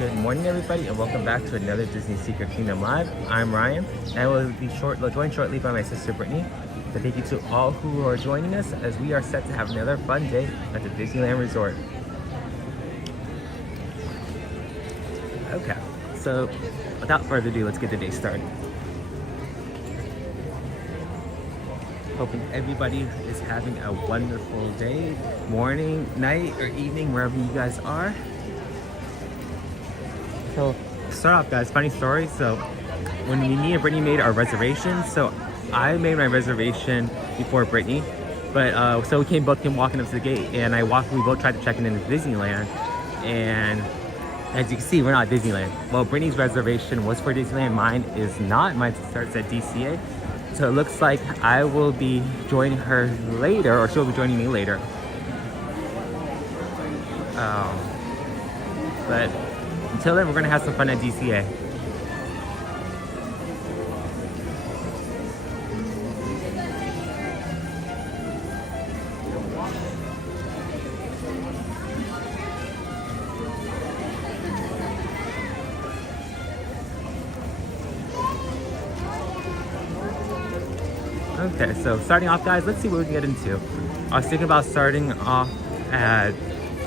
Good morning, everybody, and welcome back to another Disney Secret Kingdom Live. I'm Ryan, and I will be joined shortly by my sister Brittany to take you to all who are joining us as we are set to have another fun day at the Disneyland Resort. Okay, so without further ado, let's get the day started. Hoping everybody is having a wonderful day, morning, night, or evening, wherever you guys are. So, to start off, guys, funny story. So, when me and Brittany made our reservation, so I made my reservation before Brittany, but so we came both walking up to the gate, and we both tried to check in into Disneyland, and as you can see, we're not at Disneyland. Well, Brittany's reservation was for Disneyland, mine is not. Mine starts at DCA. So it looks like I will be joining her later, or she'll be joining me later. But until then, we're gonna have some fun at DCA. Okay, so starting off, guys, let's see what we can get into. I was thinking about starting off at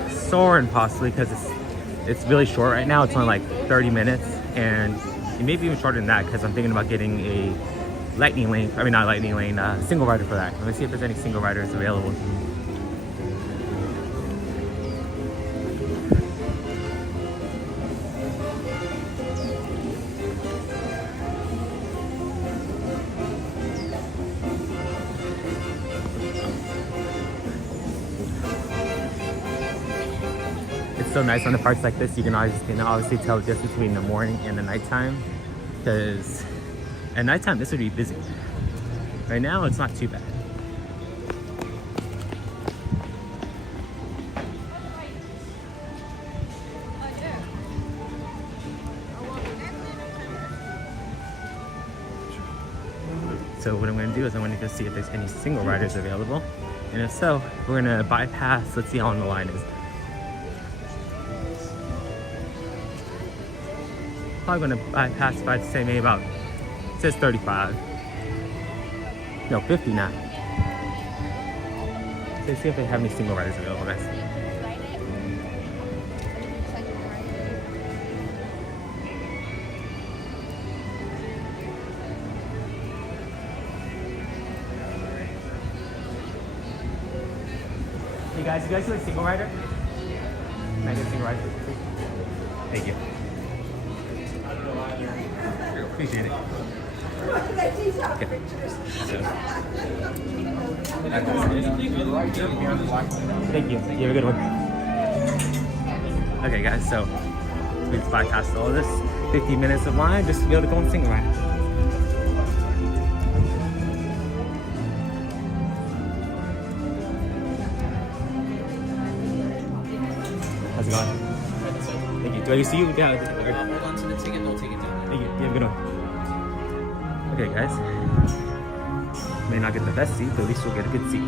Soarin possibly, because it's really short right now. It's only like 30 minutes, and it may be even shorter than that because I'm thinking about getting a single rider for that. Let me see if there's any single riders available. So nice on the parks like this. You can obviously tell the difference between the morning and the nighttime, because at nighttime this would be busy. Right now it's not too bad. So what I'm going to do is I'm going to go see if there's any single riders available, and if so, we're going to bypass. Let's see how long the line is. Probably going to bypass, if I'd say maybe about, it says 35. No, 50 now. So let's see if they have any single riders available, guys. Hey guys, you guys do a single rider? Can I get a single rider? Thank you. Appreciate it. Okay. So. Thank you. You have a good one. Okay, guys. So we just bypassed all of this. 50 minutes of line just to be able to go and sing ride. How's it going? Thank you. Do I see you? Yeah. Hold on to the ticket. No ticket down. Thank you. You have a good one. Okay, guys. May not get the best seat, but at least we'll get a good seat. You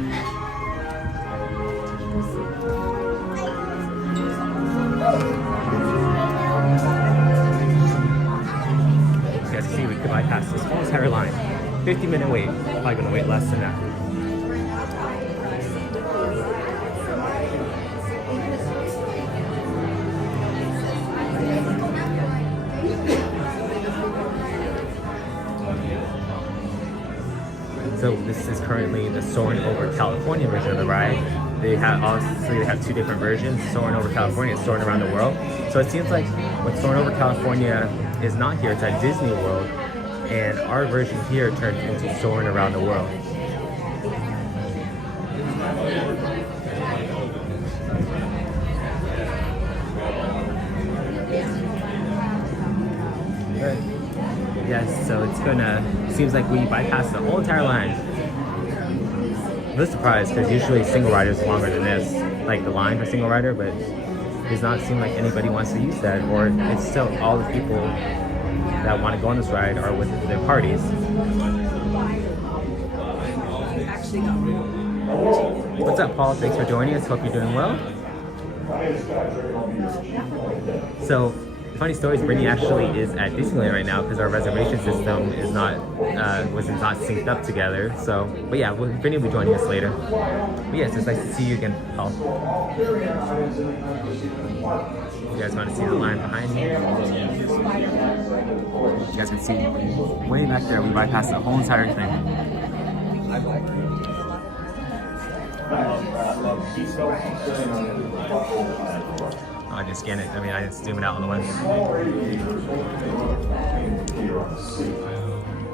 guys see, we could bypass this whole entire line. 50-minute wait. Probably gonna wait less than that. So this is currently the Soarin' over California version of the ride. They have two different versions, Soarin' over California and Soarin' around the world. So it seems like when Soarin' over California is not here, it's at Disney World, and our version here turned into Soarin' around the world. Yes, so seems like we bypassed the whole entire line. I'm a surprised because usually single rider is longer than this, like the line for single rider, but it does not seem like anybody wants to use that, or it's still all the people that want to go on this ride are with their parties. What's up, Paul? Thanks for joining us. Hope you're doing well. So Funny story is Brittany actually is at Disneyland right now because our reservation system is not was not synced up together. So, but yeah, Brittany will be joining us later. But yes, it's nice to see you again, Paul. You guys want to see the line behind me? You guys can see way back there. We bypassed the whole entire thing. Oh, I didn't scan it. I mean, I didn't zoom it out all the way.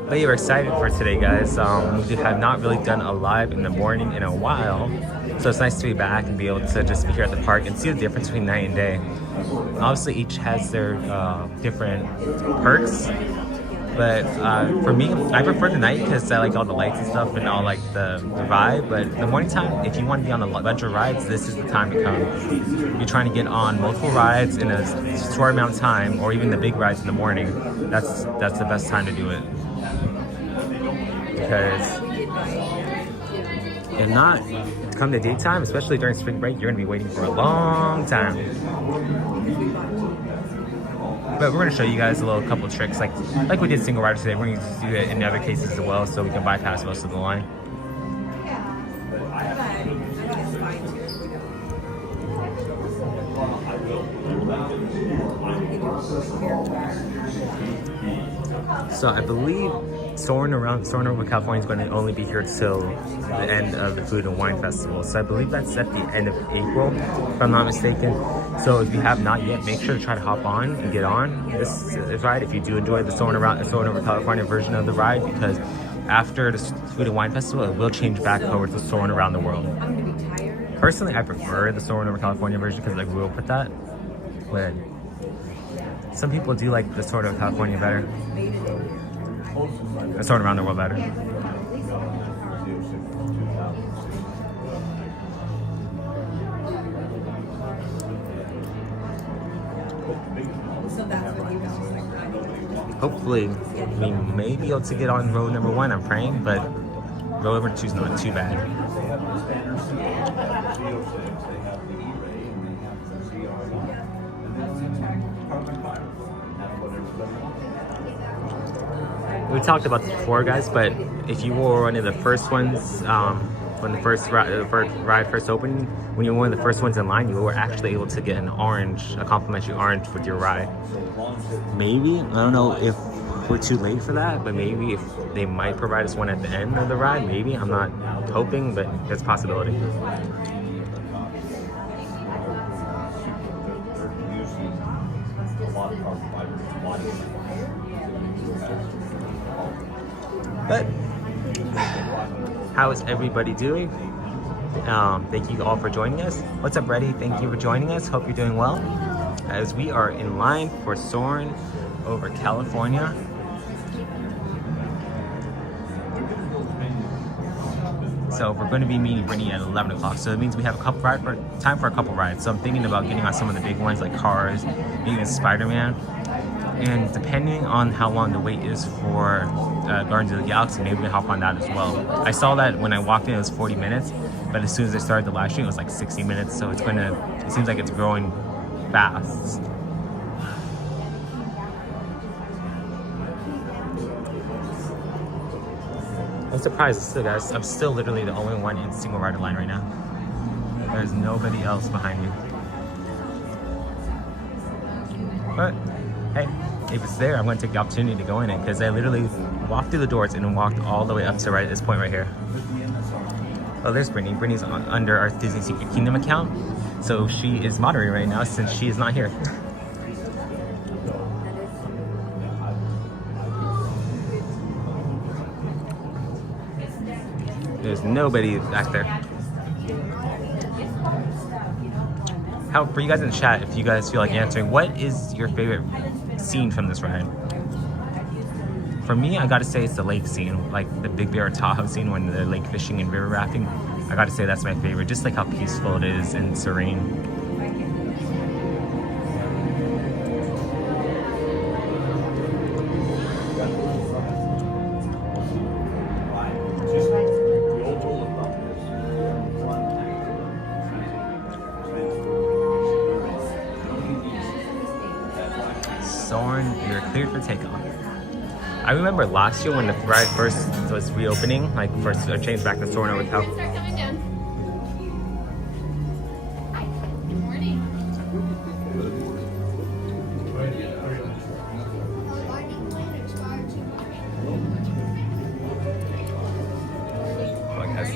But yeah, we're excited for today, guys. We have not really done a live in the morning in a while. So it's nice to be back and be able to just be here at the park and see the difference between night and day. Obviously, each has their different perks. But for me, I prefer the night because I like all the lights and stuff and all like the vibe. But in the morning time, if you want to be on a bunch of rides, this is the time to come. If you're trying to get on multiple rides in a short amount of time, or even the big rides in the morning, that's the best time to do it. Because if not, come the daytime, especially during spring break, you're gonna be waiting for a long time. But we're gonna show you guys a couple tricks, like we did single rider today. We're gonna do it in other cases as well, so we can bypass most of the line. So I believe Soarin' over California is going to only be here till the end of the Food and Wine Festival. So I believe that's at the end of April, if I'm not mistaken. So if you have not yet, make sure to try to hop on and get on this ride if you do enjoy the Soarin' over California version of the ride, because after the Food and Wine Festival, it will change back over to Soarin' Around the World. Personally, I prefer the Soarin' over California version because I grew up with that. But some people do like the Soarin' over California better. The Soarin' Around the World better. Hopefully, we may be able to get on road number 1, I'm praying, but road number 2 is not too bad. We talked about this before, guys, but if you were one of the first ones, when the ride first opened, when you were one of the first ones in line, you were actually able to get a complimentary orange with your ride. Maybe, I don't know if we're too late for that, but maybe if they might provide us one at the end of the ride, maybe. I'm not hoping, but there's a possibility. But how is everybody doing? Thank you all for joining us. What's up, Reddy? Thank you for joining us. Hope you're doing well. As we are in line for Soarin' over California. So we're going to be meeting Brittany at 11 o'clock. So it means we have time for a couple rides. So I'm thinking about getting on some of the big ones like Cars, maybe Spider-Man. And depending on how long the wait is for Guardians of the Galaxy, maybe we'll hop on that as well. I saw that when I walked in, it was 40 minutes, but as soon as I started the live stream, it was like 60 minutes. So it seems like it's growing fast. I'm surprised still, guys. I'm still literally the only one in single rider line right now. There's nobody else behind me. But hey, if it's there, I'm going to take the opportunity to go in it because I literally walked through the doors and walked all the way up to this point right here. Oh, there's Brittany. Brittany's under our Disney Secret Kingdom account, so she is moderating right now since she is not here. There's nobody back there. For you guys in the chat, if you guys feel like answering, what is your favorite scene from this ride? For me, I gotta say it's the lake scene, like the Big Bear Tahoe scene when they're lake fishing and river rafting. I gotta say that's my favorite, just like how peaceful it is and serene. Soarin, you're cleared for takeoff. I remember last year when the ride first was reopening, like first changed back to Soarin over top. Start coming down. Hi. Good morning. Oh, I guess.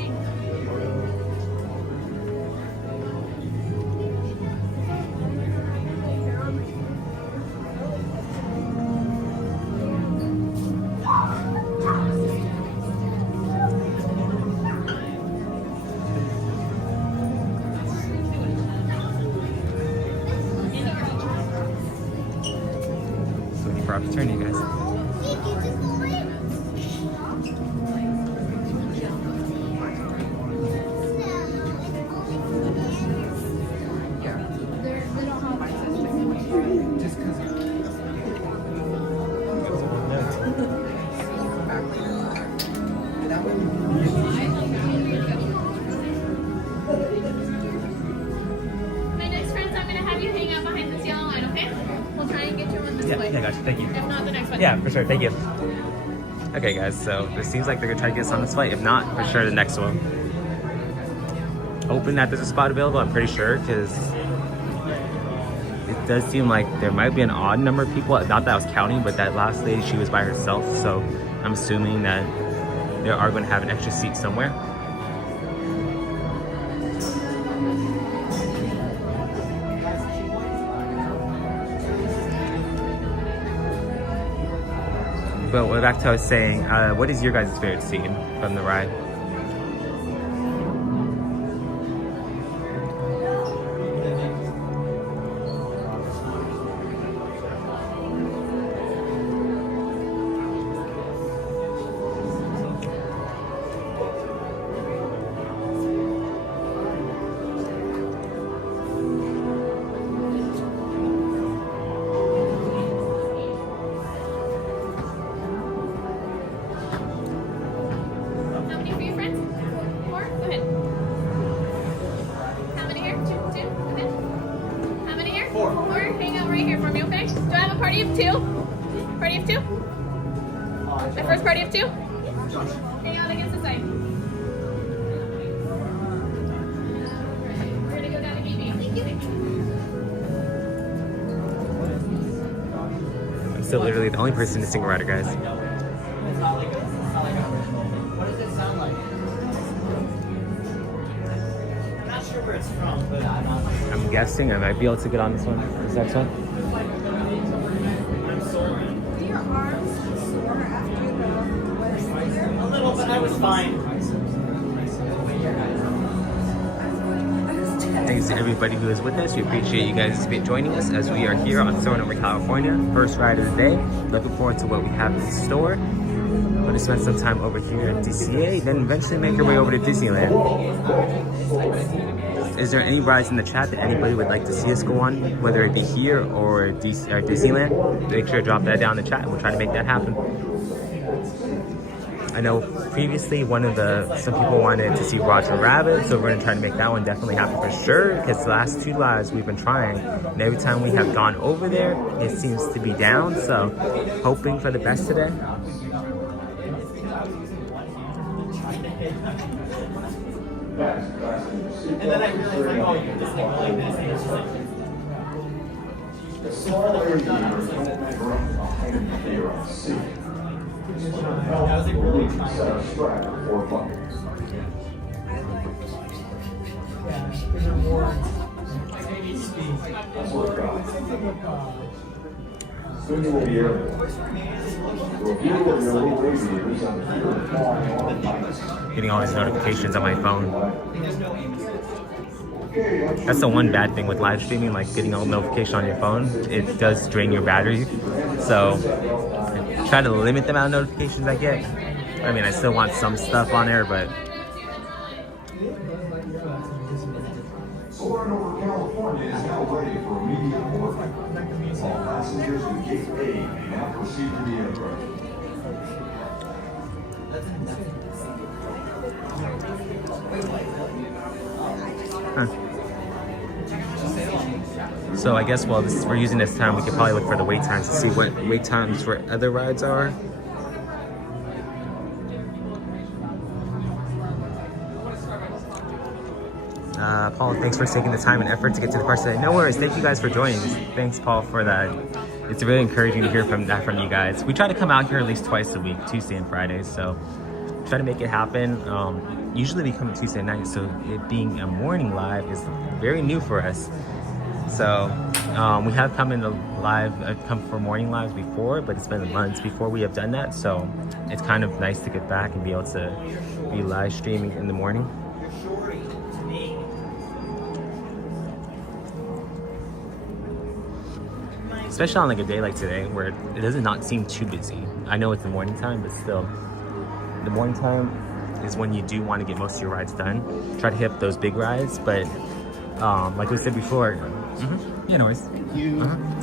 For opportunity, guys. My next friends, I'm gonna have you hang out behind this yellow line, okay? We'll try and get you on this way. Yeah, gotcha. Thank you. If not, the next one. Yeah, for sure. Thank you. Okay, guys. So it seems like they're gonna try to get us on this flight. If not, for sure the next one. Hoping that there's a spot available. I'm pretty sure because it does seem like there might be an odd number of people. Not that I was counting, but that last lady, she was by herself. So I'm assuming that they are going to have an extra seat somewhere. But back to what I was saying, what is your guys' favorite scene from the ride? How many for your friends? 4? Go ahead. How many here? 2? Go ahead. How many here? 4. Hang out right here for me, okay? Do I have a party of 2? Party of 2? My first party of 2? Hang out against the side. We're gonna go down to BB. I'm still literally the only person to single rider, guys. What does it sound like? I'm not sure where it's from, but I'm not. I'm guessing I might be able to get on this one. This next one. I'm Soarin. Do your arms sore after the weather? A little, but I was fine. Thanks to everybody who is with us. We appreciate you guys joining us as we are here on Soarin over California. First ride of the day. Looking forward to what we have in store. We're going to spend some time over here at DCA, then eventually make our way over to Disneyland. Is there any rides in the chat that anybody would like to see us go on, whether it be here or Disneyland? Make sure to drop that down in the chat and we'll try to make that happen. I know previously some people wanted to see Roger Rabbit, so we're going to try to make that one definitely happen for sure, because the last 2 lives we've been trying, and every time we have gone over there, it seems to be down, so hoping for the best today. And then I realized, like, oh, you're just gonna go like this, and it's just like. I was like really trying to. Soon you will be airborne. So if you look at your little baby, there's a Getting all these notifications on my phone. That's the one bad thing with live streaming, like getting a notification on your phone. It does drain your battery. So I try to limit the amount of notifications I get. I mean, I still want some stuff on there, but Soarin over California is now ready for immediate boarding. All passengers in Gate A may now proceed to the aircraft. huh. So I guess while we're using this time, we could probably look for the wait times to see what wait times for other rides are. Paul, thanks for taking the time and effort to get to the park today. No worries. Thank you guys for joining. Thanks, Paul, for that. It's really encouraging to hear from you guys. We try to come out here at least twice a week, Tuesday and Fridays. So try to make it happen. Usually we come Tuesday night, so it being a morning live is very new for us. So we have come for morning lives before, but it's been months before we have done that. So it's kind of nice to get back and be able to be live streaming in the morning. Especially on like a day like today where it does not seem too busy. I know it's the morning time, but still, the morning time is when you do want to get most of your rides done. Try to hit those big rides, but like we said before, yeah, no worries.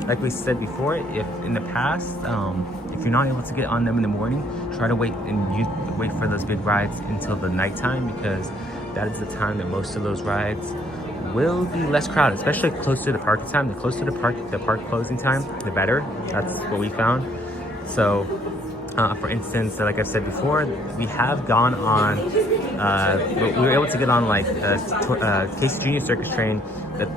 Like we said before, if in the past, if you're not able to get on them in the morning, try to wait for those big rides until the nighttime, because that is the time that most of those rides will be less crowded, especially close to the park time. The closer to the park closing time, the better. That's what we found. So for instance, like I said before, we have gone on, we were able to get on like Casey Junior Circus Train,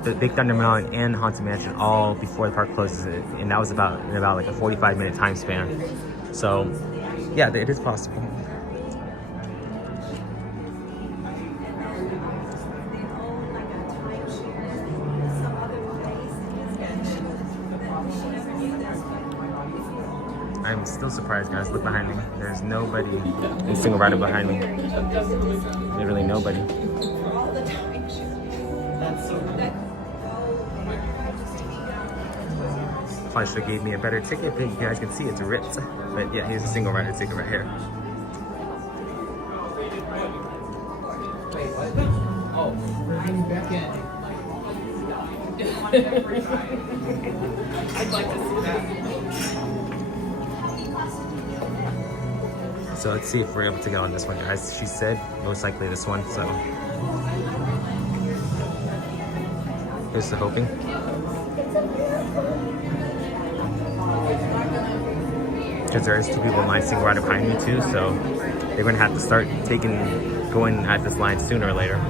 the Big Thunder Mountain and Haunted Mansion all before the park closes, and that was about like a 45-minute time span. So yeah, it is possible. I'm still surprised, guys. Look behind me. There's nobody in single rider behind me. Literally nobody. Probably should have gave me a better ticket, but you guys can see it's ripped. But yeah, here's a single rider ticket right here. Oh, we're getting back in. I'd like to see that. So let's see if we're able to get on this one, guys. She said most likely this one, so here's the hoping. Because there is two people in line single rider behind me too, so they're gonna have to start going at this line sooner or later.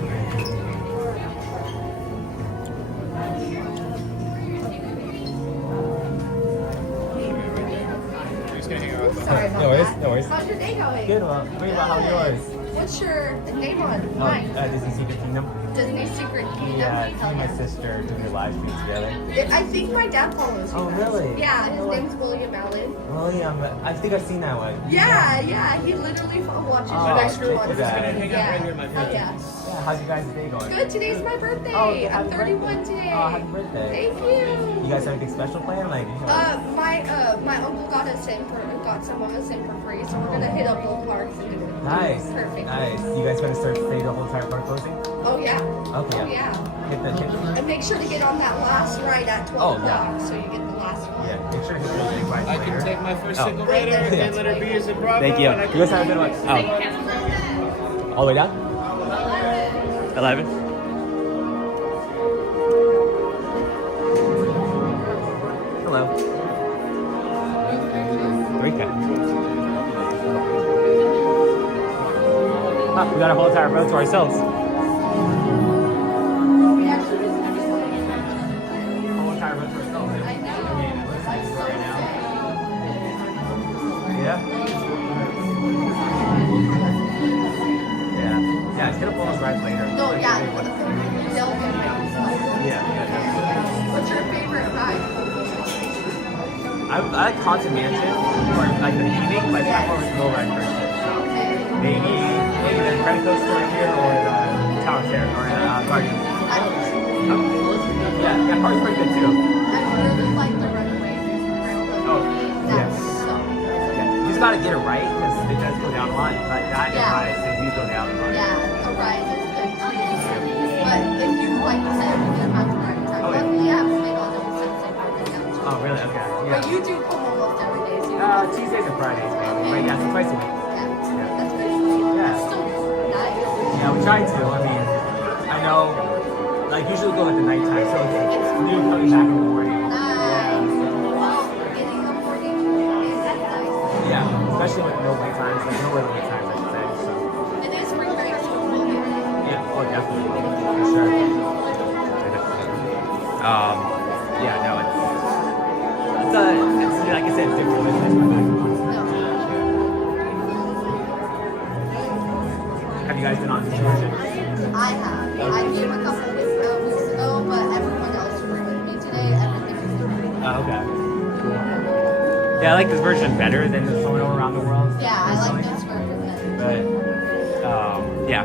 No worries. How's your day going? Good. Well, what about yours? What's your name on mine? Disney Secret Kingdom. Disney Secret Kingdom. Yeah, Hell me and my yeah. sister doing a live stream together. I think my dad follows you. Oh, really? Yeah, his name's William Allen. William, I think I've seen that one. Yeah, he literally watches Oh, your extra cool. ones. Yeah. Hell yeah. Yeah, how's your guys' day going? Good, today's my birthday. Oh, okay, I'm happy 31 birthday. today. Oh, happy birthday. Thank you. You guys have anything special planned? Like, My uncle got some of us in for free, so we're gonna hit up both parks and do it. nice. Perfect. Nice. You guys gonna stay the whole entire park closing? Oh yeah. Okay. Oh yeah. Hit the And make sure to get on that last ride at 12 o'clock, so you get the last one. Yeah, make sure to hit those big rides I later. can take my first Oh. single rider and let her be as a Bravo. Thank you. and I You can guys have a good one. Oh. All the way down? 11? Hello. 3K. Ah, we got a whole entire road to ourselves. Whole entire road to ourselves. I know. Yeah? Yeah, it's gonna pull us right later. No, yeah. They'll get my Yeah. What's your favorite ride? I like Haunted Mansion, or like the evening, but I'm more of a slow ride person. So maybe the credit coaster right here, or the Tower of Terror, or the Guardian. Yeah, Park's pretty good too. I really like the runaway. Oh, That's yes. so Yeah, you just gotta get it right, because it does go down the line. Like that and rides, they do go down the line. Yeah, the ride is good too. But if you like to say everything about the ride time, Oh, yeah. luckily I haven't been on them since I broke it down. Oh, really? Okay. But Yeah. you do come almost every day, so you Tuesdays and Fridays, maybe. But yeah, so twice a week. yeah. That's pretty sweet. Yeah. It's still nice. Yeah, we try to. I mean, I know, Like usually we go at the nighttime, so it's new coming back in the morning. Nice. Well, getting the morning is nice. Yeah, especially with no wait times, like no early wait times, I should say. So. It is spring break, so it's really good. Yeah, oh definitely, for sure. Yeah, no, it's like I said, it's different. It's different. Have you guys been on excursion? I have. I came a couple weeks ago, but everyone else were with me today. Everything is different. Oh, okay. Cool. Yeah, I like this version better than the Soarin around the world. Yeah, I like this version better. But, yeah.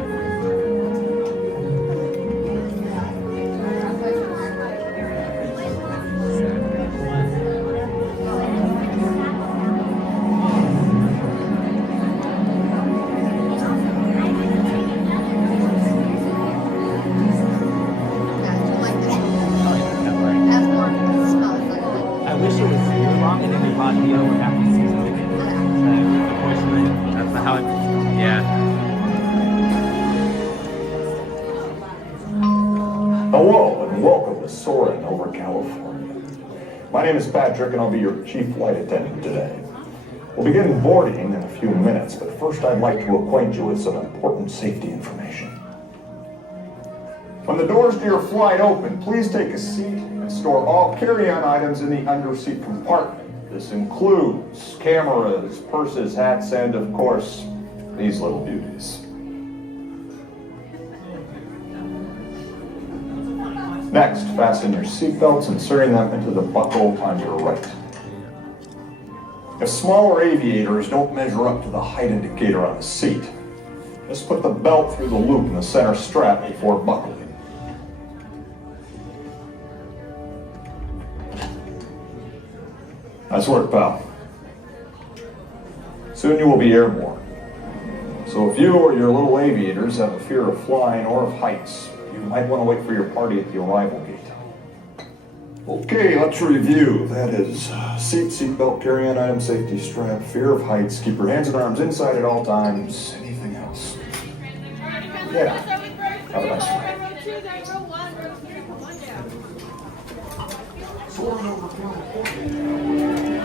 I wish it was year long and then we bought the over half the season ticket. But unfortunately, that's not how it. Yeah. Hello and welcome to Soarin over California. My name is Patrick and I'll be your chief flight attendant today. We'll begin boarding in a few minutes, but first I'd like to acquaint you with some important safety information. When the doors to your flight open, please take a seat and store all carry-on items in the underseat compartment. This includes cameras, purses, hats, and of course, these little beauties. Next, fasten your seatbelts, inserting them into the buckle on your right. If smaller aviators don't measure up to the height indicator on the seat, just put the belt through the loop in the center strap before buckling. Nice work, pal. Soon you will be airborne. So if you or your little aviators have a fear of flying or of heights, you might want to wait for your party at the arrival gate. Okay, let's review. That is seatbelt, carry-on item, safety strap, fear of heights, keep your hands and arms inside at all times. Anything else? Yeah. Have a nice one. Soarin over California.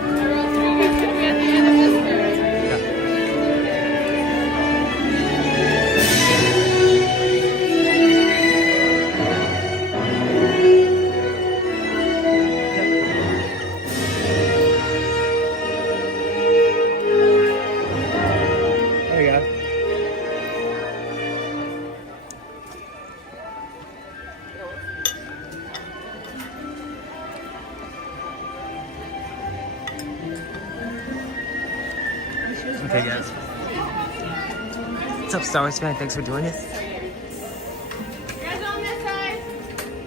Okay, guys. What's up, Star Wars fan? Thanks for doing it. You guys on this side?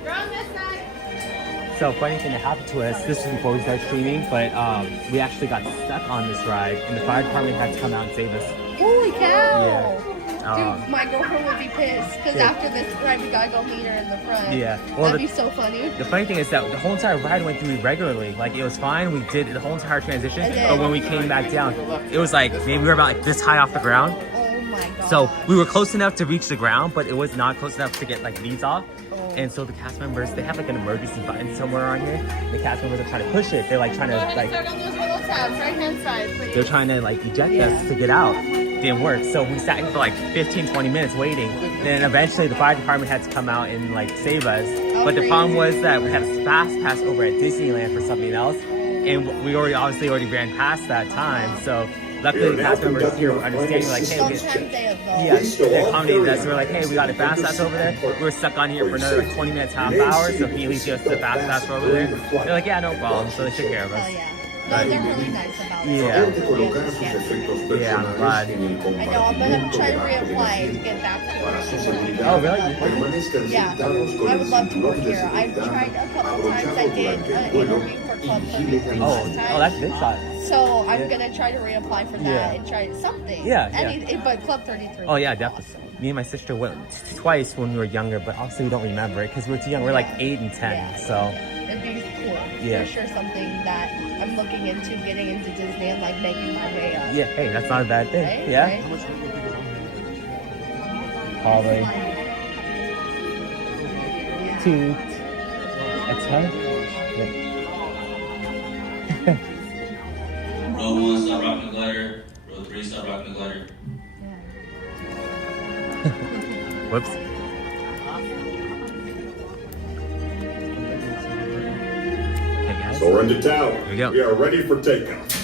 You're on this side. So, funny thing that happened to us, this was before we started streaming, but we actually got stuck on this ride, and the fire department had to come out and save us. Holy cow! Yeah. Dude, my girlfriend would be pissed because after this ride, we gotta go meet her in the front. Yeah. Well, that'd be so funny. The funny thing is that the whole entire ride went through regularly. Like, it was fine. We did the whole entire transition. And then- But when we came back down, it was like, maybe we were about like this high off the ground. Oh my god. So we were close enough to reach the ground, but it was not close enough to get like leads off. Oh. And so the cast members, they have like an emergency button somewhere on here. The cast members are trying to push it. They're like trying to like, Start on those little tabs, right hand side, please. they're trying to like eject us to get out. Didn't work. So we sat in for like 15-20 minutes waiting. Then eventually the fire department had to come out and like save us. But the problem was that we had a fast pass over at Disneyland for something else. And we obviously already ran past that time. So luckily the cast members here were understanding, like, hey, Sometimes they have they accommodated us. We were like, hey, we got a fast pass over there. We were stuck on here for another like 20 minutes, half hour. So can you at least give us the fast pass for over there? They're like, yeah, no problem. So they took care of us. Oh yeah. No, they're really nice about it. Yeah. Antes de colocar sus efectos Yeah, I'm glad. personales en el I know, I'm gonna try to compartimiento reapply de to get back to Para su work. seguridad, Oh, really? permanezcan Yeah, sentados con I el would love to cinturón work de here. I've seguridad tried a couple times. I abrochado did durante el an vuelo interview for y Club vigile 33 Oh, last time. that's this side. So I'm gonna try to reapply for that Yeah. and try something. Yeah, But Club 33. Oh yeah, was definitely. awesome. Me and my sister went twice when we were younger, but obviously we don't remember it because we were too young. We were like 8 and 10, Yeah, so it'd be cool. Yeah. For sure, something that I'm looking into getting into Disney and like making my way up. yeah. Hey, that's not a bad thing. Right? Yeah, Right? probably. Yeah. toot. A tug? Yeah. Row 1, stop rocking the glider. Row 3, stop rocking the glider. Whoops. Okay, guys. Soarin to tower. Here we go. We are ready for takeoff.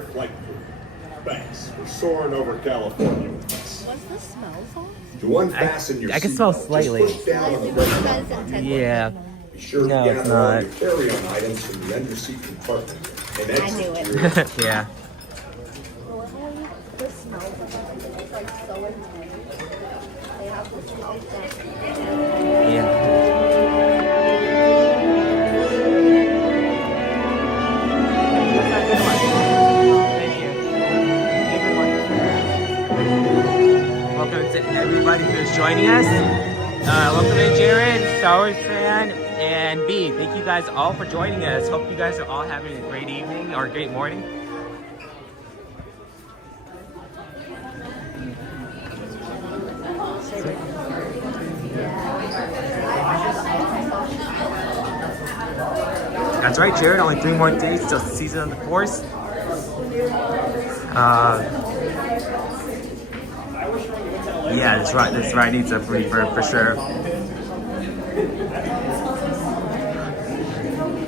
your flight crew. Thanks for soaring over California with us. Was the smell off? To unfasten your I can smell seatbelt, slightly. just push down on the brake pedal. Yeah. Be sure No, to it's gather all not. your carry-on items from the underseat compartment. And I knew it. exit Yeah. The smell of it is like so intense. They have the smell that. Yeah. Thank you. Welcome to everybody who's joining us. Welcome to Jared, Star Wars fan, and B. Thank you guys all for joining us. Hope you guys are all having a great evening or a great morning. That's right, Jared. Only 3 more days till season of the Force. Yeah, this ride needs a refurb for sure.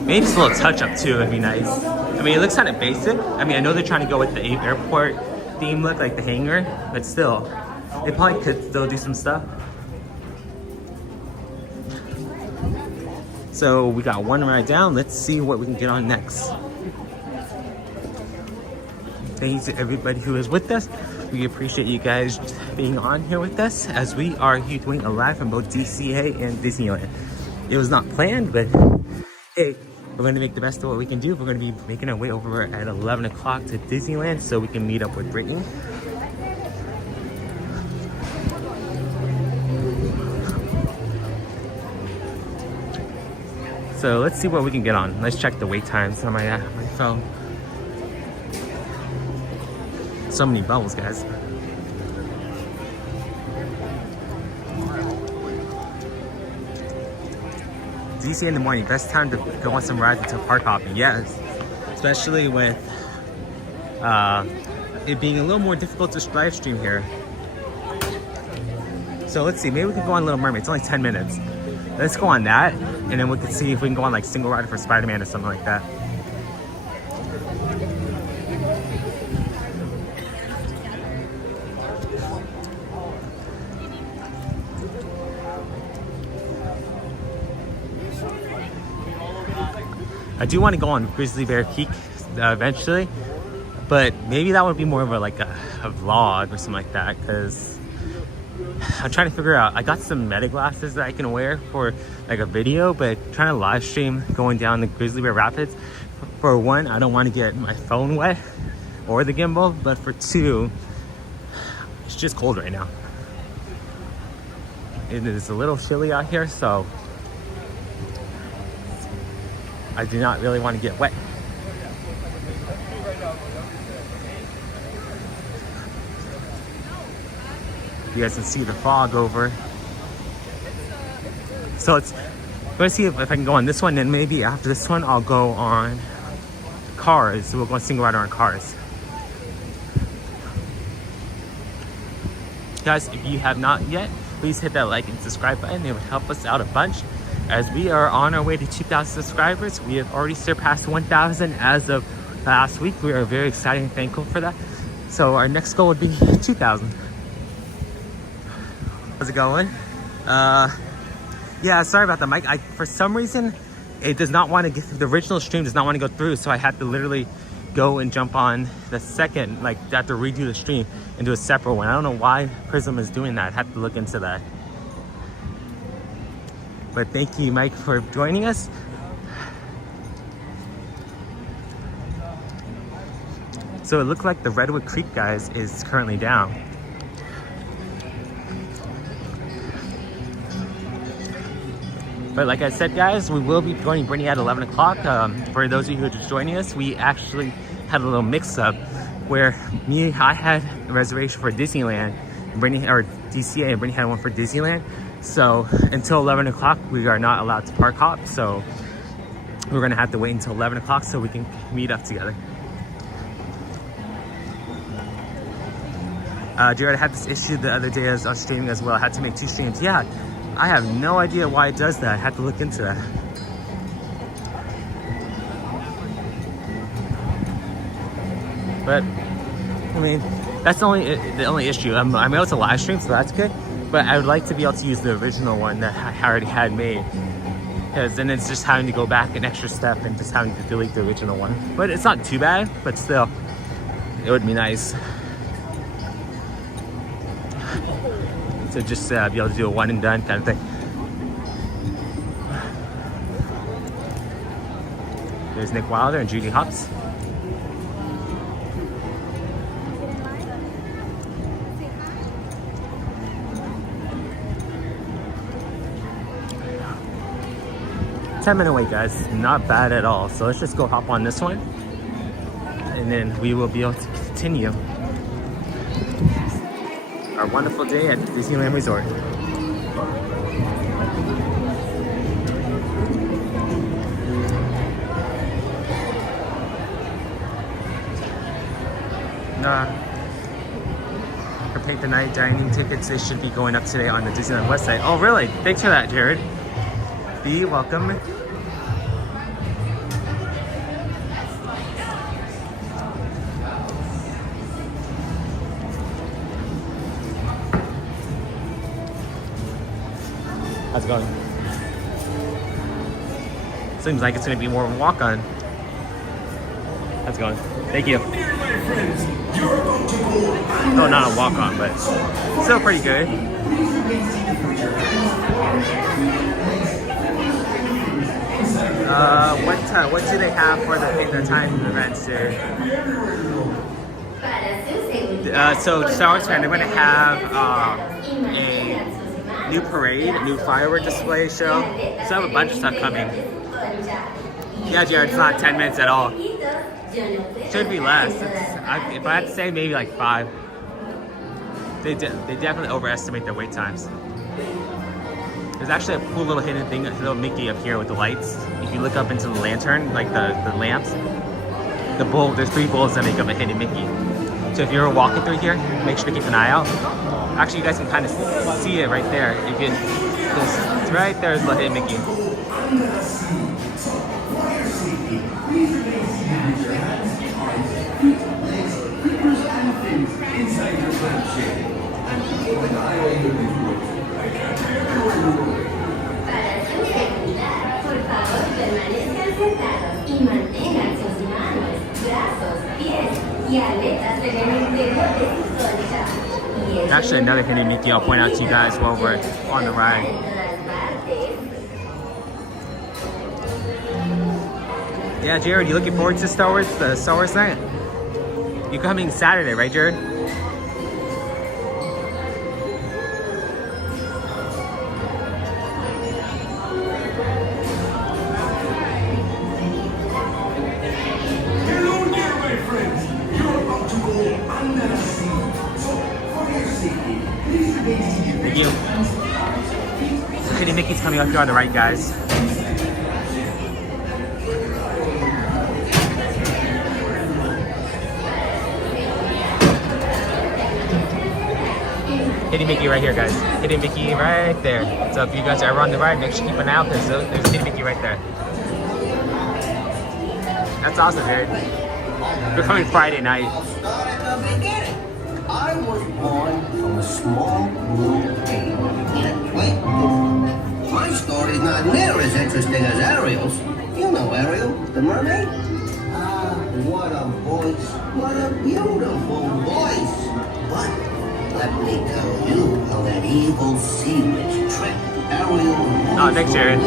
Maybe just a little touch up too would be nice. I mean, it looks kind of basic. I mean, I know they're trying to go with the airport theme look, like the hangar, but still, they probably could still do some stuff. So we got one ride down. Let's see what we can get on next. Thanks to everybody who is with us. We appreciate you guys being on here with us as we are doing a live from both DCA and Disneyland. It was not planned, but hey, we're going to make the best of what we can do. We're going to be making our way over at 11 o'clock to Disneyland so we can meet up with Brittany. So let's see what we can get on. Let's check the wait times on my phone. So many bubbles, guys. DC in the morning, best time to go on some rides until park hopping. Yes, especially with it being a little more difficult to live stream here. So let's see, maybe we can go on Little Mermaid. It's only 10 minutes. Let's go on that, and then we can see if we can go on like single rider for Spider-Man or something like that. I do want to go on Grizzly Bear Peak eventually, but maybe that would be more of a vlog or something like that, because I'm trying to figure out, I got some meta glasses that I can wear for like a video, but trying to live stream going down the Grizzly Bear Rapids, for one, I don't want to get my phone wet or the gimbal, but for two, it's just cold right now. It is a little chilly out here, so I do not really want to get wet. You guys can see the fog over. So let's see if I can go on this one, and maybe after this one I'll go on Cars. So we'll go on single rider on Cars. Guys, if you have not yet, please hit that like and subscribe button. It would help us out a bunch, as we are on our way to 2,000 subscribers. We have already surpassed 1,000 as of last week. We are very excited and thankful for that. So our next goal would be 2,000. How's it going? Yeah, sorry about the mic. For some reason, it does not want to get, the original stream does not want to go through, so I had to literally go and jump on the second, like I have to redo the stream and do a separate one. I don't know why Prism is doing that. I have to look into that. But thank you, Mike, for joining us. So it looks like the Redwood Creek, guys, is currently down. But like I said, guys, we will be joining Brittany at 11 o'clock. For those of you who are just joining us, we actually had a little mix-up where I had a reservation for Disneyland, Brittany, or DCA, and Brittany had one for Disneyland. So until 11 o'clock, we are not allowed to park hop. So we're gonna have to wait until 11 o'clock so we can meet up together. Jared, I had this issue the other day as I was streaming as well. I had to make 2 streams. Yeah, I have no idea why it does that. I had to look into that. But I mean, that's the only issue. I'm able to live stream, so that's good. But I would like to be able to use the original one that I already had made, because then it's just having to go back an extra step and just having to delete the original one. But it's not too bad. But still, it would be nice to just be able to do a one and done kind of thing. There's Nick Wilder and Judy Hopps. Ten-minute wait, guys. Not bad at all. So let's just go hop on this one, and then we will be able to continue our wonderful day at Disneyland Resort. For Paint the Night dining tickets, they should be going up today on the Disneyland website. Oh, really? Thanks for that, Jared. Be welcome. How's it going? Seems like it's going to be more of a walk-on. How's it going? Thank you. No, not a walk-on, but still pretty good. What do they have for the time events here? So Star Wars Fan, they're going to have a new parade, a new firework display show. So I have a bunch of stuff coming. Yeah, Jared, it's not 10 minutes at all. Should be less. If I had to say, maybe like 5. They definitely overestimate their wait times. There's actually a cool little hidden thing, a little Mickey up here with the lights. If you look up into the lantern, like the lamps, there's 3 bulbs that make up a hidden Mickey. So if you're walking through here, make sure to keep an eye out. Actually, you guys can kind of see it right there. Right there is the hidden Mickey. Actually, another hidden Mickey I'll point out to you guys while we're on the ride. Yeah, Jared, you looking forward to the Star Wars night? You're coming Saturday, right, Jared? Thank you. So Hidden Mickey's coming up here on the right, guys. Hidden Mickey right here, guys. Hidden Mickey right there. So if you guys are ever on the ride, make sure you keep an eye out because there's Hidden Mickey right there. That's awesome, Jared. We're coming Friday night. I was born from a small blue cave in a Twain. My story's not near as interesting as Ariel's. You know Ariel, the mermaid? Ah, what a voice. What a beautiful voice. But let me tell you how that evil sea witch tricked Ariel. Oh, thanks, Jared.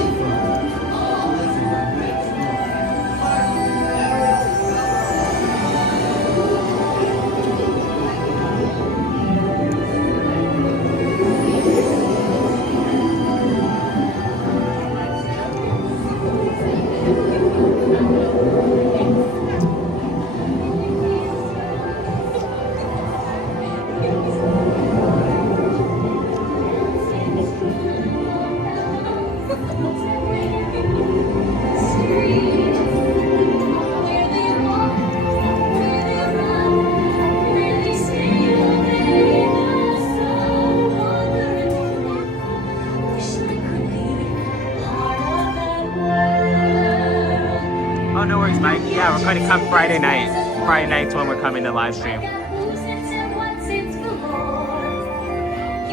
Oh, no worries, Mike. Yeah, we're going to come Friday night. Friday nights when we're coming to live stream. You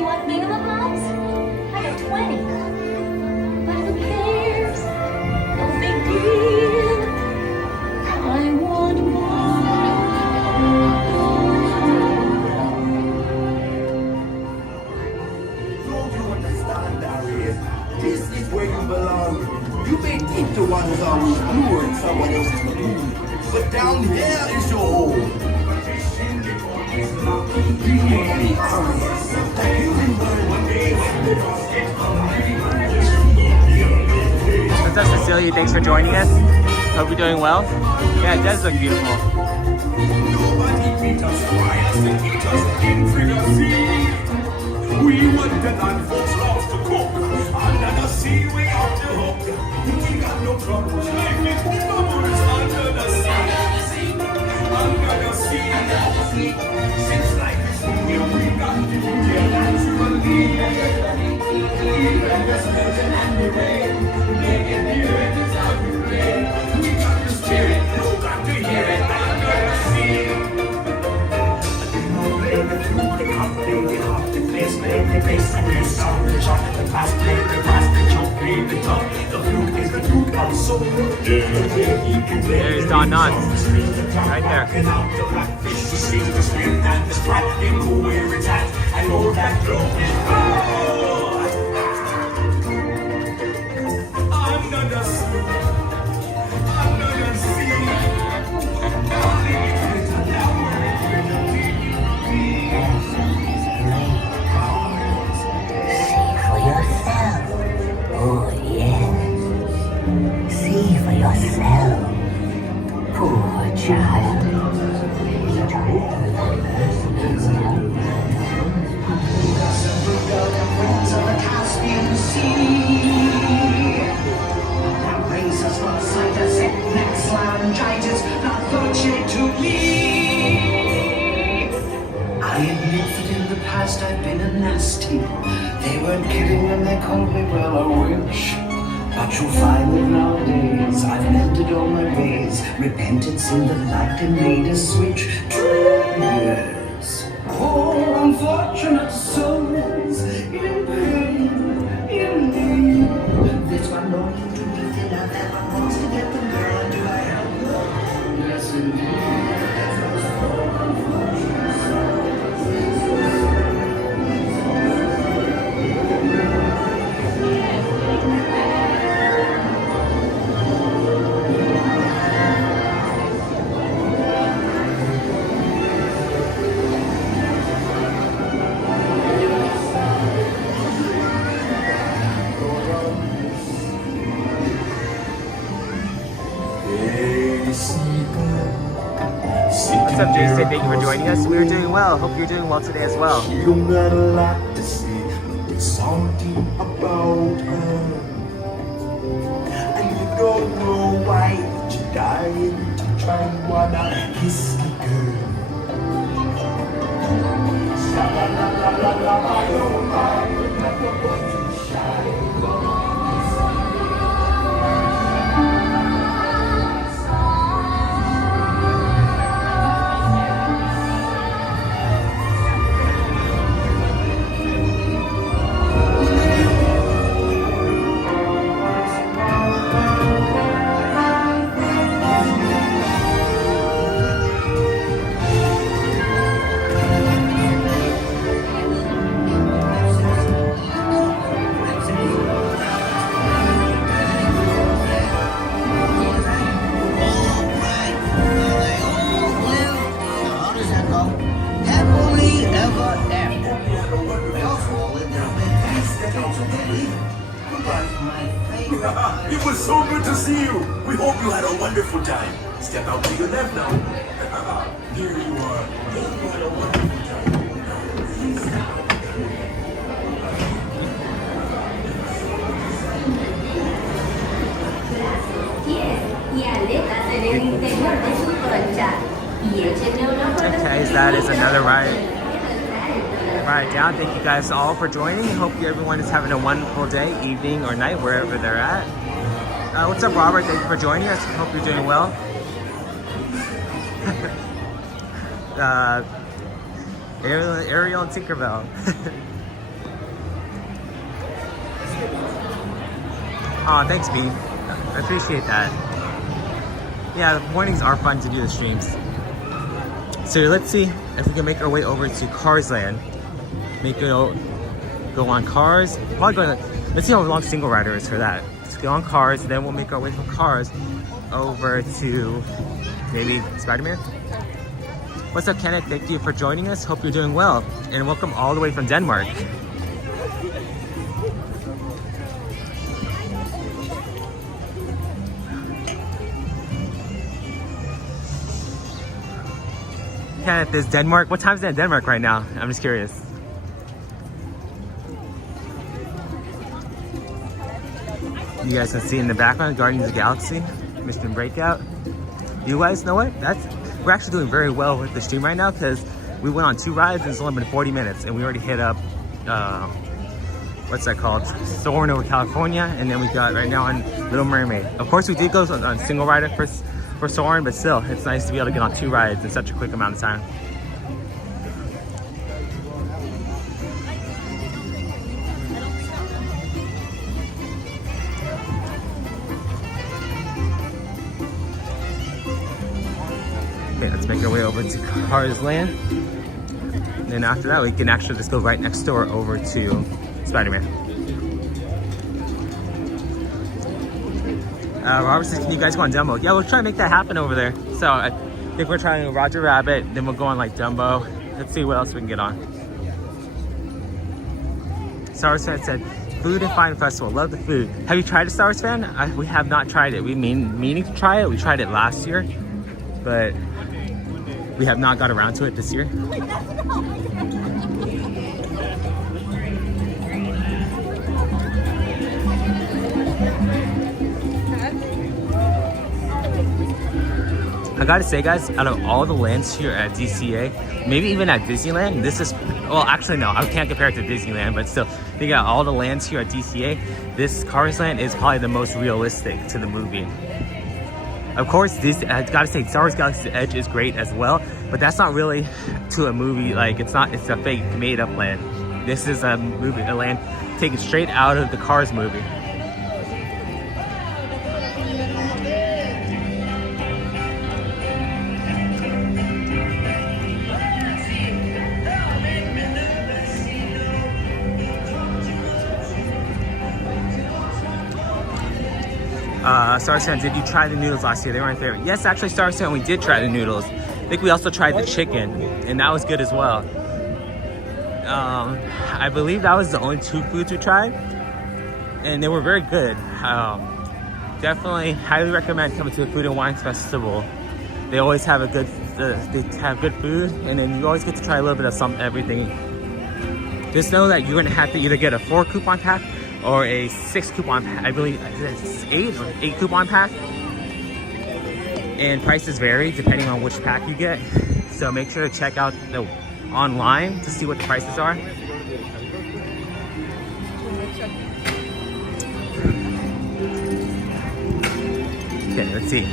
want minimum moms? I got 20. But who cares? No big deal. I want more. Don't you understand, Darius? This is where you belong. You may think the water's always blue and someone else is the blue, but down here is your home. What's up, Cecilia? Thanks for joining us. Hope you're doing well. Yeah, it does look beautiful. Nobody beat us, riots and eat us in Frigga. We want the land folks loves to cook. Under the sea, we off the hook. We got no troubles. Life is bubbles under the sea. Under the sea. Since life is real, we got to do it naturally. Even the snow and the rain. Making the earth is out to play. We got the spirit, you got to hear it under the sea. There's Don Knotts. Right there. Oh, yes. See for yourself. Poor child. Of the Caspian Sea. That brings us one sight of next laryngitis, not virtue to me. I admit that in the past I've been a nasty. They weren't kidding when they called me, well, a witch. But you'll find that nowadays I've mended all my ways. Repentance in the light and made a switch. Yes. Poor unfortunate souls in pain, in need. There's one more to be than I've ever wants to get them girl. Do I help them? Yes, indeed. What's up, Jason? Thank you for joining us. We're doing well. Hope you're doing well today as well. You don't got a lot to say, but there's something about her. And you don't know why, but you're dying to try and wanna kiss the girl. It was so good to see you. We hope you had a wonderful time. Step out to your left now. Here you are. Hope you had a wonderful time. Okay, so that is another ride down. Thank you guys all for joining. Hope everyone is having a wonderful day, evening, or night, wherever they're at. What's up, Robert? Thank you for joining us. Hope you're doing well. Ariel and Tinkerbell. Aw, thanks, B. I appreciate that. Yeah, the mornings are fun to do the streams. So let's see if we can make our way over to Cars Land. Go on Cars. Let's see how long Single Rider is for that. Let's go on Cars, then we'll make our way from Cars over to maybe Spider-Man. What's up, Kenneth? Thank you for joining us. Hope you're doing well. And welcome all the way from Denmark. Kenneth, is Denmark? What time is it in Denmark right now? I'm just curious. You guys can see in the background, Guardians of the Galaxy, Mission Breakout. You guys know what? We're actually doing very well with the stream right now because we went on 2 rides and it's only been 40 minutes and we already hit up, what's that called? Soarin over California, and then we got right now on Little Mermaid. Of course, we did go on Single Rider for Soarin, but still, it's nice to be able to get on 2 rides in such a quick amount of time. Okay, let's make our way over to Cars Land. And then after that, we can actually just go right next door over to Spider-Man. Robert says, can you guys go on Dumbo? Yeah, we'll try to make that happen over there. So I think we're trying Roger Rabbit, then we'll go on like Dumbo. Let's see what else we can get on. Star Wars fan said, Food and Fine Festival, love the food. Have you tried a Star Wars fan? We have not tried it. We meaning to try it. We tried it last year, but we have not got around to it this year. I gotta say, guys, out of all the lands here at DCA, maybe even at Disneyland, this is, well, actually no, I can't compare it to Disneyland, but still, think out all the lands here at DCA, this Cars Land is probably the most realistic to the movie. Of course, I gotta say, Star Wars Galaxy's Edge is great as well, but that's not really to a movie. Like, it's a fake, made-up land. This is a land taken straight out of the Cars movie. Star Wars fan, did you try the noodles last year? They were my favorite. Yes, actually, Star Wars fan, we did try the noodles. I think we also tried the chicken, and that was good as well. I believe that was the only 2 foods we tried, and they were very good. Definitely, highly recommend coming to the Food and Wine Festival. They always have they have good food, and then you always get to try a little bit of everything. Just know that you're gonna have to either get a 4 coupon pack or a 6 coupon pack. I believe it's 8 coupon pack. And prices vary depending on which pack you get. So make sure to check out online to see what the prices are. Okay, let's see.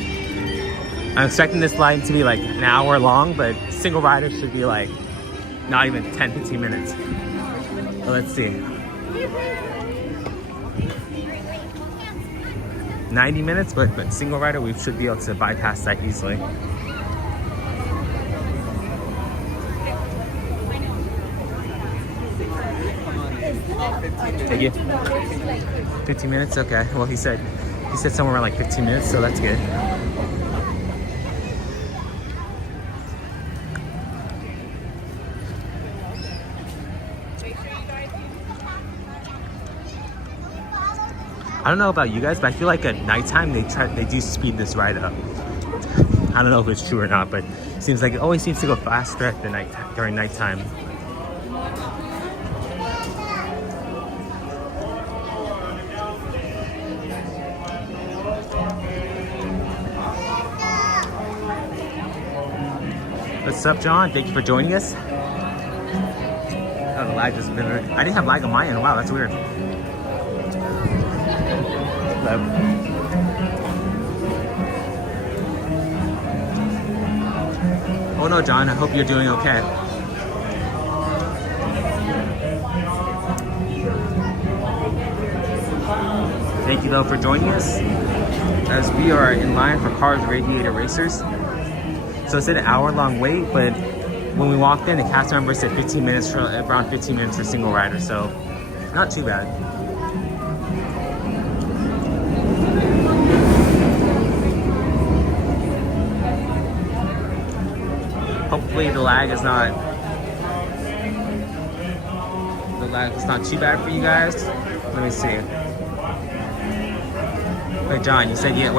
I'm expecting this line to be like an hour long, but Single Rider should be like not even 10-15 minutes. So let's see. 90 minutes, but Single Rider, we should be able to bypass that easily. Thank you. 15 minutes, okay. Well, he said somewhere around like 15 minutes, so that's good. I don't know about you guys, but I feel like at nighttime they do speed this ride up. I don't know if it's true or not, but it seems like it always seems to go faster at the during nighttime. What's up, John? Thank you for joining us. Oh, the lag just been. I didn't have lag on my end. Wow, that's weird. Oh no, John, I hope you're doing okay. Thank you though for joining us as we are in line for Cars Radiator Racers. So it's an hour-long wait, but when we walked in, the cast member said 15 minutes for around 15 minutes for single rider, so not too bad. Hopefully the lag is not too bad for you guys. Let me see. Wait, John, you said you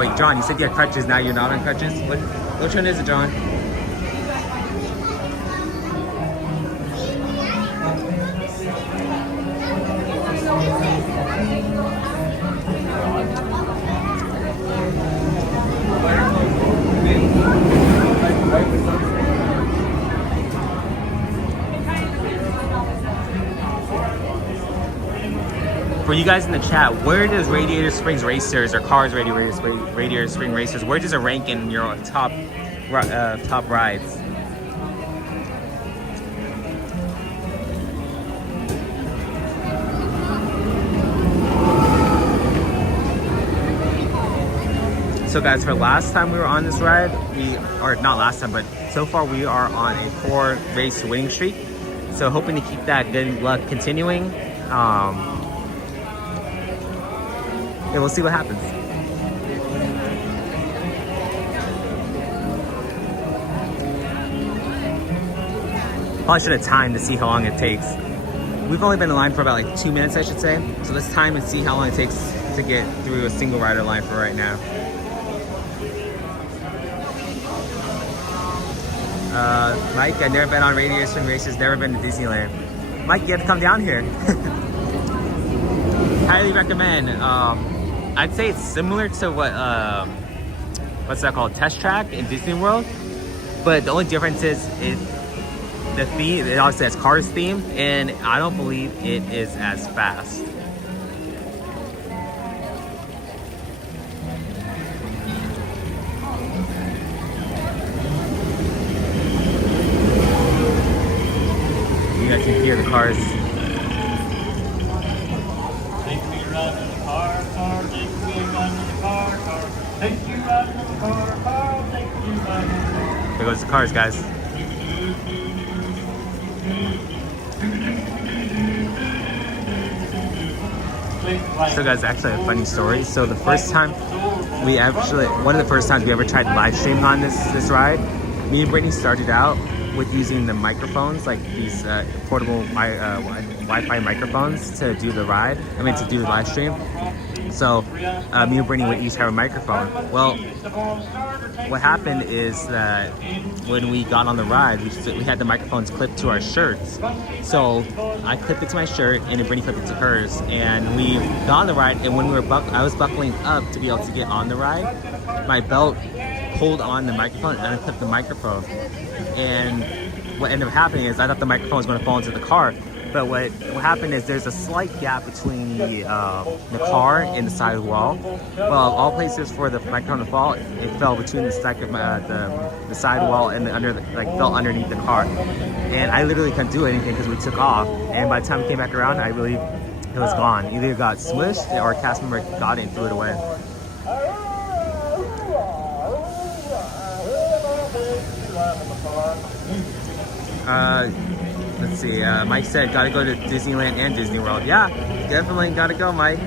had crutches. Now you're not on crutches. Which one is it, John? For you guys in the chat, where does Radiator Springs Racers or Cars Radiator Spring Racers, where does it rank in your top rides? So guys, for last time we were on this ride, not last time, but so far we are on a 4-race winning streak. So hoping to keep that good luck continuing. Yeah, we'll see what happens. Probably should have timed to see how long it takes. We've only been in line for about like 2 minutes, I should say. So let's time and see how long it takes to get through a single rider line for right now. Mike, I've never been on Radiator Spring Racers, never been to Disneyland. Mike, you have to come down here. Highly recommend. I'd say it's similar to what's that called, Test Track in Disney World, but the only difference is the theme. It obviously has Cars theme, and I don't believe it is as fast. You guys can hear the cars. There goes the cars, guys. So guys, actually a funny story. So the first time one of the first times we ever tried live streaming on this ride, me and Brittany started out with using the microphones, like these portable Wi-Fi microphones to do the ride. To do the live stream. So me and Brittany would each have a microphone. Well, what happened is that when we got on the ride, we had the microphones clipped to our shirts. So I clipped it to my shirt, and then Brittany clipped it to hers. And we got on the ride, and when I was buckling up to be able to get on the ride, my belt pulled on the microphone and I clipped the microphone. And what ended up happening is I thought the microphone was going to fall into the car. But what happened is there's a slight gap between the car and the side of the wall. Well, all places for the microphone to fall, it fell between the side wall and fell underneath the car. And I literally couldn't do anything because we took off. And by the time we came back around, I believe it was gone. Either it got smushed or a cast member got it and threw it away. Let's see, Mike said, gotta go to Disneyland and Disney World. Yeah, definitely gotta go, Mike.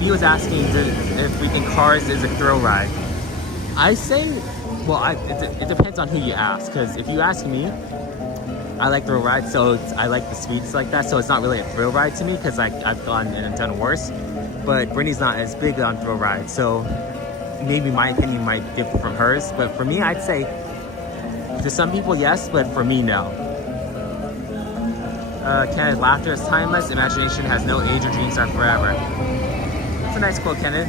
He was asking if Freaking Cars is a thrill ride. I say, well, it depends on who you ask, because if you ask me, I like thrill rides, so I like the speeds like that, so it's not really a thrill ride to me, because I've gone and done worse. But Brittany's not as big on thrill rides, so maybe my opinion might differ from hers. But for me, I'd say, to some people, yes, but for me, no. Kenneth, laughter is timeless, imagination has no age, or dreams are forever. That's a nice quote, Kenneth.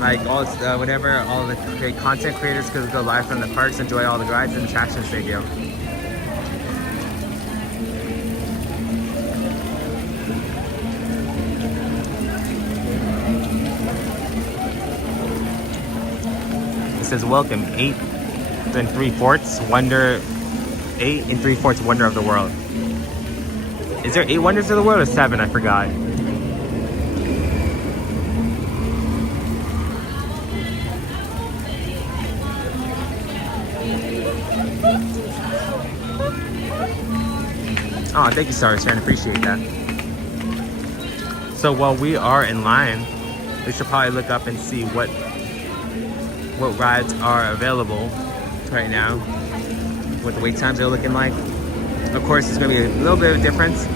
Like all the great content creators could go live from the parks, enjoy all the rides and attractions they do. says, welcome, 8 3/4 wonder, 8 3/4 wonder of the world. Is there 8 wonders of the world or 7? I forgot. Oh, thank you, Soarin. I appreciate that. So while we are in line, we should probably look up and see what rides are available right now, what the wait times are looking like. Of course, there's going to be a little bit of a difference.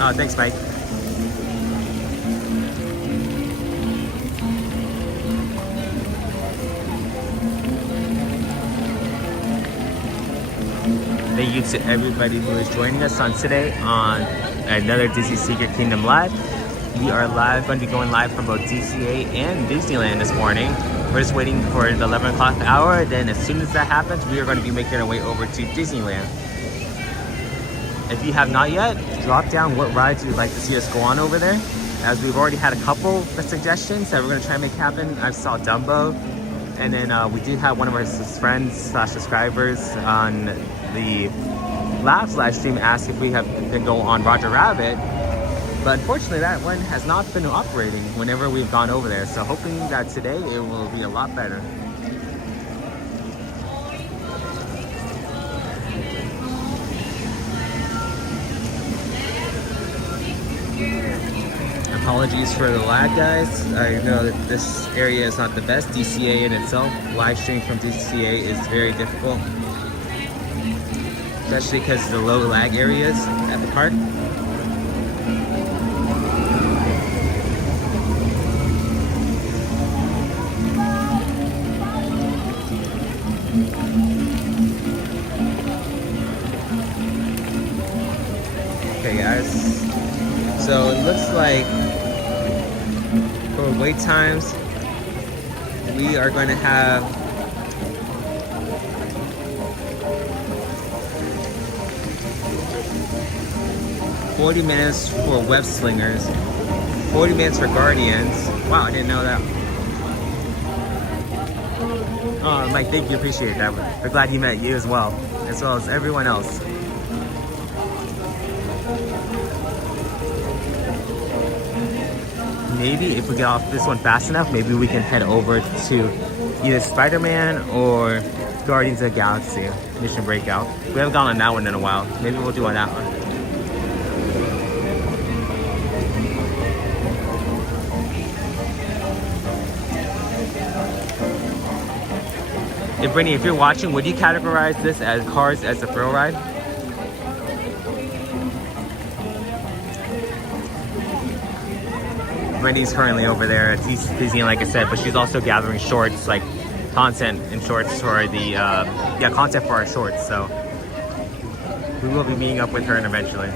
Oh, thanks, Mike. Thank you to everybody who is joining us on today on another Disney Secret Kingdom Live. We are going to be going live from both DCA and Disneyland this morning. We're just waiting for the 11 o'clock hour. Then as soon as that happens, we are going to be making our way over to Disneyland. If you have not yet, drop down what rides you'd like to see us go on over there. As we've already had a couple of suggestions that we're going to try and make happen. I saw Dumbo. And then we do have one of our friends / subscribers on the last live stream asked if we can go on Roger Rabbit. But unfortunately, that one has not been operating whenever we've gone over there. So hoping that today it will be a lot better. Apologies for the lag, guys. I know that this area is not the best. DCA in itself, live streaming from DCA is very difficult, especially because of the low lag areas at the park. Okay, guys. So it looks like for wait times, we are going to have $40 minutes for web slingers, 40 minutes for Guardians. Wow, I didn't know that. Oh, Mike, thank you, appreciate that. We're glad he met you as well as everyone else. Maybe if we get off this one fast enough, maybe we can head over to either Spider-Man or Guardians of the Galaxy Mission Breakout. We haven't gone on that one in a while. Maybe we'll do on that one. Hey, Brittany, if you're watching, would you categorize this as Cars as a thrill ride? Wendy's currently over there at Disney, like I said, but she's also gathering shorts, like content and shorts for the, content for our shorts. So we will be meeting up with her eventually.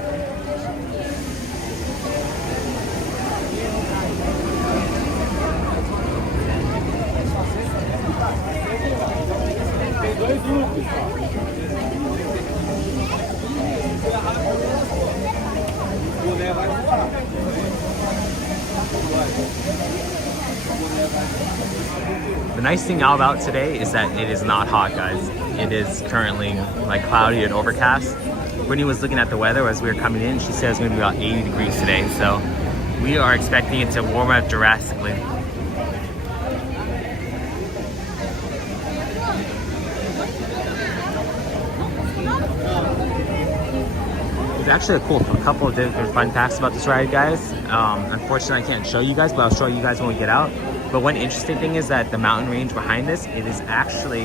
The nice thing about today is that it is not hot, guys. It is currently like cloudy and overcast. Brittany was looking at the weather as we were coming in. She said it's going to be about 80 degrees today, so we are expecting it to warm up drastically. There's actually a couple of different fun facts about this ride, guys. Unfortunately, I can't show you guys, but I'll show you guys when we get out. But one interesting thing is that the mountain range behind this, it is actually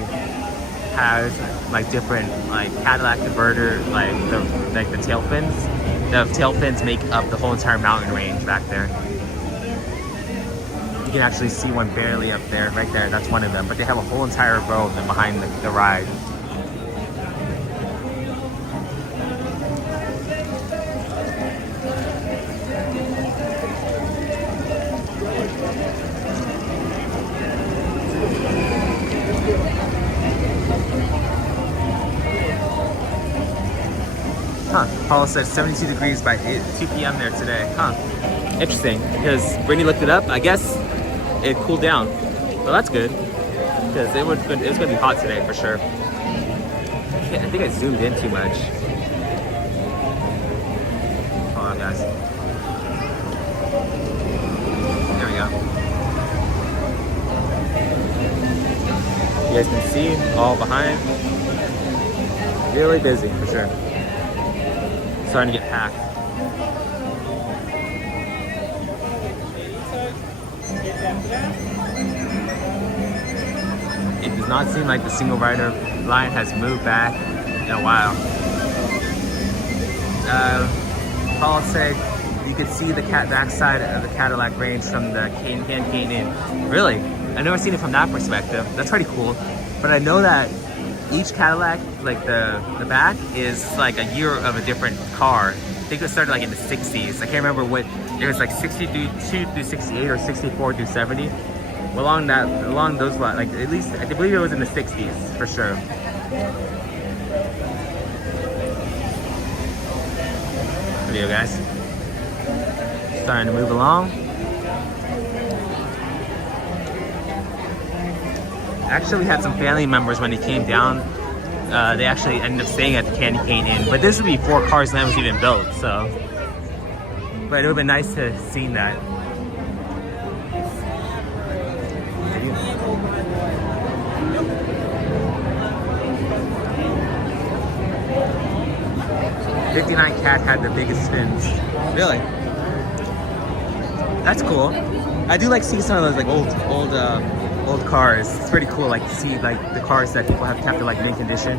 has like different like Cadillac converter, like the tail fins. The tail fins make up the whole entire mountain range back there. You can actually see one barely up there, right there. That's one of them. But they have a whole entire row of them behind the ride. Paul said 72 degrees by 2 p.m. there today. Huh. Interesting, because Brittany looked it up. I guess it cooled down. Well, that's good, because it was going to be hot today for sure. I think I zoomed in too much. Hold on, guys. There we go. You guys can see all behind. Really busy for sure. Starting to get packed. It does not seem like the single rider line has moved back in a while. Paul said you could see the backside of the Cadillac range from the Cane Inn. Really? I've never seen it from that perspective. That's pretty cool. But I know that each Cadillac, like the back, is like a year of a different car. I think it started like in the 60s. I can't remember what, it was like 62 through 68 or 64 through 70. Along those lines, like at least, I believe it was in the 60s for sure. Video, guys. Starting to move along. Actually, we had some family members when they came down. They actually ended up staying at the Candy Cane Inn, but this would be before Cars Land was even built, so. But it would have been nice to have seen that. 59 Cat had the biggest fins. Really? That's cool. I do like seeing some of those like old cars. It's pretty cool, like to see like the cars that people have to like mint condition.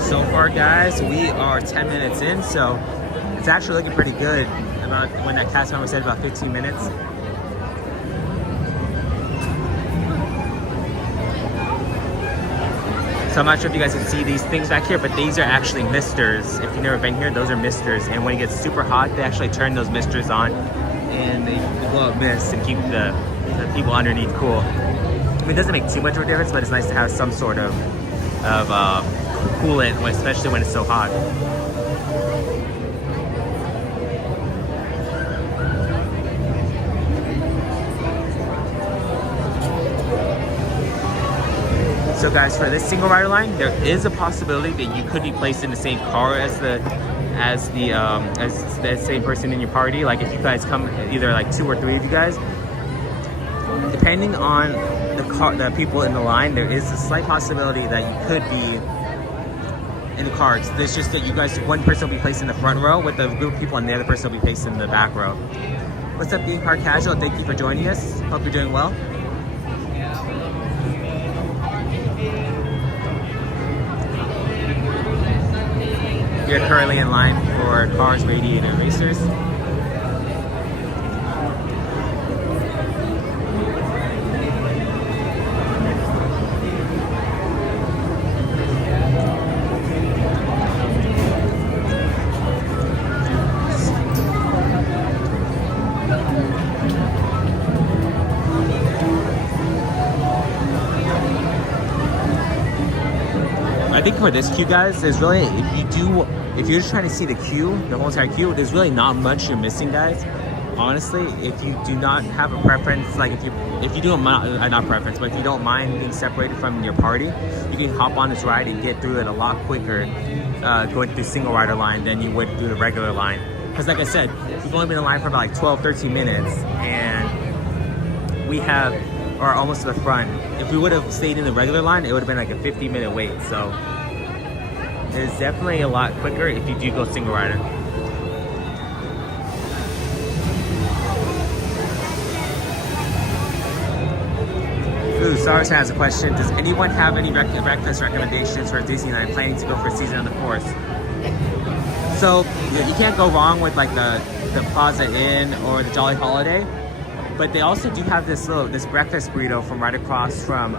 So far, guys, we are 10 minutes in, so it's actually looking pretty good. About when that cast member said about 15 minutes. So I'm not sure if you guys can see these things back here, but these are actually misters. If you've never been here, those are misters. And when it gets super hot, they actually turn those misters on and they blow up mist and keep the people underneath cool. I mean, it doesn't make too much of a difference, but it's nice to have some sort of coolant, especially when it's so hot. So guys, for this single rider line, there is a possibility that you could be placed in the same car as the same person in your party. Like if you guys come, either like 2 or 3 of you guys, depending on the people in the line, there is a slight possibility that you could be in the car. There's just that you guys, one person will be placed in the front row with the group of people, and the other person will be placed in the back row. What's up, Being Car Casual? Thank you for joining us. Hope you're doing well. You're currently in line for Cars Radiator Racers. I think for this queue, guys, there's really, if you're just trying to see the queue, the whole entire queue, there's really not much you're missing, guys. Honestly, if you do not have a preference, like if you do not preference, but if you don't mind being separated from your party, you can hop on this ride and get through it a lot quicker going through the single rider line than you would through the regular line. Because like I said, we've only been in line for about like 12, 13 minutes, and we are almost to the front. If we would have stayed in the regular line, it would have been like a 50-minute wait. So it's definitely a lot quicker if you do go single rider. Ooh, Cyrus has a question. Does anyone have any breakfast recommendations for Disneyland planning to go for Season on the Force? So you can't go wrong with like the Plaza Inn or the Jolly Holiday, but they also do have this breakfast burrito from right across from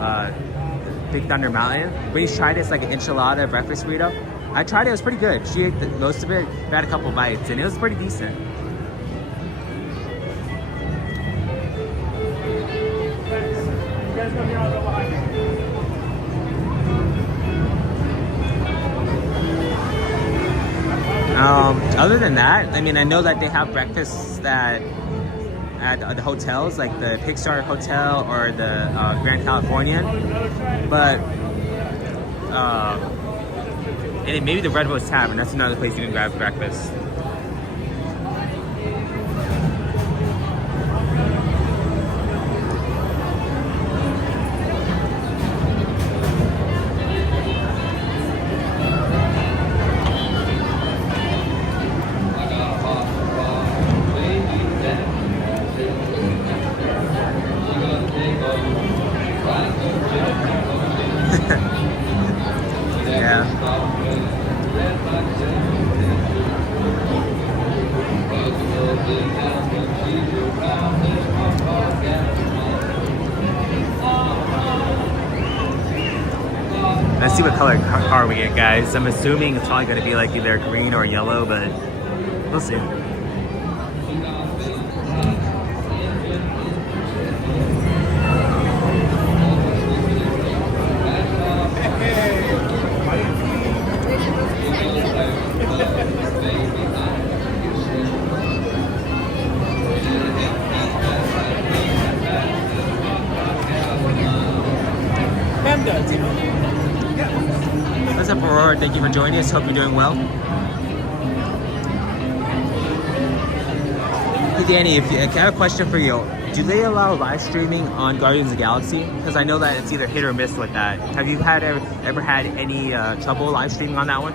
Big Thunder Mountain. Brittany's tried it. It's like an enchilada breakfast burrito. I tried it. It was pretty good. She ate most of it. We had a couple bites, and it was pretty decent. Other than that, I mean, I know that they have breakfasts that at the hotels, like the Pixar Hotel or the Grand Californian, but and maybe the Riverboat Tavern. That's another place you can grab breakfast. Let's see what color car we get, guys. I'm assuming it's probably going to be like either green or yellow, but we'll see. What's up, Aurora? Thank you for joining us. Hope you're doing well. Hey, Danny, I have a question for you. Do they allow live streaming on Guardians of the Galaxy? Because I know that it's either hit or miss with that. Have you ever had any trouble live streaming on that one?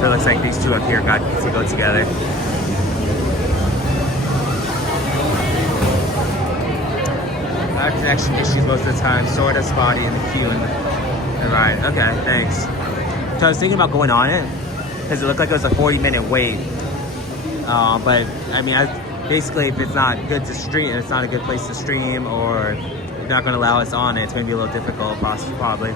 So it looks like these two up here got to go together. I have connection issues most of the time, sort of spotty in the queue and the ride. Okay, thanks. So I was thinking about going on it because it looked like it was a 40-minute wait. But I mean, basically, if it's not good to stream, it's not a good place to stream, or you're not going to allow us on it, it's going to be a little difficult, probably.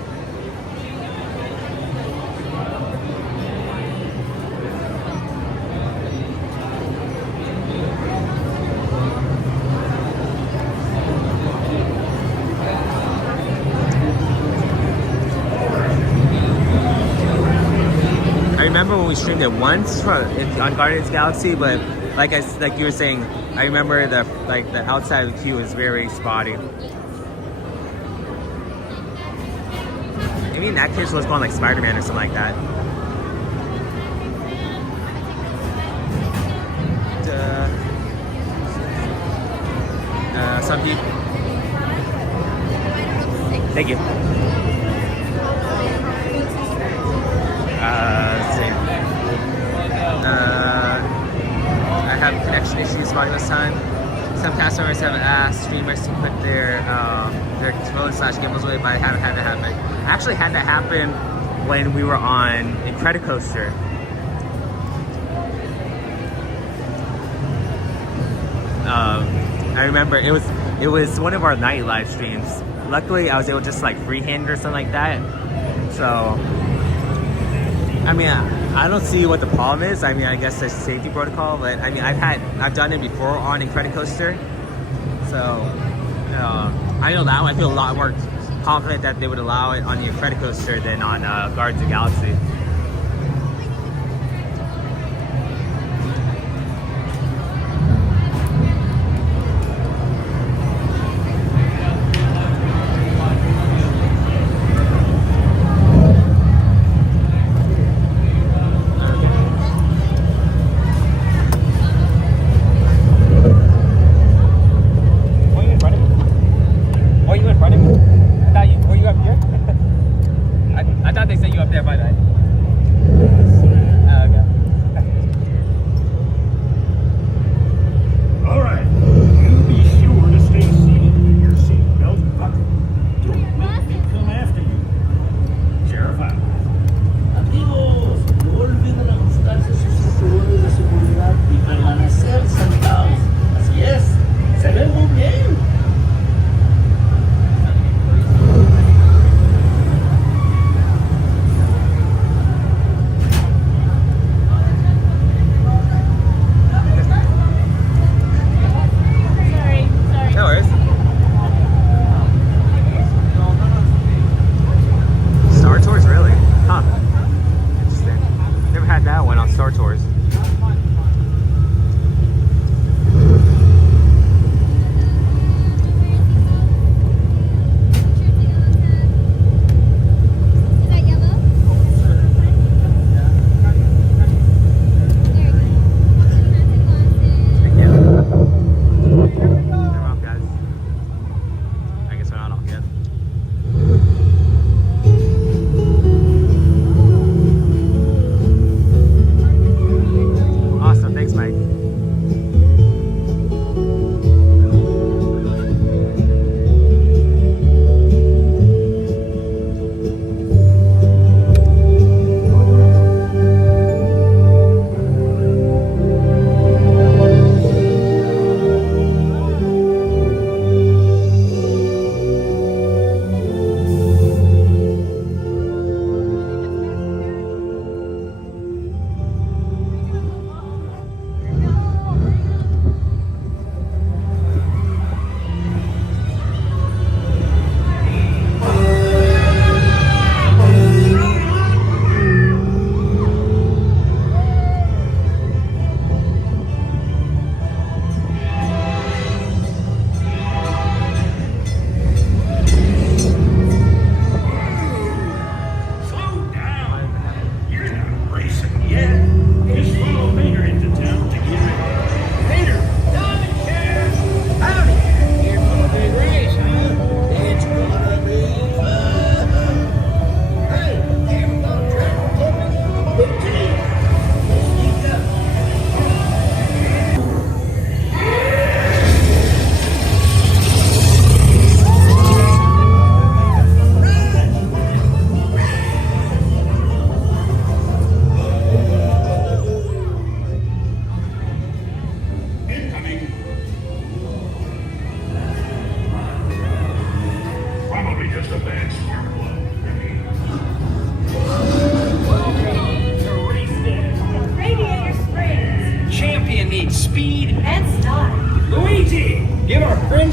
I remember when we streamed it once on Guardians of the Galaxy, but like you were saying, I remember the outside of the queue was very spotty. Maybe in that case, let's go on like Spider-Man or something like that. Some people. Thank you. Let's see. I have connection issues spotting this time. Some customers have asked streamers to put their controllers/gimbals away, but I haven't had that happen. I actually had that happen when we were on Incredicoaster. I remember it was one of our night live streams. Luckily, I was able to just like freehand or something like that. So, I mean, I don't see what the problem is. I mean, I guess there's a safety protocol, but I mean, I've done it before on Incredicoaster. So, I know that one. I feel a lot more confident that they would allow it on the Incredicoaster than on Guardians of the Galaxy. I thought they sent you up there by that.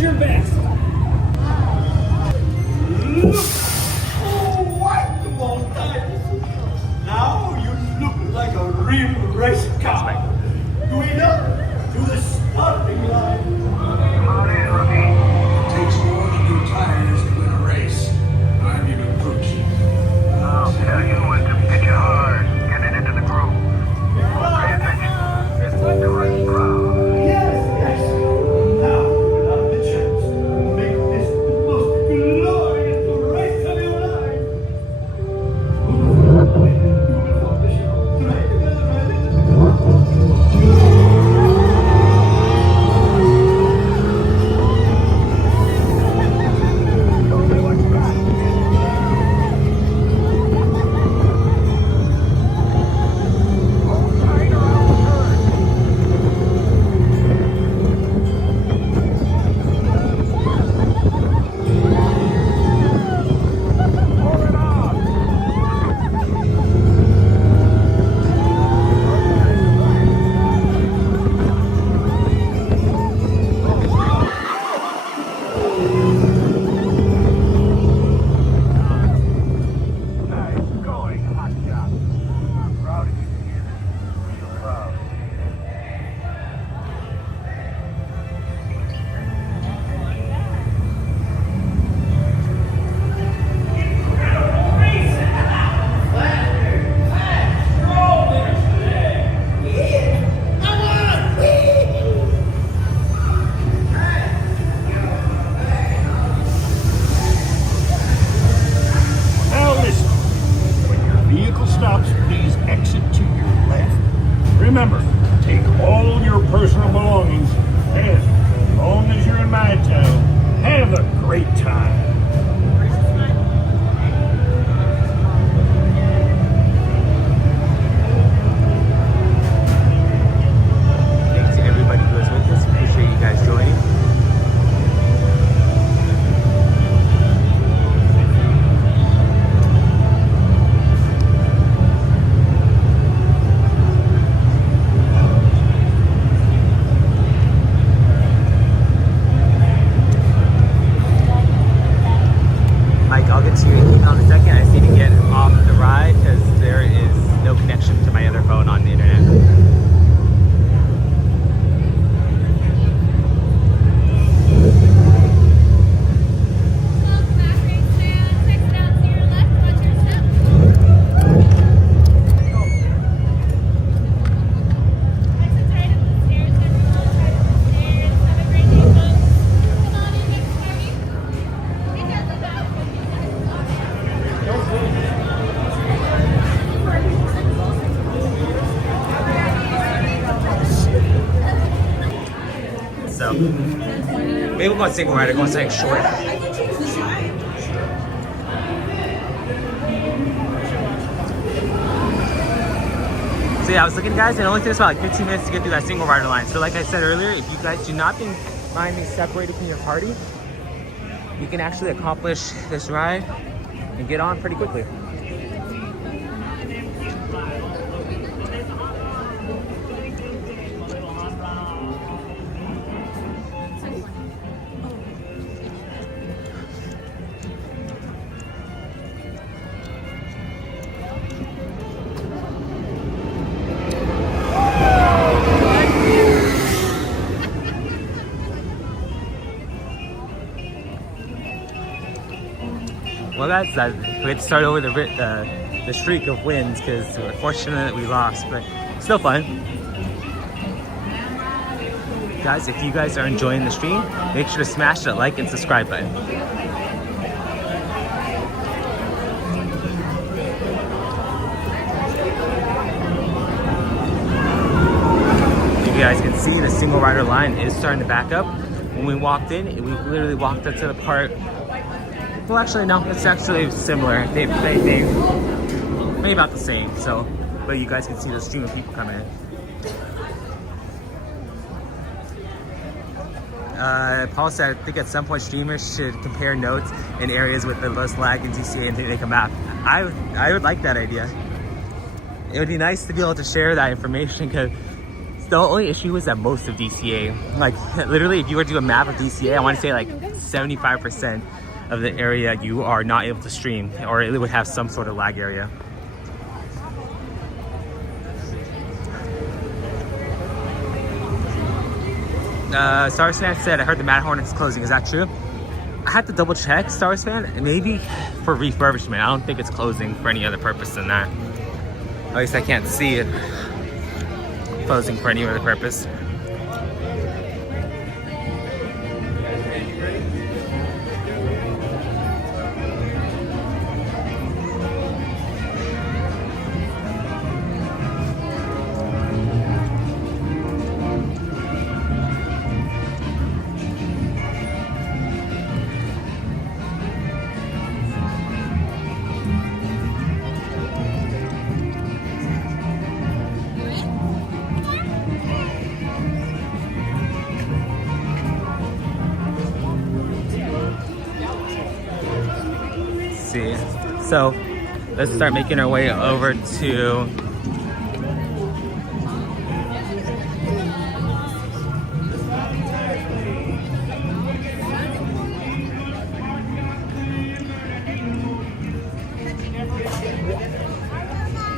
your best. Look! Oh, what? Come on, guys. Now you look like a real race car. Do we know? To the starting line. It takes more than good tires to win a race. I'm even coaching. I'll tell you when to hit you hard. Get it into the groove. Pay attention. The right crowd. Yes. Now we'll have the chance to make this the most glorious race of your life. Now listen, when your vehicle stops, please exit to your left. Remember, take all your personal belongings, and as long as you're in my town, have a great time. Thanks to everybody who was with us. Appreciate you guys joining. Mike, I'll get to your email in a second. I just need to get off the ride because there is no connection to my other phone on the internet. So maybe we'll go on single rider, go on something short. So yeah, I was looking, guys, and it only takes about like 15 minutes to get through that single rider line. So like I said earlier, if you guys do not mind being separated from your party, you can actually accomplish this ride and get on pretty quickly. Well, guys, we had to start over the streak of wins because unfortunately we lost, but still fun. Guys, if you guys are enjoying the stream, make sure to smash that like and subscribe button. You guys can see the single rider line is starting to back up. When we walked in, we literally walked up to the part. Well, actually, no, it's actually similar. They maybe about the same. So, but you guys can see the stream of people coming in. Paul said, I think at some point streamers should compare notes in areas with the lowest lag in DCA and make a map. I would like that idea. It would be nice to be able to share that information because The only issue is that most of DCA, like literally if you were to do a map of DCA, I want to say like 75% of the area you are not able to stream, or it would have some sort of lag area. Star Wars fan said, I heard the Matterhorn is closing. Is that true? I had to double check, Star Wars fan. Maybe for refurbishment. I don't think it's closing for any other purpose than that. At least I can't see it closing for any other purpose. So let's start making our way over to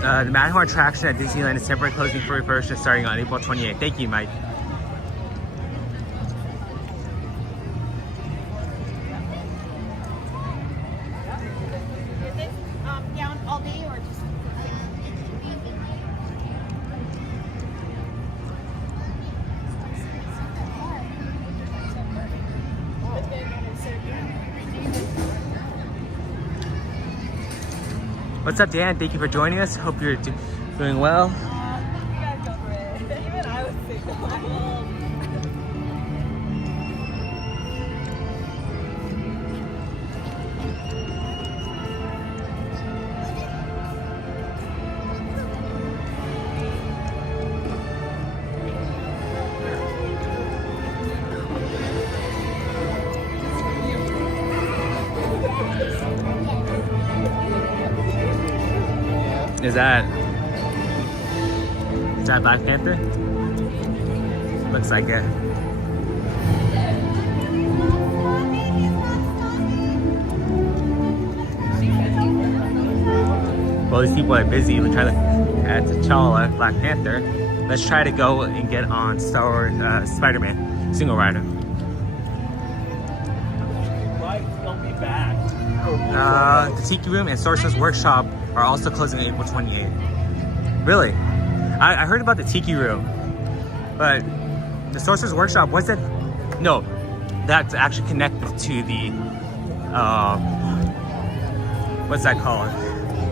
the Matterhorn attraction at Disneyland is temporarily closing for refurbishment starting on April 28th. Thank you, Mike. What's up, Dan? Thank you for joining us. Hope you're doing well. Even I would say Is that Black Panther? Looks like it. Well, these people are busy. We're trying to add T'Challa, Black Panther. Let's try to go and get on Star Wars, Spider-Man, single rider. Don't be back. The Tiki Room and Sorcerer's Workshop are also closing on April 28th. Really? I heard about the Tiki Room, but the Sorcerer's Workshop wasn't. No, that's actually connected to the. What's that called?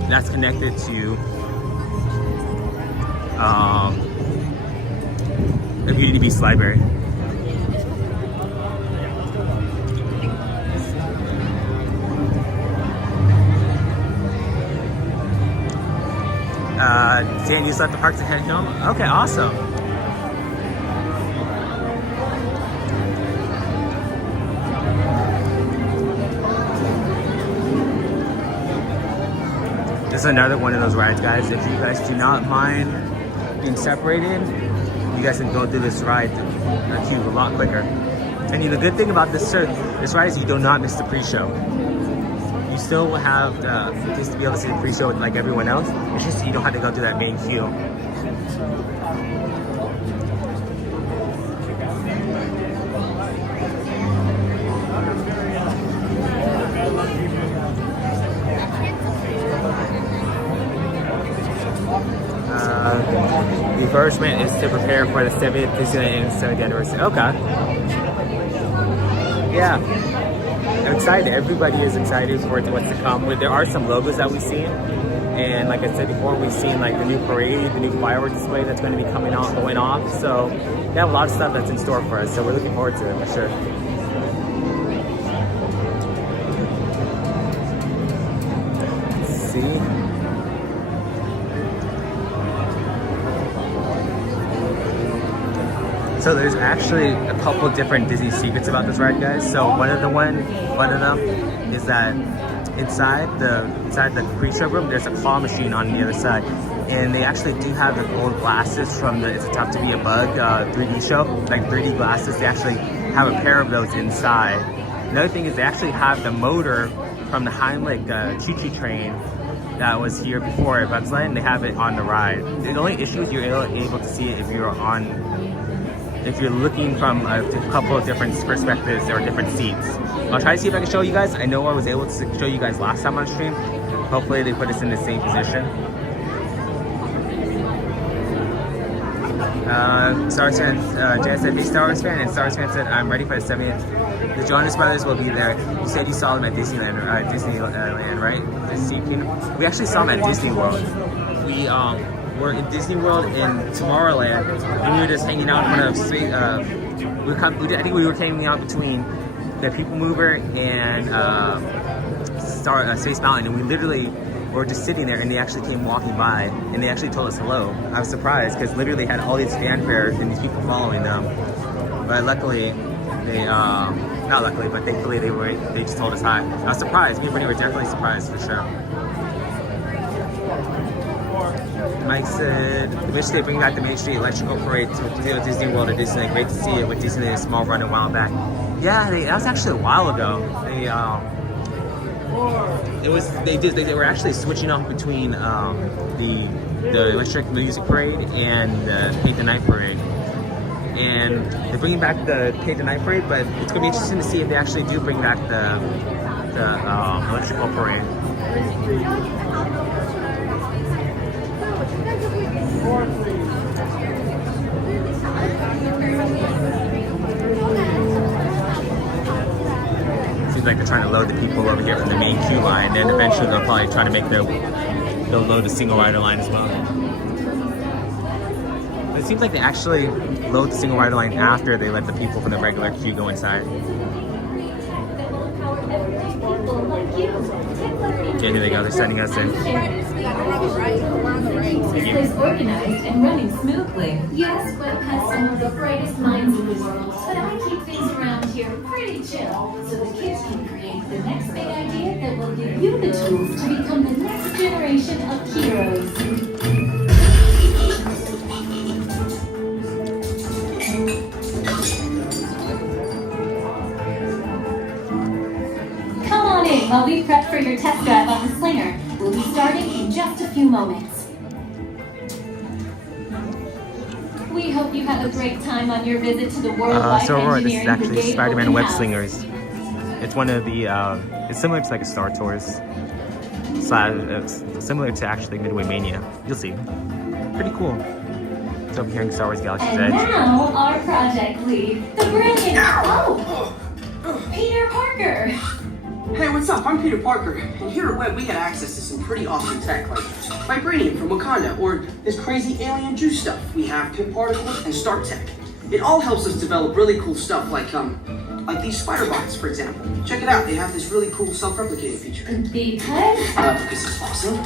That's connected to a Beauty Beast library. Dan, you just left the parks and heading home? Okay, awesome. This is another one of those rides, guys. If you guys do not mind being separated, you guys can go through this ride queue a lot quicker. And the good thing about this ride is you do not miss the pre-show. You still will have just to be able to see the pre-show like everyone else. It's just you don't have to go through that main queue. Refurbishment is to prepare for the 70th Disneyland 70th anniversary. Okay. Yeah. I'm excited. Everybody is excited for what's to come. There are some logos that we've seen, and like I said before, we've seen like the new parade, the new fireworks display that's going to be coming out, going off. So they have a lot of stuff that's in store for us. So we're looking forward to it for sure. Let's see. So there's actually a couple different Disney secrets about this ride, guys. So one of them is that inside the pre-show room, there's a claw machine on the other side. and they actually do have the old glasses from the It's Tough to Be a Bug 3D show, like 3D glasses. They actually have a pair of those inside. Another thing is they actually have the motor from the Heimlich choo-choo train that was here before at Bugsland. They have it on the ride. The only issue is you're able to see it if you're looking from a couple of different perspectives or different seats. I'll try to see if I can show you guys. I know I was able to show you guys last time on stream. Hopefully they put us in the same position. Star Wars fan, Jan said, "Big Star Wars fan," and Star Wars fan said, "I'm ready for the 70th. The Jonas Brothers will be there." You said you saw them at Disneyland, right? Disney Kingdom. We actually saw them at Disney World. We were in Disney World in Tomorrowland, and we were just hanging out in front of I think we were hanging out between the People Mover and Space Mountain, and we literally were just sitting there, and they actually came walking by, and they actually told us hello. I was surprised because literally had all these fanfares and these people following them. But luckily, not luckily, but thankfully they just told us hi. I was surprised. Me and Brittany were definitely surprised for sure. Mike said, "Wish they bring back the Main Street Electrical Parade to Disney World or Disneyland. Great to see it with Disneyland Small Run a while back." Yeah, that was actually a while ago. They were actually switching off between the Electric Music Parade and the Paint the Night Parade. And they're bringing back the Paint the Night Parade, but it's going to be interesting to see if they actually do bring back the Electrical Parade. Seems like they're trying to load the people over here from the main queue line, and eventually they'll probably try to make they'll load the single rider line as well. It seems like they actually load the single rider line after they let the people from the regular queue go inside. Okay, here they go. They're sending us in. Is organized and running smoothly. Yes, Webb has some of the brightest minds in the world, but I keep things around here pretty chill, so the kids can create the next big idea that will give you the tools to become the next generation of heroes. While we prep for your test drive on the Slinger, we'll be starting in just a few moments. We hope you have a great time on your visit to the Worldwide Engineering this is actually Brigade Spider-Man Open Web House. Slingers. It's one of the, it's similar to like a Star Tours. Similar to actually Midway Mania. You'll see. Pretty cool. It's over here in Star Wars Galaxy's And Edge. now, our project lead, the brilliant, Peter Parker. Hey, what's up? I'm Peter Parker, and here at Webb we get access to some pretty awesome tech like vibranium from Wakanda, or this crazy alien juice stuff. We have pit particles and Stark Tech. It all helps us develop really cool stuff like these spider bots, for example. Check it out, they have this really cool self-replicating feature. Because it's awesome.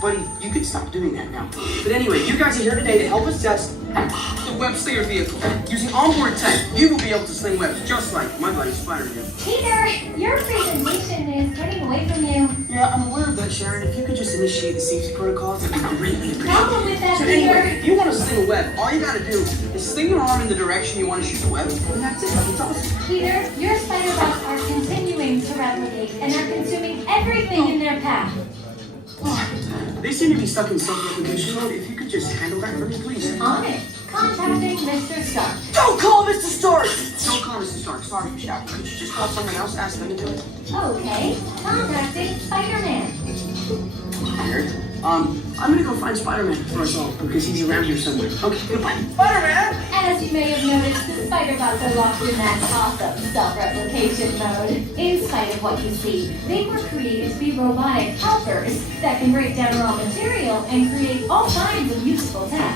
Buddy, you can stop doing that now. But anyway, you guys are here today to help us test the Web Slinger vehicle. Using onboard tech, you will be able to sling webs just like my buddy Spider-Man. Peter, your presentation is getting away from you. Yeah, I'm aware of that, Sharon. If you could just initiate the safety protocols, I'd be greatly appreciated. Problem with that, So Peter? anyway, if you want to sling a web, all you gotta do is sling your arm in the direction you want to shoot the web, and that's it. It's awesome. Peter, your spider bots are continuing to replicate and are consuming everything in their path. They seem to be stuck in self-replication mode. If you could just handle that for me, please. On it. Contacting Mr. Stark. Don't call Mr. Stark! Don't call Mr. Stark. Sorry for shouting. Could you just call someone else? Ask them to do it. Okay. Contacting Spider-Man. Weird. I'm gonna go find Spider-Man for us all, because he's around here somewhere. Okay, goodbye. Spider-Man! As you may have noticed, the spider bots are locked in that awesome self-replication mode. In spite of what you see, they were created to be robotic helpers that can break down raw material and create all kinds of useful tech.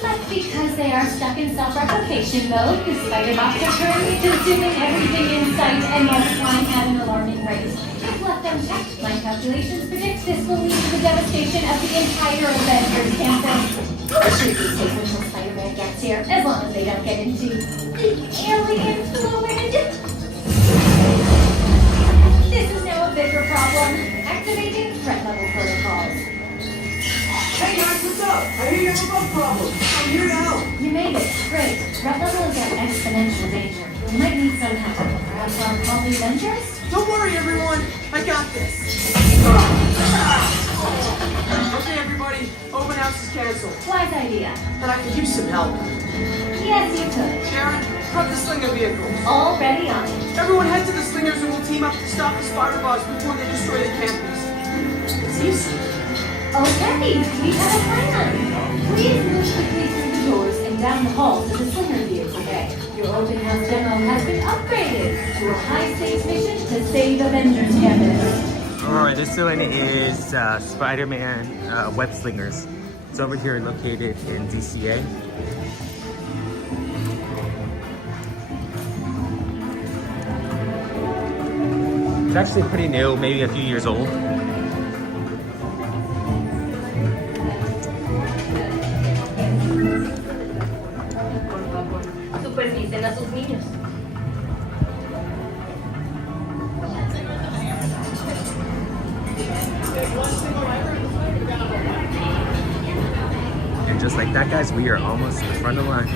But because they are stuck in self-replication mode, the spider bots are currently consuming everything in sight and multiplying at an alarming rate. If left unchecked, my calculations predict this will lead to the devastation of the entire Avengers campaign. It should be safe until Spider-Man gets here, as long as they don't get into the alien fluid. This is now a bigger problem. Activating threat level protocols. I hear you have a bug problem. I'm here to help. You made it. Great. Red level is at exponential danger. You might need some help. Perhaps I'll call the Avengers? Don't worry, everyone. I got this. Okay, everybody. Open house is canceled. Wise idea. But I could use some help. Yes, you could. Sharon, prep the slinger vehicles. Already on it. Everyone head to the slingers and we'll team up to stop the spider bots before they destroy the campus. It's easy. Okay, we have a plan. Please move quickly through the doors and down the hall to the slinger vehicle bay. Your open house demo has been upgraded to a high-stakes mission to save Avengers Campus. Alright, this one is Spider-Man Web Slingers. It's over here located in DCA. It's actually pretty new, maybe a few years old. Supervisen a sus niños. And just like that, guys, we are almost in front of the line.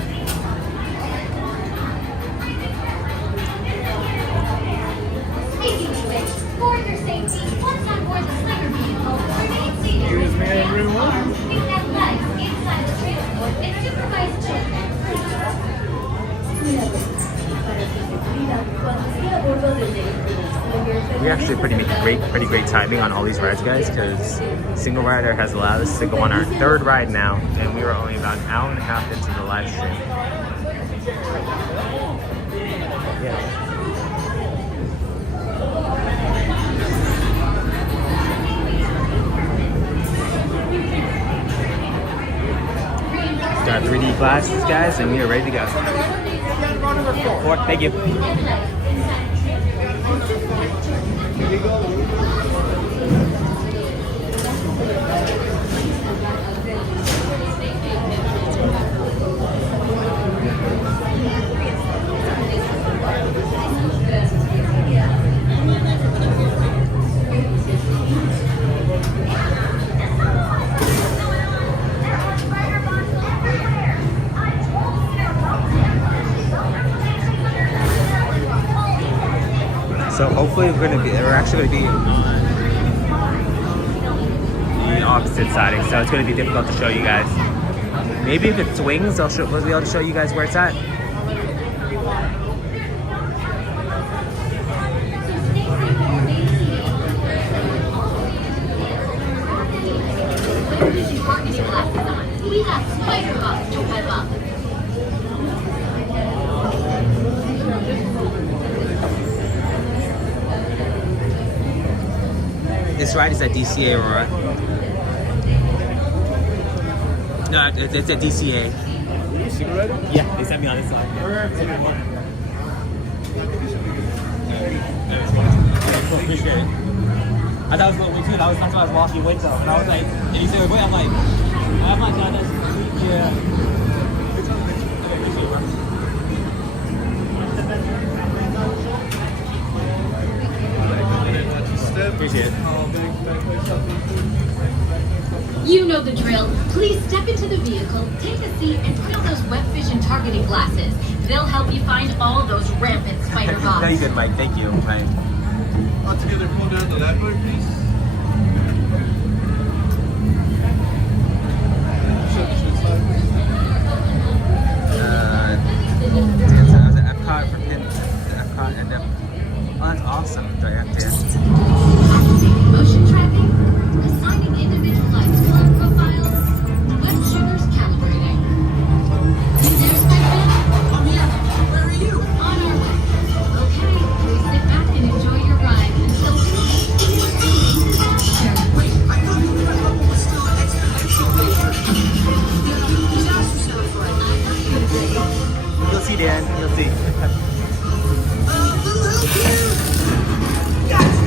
Speaking of which, for your safety, once on board the slinger vehicle, remain seated. Here's man room arms, feet, and legs inside the transport and supervise children. We actually pretty great timing on all these rides, guys, because Single Rider has allowed us to go on our third ride now, and we were only about an hour and a half into the live stream. Got 3D glasses, guys, and we are ready to go. Thank you. So hopefully we're actually gonna be on the opposite siding, so it's gonna be difficult to show you guys. Maybe if it swings, we'll be able to show you guys where it's at. We got spider bots to web up. This ride is at DCA, Aurora. No, it's at DCA. Yeah, they sent me on this side. Appreciate it. I thought it was a little weird too. That's why I was walking away though. And I was like, and he said, wait, I'm like done this. Yeah. Appreciate it. You know the drill. Please step into the vehicle, take a seat, and put on those web vision targeting glasses. They'll help you find all those rampant spider bots. No, you did, Mike. Thank you, Mike. All together, pull down the left leg, please. I was at Epcot for Pin. Epcot and oh, that's awesome. Motion tracking, assigning individualized blood profiles, blood sugars calibrating. There's Spider-Man. I'm here. Where are you? On our way. Okay, please sit back and enjoy your ride until Wait, I thought the red level was still an exponential danger. Disaster sounds right. You'll see, Dan. You'll see. Guys,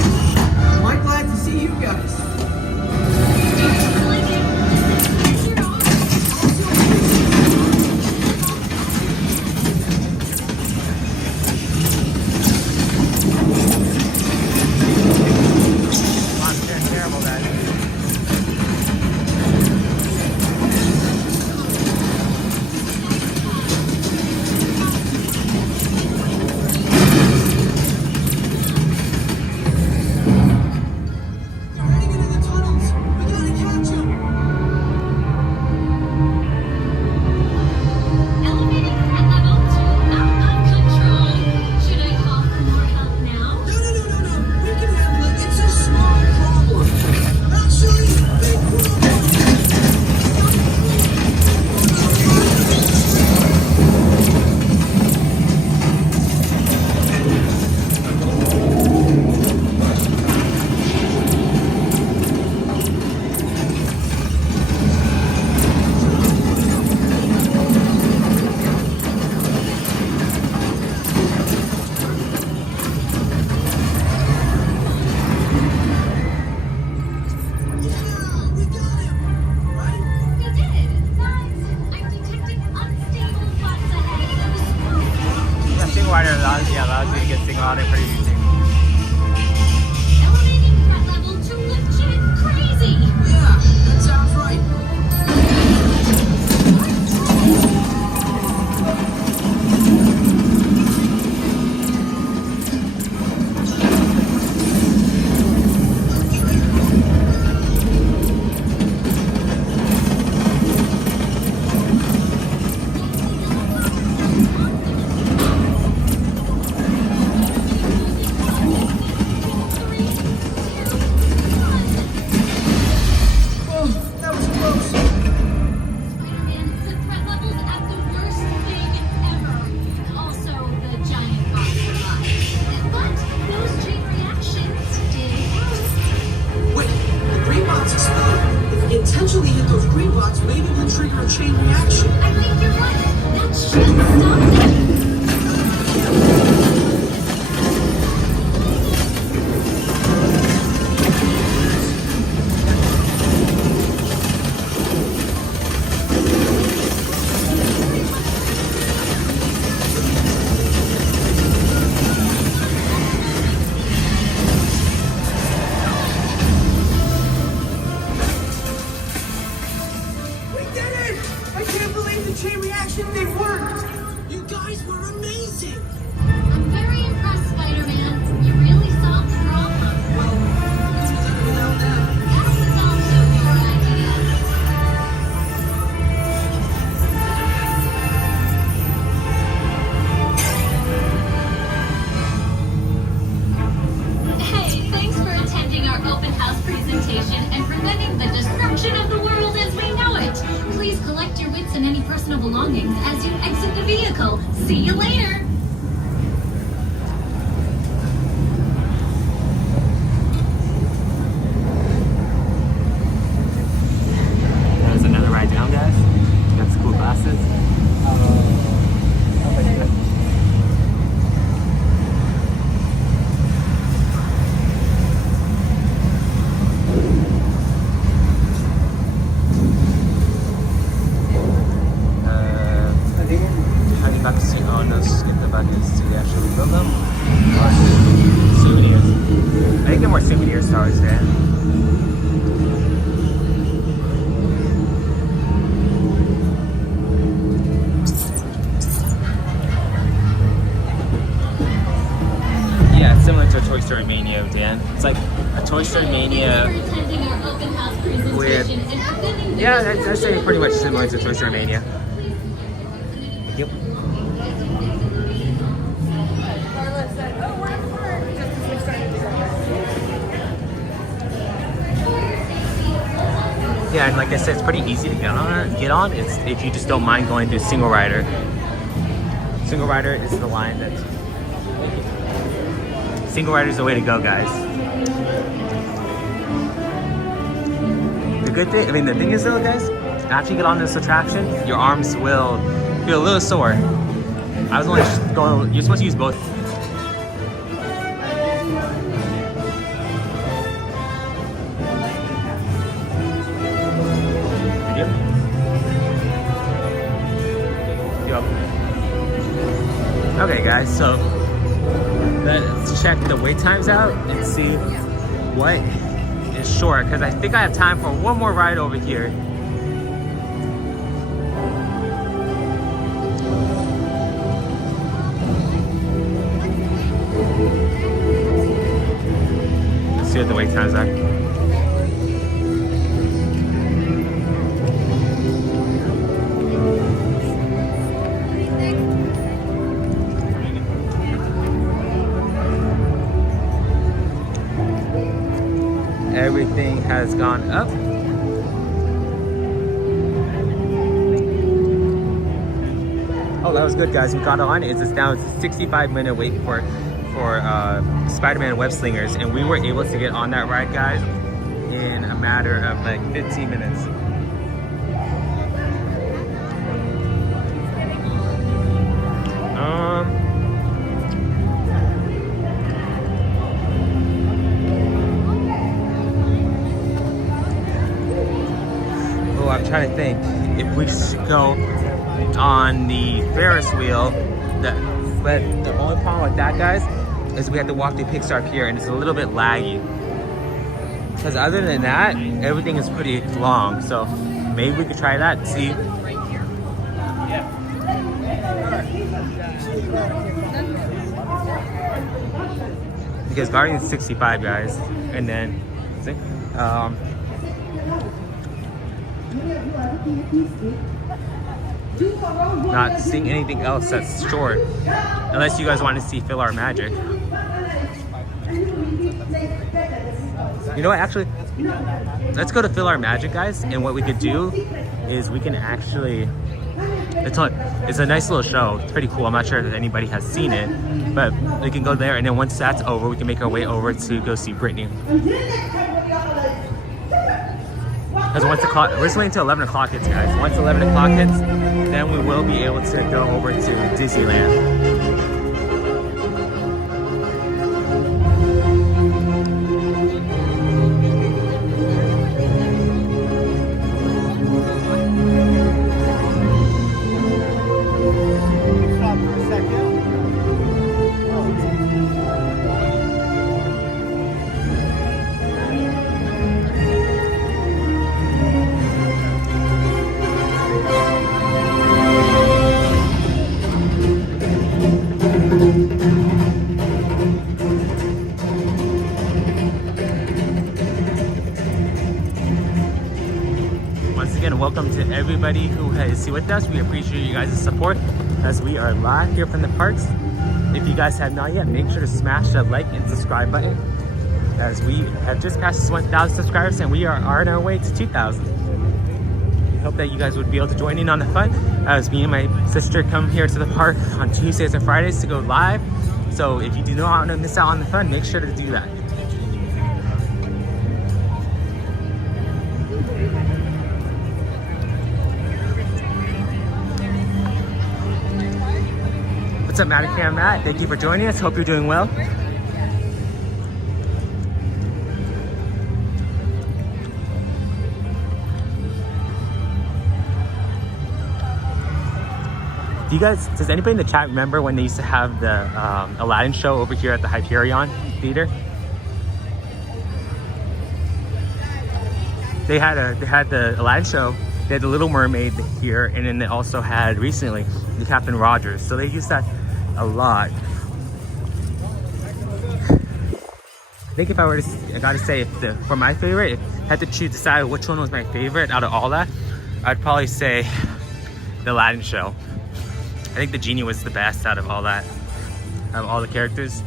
open house presentation and preventing the destruction of the world as we know it. Please collect your wits and any personal belongings as you exit the vehicle. See you later. There's another ride down, guys. That's cool glasses. Souvenirs. I think they're more souvenir stars there. Yeah, it's similar to a Toy Story Mania, Dan. It's like a Toy Story Mania with... Yeah, I'd say pretty much similar to Toy Story Mania. Yep. Yeah, and like I said, it's pretty easy to get on. It's if you just don't mind going to single rider. Single rider is the line that's... Single rider is the way to go, guys. The good thing, the thing is though, guys, after you get on this attraction, your arms will feel a little sore. I was only going, you're supposed to use both. Okay guys, so let's check the wait times out and see what is short, because I think I have time for one more ride over here. Let's see what the wait times are. Everything has gone up. Oh, that was good, guys. We got on. It's now a 65-minute wait for Spider-Man Web Slingers, and we were able to get on that ride, guys, in a matter of like 15 minutes. I'm trying to think if we should go on the Ferris wheel. But the only problem with that, guys, is we have to walk through Pixar Pier, and it's a little bit laggy. Because other than that, everything is pretty long. So maybe we could try that and see. Because Guardians is 65, guys, and then not seeing anything else that's short, unless you guys want to see PhilharMagic. You know what, actually, let's go to PhilharMagic, guys, and what we could do is we can actually, it's a nice little show. It's pretty cool. I'm not sure if anybody has seen it, but we can go there, and then once that's over, we can make our way over to go see Brittany. Because once the clock, we're just waiting until 11 o'clock hits, guys. Once 11 o'clock hits, then we will be able to go over to Disneyland. Welcome to everybody who is with us. We appreciate you guys' support as we are live here from the parks. If you guys have not yet, make sure to smash that like and subscribe button. as we have just passed 1,000 subscribers and we are on our way to 2,000. We hope that you guys would be able to join in on the fun as me and my sister come here to the park on Tuesdays and Fridays to go live. So if you do not want to miss out on the fun, make sure to do that. What's up, Matt? Matt, thank you for joining us. Hope you're doing well. Do you guys, does anybody in the chat remember when they used to have the Aladdin show over here at the Hyperion Theater? They had the Aladdin show, they had the Little Mermaid here, and then they also had recently the Captain Rogers. So they used that a lot. I think if I were to, I gotta say, for my favorite, if I had to decide which one was my favorite out of all that, I'd probably say the Aladdin show. I think the genie was the best out of all that, out of all the characters.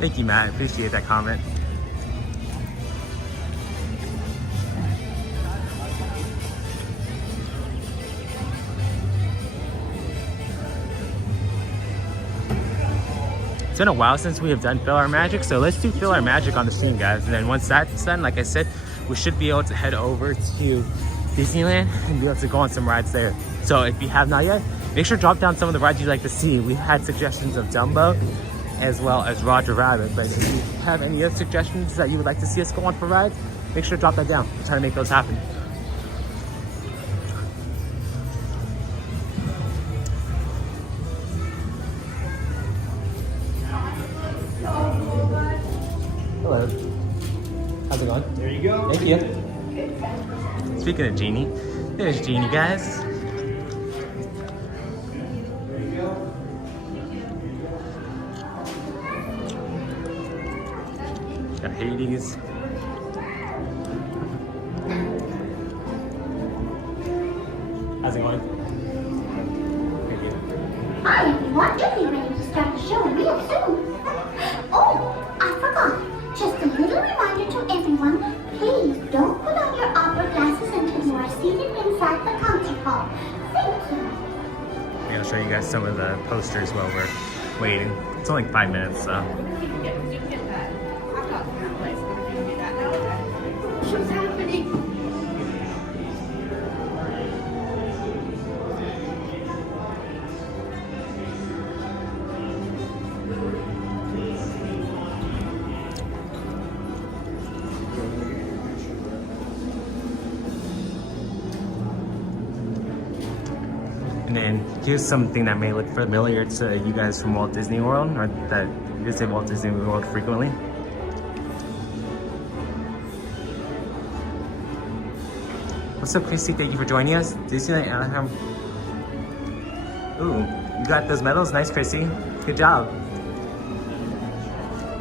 Thank you, Matt. I appreciate that comment. It's been a while since we have done PhilharMagic, so let's do PhilharMagic on the stream, guys. And then once that's done, like I said, we should be able to head over to Disneyland and be able to go on some rides there. So if you have not yet, make sure to drop down some of the rides you'd like to see. We've had suggestions of Dumbo as well as Roger Rabbit, but if you have any other suggestions that you would like to see us go on for rides, make sure to drop that down. We're trying to make those happen. Hello. How's it going? There you go. Thank you. Speaking of Genie, there's Genie, guys. There you go. Got Hades. How's it going? Thank you. Hi everyone, getting ready to start the show real soon. Oh, I forgot. Just a little reminder to everyone, please don't put on your opera glasses until you are seated inside the concert hall. Thank you. Maybe I'll show you guys some of the posters while we're waiting. It's only like 5 minutes, so. What's happening? And then here's something that may look familiar to you guys from Walt Disney World, or that visit Walt Disney World frequently. What's up, Christy? Thank you for joining us. Disneyland Anaheim. Ooh, you got those medals? Nice, Christy. Good job.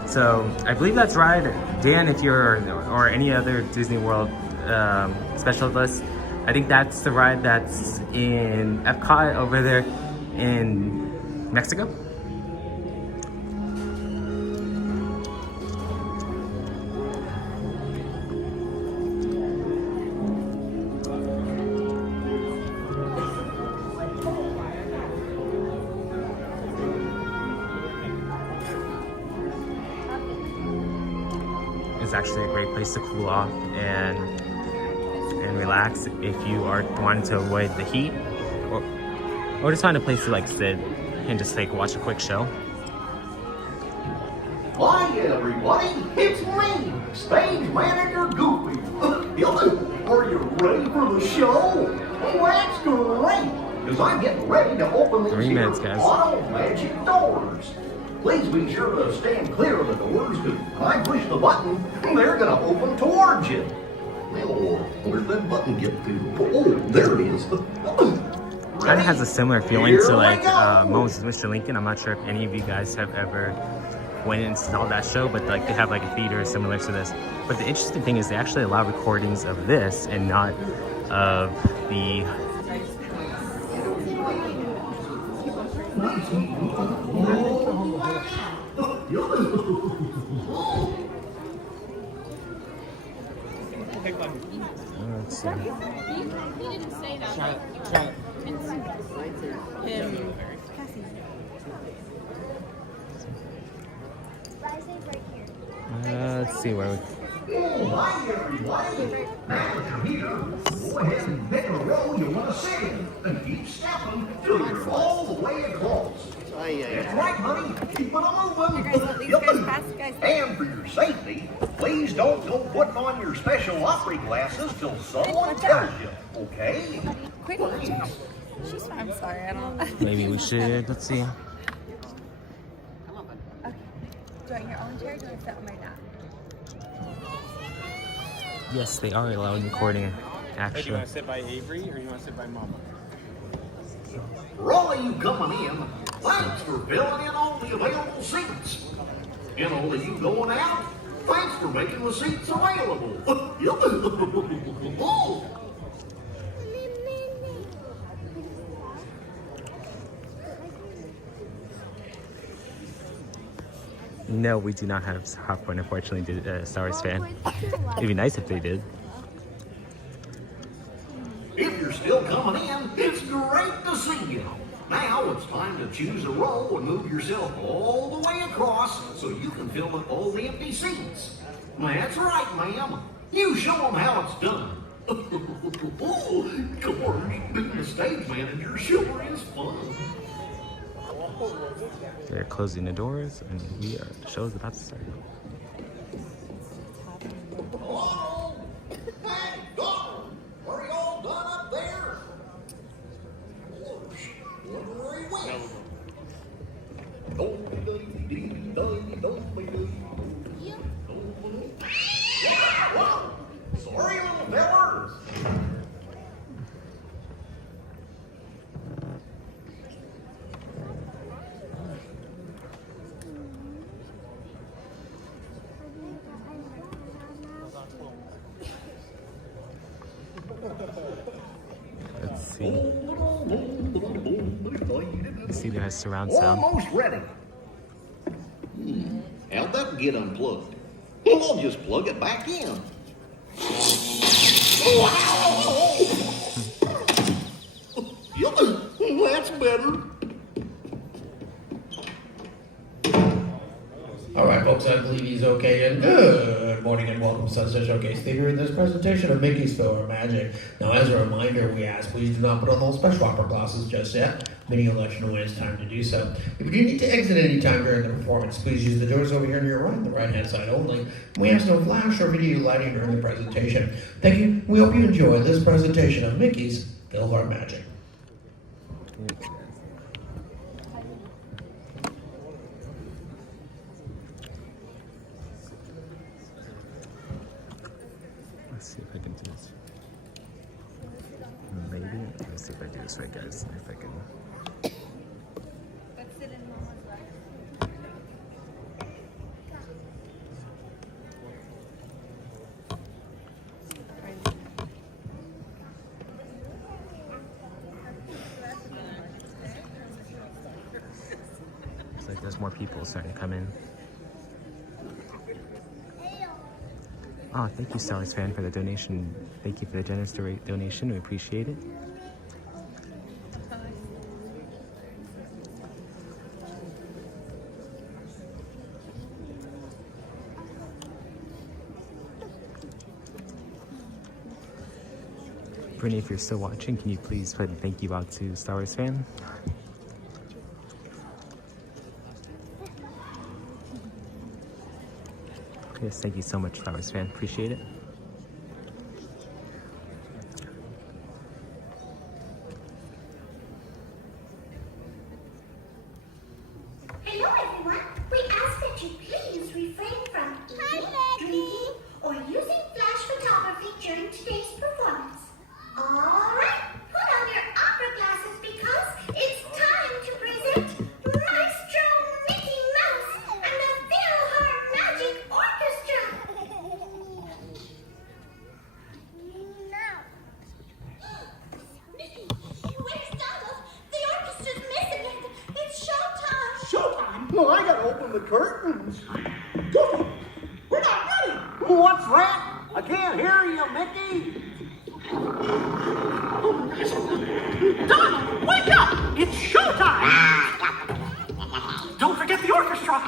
So I believe that's right. Dan, if you're, or any other Disney World specialist, I think that's the ride that's in Epcot over there in Mexico. It's actually a great place to cool off and relax if you are wanting to avoid the heat, or just find a place to like sit and just like watch a quick show. Hi everybody, it's me, stage manager Goofy. Are you ready for the show? Well, that's great, because I'm getting ready to open these 3 minutes, guys. PhilharMagic doors. Please be sure to stand clear of the doors, because when I push the button, they're going to open towards you. Well, where'd that button get to? Oh, there it is. Kind of has a similar feeling to like Moments with Mr. Lincoln. I'm not sure if any of you guys have ever went and saw that show, but like they have like a theater similar to this. But the interesting thing is they actually allow recordings of this and not of the let's see. He didn't say that. Let's see where we. Oh, hi everybody. Now that you're here, go ahead and pick a row you want to sit in and keep stepping till you're all the way across. That's right, honey. Keep it moving. And for your safety, please don't go putting on your special opera glasses till someone tells you, okay? Quick. She's fine. I'm sorry. I don't. Maybe we should. Let's see. Okay. Do I want your own chair? Or do I sit on my lap? Yes, they are allowing recording. Hey, do you Actually, want to sit by Avery or you want to sit by Mama? For all of you coming in, thanks for filling in all the available seats. And all of you going out, thanks for making the seats available. Oh. no, we do not have popcorn, unfortunately, Star Wars fan. It'd be nice if they did. If you're still coming in, it's great to see you. Now it's time to choose a row and move yourself all the way across so you can fill up all the empty seats. That's right, ma'am. You show them how it's done. Oh, George, being a stage manager sure is fun. They're closing the doors, and the show's about to start. Hello? Hey, daughter, are you all done up there? Where he went? Whoa! Sorry, little fellers. Let's see. Let's see, there has surround sound. Almost ready. How'd that get unplugged? Well, I'll just plug it back in. That's better. All right, folks, I believe he's okay, and good morning and welcome to Sunset Showcase Theater in this presentation of Mickey's PhilharMagic. Now, as a reminder, we ask please do not put on those special opera glasses just yet. Many will let you know when it's time to do so. If you do need to exit any time during the performance, please use the doors over here on your right, the right-hand side only. We ask no flash or video lighting during the presentation. Thank you. We hope you enjoy this presentation of Mickey's PhilharMagic. Let's see if I can do this. Maybe. Let's see if I do this right, guys. If I can. Looks like there's more people starting to come in. Oh, thank you, Star Wars fan, for the donation. Thank you for the generous donation. We appreciate it. Brittany, if you're still watching, can you please put a thank you out to Star Wars fan? Yes, thank you so much, Star Wars fan. Appreciate it. Hello, everyone. We ask that you please refrain from eating, drinking, or using flash photography during today's performance. All right, put on your opera glasses because it's time to present Maestro Mickey Mouse and the open the curtains. Goofy, we're not ready. What's that? I can't hear you, Mickey. Donald, wake up! It's showtime! Don't forget the orchestra.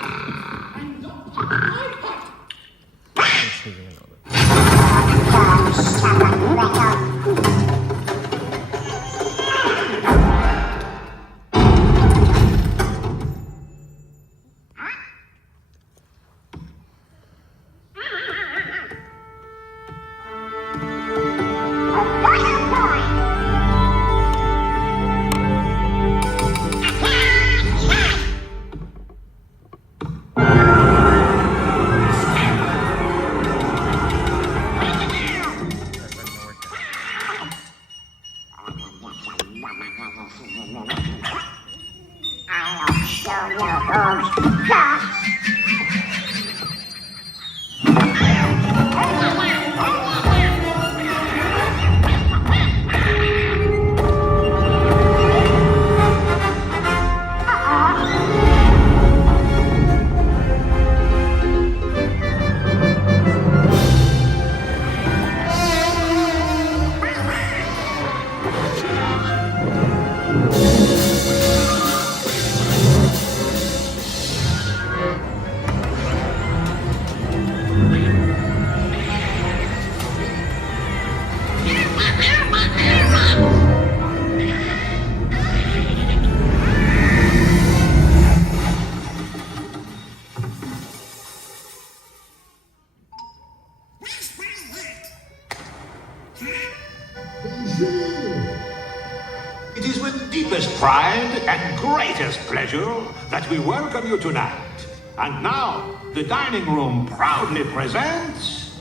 It is with deepest pride and greatest pleasure that we welcome you tonight. And now, the dining room proudly presents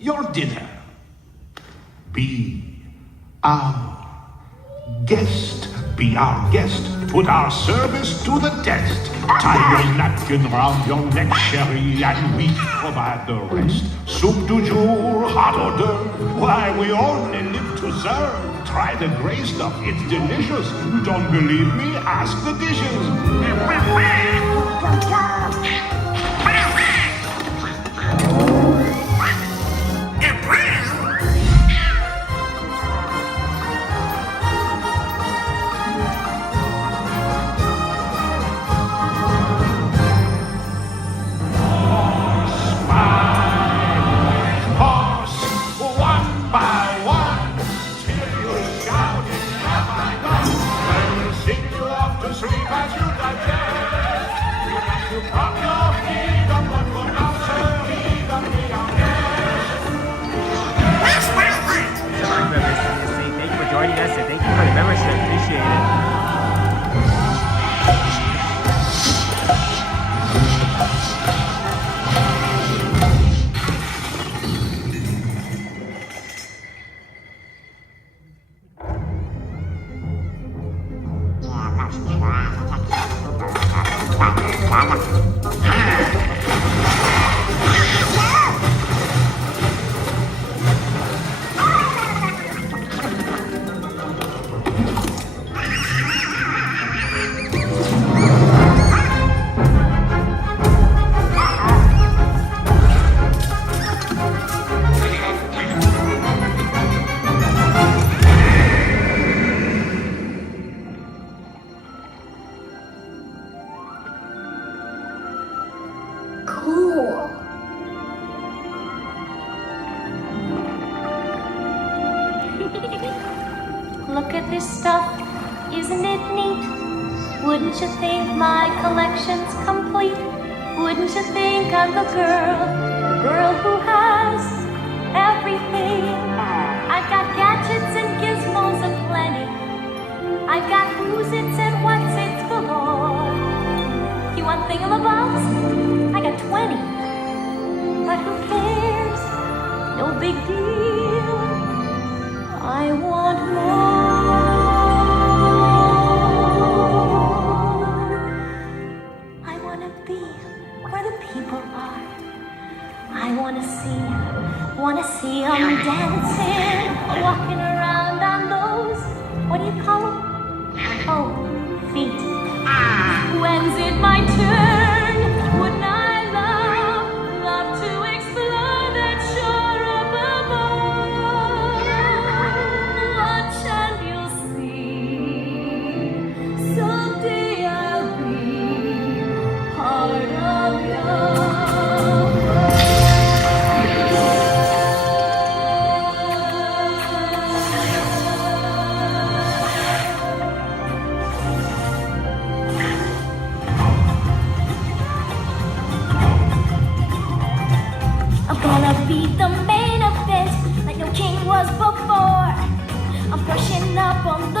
your dinner. Be our guest. Be our guest. Put our service to the test. Tie your napkin round your neck, sherry, and we provide the rest. Soup du jour, hot hors d'oeuvre. Why, we only live to serve. Try the gray stuff, it's delicious. Don't believe me? Ask the dishes. Joining us, and thank you for the membership. Appreciate it. Look at this stuff, isn't it neat? Wouldn't you think my collection's complete? Wouldn't you think I'm the girl who has everything? I've got gadgets and gizmos aplenty. I've got who's-its and what's-its galore. You want thingamabobs? I got 20. But who cares? No big deal. I want more. I want to be where the people are. I want to see them dancing, walking around on those, what do you call them? Oh, feet. When's it my turn?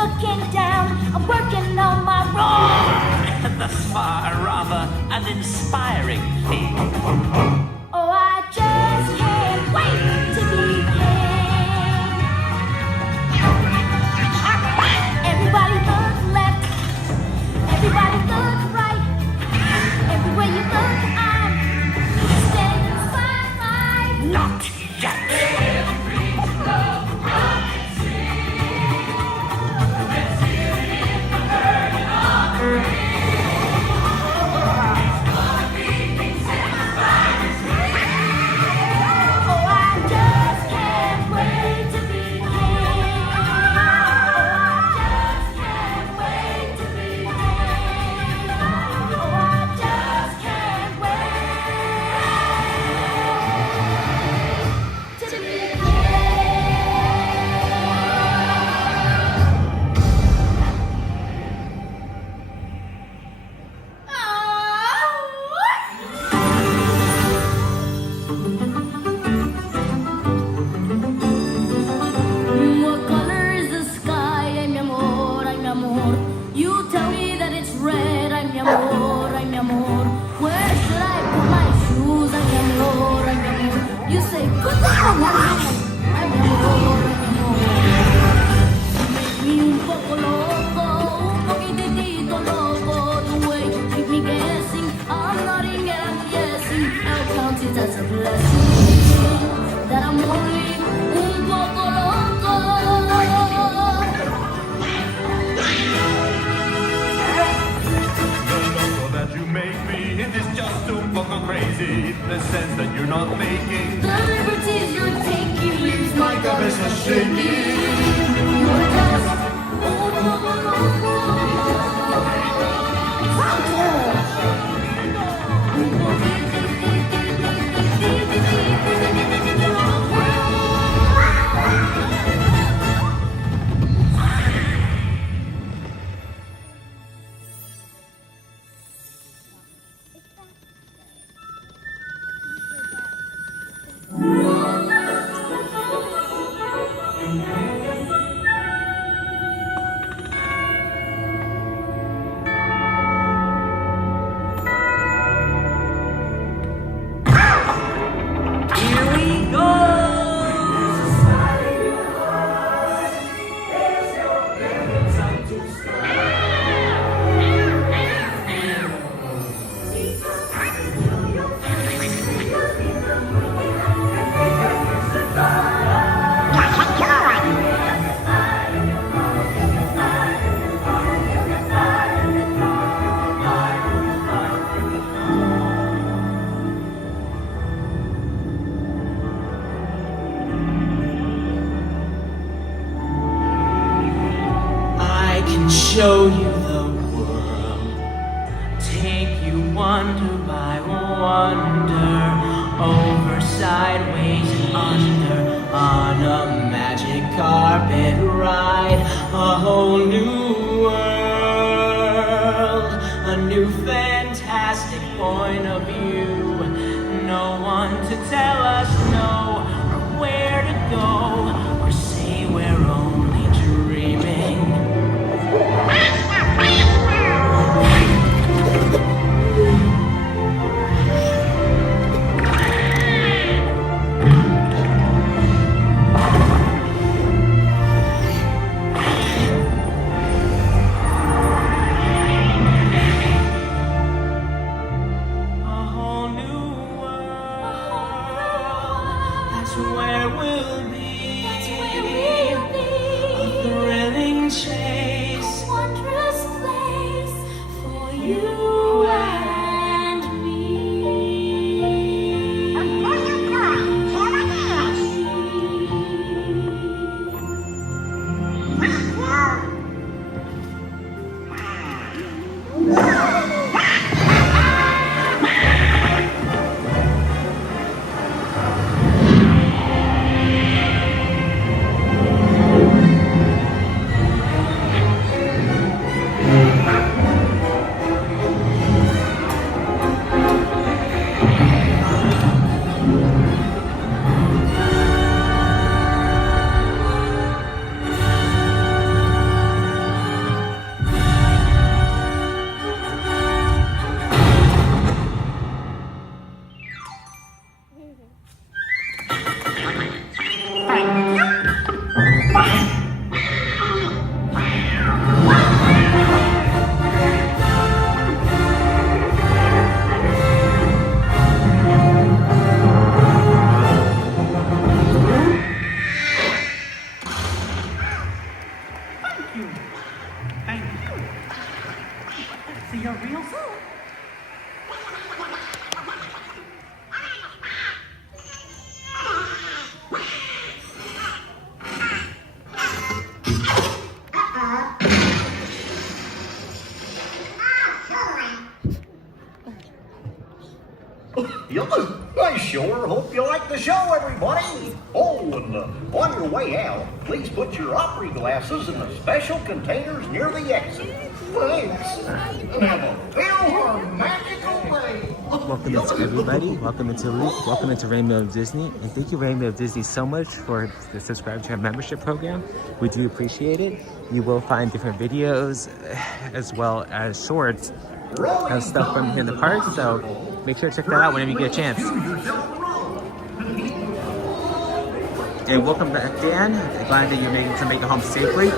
looking down. I'm working on my roar. That's far rather an inspiring thing. Oh, I just can't wait to be king. Everybody look left. Everybody look right. Everywhere you look, I'm standing in the spotlight. Not yet. What color is the sky? Ay, mi amor, ay, mi amor. You tell me that it's red. Ay, mi amor, ay, mi amor. Where should I put my shoes? Ay, mi amor, ay, mi amor. You say, put them on my head. Ay, mi amor, ay, mi amor. You make me un poco loco, un poquitito loco. The way you keep me guessing, I'm nodding and guessing. I'll count it as a blessing that I'm only un poco loco. That you make me, it is just too fucking crazy. The sense that you're not making The liberties you're taking leaves my business shaking. You're just un poco loco. Show you the world, take you wonder by wonder, over, sideways, under, on a magic carpet ride, a whole new world, a new fantastic point of view, no one to tell us no, or where to go, or say we're only dreaming. sure hope you like the show, everybody. Oh, and on your way out, please put your opera glasses in the special containers near the exit. Thanks. Have a PhilharMagical day. Welcome into everybody. Welcome into Rainbow of Disney, and thank you, Rainbow of Disney, so much for subscribing to our membership program. We do appreciate it. You will find different videos as well as shorts of stuff from here in the park. So make sure to check that out whenever you get a chance. And welcome back, Dan. Glad that you're making to make it home safely.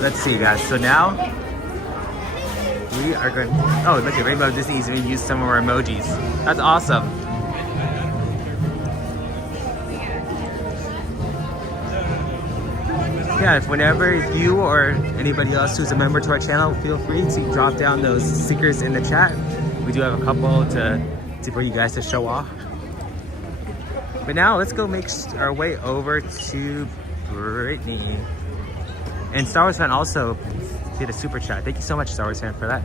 Let's see, guys. So now we are going. Oh, look at Rainbow Disney is going to use some of our emojis. That's awesome. Yeah, if whenever you or anybody else who's a member to our channel, feel free to drop down those stickers in the chat. We do have a couple for you guys to show off. But now let's go make our way over to Brittany. And Star Wars fan also did a super chat. Thank you so much, Star Wars fan, for that.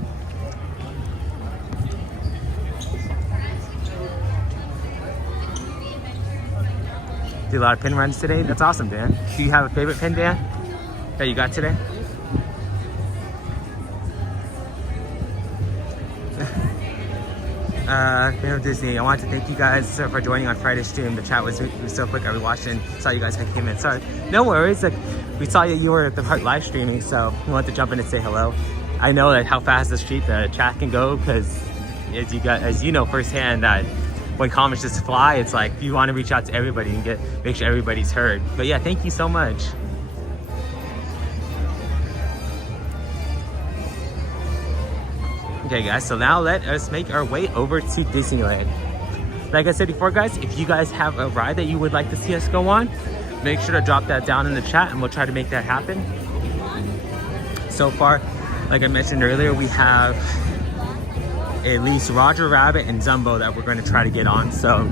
Did a lot of pin runs today. That's awesome, Dan. Do you have a favorite pin, Dan, that you got today? Fan of Disney, I want to thank you guys for joining on Friday's stream. The chat was so quick. I watched and saw you guys came in. Sorry, no worries. Like, we saw you were at the part live streaming, so we wanted to jump in and say hello. I know that how fast the chat can go, because as you know firsthand, that when comments just fly, it's like you want to reach out to everybody and make sure everybody's heard. But yeah, thank you so much. Okay guys, so now let us make our way over to Disneyland. Like I said before, guys, if you guys have a ride that you would like to see us go on, make sure to drop that down in the chat and we'll try to make that happen. So far, like I mentioned earlier, we have at least Roger Rabbit and Dumbo that we're going to try to get on. So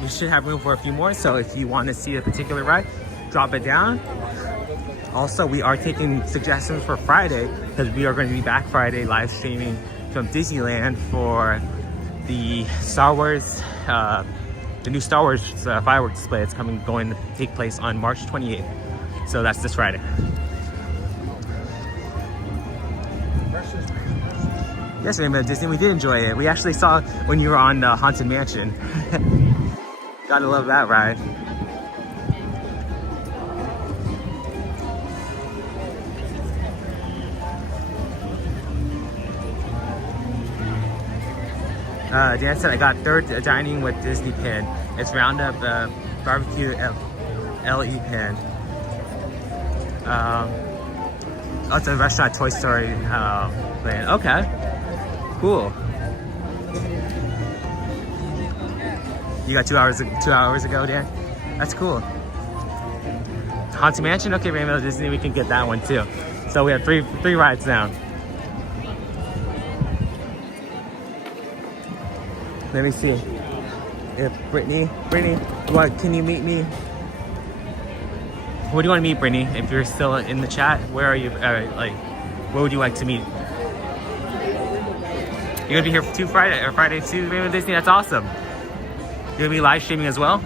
we should have room for a few more. So if you want to see a particular ride, drop it down. Also, we are taking suggestions for Friday, because we are going to be back Friday live streaming from Disneyland for the Star Wars, the new Star Wars fireworks display. It's going to take place on March 28th. So that's this Friday. Yes, Rainbow Disney, we did enjoy it. We actually saw when you were on the Haunted Mansion. Gotta love that ride. Dan said I got third dining with Disney pin. It's Roundup barbecue LE pin. Oh, it's a restaurant Toy Story plan. Okay, cool. You got 2 hours ago, Dan? That's cool. Haunted Mansion? Okay, Rainbow Disney, we can get that one too. So we have three rides now. Let me see if Brittany, what can you meet me? Where do you want to meet, Brittany? If you're still in the chat, where are you? Where would you like to meet? You're gonna be here for Friday too, Rainbow Disney. That's awesome. You're gonna be live streaming as well.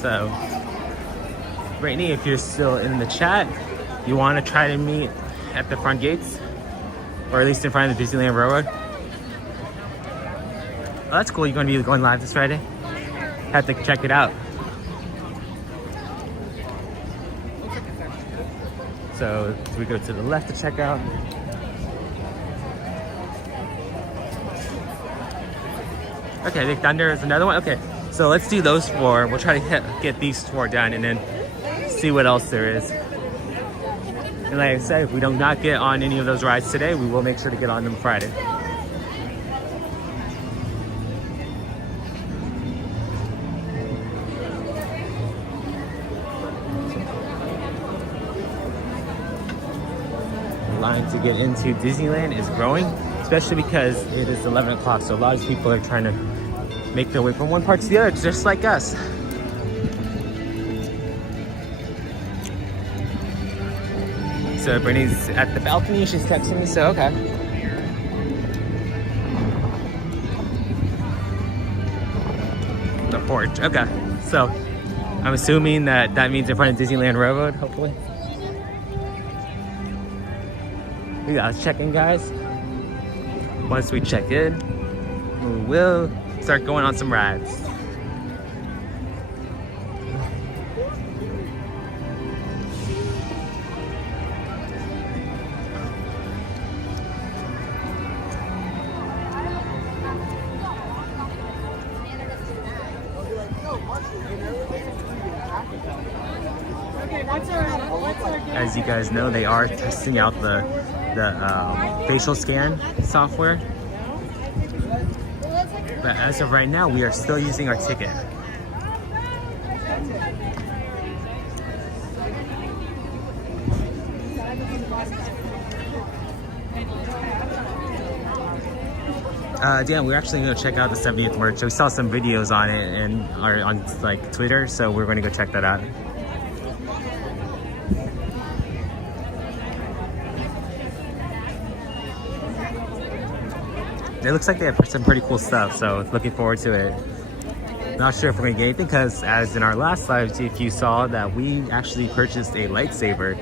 So, Brittany, if you're still in the chat, you want to try to meet at the front gates, or at least in front of the Disneyland Railroad. Oh, that's cool. You're going to be going live this Friday? Have to check it out. So we go to the left to check out. Okay, Big Thunder is another one. Okay, so let's do those four. We'll try to get these four done and then see what else there is. And like I said, if we do not get on any of those rides today, we will make sure to get on them Friday. line to get into Disneyland is growing, especially because it is 11 o'clock. So a lot of people are trying to make their way from one part to the other, just like us. So Brittany's at the balcony, she's texting me, so okay. The porch, okay. So I'm assuming that means in front of Disneyland Railroad, hopefully. Yeah, let's check in, guys. Once we check in, we will start going on some rides. As you guys know, they are testing out the facial scan software. But as of right now, we are still using our ticket. Yeah, we're actually going to check out the 70th merch. So we saw some videos on it and on like Twitter, so we're going to go check that out. It looks like they have some pretty cool stuff, so looking forward to it. Not sure if we're gonna get anything, because as in our last live, if you saw that we actually purchased a lightsaber.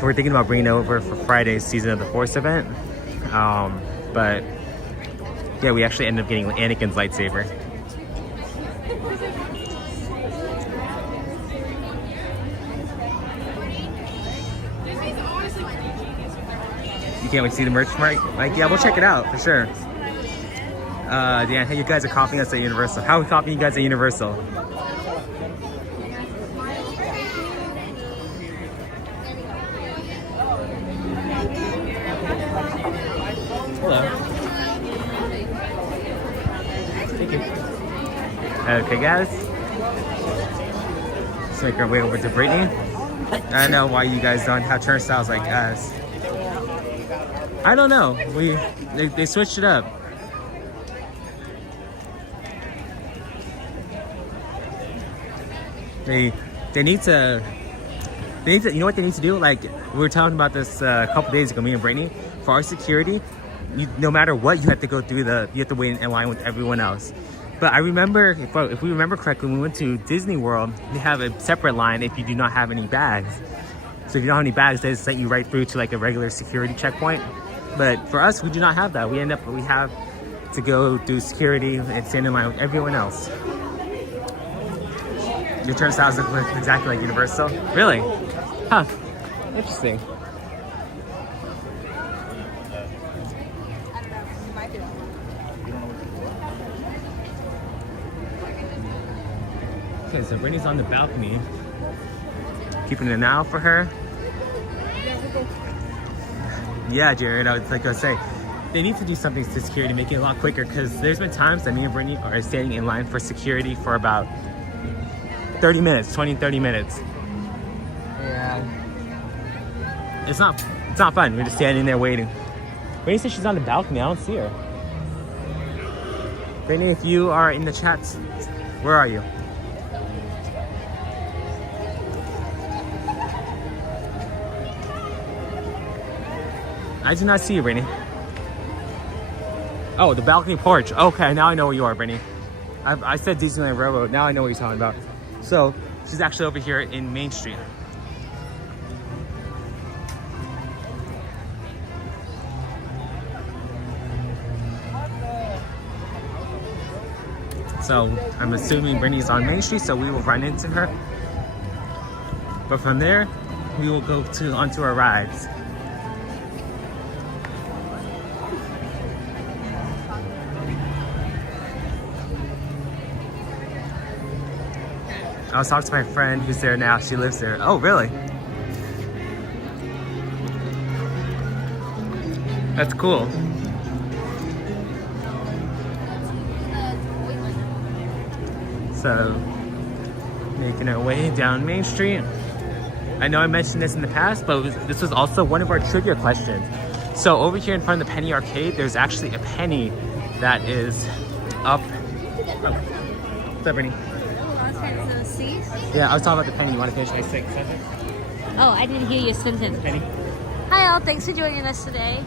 We're thinking about bringing it over for Friday's Season of the Force event. But yeah, we actually ended up getting Anakin's lightsaber. You can't wait to see the merch, Mike? Yeah, we'll check it out for sure. Dan, hey, you guys are copying us at Universal. How are we copying you guys at Universal? Hello. Thank you. Okay, guys. Let's make our way over to Brittany. I don't know why you guys don't have turnstiles like us. I don't know. They switched it up. They need to. You know what they need to do? Like we were talking about this a couple days ago, me and Brittany. For our security, no matter what, you have to go through you have to wait in line with everyone else. But I remember, if we remember correctly, when we went to Disney World, they have a separate line if you do not have any bags. So if you don't have any bags, they just send you right through to like a regular security checkpoint. But for us, we do not have that. We have to go do security and stand in line with everyone else. Your turnstiles look exactly like Universal. Really? Huh. Interesting. Okay, so Brittany's on the balcony. Keeping an eye out for her. Yeah, Jared, I was say, they need to do something to security, make it a lot quicker, because there's been times that me and Brittany are standing in line for security for about 30 minutes, 20, 30 minutes. Yeah. It's not fun. We're just standing there waiting. Brittany says she's on the balcony. I don't see her. Brittany, if you are in the chats, where are you? I do not see you, Brittany. Oh, the balcony porch. Okay, now I know where you are, Brittany. I said Disneyland Railroad. Now I know what you're talking about. So she's actually over here in Main Street. So I'm assuming Brittany's on Main Street, so we will run into her. But from there, we will go onto our rides. I was talking to my friend who's there now. She lives there. Oh, really? That's cool. So, making our way down Main Street. I know I mentioned this in the past, but this was also one of our trivia questions. So over here in front of the Penny Arcade, there's actually a penny that is up. What's up, Brittany? Yeah, I was talking about the penny. You want to finish my sentence? Oh, I didn't hear your sentence. Penny? Hi all, thanks for joining us today.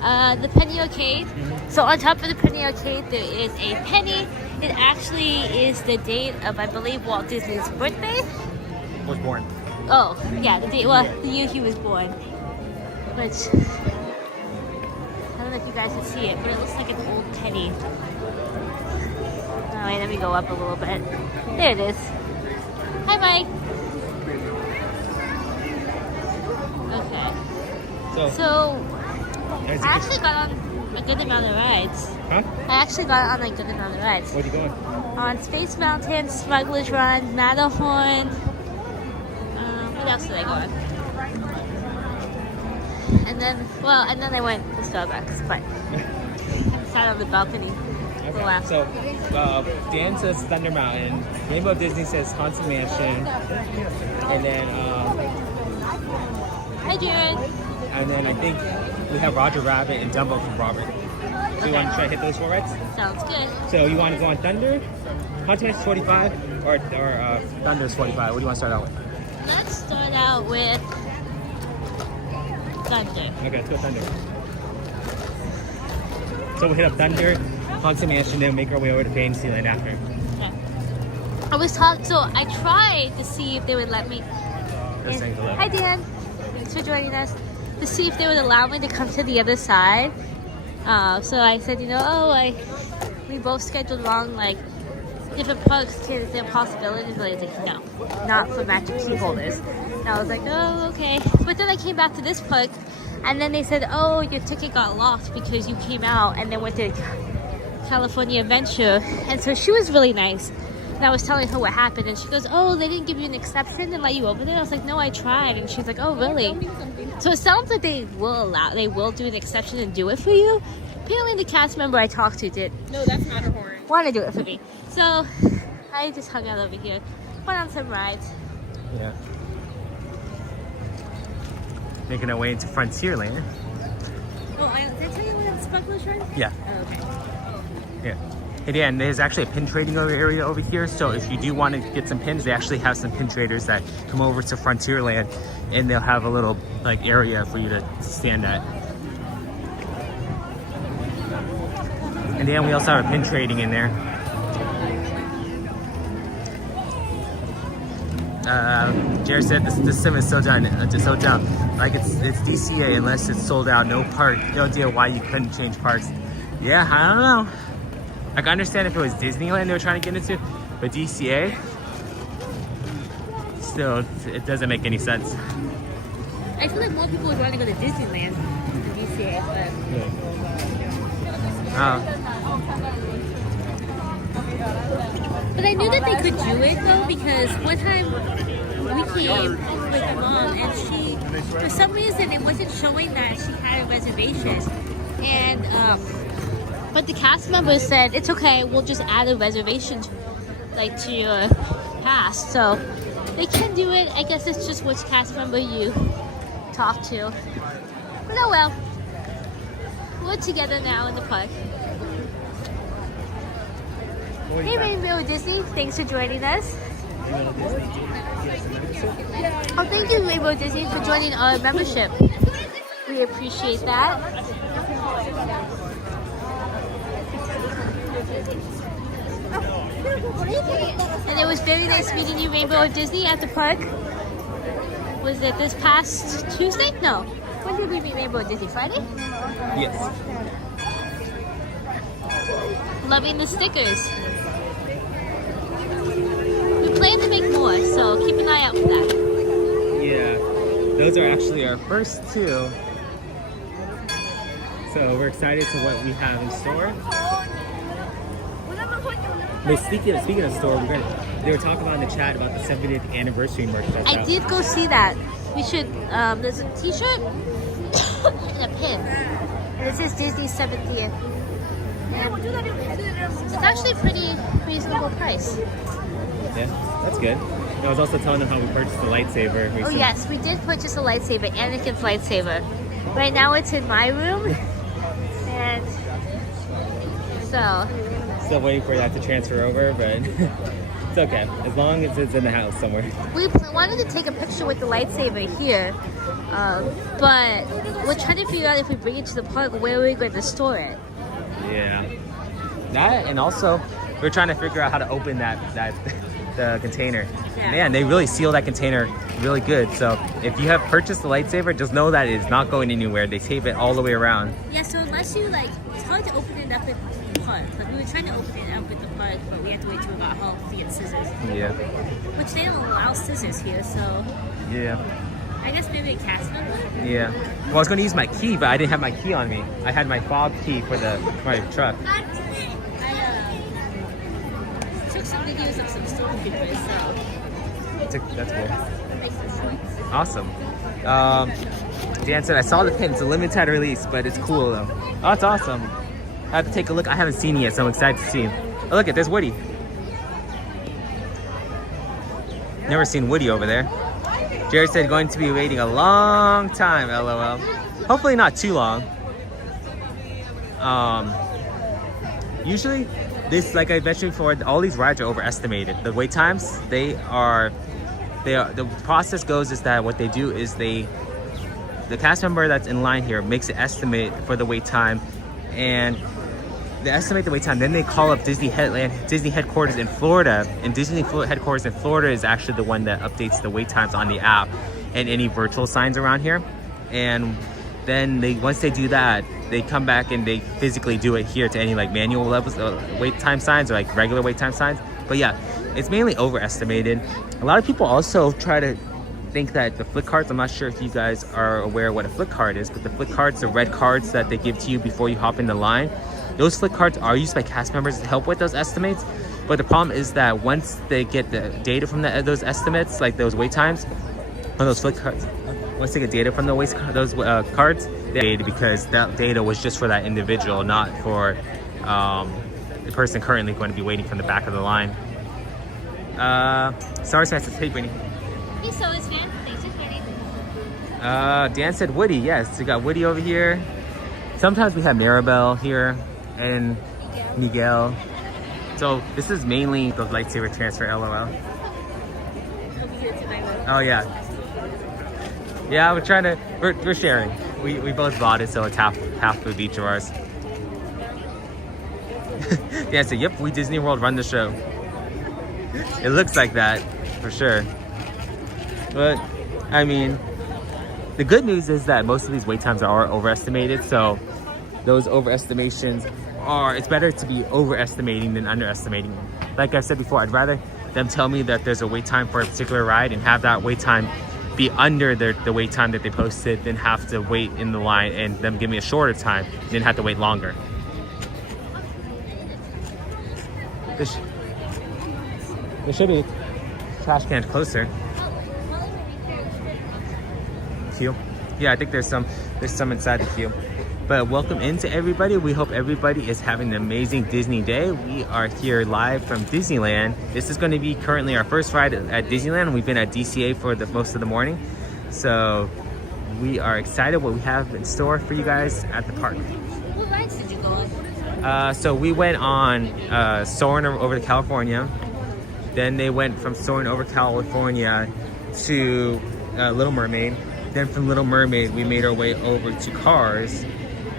The Penny Arcade. So on top of the Penny Arcade, there is a penny. It actually is the date of, I believe, Walt Disney's birthday. Was born. Oh, yeah, the date. Well, the year he was born. Which I don't know if you guys can see it, but it looks like an old penny. Oh wait, let me go up a little bit. There it is. Hi, Mike. Okay. So I actually got on a good amount of rides. Huh? I actually got on a good amount of rides. Where'd you go? On Space Mountain, Smuggler's Run, Matterhorn. What else did I go on? And then I went to Starbucks, but I sat on the balcony for a while. So Dan says Thunder Mountain, Rainbow Disney says Haunted Mansion, and then hi, Jared. And then I think we have Roger Rabbit and Dumbo from Robert. So you want to try to hit those 4 rides? Sounds good. So you want to go on Thunder? Haunted Mansion 45 or Thunder's 45? What do you want to start out with? Let's start out with Thunder. Okay, let's go Thunder. So we'll hit up Thunder, Haunted Mansion, then make our way over to Disneyland after. Okay. So I tried to see if they would let me. Hi, Dan. Thanks for joining us. To see if they would allow me to come to the other side. So I said, we both scheduled wrong, like, different parks. Is there possibilities? But I was like, no, not for Magic Key holders. And I was like, oh, okay. But then I came back to this park, and then they said, oh, your ticket got lost because you came out and then went to California Adventure. And so she was really nice. And I was telling her what happened, and she goes, oh, they didn't give you an exception and let you over there? I was like, no, I tried. And she's like, oh, really? So it sounds like they will do an exception and do it for you. Apparently the cast member I talked to did. No, that's Matterhorn. Want to do it for me. So I just hung out over here, went on some rides. Yeah. Making our way into Frontierland. Oh, did I tell you we have Smuggler's Run? Yeah. Oh, okay. Yeah. And yeah, and there's actually a pin trading area over here. So if you do want to get some pins, they actually have some pin traders that come over to Frontierland, and they'll have a little like area for you to stand at. And then we also have a pin trading in there. Jared said this sim is so down. Like it's DCA unless it's sold out. No park. No idea why you couldn't change parks. Yeah, I don't know. I can understand if it was Disneyland they were trying to get into, but DCA, still, it doesn't make any sense. I feel like more people would want to go to Disneyland than DCA, but I knew that they could do it though, because one time we came with my mom and she, for some reason, it wasn't showing that she had a reservation, and but the cast members said it's okay, we'll just add a reservation to your pass. So they can do it. I guess it's just which cast member you talk to. But oh well. We're together now in the park. Hey Rainbow Disney, thanks for joining us. Oh, thank you Rainbow Disney for joining our membership. We appreciate that. And it was very nice meeting you, Rainbow of Disney, at the park. Was it this past Tuesday? No. When did we meet Rainbow of Disney? Friday? Yes. Loving the stickers. We plan to make more, so keep an eye out for that. Yeah, those are actually our first 2. So we're excited to what we have in store. But speaking of store, they were talking about in the chat about the 70th anniversary merch. I did go see that. We should, there's a t-shirt and a pin. And it says Disney's 70th. And it's actually a pretty reasonable price. Yeah, that's good. I was also telling them how we purchased the lightsaber recently. Oh yes, we did purchase a lightsaber, Anakin's lightsaber. Right now it's in my room, and so. Still waiting for that to transfer over, but it's okay. As long as it's in the house somewhere. We wanted to take a picture with the lightsaber here, but we're trying to figure out if we bring it to the park, where we're going to store it. Yeah. That, and also we're trying to figure out how to open the container. Yeah. Man, they really seal that container really good. So if you have purchased the lightsaber, just know that it's not going anywhere. They tape it all the way around. Yeah, so unless you it's hard to open it up in the park. Like we were trying to open it up with the park, but we had to wait till we got home to get scissors. Yeah. Which they don't allow scissors here, so. Yeah. I guess maybe a cast member? Yeah. Well, I was going to use my key, but I didn't have my key on me. I had my fob key for my truck. I took some videos of some stormtroopers, so. That's cool. That makes sense. Awesome. Dan said, I saw the pin. It's a limited release, but it's cool though. Oh, that's awesome. I have to take a look. I haven't seen it yet, so I'm excited to see him. Oh, look, there's Woody. Never seen Woody over there. Jared said, going to be waiting a long time, LOL. Hopefully not too long. Usually, like I mentioned before, all these rides are overestimated. The wait times, the process goes is that what they do is the cast member that's in line here makes an estimate for the wait time, and they estimate the wait time. Then they call up Disney headquarters in Florida, and Disney headquarters in Florida is actually the one that updates the wait times on the app and any virtual signs around here. And then once they do that, they come back and they physically do it here to any like manual levels, wait time signs or like regular wait time signs. But yeah, it's mainly overestimated. A lot of people also try to think that the flick cards, I'm not sure if you guys are aware what a flick card is, but the flick cards, the red cards that they give to you before you hop in the line, those flick cards are used by cast members to help with those estimates. But the problem is that once they get the data from those estimates, like those wait times, on those flick cards, once they get data from those cards, they data because that data was just for that individual, not for the person currently going to be waiting from the back of the line. Star Wars fan says, hey Brittany. Hey Star Wars fan, thanks for joining. Dan said Woody, yes, we got Woody over here. Sometimes we have Maribel here and Miguel. So this is mainly the lightsaber transfer, LOL. Oh yeah. Yeah, we're sharing. We both bought it, so it's half of each of ours. Yeah, so yep, we Disney World run the show. It looks like that, for sure. But, I mean, the good news is that most of these wait times are overestimated, so those overestimations it's better to be overestimating than underestimating them. Like I said before, I'd rather them tell me that there's a wait time for a particular ride and have that wait time be under the wait time that they posted than have to wait in the line and them give me a shorter time than have to wait longer. There should be trash cans closer. Queue. Yeah, I think there's some inside the queue. But welcome into everybody. We hope everybody is having an amazing Disney day. We are here live from Disneyland. This is going to be currently our first ride at Disneyland. We've been at DCA for most of the morning. So we are excited what we have in store for you guys at the park. What rides did you go on? So we went on Soarin over to California. Then they went from Soarin over California to Little Mermaid. Then from Little Mermaid, we made our way over to Cars.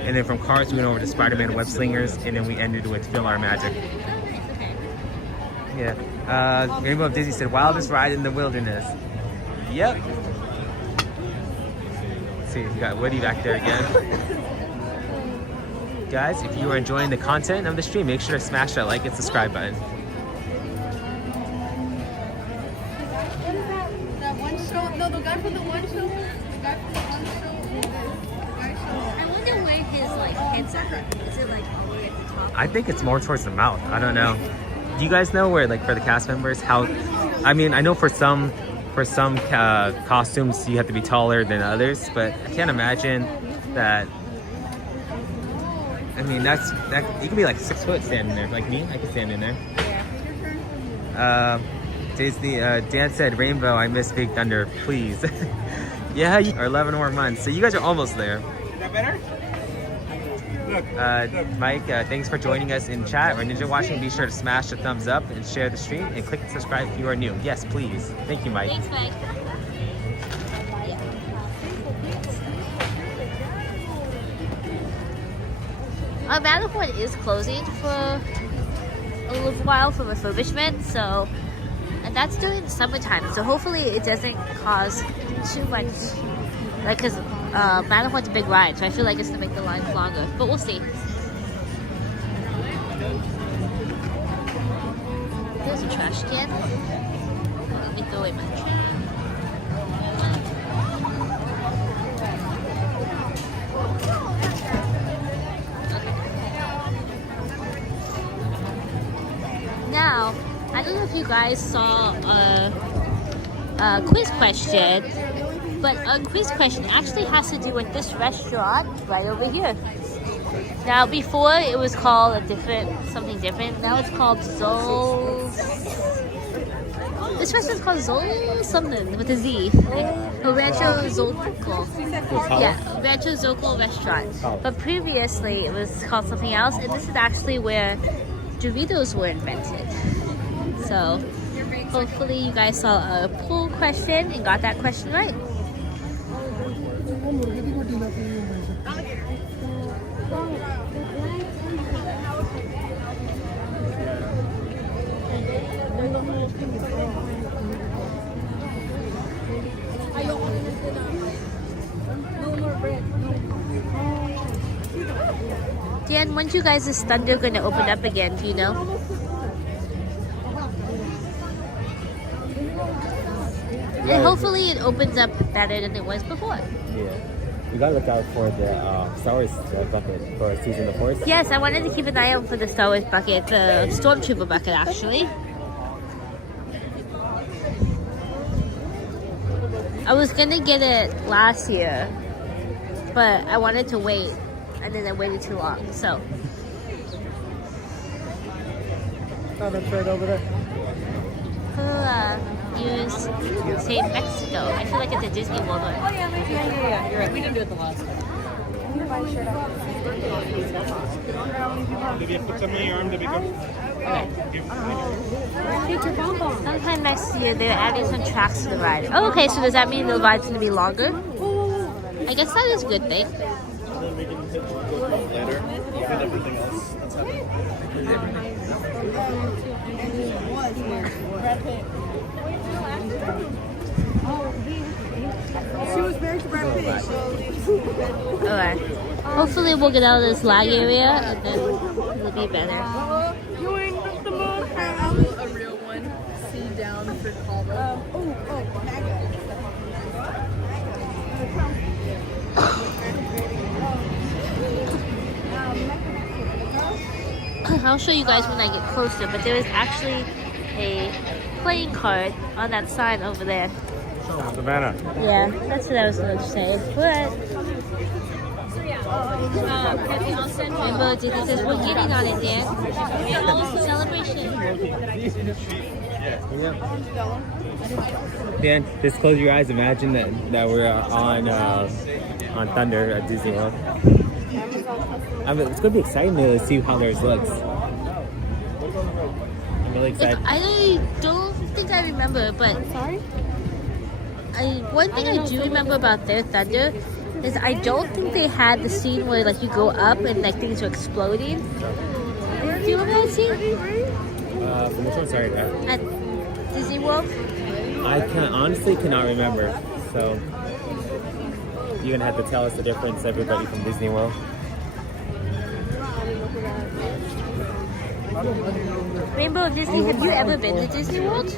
And then from Cars, we went over to Spider-Man Web Slingers, and then we ended with PhilharMagic. Yeah. Rainbow of Disney said, wildest ride in the wilderness. Yep. Let's see, we got Woody back there again. Guys, if you are enjoying the content of the stream, make sure to smash that like and subscribe button. That one show? No, the guy from the one show? The guy from the one show? I wonder where his head's at. Is it all the way at the top? I think it's more towards the mouth. I don't know. Do you guys know where, for the cast members, how? I mean, I know for some costumes you have to be taller than others, but I can't imagine that. I mean, that you can be 6 foot standing there, like me. I can stand in there. Disney, Dan said, Rainbow, I miss Big Thunder, please. Yeah, you are 11 more months, so you guys are almost there. Is that better? Mike, thanks for joining us in chat or ninja watching. Be sure to smash the thumbs up and share the stream and click subscribe if you are new. Yes, please. Thank you, Mike. Thanks, Mike. Matterhorn is closing for a little while for refurbishment, so, and that's during the summertime, so hopefully it doesn't cause too much, like, because Matterhorn's a big ride, so I feel like it's gonna make the lines longer, but we'll see. There's a trash can. Let me throw away my trash. Now, I don't know if you guys saw a quiz question, but a quiz question actually has to do with this restaurant right over here. Now, before it was called something different. Now it's called Zol's. This restaurant's called Zol something with a Z. Rancho Zocol. Yeah, Rancho Zocol restaurant. But previously it was called something else, and this is actually where Doritos were invented. So hopefully you guys saw a poll question and got that question right. Dan, when's you guys' Thunder gonna open up again? Do you know? And hopefully it opens up better than it was before. Yeah. We gotta look out for the Star Wars bucket for Season of the Force. Yes, I wanted to keep an eye out for the Star Wars bucket, the Stormtrooper bucket actually. I was gonna get it last year, but I wanted to wait, and then I waited too long, so. Oh, that's right over there. Use say Mexico. I feel like it's a Disney World one. Oh yeah, you're right. We didn't do it the last time. Did you put some on your arm to be good? Sometime next year they're adding some tracks to the ride. Oh, okay, so does that mean the ride's gonna be longer? I guess that is a good thing. Then we can later and everything else. That's She was married to Brad Pitt. Alright. Hopefully we'll get out of this lag area and then it'll be better. You ain't up the moon. A real one. See down for Colville. I'll show you guys when I get closer, but there is actually a playing card on that sign over there. Savannah. Yeah, that's what I was going to say. But Rainbow did this says we're getting on it, Dan. Celebration. Dan, just close your eyes. Imagine that we're on Thunder at Disney World. I mean, it's gonna be exciting to see how theirs looks. I'm really excited. I don't think I remember, but one thing I do remember about their Thunder is I don't think they had the scene where like you go up and like things are exploding. Do you remember that scene? From which one? Sorry, at Disney World. I honestly cannot remember. So you're gonna have to tell us the difference, everybody from Disney World. Rainbow of Disney, have you ever been to Disney World?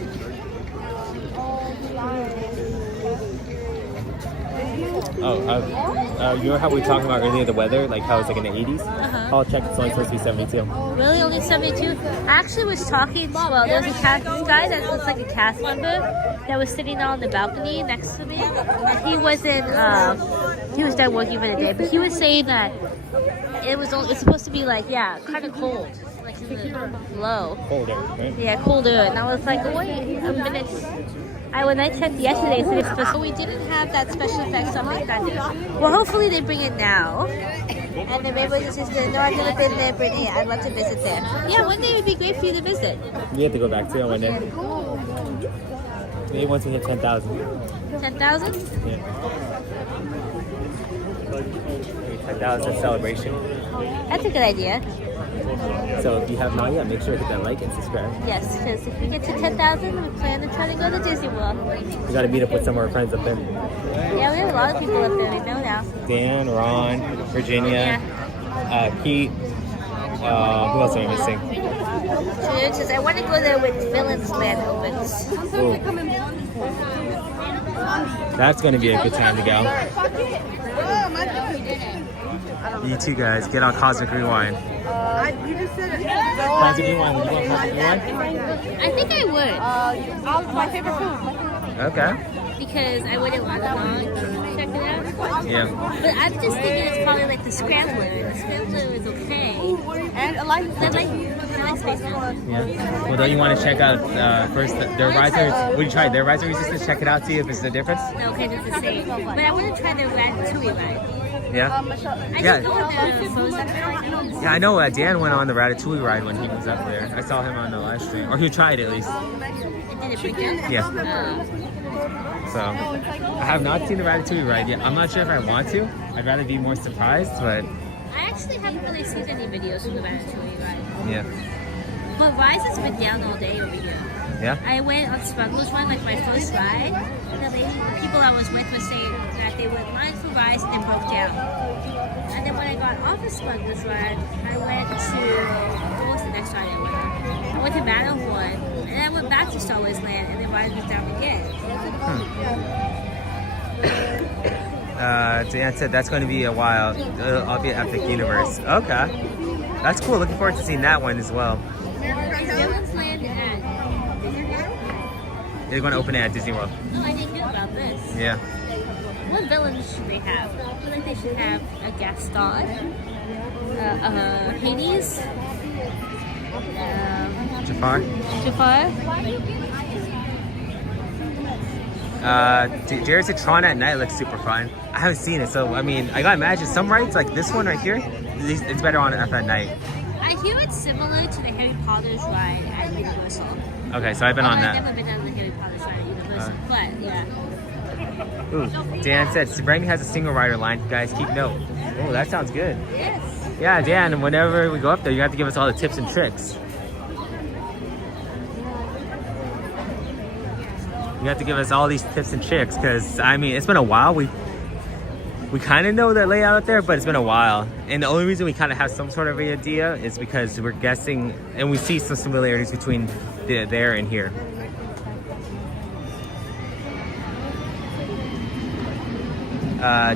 You know how we were talking about earlier the weather, like how it's like in the 80s? I'll check, it's only supposed to be 72. Really? Only 72? I actually was talking, well, there was a cast, this guy that looks like a cast member that was sitting on the balcony next to me. And he wasn't, he was done working for the day, but he was saying that it's supposed to be like, yeah, kind of cold. Like low. Colder, right? Yeah, colder. And I was like, wait a minute. When I checked yesterday, so it's supposed we didn't have that special effects on Big Thunder. Well, hopefully they bring it now. And then maybe just no, I've never been there, Brittany. I'd love to visit there. Yeah, one day it would be great for you to visit. We have to go back to it one day. Maybe once we hit 10,000. 10,000? Yeah. 10,000 celebration. That's a good idea. So if you have not yet, make sure to hit that like and subscribe. Yes, because if we get to 10,000, we plan to try to go to Disney World. We got to meet up with some of our friends up there. Yeah, we have a lot of people up there. We know now. Dan, Ron, Virginia, Pete. Who else am I missing? I want to go there when Villains Land opens. Ooh. That's going to be a good time to go. You two guys, get on Cosmic Rewind. Cosmic Rewind, would you want Cosmic Rewind? I think I would. My favorite food. Okay. Because I wouldn't want to check it out. Yeah. But I'm just thinking it's probably like the Scrambler. The Scrambler is okay. And I like Space Mountain. Yeah. Well, don't you want to check out first their riser? Would you try their riser resistance? Check it out, see if it's the difference. No, okay, it's the same. But I want to try the Ratatouille ride. Yeah. Yeah, I know. Dan went on the Ratatouille ride when he was up there. I saw him on the live stream, or he tried at least. Did it break down? Yeah. So I have not seen the Ratatouille ride yet. I'm not sure if I want to. I'd rather be more surprised, but I actually haven't really seen any videos from the Ratatouille ride. yeah. But Rise has been down all day over here. Yeah. I went on Smuggler's Run, like my first ride. The people I was with were saying that they went line for Rise and then broke down. And then when I got off of Smuggler's Run, I went to, what was the next ride I went on? I went to Matterhorn, and then I went back to Star Wars Land, and then Rise was down again. Dan said that's going to be a while. I'll be at Epic Universe. Okay. That's cool. Looking forward to seeing that one as well. Villains Land and They're going to open it at Disney World. Oh, I didn't know about this. Yeah. What villains should they have? I feel like they should have a Gaston, Hades, Jafar. Jared said Tron at night looks super fun. I haven't seen it, so I mean, I gotta imagine some rides like this one right here, it's better on at night. I hear it's similar to the Harry Potter's ride at Universal. Okay, so I've been on that. I've never been on the Harry Potter's ride at Universal, but yeah. Ooh, Dan said Soarin has a single rider line. Guys, keep note. Oh, that sounds good. Yes. Yeah, Dan, and whenever we go up there, you have to give us all the tips and tricks. You have to give us all these tips and tricks, because I mean, it's been a while. We kind of know that layout up there, but it's been a while. And the only reason we kind of have some sort of idea is because we're guessing, and we see some similarities between there and here.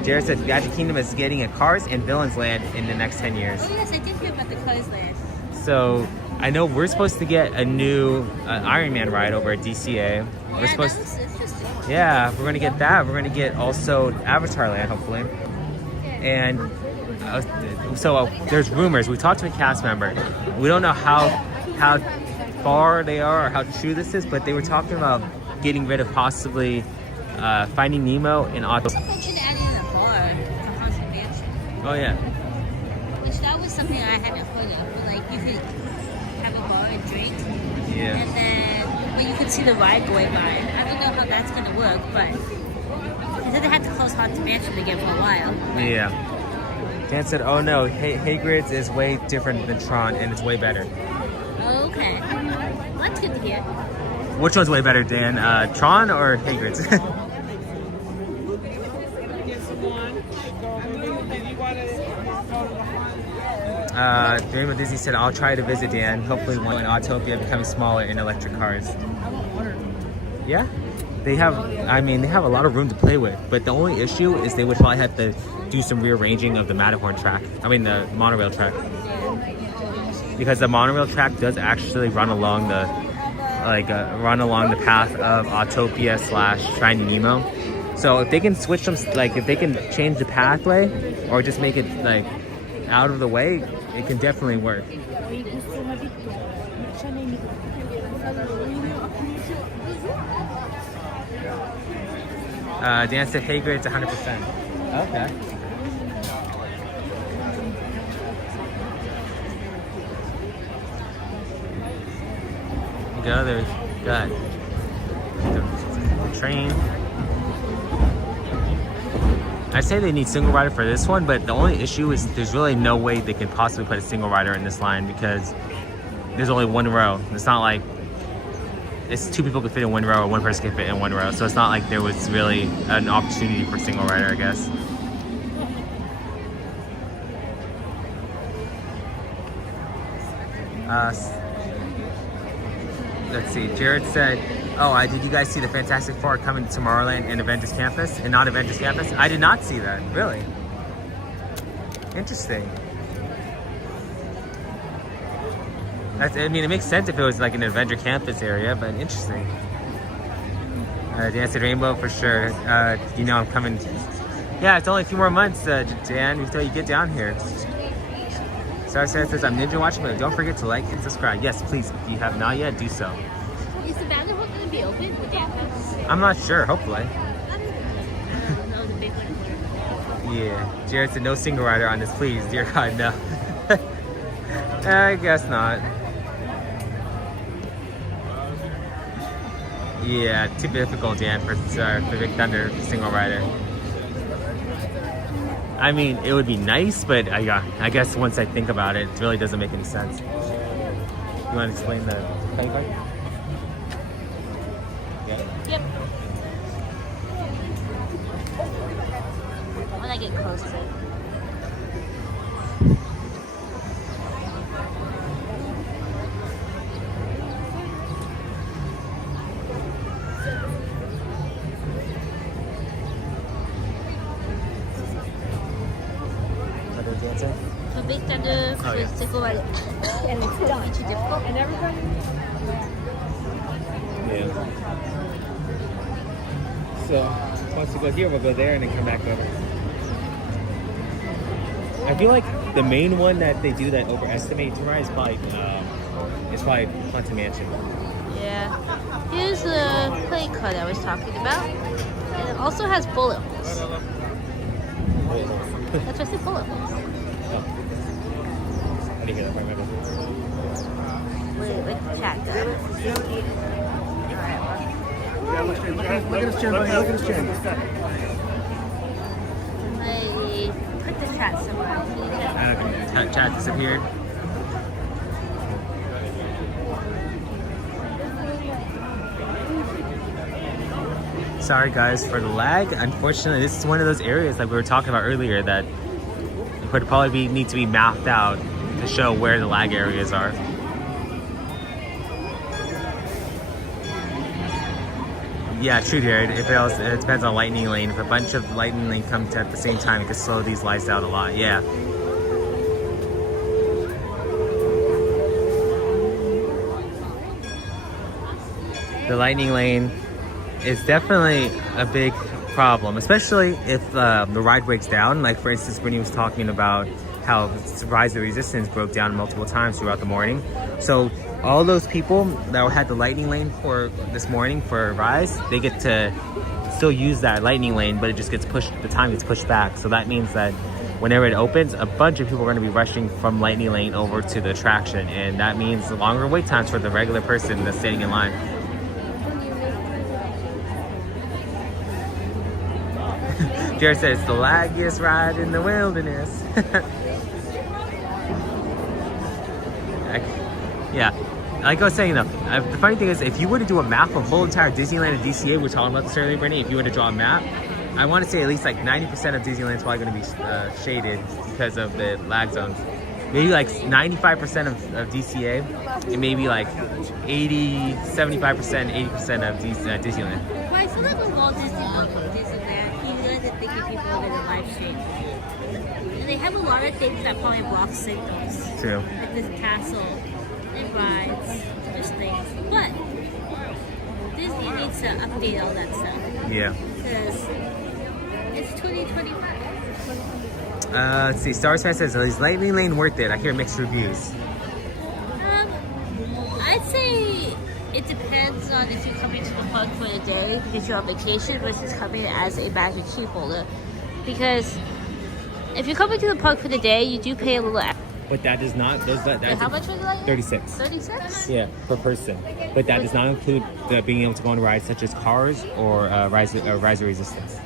Jared said Magic Kingdom is getting a Cars and Villains Land in the next 10 years. Oh yes, I did hear about the Cars Land. So I know we're supposed to get a new Iron Man ride over at DCA. We're supposed that looks interesting. Yeah, we're gonna get that. We're gonna get also Avatar Land, hopefully. And there's rumors. We talked to a cast member. We don't know how far they are or how true this is, but they were talking about getting rid of possibly Finding Nemo and Otto. They should add in a bar to Haunted Mansion. Oh yeah. Which that was something I hadn't heard of. But like you could have a bar and drink. Yeah. And then you could see the ride going by. I don't know how that's gonna work, but then they had to close Haunted Mansion again for a while. Yeah. Dan said, "Oh no, Hagrid's is way different than Tron, and it's way better." Okay. Well, that's good to hear. Which one's way better, Dan? Tron or Hagrid's? Dream of Disney said, "I'll try to visit, Dan. Hopefully one in Autopia becoming smaller in electric cars." Yeah, they have. I mean, they have a lot of room to play with. But the only issue is they would probably have to do some rearranging of the Matterhorn track. I mean, the monorail track, because the monorail track does actually run along the path of Autopia / Finding Nemo. So if they can switch them, like if they can change the pathway or just make it like out of the way, it can definitely work. Dan said, hey, grade, it's 100%. Okay. Go, there's got the train. I'd say they need single rider for this one, but the only issue is there's really no way they can possibly put a single rider in this line because there's only one row. It's not like it's two people could fit in one row or one person could fit in one row. So it's not like there was really an opportunity for single rider, I guess. Let's see, Jared said, oh, did you guys see the Fantastic Four coming to Tomorrowland and Avengers Campus and not Avengers Campus? I did not see that, really. Interesting. I mean, it makes sense if it was like an Avenger Campus area, but interesting. Dan said Rainbow for sure. You know I'm coming. Yeah, it's only a few more months, Dan, until you get down here. Sarah says, I'm ninja watching, but don't forget to like and subscribe. Yes, please, if you have not yet, do so. Is the Vanderbilt going to be open with Dan? I'm not sure, hopefully. Yeah, Jared said no single rider on this, please. Dear God, no. I guess not. Yeah, too difficult, Dan, for Big Thunder single rider. I mean, it would be nice, but I guess once I think about it, it really doesn't make any sense. You want to explain the playing card? Yep. When I get closer. For Big Thunder, with single rider, and it's done. Too difficult. And everybody. Yeah. So once we go here, we'll go there and then come back over. I feel like the main one that they do that overestimate to ride is probably Haunted Mansion. Yeah. Here's the play card I was talking about. And it also has bullet holes. That's what I said, bullet holes. I didn't hear that part, remember? Wait, chat does. Look at his chin, buddy. Look at his chin. Put the chat somewhere. Chat disappeared. Sorry guys for the lag. Unfortunately, this is one of those areas that we were talking about earlier that would probably need to be mapped out to show where the lag areas are. Yeah, true, Jared. It depends on lightning lane. If a bunch of lightning lane come at the same time, it can slow these lights out a lot. Yeah. The lightning lane is definitely a big problem, especially if the ride breaks down. Like for instance, Brittany was talking about how Rise of the Resistance broke down multiple times throughout the morning. So all those people that had the lightning lane for this morning for Rise, they get to still use that lightning lane, but it just gets pushed, the time gets pushed back. So that means that whenever it opens, a bunch of people are going to be rushing from lightning lane over to the attraction, and that means longer wait times for the regular person that's standing in line. Jared says it's the laggiest ride in the wilderness. Yeah, like I was saying though, the funny thing is if you were to do a map of whole entire Disneyland and DCA, we're talking about this earlier, Brittany, if you were to draw a map, I want to say at least like 90% of Disneyland is probably going to be shaded because of the lag zones. Maybe like 95% of DCA, and maybe like 75%, 80% of Disneyland. Well, I feel like when Walt Disney opened Disneyland, he doesn't think if people are going to live stream. And they have a lot of things that probably block signals. True. Like this castle, and rides, just things. But Disney needs to update all that stuff. Yeah. Because it's 2025. Let's see. Star Wars fan says, is Lightning Lane worth it? I hear mixed reviews. I'd say it depends on if you're coming to the park for the day because you're on vacation versus coming as a Magic key holder. Because if you're coming to the park for the day, you do pay a little extra. But that does not. How much was it? 36. 36? Yeah, per person. But that does not include being able to go on rides such as cars or riser resistance.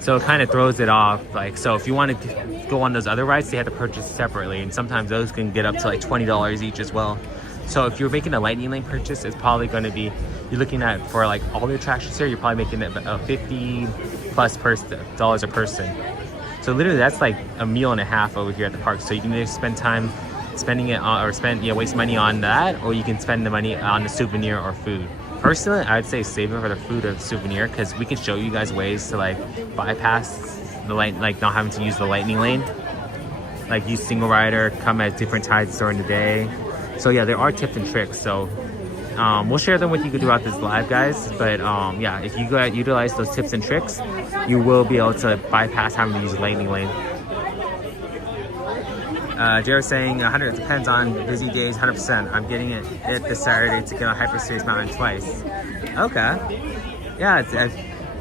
So it kind of throws it off. Like, so if you want to go on those other rides, they have to purchase separately, and sometimes those can get up to like $20 each as well. So if you're making a Lightning Lane purchase, it's probably going to be, you're looking at, for like all the attractions here, you're probably making it $50 plus dollars a person. So literally that's like a meal and a half over here at the park. So you can either spend time spending it on, or waste money on that, or you can spend the money on the souvenir or food. Personally, I'd say save it for the food or the souvenir, because we can show you guys ways to like bypass the like not having to use the Lightning Lane. Like use single rider, come at different times during the day. So yeah, there are tips and tricks. So we'll share them with you throughout this live, guys. But yeah, if you utilize those tips and tricks, you will be able to bypass having to use the Lightning Lane. Jared's saying 100 depends on busy days. 100%. I'm getting it this Saturday to get on Hyperspace Mountain twice. Okay. Yeah,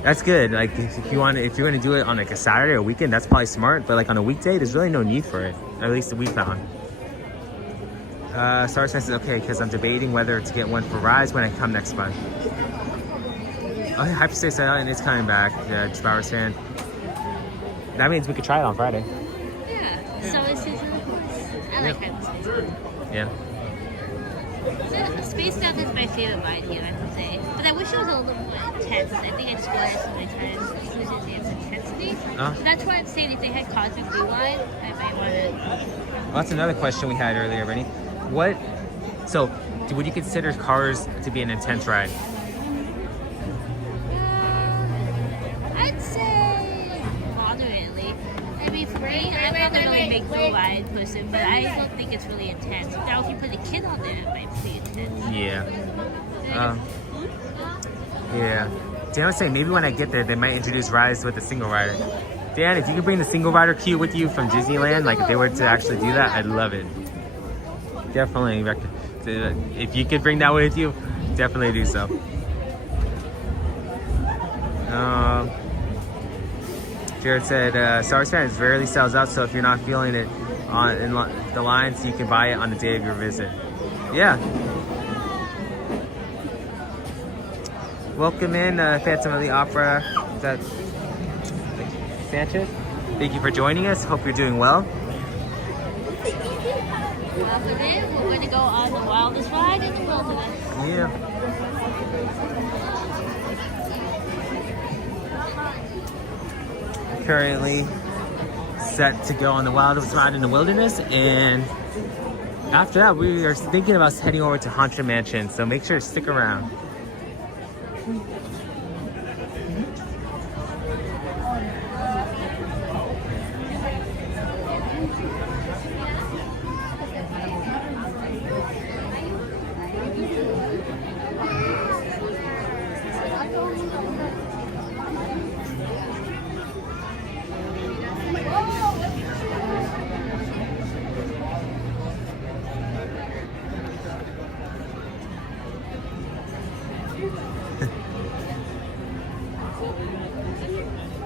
that's good. Like if you're going to do it on like a Saturday or weekend, that's probably smart. But like on a weekday, there's really no need for it. At least we found. Star says okay because I'm debating whether to get one for Rise when I come next month. Oh, yeah, Hyperspace Island is coming back. Yeah, Bowers fan. That means we could try it on Friday. Yeah. So it's I like Hyperspace. Yeah. So Space Mountain is my favorite ride here, I would say. But I wish it was a little more intense. I think I just realized so many times losing its intensity. So that's why I'm saying if they had Cosmic Rewind, I might want to. Well, that's another question we had earlier, Rennie. So would you consider Cars to be an intense ride? I'd say moderately. I mean, for me, I'm not a really big thrill ride person, but I don't think it's really intense. Now, if you put a kid on there, it might be intense. Yeah. Yeah. Dan was saying maybe when I get there, they might introduce rides with a single rider. Dan, if you could bring the single rider queue with you from Disneyland, like if they were to actually do that, I'd love it. Definitely. If you could bring that with you, definitely do so. Jared said, Star Wars Fans rarely sells out, so if you're not feeling it in the lines, you can buy it on the day of your visit. Yeah. Welcome in, Phantom of the Opera. Is that Sanchez? Thank you for joining us. Hope you're doing well. After this, we're going to go on the wildest ride in the wilderness. Yeah. Currently set to go on the wildest ride in the wilderness, and after that we are thinking about heading over to Haunted Mansion, so make sure to stick around.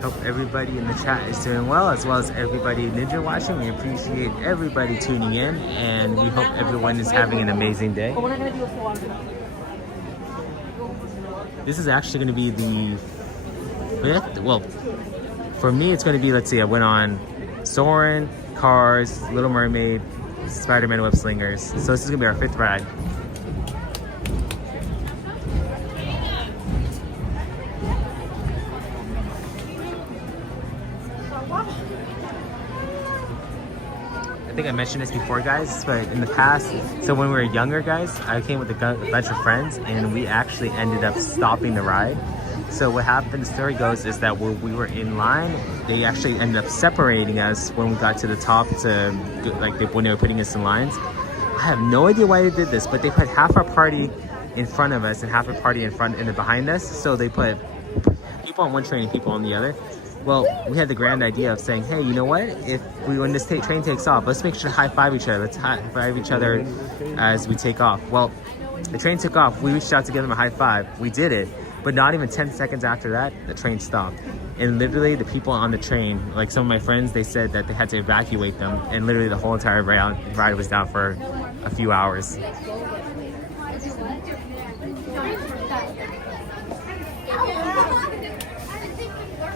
Hope everybody in the chat is doing well as everybody ninja watching. We appreciate everybody tuning in, and we hope everyone is having an amazing day. This is actually going to be the 5th. Well, for me, it's going to be, let's see, I went on Soarin, Cars, Little Mermaid, Spider-Man Web Slingers. So this is going to be our 5th ride. I think I mentioned this before, guys, but in the past, so when we were younger, guys, I came with a bunch of friends, and we actually ended up stopping the ride. So what happened, the story goes, is that when we were in line, they actually ended up separating us when we got to the top to, like, when they were putting us in lines. I have no idea why they did this, but they put half our party in front of us and half our party in front and behind us. So they put people on one train and people on the other. Well, we had the grand idea of saying, hey, you know what? When this train takes off, let's make sure to high-five each other. Let's high-five each other as we take off. Well, the train took off. We reached out to give them a high-five. We did it. But not even 10 seconds after that, the train stopped. And literally the people on the train, like some of my friends, they said that they had to evacuate them. And literally the whole entire ride was down for a few hours.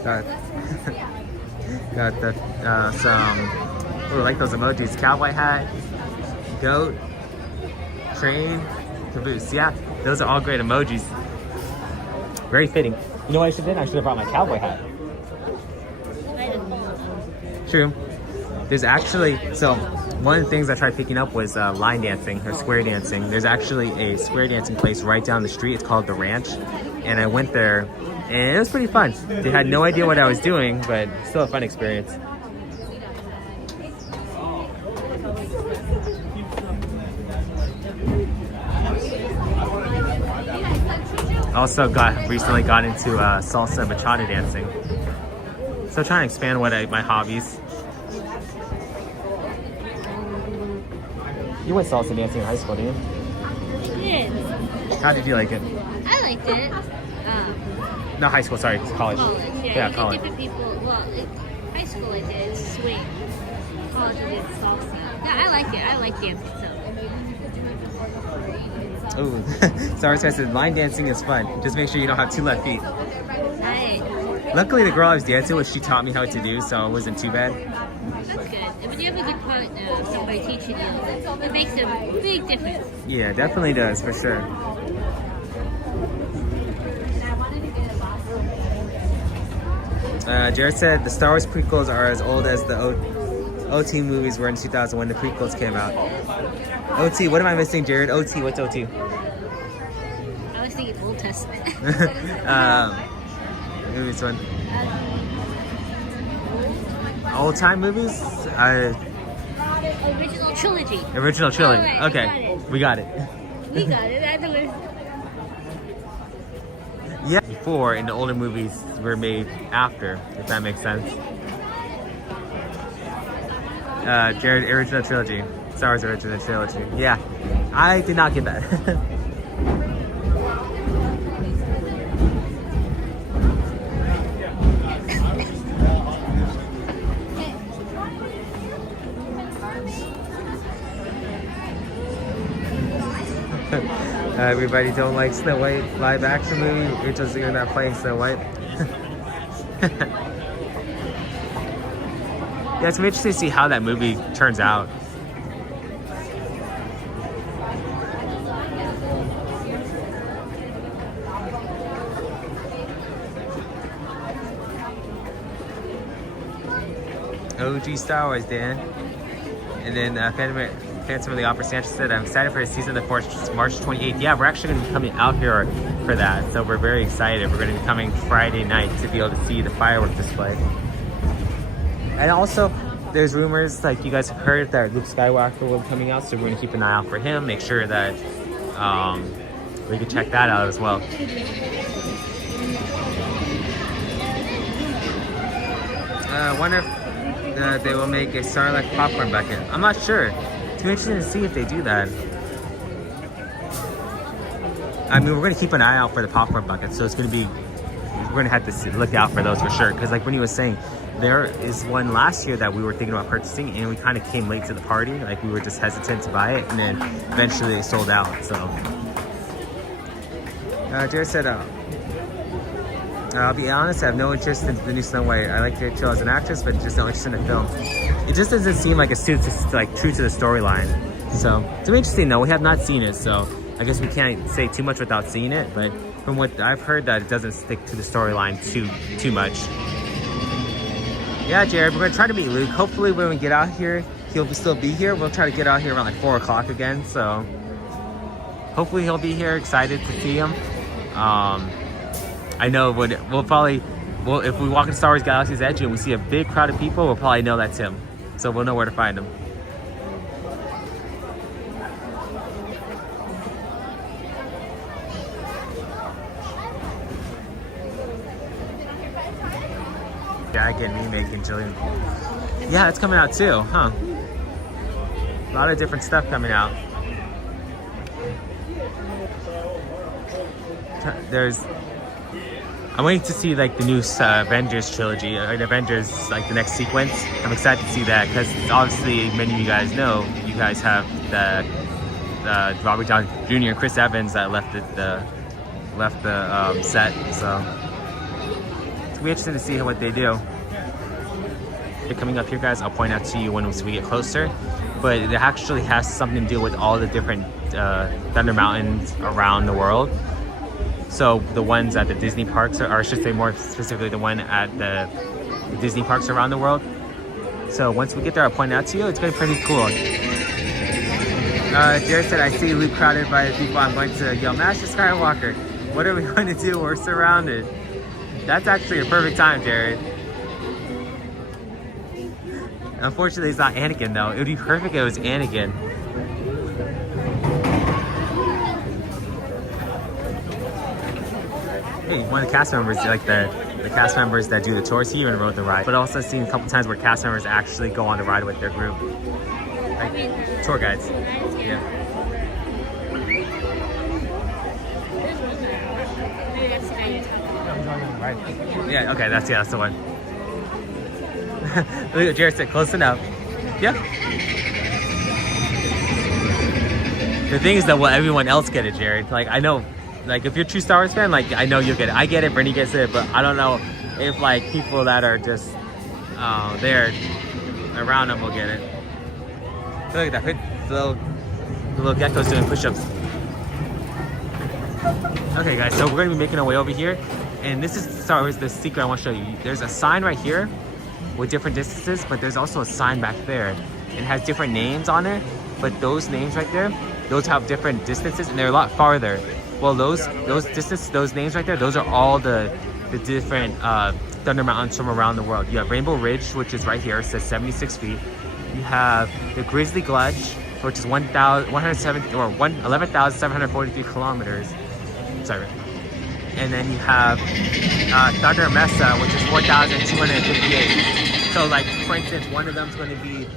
Got the some, like those emojis: cowboy hat, goat, train, caboose. Yeah, those are all great emojis. Very fitting. You know what I should have done? I should have brought my cowboy hat. True. There's actually, so one of the things I tried picking up was line dancing or square dancing. There's actually a square dancing place right down the street. It's called The Ranch. And I went there and it was pretty fun. They had no idea what I was doing, but still a fun experience. Also recently got into salsa and bachata dancing. So I'm trying to expand my hobbies. You went salsa dancing in high school, didn't you? Yes. How did you like it? I liked it. No, high school, sorry, college. Yeah, college. Different people. Well, high school I did swing. College I did salsa. Yeah, I like it. I like dancing, so. Ooh, sorry, so I said line dancing is fun. Just make sure you don't have two left feet. Luckily, the girl I was dancing with, she taught me how to do, so it wasn't too bad. That's good. And when you have a good partner, somebody teaching you, it makes a big difference. Yeah, definitely does, for sure. Jared said the Star Wars prequels are as old as the OT movies were in 2000 when the prequels came out. OT, what am I missing, Jared? OT, what's OT? I was thinking Old Testament. Movies one. Old time movies? Original trilogy. Original trilogy. Right, okay, we got it. We got it. I know it. Yeah, before and the older movies were made after, if that makes sense. Jared, original trilogy. Star Wars original trilogy. Yeah, I did not get that. Everybody don't like Snow White live action movie. We're just not playing Snow White. Yeah, it's interesting to see how that movie turns out. OG Star Wars, Dan. And then Phantom of the Opera Sanchez said, I'm excited for his season of March 28th. Yeah, we're actually going to be coming out here for that. So we're very excited. We're going to be coming Friday night to be able to see the fireworks display. And also, there's rumors, like you guys have heard, that Luke Skywalker will be coming out. So we're going to keep an eye out for him. Make sure that we can check that out as well. I wonder if they will make a Sarlacc popcorn bucket. I'm not sure. It's interesting to see if they do that. I mean, we're going to keep an eye out for the popcorn bucket, so it's going to be, we're going to have to look out for those for sure. Because like when he was saying, there is one last year that we were thinking about purchasing, and we kind of came late to the party. Like we were just hesitant to buy it, and then eventually they sold out. So Jared said, I'll be honest, I have no interest in the new Snow White. I like Rachel as an actress, but just no interest in the film. It just doesn't seem like it's true to the storyline. So it's interesting though. We have not seen it, so I guess we can't say too much without seeing it. But from what I've heard, that it doesn't stick to the storyline too much. Yeah, Jared, we're gonna try to meet Luke. Hopefully, when we get out here, he'll still be here. We'll try to get out here around like 4 o'clock again. So hopefully, he'll be here. Excited to see him. I know if we walk in Star Wars Galaxy's Edge and we see a big crowd of people, we'll probably know that's him. So we'll know where to find him. Jack and Remake and Jillian. Yeah, it's coming out too, huh? A lot of different stuff coming out. I'm waiting to see like the new Avengers trilogy, or the Avengers, like the next sequence. I'm excited to see that because obviously many of you guys know, you guys have the Robert Downey Jr. and Chris Evans that left the set, so it's be interesting to see what they do. They're coming up here, guys. I'll point out to you when we get closer, but it actually has something to do with all the different Thunder Mountains around the world. So the ones at the Disney parks, or I should say more specifically the one at the Disney parks around the world. So once we get there, I'll point out to you. It's going to be pretty cool. Jared said, I see Luke crowded by the people. I'm going to yell, Master Skywalker. What are we going to do? We're surrounded. That's actually a perfect time, Jared. Unfortunately, it's not Anakin, though. It would be perfect if it was Anakin. Hey, one of the cast members, like the cast members that do the tours, he even rode the ride. But also seen a couple times where cast members actually go on the ride with their group. Like tour guides. Yeah. Yeah, okay, that's the one. Look at Jared said, close enough. Yeah. The thing is that will everyone else get it, Jared? Like, I know, like, if you're a true Star Wars fan, like, I know you'll get it. I get it, Brittany gets it, but I don't know if, like, people that are just there around them will get it. Look at that, the little gecko's doing push-ups. Okay, guys, so we're going to be making our way over here, and this is Star Wars, the secret I want to show you. There's a sign right here with different distances, but there's also a sign back there. It has different names on it, but those names right there, those have different distances, and they're a lot farther. Well, those names right there, those are all the different Thunder Mountains from around the world. You have Rainbow Ridge, which is right here, it says 76 feet. You have the Grizzly Gulch, which is 11,743 kilometers. Sorry. And then you have Thunder Mesa, which is 4,258. So, like, for instance, one of them is going to be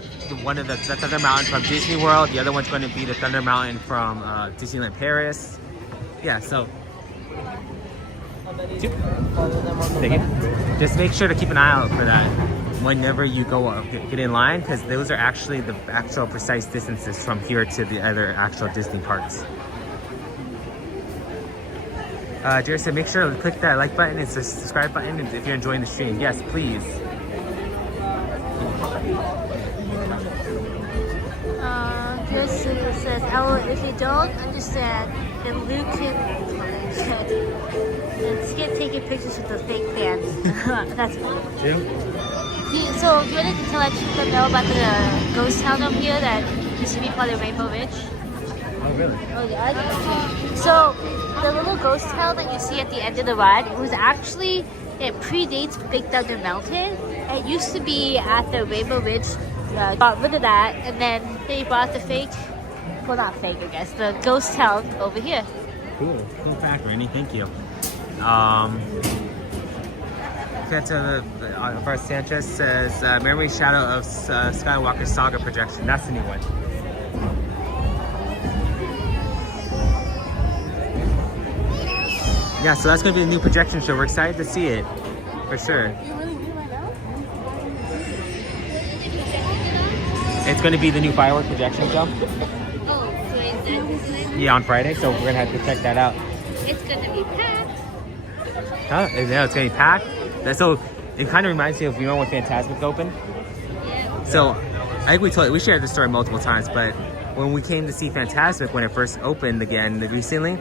one of the Thunder Mountain from Disney World. The other one's going to be the Thunder Mountain from Disneyland Paris. Yeah, so thank you. Just make sure to keep an eye out for that whenever you go get in line, because those are actually the actual precise distances from here to the other actual Disney parks. Jared said, make sure to click that like button and subscribe button if you're enjoying the stream. Yes, please. This says, if you don't understand, then Luke can skip taking pictures with the fake fans. That's fine. So do you want to let them know about the ghost town over here that used to be part of Rainbow Ridge? Oh, really? Oh, yeah. So the little ghost town that you see at the end of the ride, it predates Big Thunder Mountain. It used to be at the Rainbow Ridge. Got rid of that, and then they brought the fake, well, not fake, I guess, the ghost town over here. Cool fact, Randy. Thank you. Bart Sanchez says, Memory Shadow of Skywalker Saga projection. That's the new one. Yeah, so that's going to be the new projection show. We're excited to see it, for sure. It's going to be the new firework projection show. Oh, so is that? Yeah, on Friday, so we're going to have to check that out. It's going to be packed. Huh? Yeah, it's going to be packed. So it kind of reminds me of, you know, when Fantasmic opened? Yeah. So I think we shared this story multiple times, but when we came to see Fantasmic when it first opened again recently,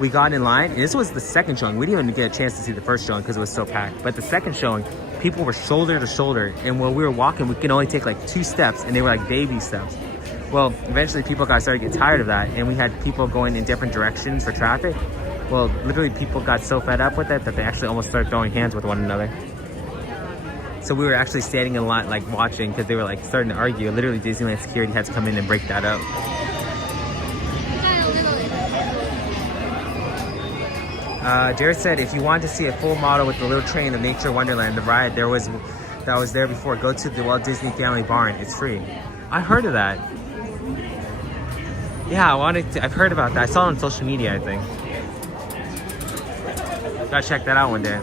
we got in line, and this was the second showing. We didn't even get a chance to see the first showing because it was so packed. But the second showing, people were shoulder to shoulder, and when we were walking, we could only take like 2 steps, and they were like baby steps. Well, eventually people started to get tired of that, and we had people going in different directions for traffic. Well, literally people got so fed up with it that they actually almost started throwing hands with one another. So we were actually standing in line, like watching, because they were like starting to argue. Literally Disneyland security had to come in and break that up. Jared said if you want to see a full model with the little train of Nature Wonderland, the ride that was there before, go to the Walt Disney Family Barn. It's free. I heard of that. Yeah, I've heard about that. I saw it on social media, I think. Gotta check that out one day.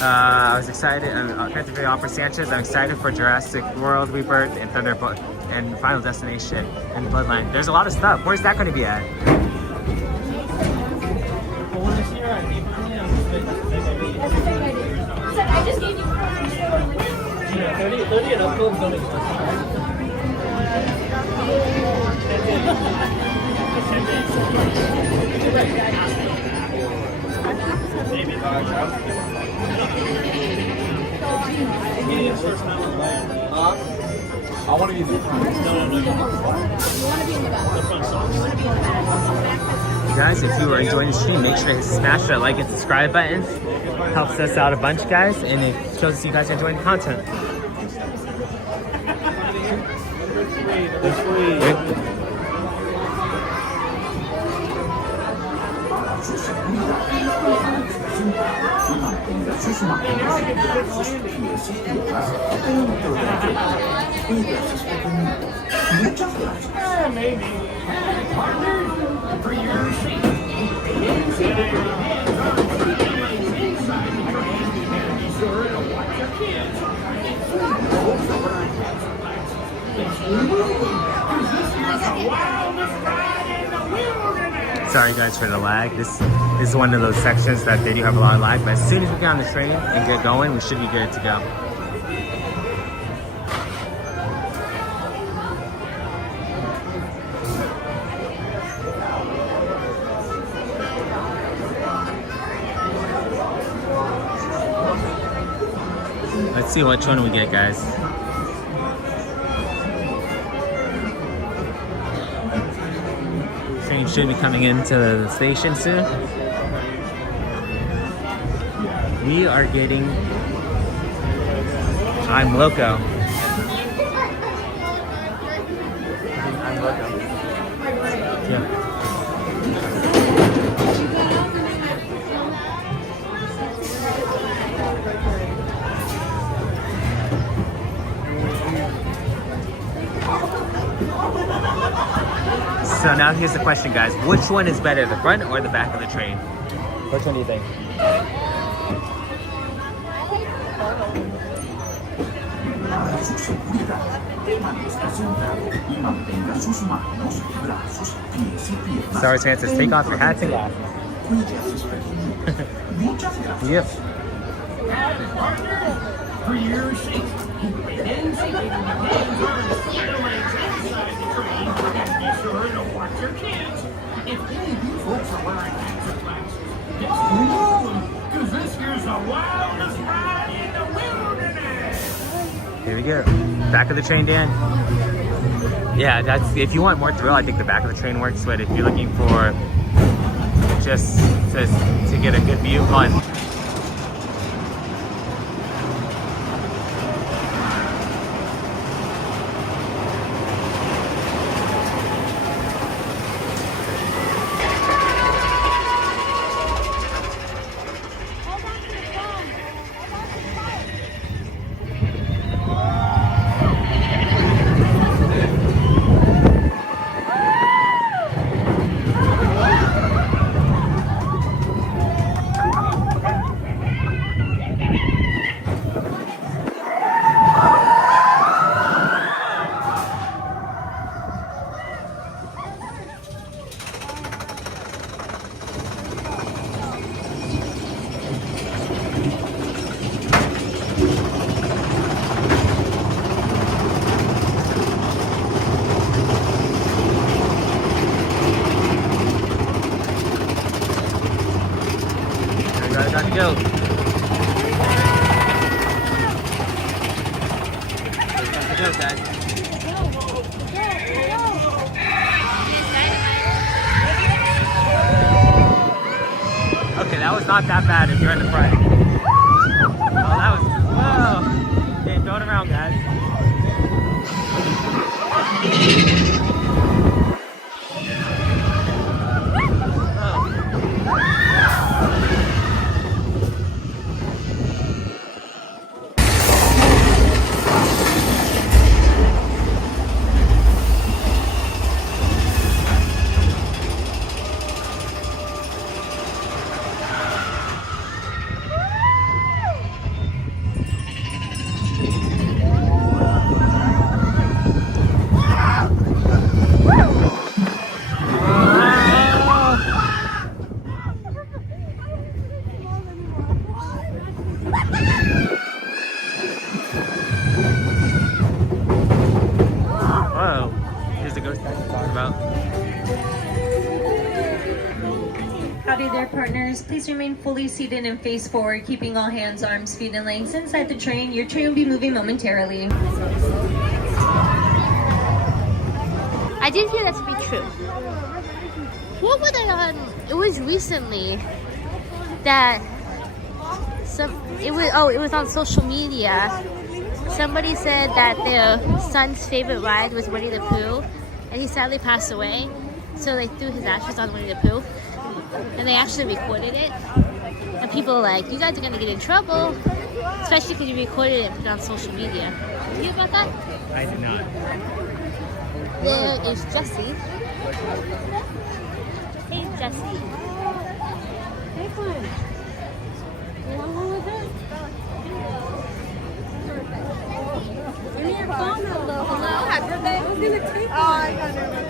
I was excited. Christopher Opera Sanchez. I'm excited for Jurassic World Rebirth and Thunderbolt and Final Destination and Bloodline. There's a lot of stuff. Where's that going to be at? I just gave you 30 and up close don't exist. I want to be the front. You want to be in the back. Guys, if you are enjoying the stream, make sure to smash that like and subscribe button. Helps us out a bunch, guys, and it shows us you guys are enjoying the content. Maybe. Partner, for your safety. Inside the train, and be sure to watch your kids. Sorry guys for the lag. This is one of those sections that they do have a lot of lag, but as soon as we get on the train and get going, we should be good to go. Let's see which one we get, guys. Train should be coming into the station soon. We are getting I'm Loco. I'm Loco. Yeah. So now here's the question, guys. Which one is better, the front or the back of the train? Which one do you think? Star Wars fan says, take off your hats and glasses. Yep. For your safety. And safety. And be sure to watch your kids. If any of you folks are wearing hats or glasses, just remove them, because this here's the wildest ride in the wilderness. Here we go. Back of the train, Dan. Yeah, that's if you want more thrill, I think the back of the train works. But if you're looking for just to get a good view, fun. Time to go. Time to go, guys. Okay, that was not that bad if you're in the front. Oh, that was, whoa. Okay, throw it around, guys. Howdy there, partners. Please remain fully seated and face forward, keeping all hands, arms, feet, and legs inside the train. Your train will be moving momentarily. I did hear that to be true. What was I on? It was recently that it was on social media. Somebody said that their son's favorite ride was Winnie the Pooh, and he sadly passed away. So they threw his ashes on Winnie the Pooh, and they actually recorded it. And people were like, "You guys are gonna get in trouble, especially because you recorded it and put it on social media." Did you hear about that? I did not. There is Jessie. Hey, Jessie. Hey, fun. You want one with her? Give me your phone. Hello. Happy birthday. Oh, I got it.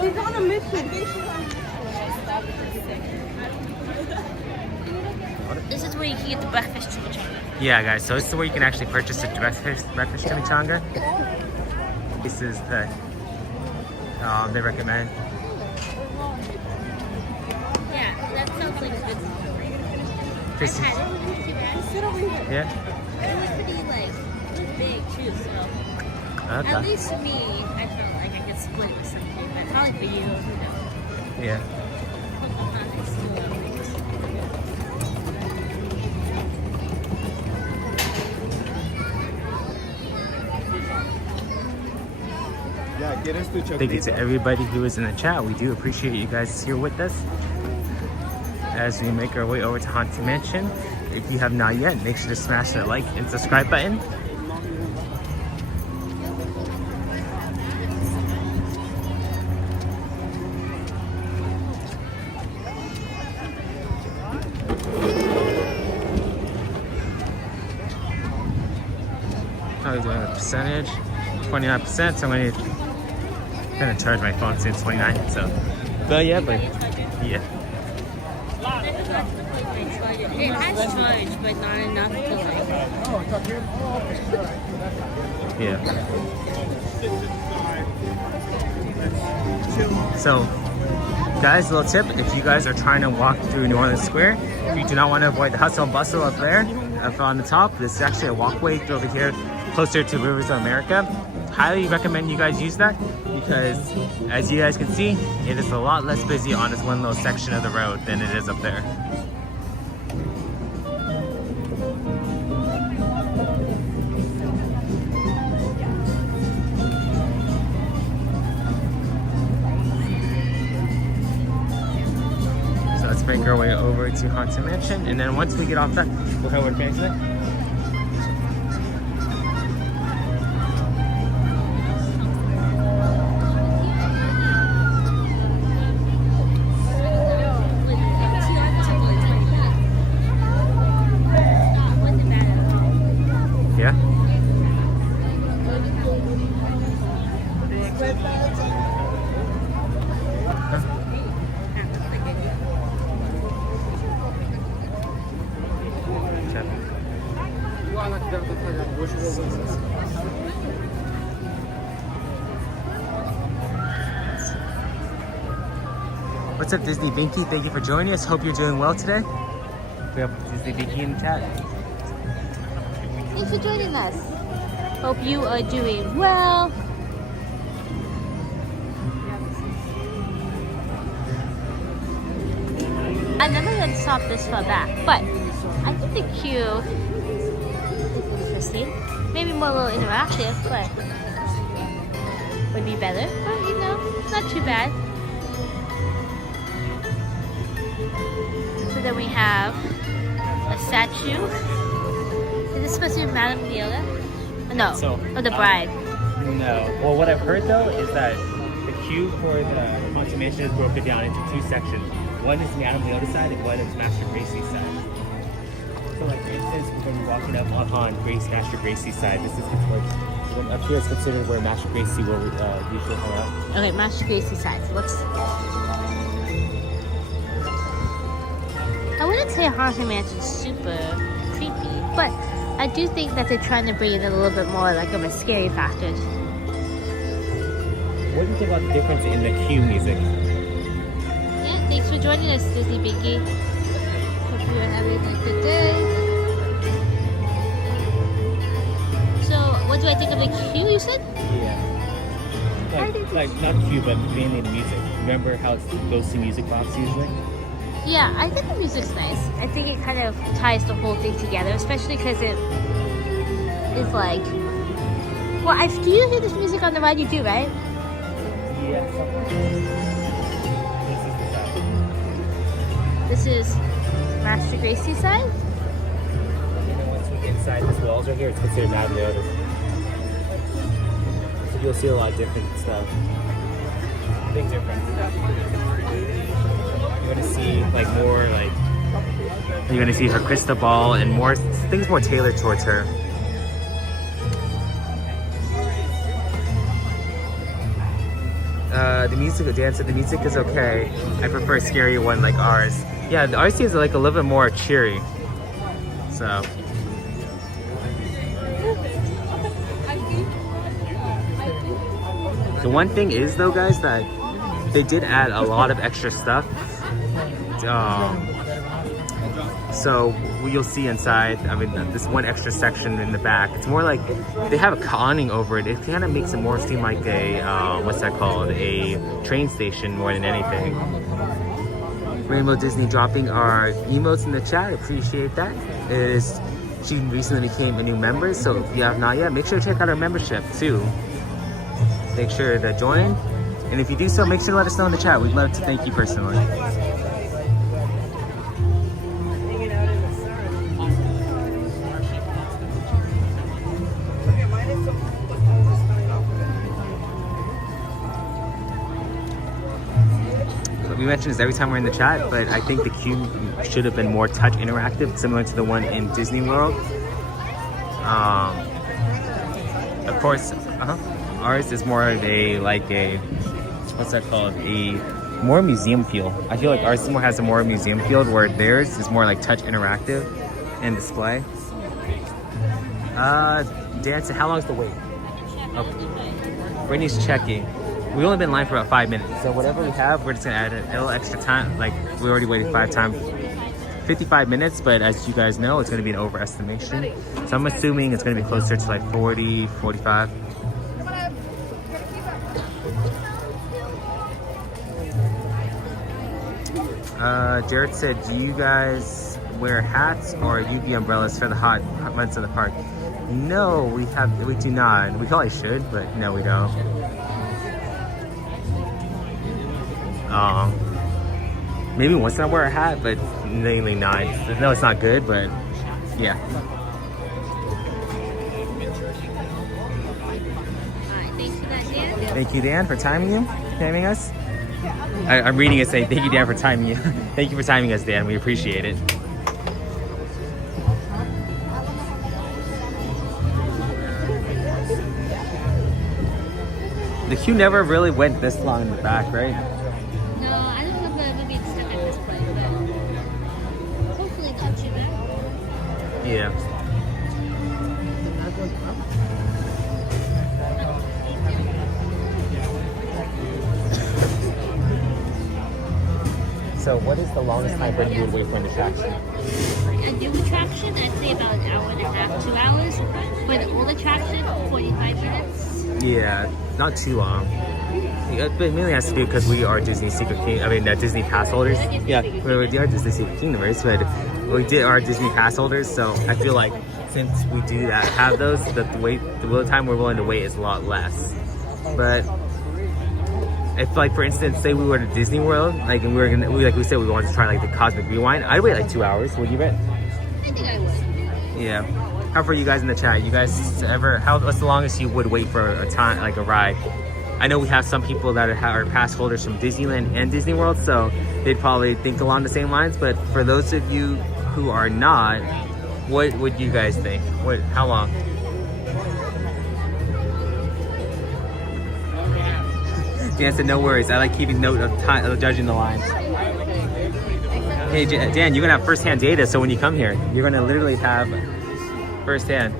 She's on a mission. This is where you can get the breakfast chimichanga. Yeah, guys, so this is where you can actually purchase the breakfast chimichanga. This is the they recommend. Yeah, that sounds like a good This is, I've had it. It wasn't too bad. Sit over here. yeah? It was pretty, like, it was big too, so. Okay. At least for me, I felt like I could split it with something, but probably for you, you know. Yeah. Thank you to everybody who is in the chat. We do appreciate you guys here with us as we make our way over to Haunted Mansion. If you have not yet, make sure to smash that like and subscribe button. How are we doing the percentage? 29%, so I'm gonna charge my phone since 29, so. But yeah. It has charge, but not enough to like. Yeah. So, guys, a little tip: if you guys are trying to walk through New Orleans Square, if you do not want to avoid the hustle and bustle up there, up on the top, this is actually a walkway through over here, closer to Rivers of America. Highly recommend you guys use that because, as you guys can see, it is a lot less busy on this one little section of the road than it is up there. So let's make our way over to Haunted Mansion, and then once we get off that, we'll head over to Fantasyland. What's up, Disney Binky? Thank you for joining us. Hope you're doing well today. We have Disney Binky in the chat. Thanks for joining us. Hope you are doing well. I'm never going to stop this far back, but I think the queue is interesting. Maybe more a little interactive, but would be better. But you know, not too bad. So then we have a statue. Is this supposed to be Madame Leota? No, or the bride. No. Well, what I've heard though is that the queue for the Haunted Mansion is broken down into two sections. One is Madame Leota's side and one is Master Gracie's side. So like for instance, we're going to be walking up on Master Gracie's side. This is up here is considered where Master Gracie will usually hang out. Okay, Master Gracie's side. So let's. I wouldn't say Haunted Mansion is super creepy, but I do think that they're trying to bring in a little bit more like of a scary factor. What do you think about the difference in the cue music? Yeah, they Thanks for joining us, Disney Binky. Hope you are having a good day. So, what do I think of the queue, you said? Yeah. Like not cute, but mainly the music. Remember how it goes to music box usually? Yeah, I think the music's nice. I think it kind of ties the whole thing together, especially because it is like... Well, do you hear this music on the ride? You do, right? Yeah. This is Master Gracie's side? And then once we get inside these walls right here, it's considered Mad Leota's. So you'll see a lot of different stuff. Big difference. You're gonna see like more like you're gonna see her crystal ball and more things more tailored towards her. The music, the music is okay. I prefer a scary one like ours. Yeah, the RC is like a little bit more cheery. So. The one thing is though, guys, that they did add a lot of extra stuff. So you'll see inside, I mean, this one extra section in the back, it's more like they have a awning over it. It kind of makes it more seem like a, what's that called? A train station more than anything. Rainbow Disney dropping our emotes in the chat, appreciate that. She recently became a new member, so if you have not yet, make sure to check out our membership too. Make sure to join, and if you do so, make sure to let us know in the chat. We'd love to thank you personally. We mention this every time we're in the chat, but I think the queue should have been more touch interactive, similar to the one in Disney World. Of course, ours is more of a, like a, what's that called? A more museum feel. I feel like ours has a more museum feel, where theirs is more like touch interactive and display. Dan said, how long is the wait? Okay. Brittany's checking. We've only been in line for about 5 minutes, so whatever we have, we're just gonna add a little extra time. Like, we already waited 55 minutes, but as you guys know, it's gonna be an overestimation. So I'm assuming it's gonna be closer to like 40, 45. Jared said, do you guys wear hats or UV umbrellas for the hot months of the park? No, we do not. We probably should, but no, we don't. Maybe once in a while wear a hat, but mainly not. No, it's not good, but yeah. Thank you, Dan, for timing us. I'm reading it saying, thank you, Dan, for timing you. Thank you for timing us, Dan. We appreciate it. The queue never really went this long in the back, right? No, I don't know if I'm being stuck at this point, but hopefully not too bad. Yeah. So what is the longest time Brittany you would wait for an attraction? A new attraction, I'd say about an hour and a half, 2 hours. For the old attraction, 45 minutes. Yeah, not too long. It mainly has to do because we are Disney Disney pass holders. Yeah, we are Disney Secret Kingdomers, but we are Disney pass holders, so I feel like since we do have those, the time we're willing to wait is a lot less. But if, like, for instance, say we were to Disney World, like, and like we said, we wanted to try like the Cosmic Rewind, I'd wait like 2 hours. Would you bet? I think I would. Yeah. How for you guys in the chat? You guys what's the longest you would wait for a time, like a ride? I know we have some people that are pass holders from Disneyland and Disney World, so they'd probably think along the same lines. But for those of you who are not, what would you guys think? How long? Dan said, no worries. I like keeping note of time, of judging the lines. Hey, Dan, you're gonna have first-hand data, so when you come here, you're gonna literally have first-hand.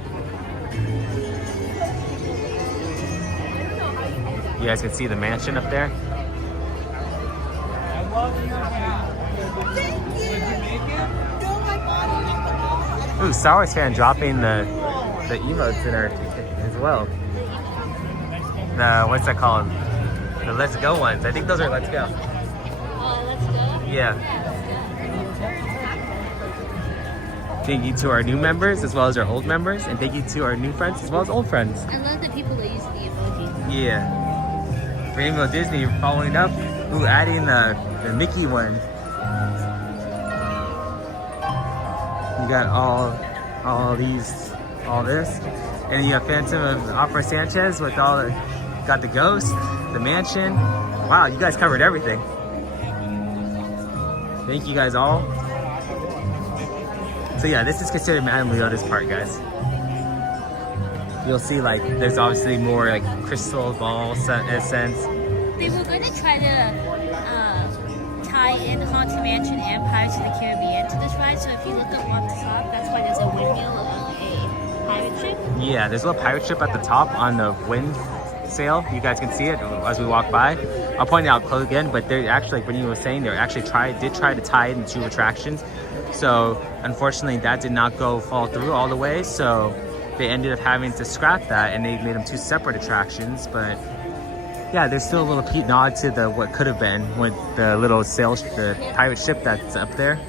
You guys can see the mansion up there. Ooh, Star Wars fan dropping the emotes in our as well. The what's that called? The Let's Go ones. I think those are Let's Go. Let's go? Yeah. Thank you to our new members as well as our old members, and thank you to our new friends as well as old friends. I love the people that use the emoji. Yeah. Rainbow Disney following up. Ooh, adding the Mickey one. You got all this, and you got Phantom of Opera Sanchez with all the, got the ghost, the mansion. Wow, you guys covered everything. Thank you guys all. So yeah, this is considered Madame Leota's part, guys. You'll see like there's obviously more like crystal ball essence. They were going to try to tie in Haunted Mansion and Pirates of the Caribbean to this ride. So if you look up on the top, that's why there's a windmill of a pirate ship. Yeah, there's a little pirate ship at the top on the wind sail. You guys can see it as we walk by. I'll point it out close again, but they're actually, like Brittany was saying, they actually did try to tie it in 2 attractions. So unfortunately, that did not fall through all the way. So they ended up having to scrap that, and they made them 2 separate attractions. But yeah, there's still a little nod to the what could have been with the little sail, the pirate ship that's up there. I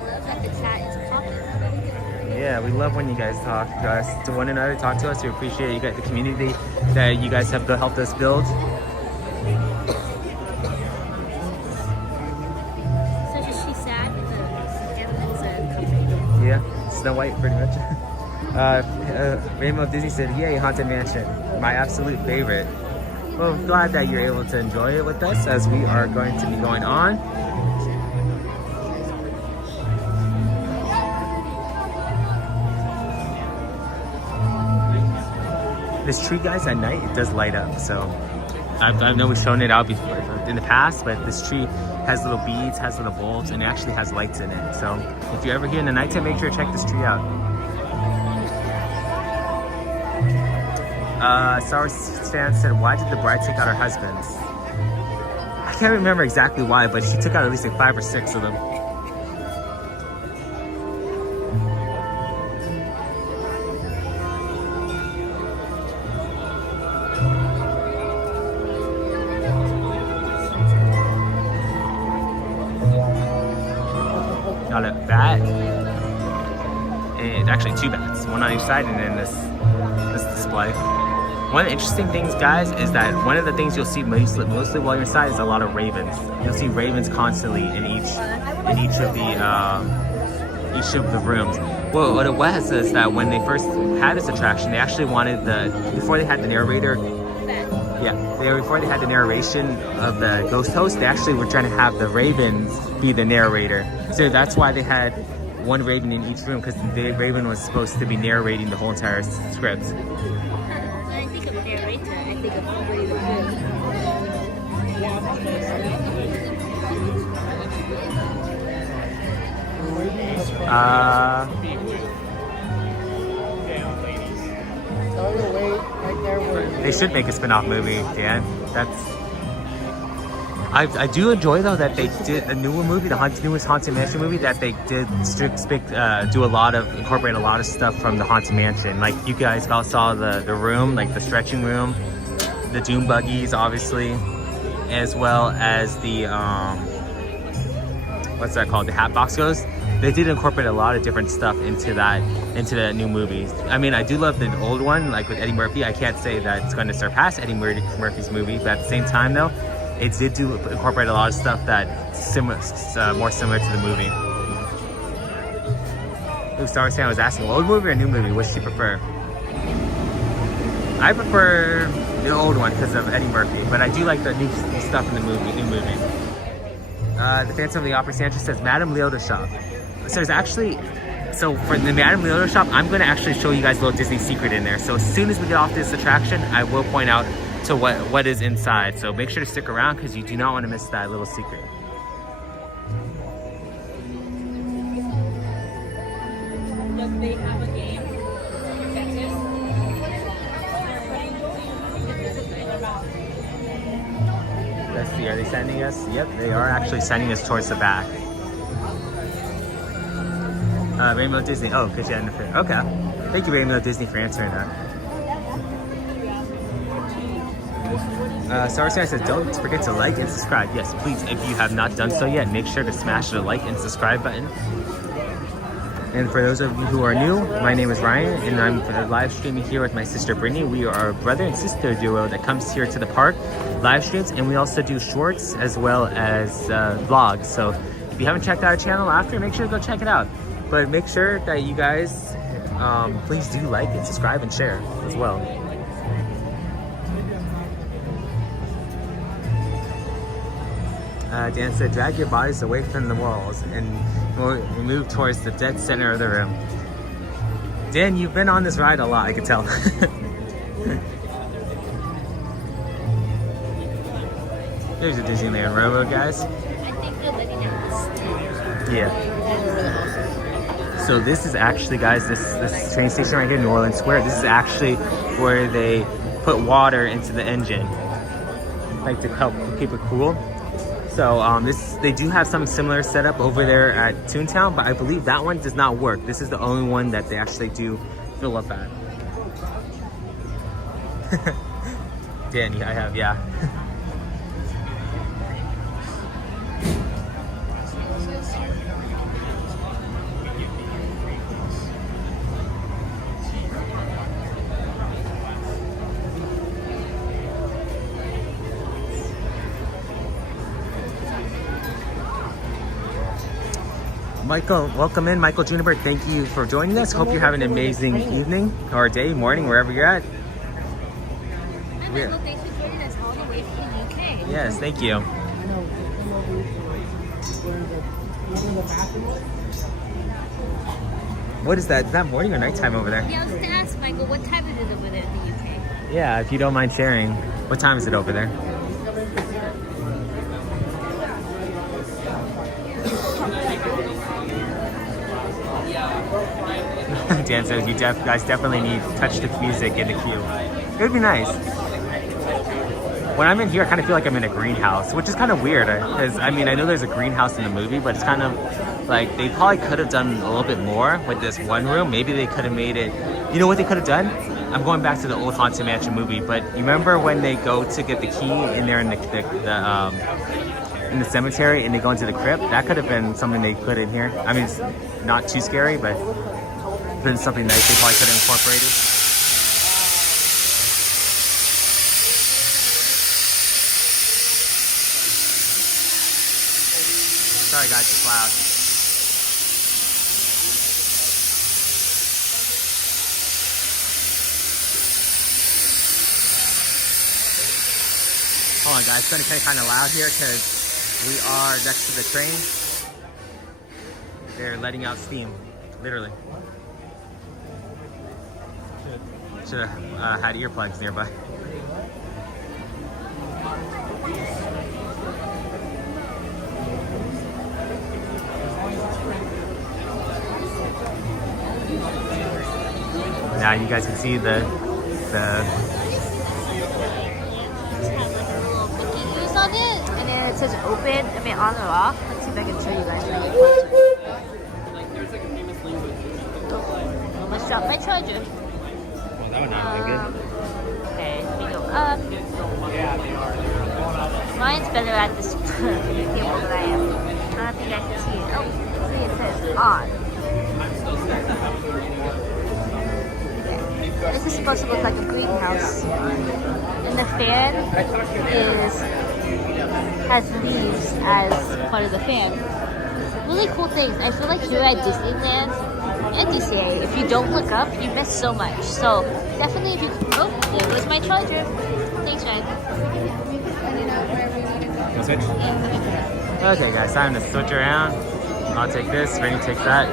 love that the chat is popping. Yeah, we love when you guys talk to us, to one another, talk to us. We appreciate you guys, the community that you guys have helped us build. So is she sad with the animals and company? Yeah, Snow White, pretty much. Rainbow Disney said, "Yay, Haunted Mansion, my absolute favorite." Well, I'm glad that you're able to enjoy it with us as we are going to be going on. This tree, guys, at night, it does light up. So I know we've shown it out before in the past, but this tree has little beads, has little bulbs, and it actually has lights in it. So if you're ever here in the nighttime, make sure to check this tree out. Star Wars fan said, "Why did the bride take out her husbands?" I can't remember exactly why, but she took out at least like 5 or 6 of them. Got a bat, and actually 2 bats, one on each side, and then this display. One of the interesting things, guys, is that one of the things you'll see mostly while you're inside is a lot of ravens. You'll see ravens constantly in each of the rooms. Well, what it was is that when they first had this attraction, they actually wanted before they had the narrator. Before they had the narration of the ghost host, they actually were trying to have the ravens be the narrator. So that's why they had 1 raven in each room, because the raven was supposed to be narrating the whole entire script. When I think of narrator, I think of Raven. They should make a spin-off movie, Dan. I do enjoy though that they did a newer movie, the newest Haunted Mansion movie, that they did incorporate a lot of stuff from the Haunted Mansion. Like you guys all saw the room, like the stretching room, the Doom buggies, obviously, as well as the what's that called? The Hatbox Ghost. They did incorporate a lot of different stuff into the new movies. I mean, I do love the old one, like with Eddie Murphy. I can't say that it's going to surpass Eddie Murphy's movie, but at the same time, though, it did incorporate a lot of stuff that's more similar to the movie. Star Wars fan was asking, old movie or new movie? What should you prefer? I prefer the old one because of Eddie Murphy, but I do like the new stuff in the new movie. The Phantom of the Opera Sanchez says, Madame Leota shop. So there's actually, for the Madame Leota shop, I'm going to actually show you guys a little Disney secret in there. So as soon as we get off this attraction, I will point out to what is inside. So make sure to stick around because you do not want to miss that little secret. Look, they have a game. That's the Are they sending us? Yep, they are actually sending us towards the back. Rainbow Disney. Oh, because you had interfered. Okay. Thank you, Rainbow Disney, for answering that. Soarin says, don't forget to like and subscribe. Yes, please, if you have not done so yet, make sure to smash the like and subscribe button. And for those of you who are new, my name is Ryan, and I'm live streaming here with my sister Brittany. We are a brother and sister duo that comes here to the park, live streams, and we also do shorts as well as vlogs. So if you haven't checked out our channel after, make sure to go check it out. But make sure that you guys, please do like and subscribe and share as well. Dan said, drag your bodies away from the walls and move towards the dead center of the room. Dan, you've been on this ride a lot, I can tell. There's a Disneyland Riverboat, guys. I think they're letting us. Yeah. So this is actually, guys, this train station right here, New Orleans Square, this is actually where they put water into the engine, like to help keep it cool. So they do have something similar set up over there at Toontown, but I believe that one does not work. This is the only one that they actually do fill up at. Danny, I have, yeah. Michael, welcome in, Michael Juniper. Thank you for joining us. Hope you're having an amazing evening or day, morning, wherever you're at. Hi, Michael. Thanks for joining us all the way from the UK. Yes, thank you. What is that? Is that morning or nighttime over there? Yeah, I was going to ask, Michael, what time is it over there in the UK? Yeah, if you don't mind sharing. What time is it over there? Dan says, you guys definitely need touch-stick music in the queue. It would be nice. When I'm in here, I kind of feel like I'm in a greenhouse, which is kind of weird. Because, I mean, I know there's a greenhouse in the movie, but it's kind of like they probably could have done a little bit more with this one room. Maybe they could have made it... You know what they could have done? I'm going back to the old Haunted Mansion movie, but you remember when they go to get the key in there in the cemetery and they go into the crypt? That could have been something they put in here. I mean, it's not too scary, but... been something nice they probably could have incorporated. Sorry guys, it's loud. Hold on guys, it's gonna get kind of loud here because we are next to the train. They're letting out steam, literally. Should have had earplugs nearby. Now you guys can see the on it, and then it says open, I mean on or off. Let's see if I can show you guys really close. Let's drop my charger. Well, that would not have been good. Okay, let me go up. Mine's better at this cable than I am. I don't think I can see it. Oh, see it says on. This is supposed to look like a greenhouse. And the fan has leaves as part of the fan. Really cool things. I feel like here at Disneyland and Disney, if you don't look up, you miss so much. So definitely if you... Oh, there goes my charger. Thanks, Ryan. Switch? Okay guys, time to switch around. I'll take this, Rainy takes that.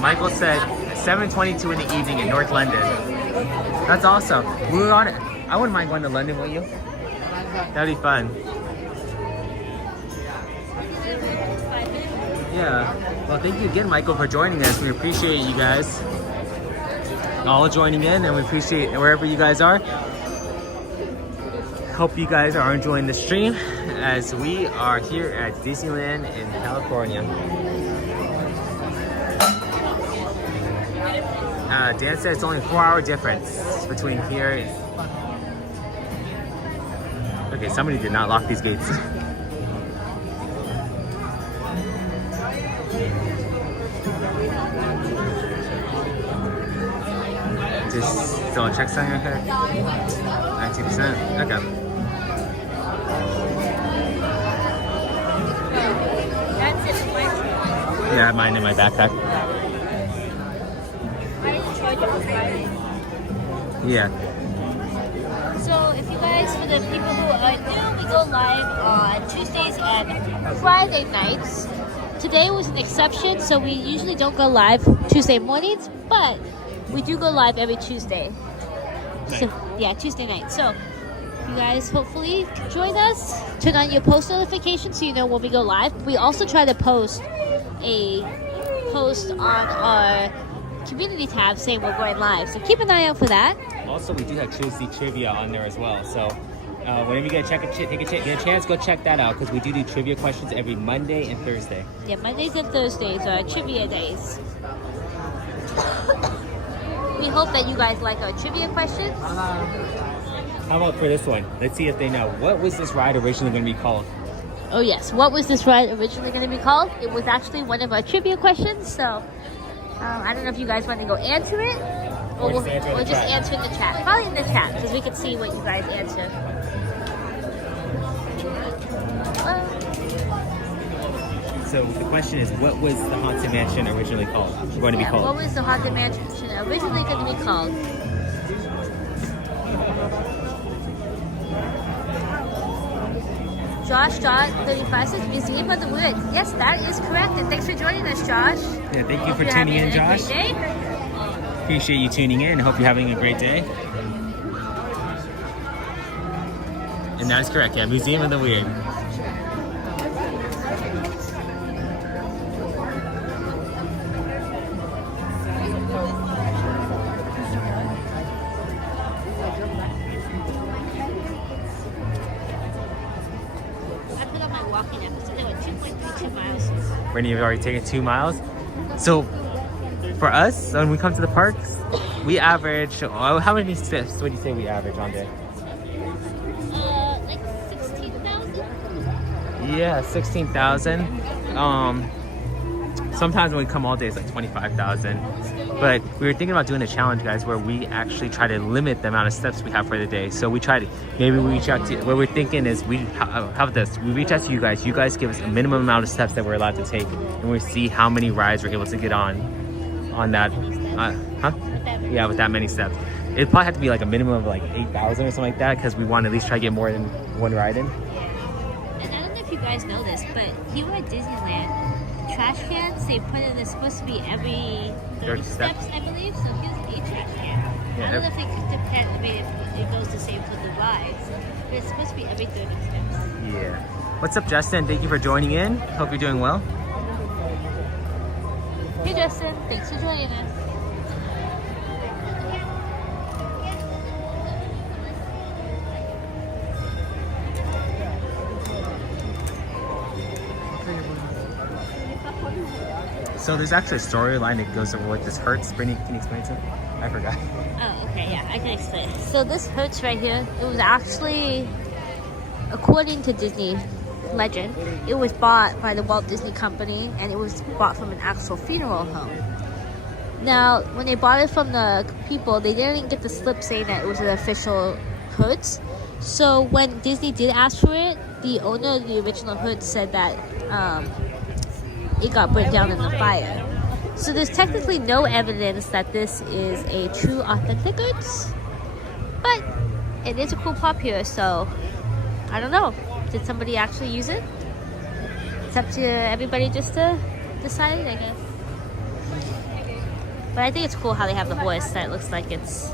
Michael said 7:22 in the evening in North London. That's awesome. We were on it. I wouldn't mind going to London with you. That'd be fun. Yeah. Well, thank you again, Michael, for joining us. We appreciate you guys. all joining in, and we appreciate wherever you guys are. Hope you guys are enjoying the stream as we are here at Disneyland in California. Dan said it's only a 4-hour difference between here. Okay, somebody did not lock these gates. Just still a check sign right here? 19%? Okay. Yeah, I have mine in my backpack. Yeah. So if you guys, for the people who are new, we go live on Tuesdays and Friday nights. Today was an exception, so we usually don't go live Tuesday mornings, but we do go live every Tuesday. So, yeah, Tuesday night. So you guys hopefully join us. Turn on your post notifications so you know when we go live. We also try to post a post on our community tab saying we're going live. So keep an eye out for that. Also, we do have Tuesday trivia on there as well. So whenever you get a chance, go check that out because we do trivia questions every Monday and Thursday. Yeah, Mondays and Thursdays are trivia days. We hope that you guys like our trivia questions. How about for this one? Let's see if they know. What was this ride originally going to be called? Oh yes, what was this ride originally going to be called? It was actually one of our trivia questions, so I don't know if you guys want to go answer it or just answer in the chat. Probably in the chat because we can see what you guys answer. So the question is, what was the Haunted Mansion originally called? Going to be called? What was the Haunted Mansion originally going to be called? Josh John 35 says Museum of the Woods. Yes, that is correct. And thanks for joining us, Josh. Yeah, thank you for tuning in, Josh. Appreciate you tuning in. Hope you're having a great day. And that is correct. Yeah, Museum of the Weird. Brittany, you've already taken 2 miles. So for us, when we come to the parks, we average, how many steps would you say we average on there? Like 16,000? Yeah, 16,000. Sometimes when we come all day, it's like 25,000. But we were thinking about doing a challenge, guys, where we actually try to limit the amount of steps we have for the day. So we try to, maybe we reach out to, what we're thinking is we have this, we reach out to you guys give us a minimum amount of steps that we're allowed to take, and we see how many rides we're able to get on that, yeah, with that many steps. It'd probably have to be like a minimum of like 8,000 or something like that, because we want to at least try to get more than one ride in. Yeah. And I don't know if you guys know this, but here at Disneyland, trash cans, they put in, it's supposed to be every 30 steps, I believe. So here's a trash can. Yeah, I don't know if it could depend, I mean, if it goes the same for the rides, but it's supposed to be every 30 steps. Yeah. What's up, Justin? Thank you for joining in. Hope you're doing well. Hey, Justin. Thanks for joining us. So there's actually a storyline that goes over what this hurts. Brittany, can you explain something? I forgot. Oh, okay, yeah, I can explain. So this hurts right here, it was actually, according to Disney legend, it was bought by the Walt Disney Company, and it was bought from an actual funeral home. Now, when they bought it from the people, they didn't get the slip saying that it was an official hoods. So when Disney did ask for it, the owner of the original hood said that it got burnt down in the fire. So there's technically no evidence that this is a true authentic goods, but it is a cool pop here, so I don't know. Did somebody actually use it? It's up to everybody just to decide, I guess. But I think it's cool how they have the horse that looks like it's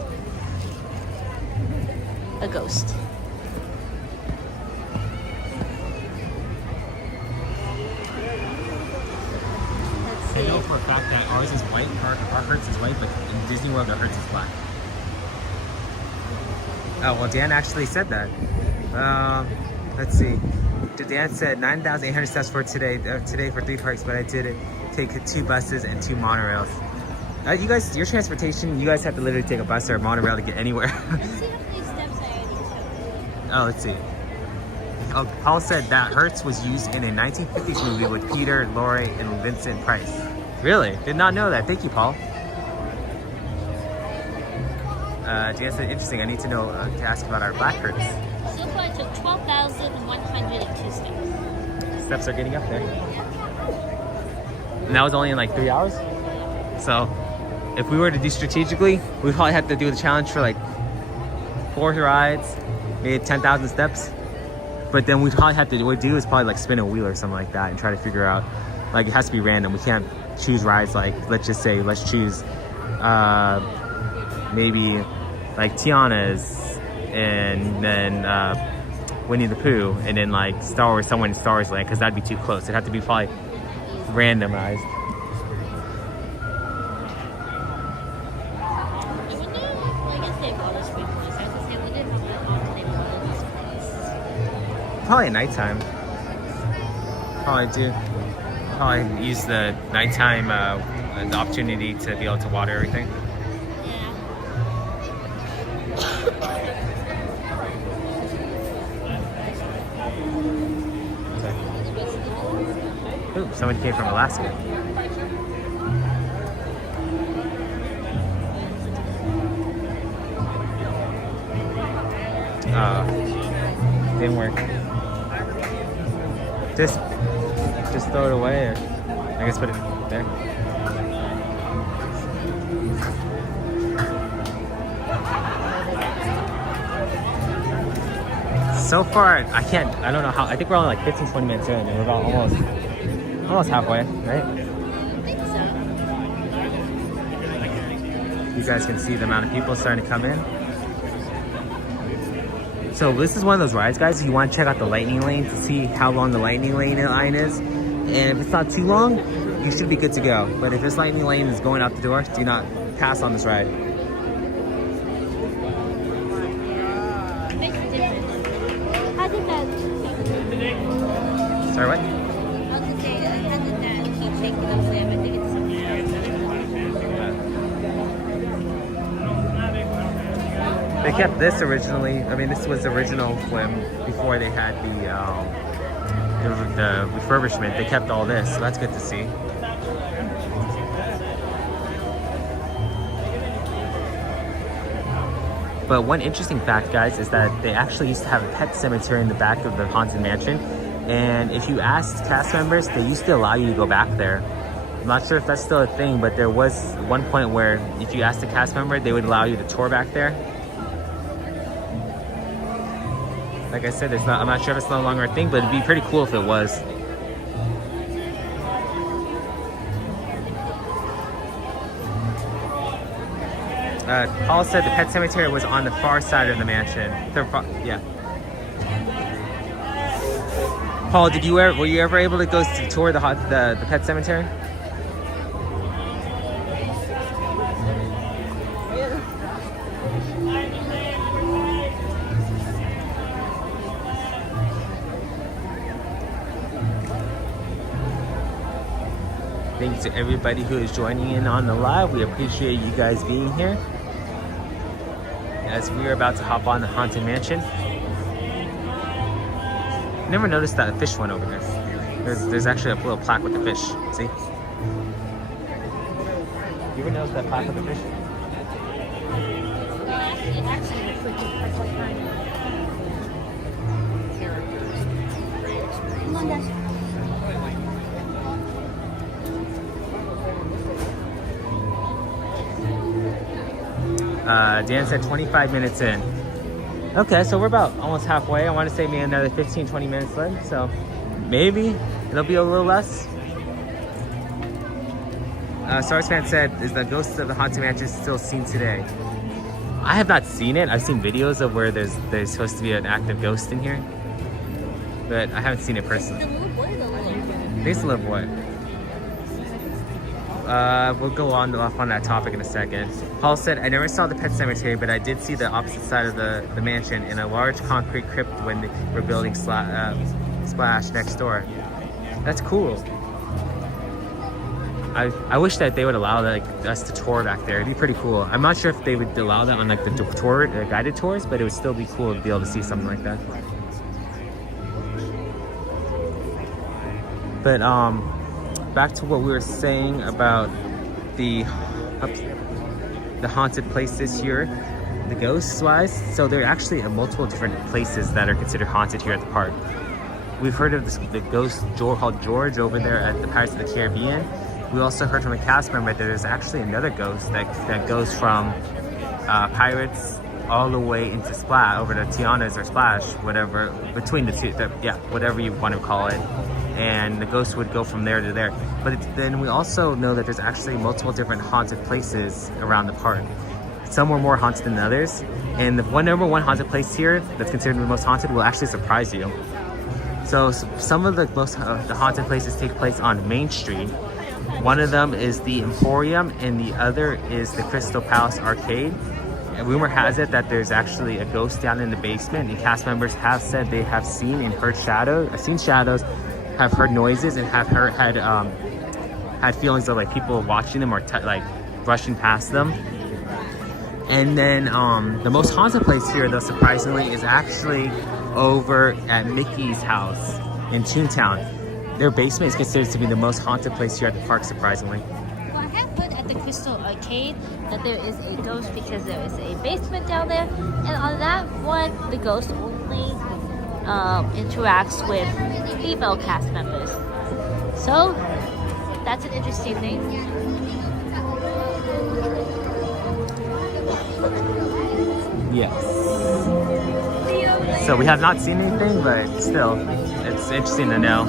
a ghost. Let's I know for a fact that ours is white, our Hertz is white, but in Disney World, our Hertz is black. Oh, well, Dan actually said that. Let's see. Dan said 9,800 steps for today for 3 parks, but I did take 2 buses and 2 monorails. You guys, your transportation, you guys have to literally take a bus or a monorail to get anywhere. Oh, let's see. Oh, Paul said that Hertz was used in a 1950s movie with Peter, Lorre, and Vincent Price. Really? Did not know that. Thank you, Paul. Dan said, interesting. I need to know to ask about our black Hertz. So far, I took 12,102 steps. Steps are getting up there. And that was only in like 3 hours. So, if we were to do strategically, we'd probably have to do the challenge for like 4 rides, maybe 10,000 steps. But then we'd probably have to do probably like spin a wheel or something like that and try to figure out, like, it has to be random. We can't choose rides like, let's choose maybe like Tiana's and then Winnie the Pooh and then like Star Wars, someone in Star Wars Land, because that'd be too close. It'd have to be probably randomized. Probably at nighttime. Probably use the nighttime the opportunity to be able to water everything. Ooh, someone came from Alaska. Didn't work. Just throw it away, or I guess put it there. So far, I don't know how, I think we're only like 15, 20 minutes in, and we're about almost halfway, right? You guys can see the amount of people starting to come in. So this is one of those rides, guys. You want to check out the lightning lane to see how long the lightning lane line is. And if it's not too long, you should be good to go. But if this lightning lane is going out the door, do not pass on this ride. How did that? Sorry, what? I was gonna say, how did that keep shaking up Sam? I think it's something. They kept this originally. I mean, this was the original Flim before they had the refurbishment. They kept all this, so that's good to see. But one interesting fact, guys, is that they actually used to have a pet cemetery in the back of the Haunted Mansion. And if you asked cast members, they used to allow you to go back there. I'm not sure if that's still a thing, but there was one point where if you asked a cast member, they would allow you to tour back there. Like I said, I'm not sure if it's no longer a thing, but it'd be pretty cool if it was. Paul said the pet cemetery was on the far side of the mansion. Yeah. Paul, were you ever able to go to tour the pet cemetery? Thanks to everybody who is joining in on the live. We appreciate you guys being here as we are about to hop on the Haunted Mansion. Never noticed that fish one over there. There's actually a little plaque with the fish. See? You ever notice that plaque with the fish? Come on, Dad. Dan said 25 minutes in. Okay, so we're about almost halfway. I want to say maybe another 15, 20 minutes left. So maybe it'll be a little less. Stars fan said, is the ghost of the Haunted Mansion still seen today? I have not seen it. I've seen videos of where there's supposed to be an active ghost in here, but I haven't seen it personally. There's a little boy. we'll go on off on that topic in a second. Paul said, I never saw the pet cemetery, but I did see the opposite side of the mansion in a large concrete crypt when they were building Splash next door. That's cool. I wish that they would allow us to tour back there. It'd be pretty cool. I'm not sure if they would allow that on like the tour, guided tours, but it would still be cool to be able to see something like that. But back to what we were saying about the haunted places here, the ghosts wise. So there are actually multiple different places that are considered haunted here at the park. We've heard of the ghost called George over there at the Pirates of the Caribbean. We also heard from a cast member that there's actually another ghost that goes from Pirates all the way into Splash, over to Tiana's or Splash, whatever, between the two, whatever you want to call it. And the ghost would go from there to there. But then we also know that there's actually multiple different haunted places around the park. Some were more haunted than others. And the number one haunted place here that's considered the most haunted will actually surprise you. So some of the most the haunted places take place on Main Street. One of them is the Emporium, and the other is the Crystal Palace Arcade. And rumor has it that there's actually a ghost down in the basement, and cast members have said they have seen and heard seen shadows, have heard noises, and have had feelings of like people watching them or like brushing past them. And then the most haunted place here, though, surprisingly, is actually over at Mickey's house in Toontown. Their basement is considered to be the most haunted place here at the park, surprisingly. Well, I have heard at the Crystal Arcade that there is a ghost because there is a basement down there. And on that one, the ghost only interacts with female cast members. So, that's an interesting thing. Yes. So we have not seen anything, but still, it's interesting to know.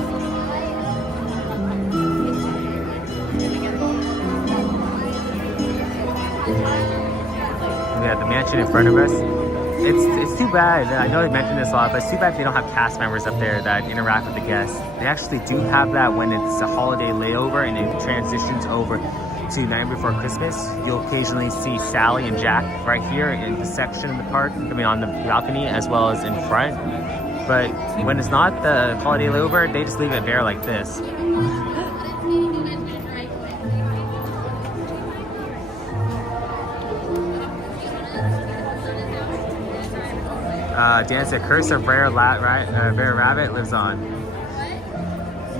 We have the mansion in front of us. It's too bad. I know they mentioned this a lot, but it's too bad they don't have cast members up there that interact with the guests. They actually do have that when it's a holiday layover and it transitions over to Night Before Christmas. You'll occasionally see Sally and Jack right here in the section of the park, on the balcony as well as in front. But when it's not the holiday layover, they just leave it there like this. Dan said, Curse of Rare Rabbit lives on.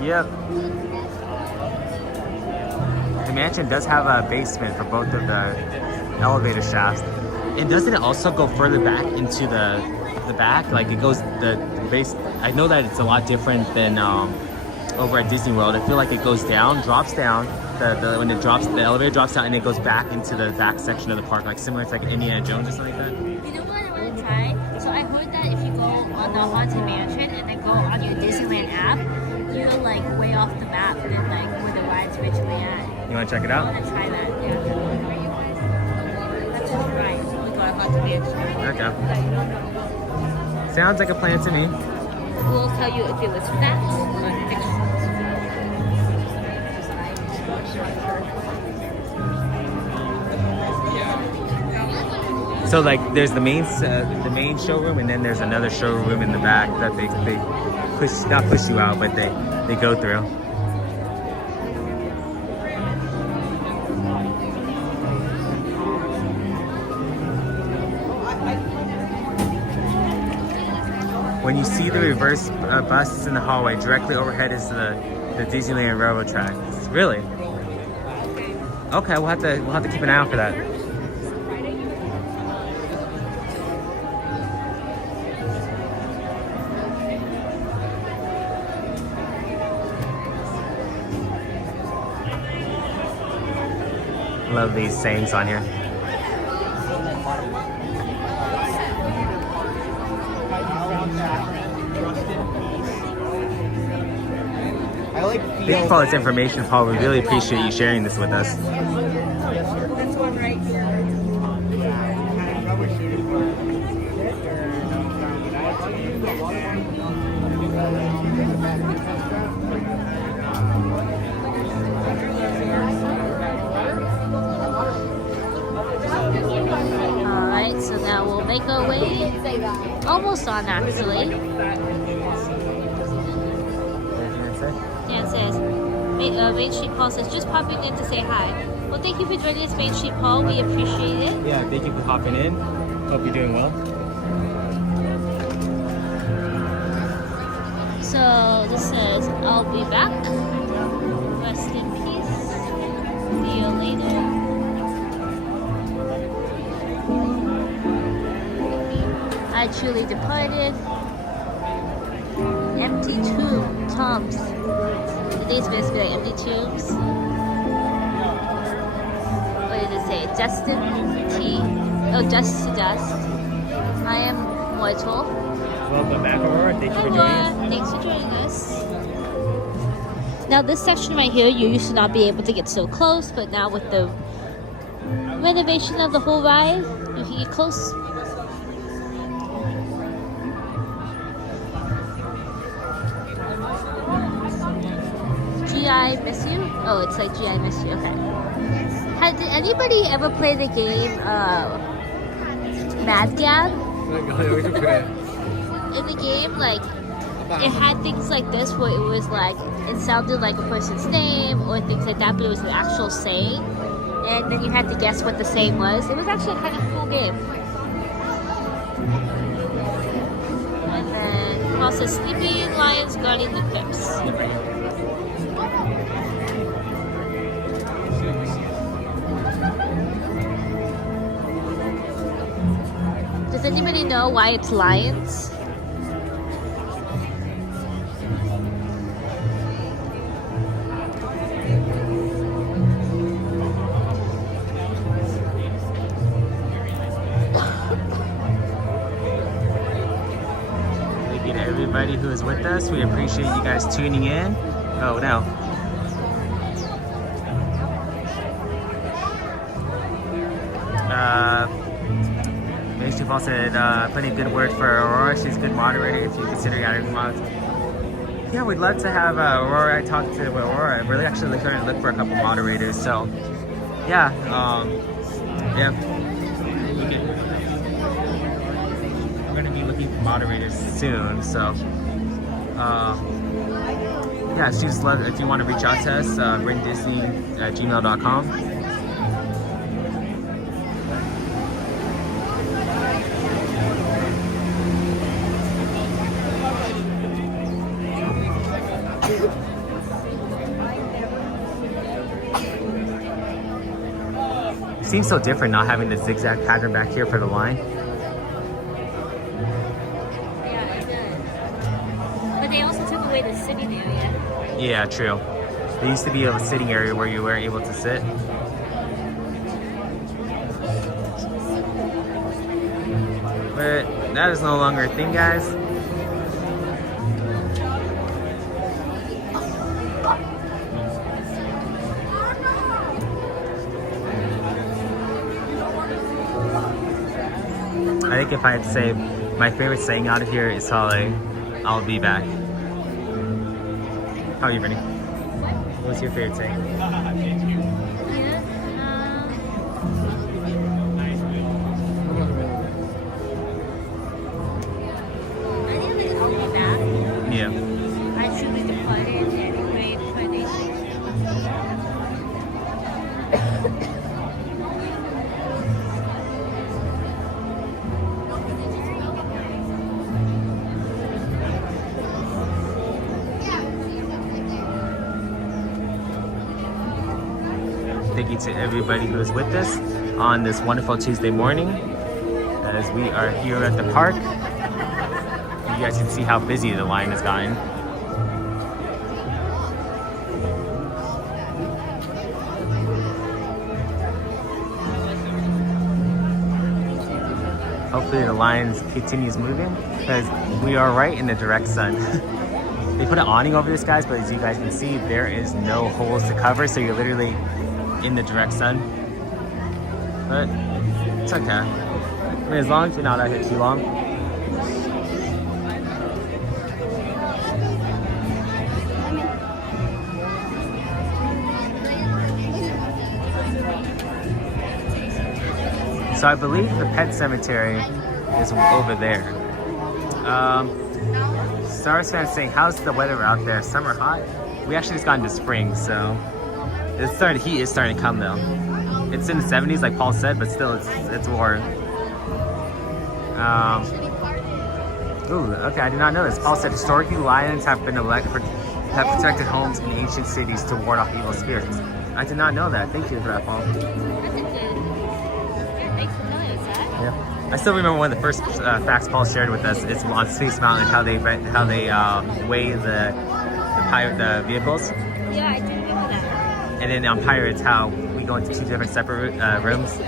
Yep. The mansion does have a basement for both of the elevator shafts. And doesn't it also go further back into the back? Like it goes, the base, I know that it's a lot different than over at Disney World. I feel like it goes down, drops down, when it drops, the elevator drops down and it goes back into the back section of the park, like similar to like Indiana Jones or something like that. You know what I want to try? So I heard that if you go on the Haunted Mansion and then go on your Disneyland app, you're like way off the map than like where the ride's originally at. You want to check it out? I want to try that, yeah. That's just right. So we go on Haunted Mansion. Okay. Sounds like a plan to me. We'll tell you if you listen to that. So like there's the main showroom, and then there's another showroom in the back that they not push you out, but they go through. When you see the reverse buses in the hallway, directly overhead is the Disneyland railroad tracks. Really? Okay, we'll have to keep an eye out for that. Love these sayings on here. Thank you for all this information, Paul. We really appreciate you sharing this with us. That's one right here. make our way almost on actually. Dan says, Main Street Paul says, just popping in to say hi. Well, thank you for joining us, Main Street Paul. We appreciate it. Yeah, thank you for hopping in. Hope you're doing well. So this says, I'll be back. Rest in peace. See you later. I truly departed. Empty tombs. Today's video is going to be empty tombs. What did it say? Justin T. Oh, Dust to Dust. I am mortal. Welcome back, Aurora. Thank you for joining us. Thanks for joining us. Now this section right here, you used to not be able to get so close, but now with the renovation of the whole ride, you can get close. GI miss you? Oh, it's like GI miss you. Okay. Did anybody ever play the game Mad Gab? In the game, like, it had things like this where it was like, it sounded like a person's name or things like that, but it was an actual saying. And then you had to guess what the saying was. It was actually a kind of cool game. And then also Sleepy Lions guarding the crypts. Does anybody know why it's lions? Thank you to everybody who is with us. We appreciate you guys tuning in. Oh no. Main Paul said, plenty of good word for Aurora. She's a good moderator if you consider adding mods. Yeah, we'd love to have Aurora. I talked to Aurora. I'm really actually trying to look for a couple moderators. So, yeah, yeah. I'm going to be looking for moderators soon. So, yeah, just love, if you want to reach out to us, bringdisney@gmail.com. Seems so different not having the zigzag pattern back here for the line. Yeah, it does. But they also took away the sitting area. Yeah, true. There used to be a sitting area where you were able to sit. But that is no longer a thing, guys. I think if I had to say my favorite saying out of here is probably, I'll be back. How are you, Brittany? What's your favorite saying? Yeah. I truly departed and made foundation. Thank you to everybody who is with us on this wonderful Tuesday morning as we are here at the park. You guys can see how busy the line has gotten. Hopefully the line continues moving because we are right in the direct sun. They put an awning over this, guys, but as you guys can see, there is no holes to cover, so you're literally in the direct sun. But it's okay. I mean, as long as you're not out here too long. So I believe the pet cemetery is over there. Star's fan saying, how's the weather out there? Summer hot? We actually just got into spring, so the heat is starting to come though. It's in the 70s like Paul said, but still it's warm. Ooh, okay, I did not know this. Paul said historically lions have protected homes in ancient cities to ward off evil spirits. I did not know that. Thank you for that, Paul. Thanks for telling us that. Yeah. I still remember one of the first facts Paul shared with us is on Space Mountain, how they weigh the vehicles. Yeah, I do remember that. And then on Pirates, how we go into 2 different separate rooms,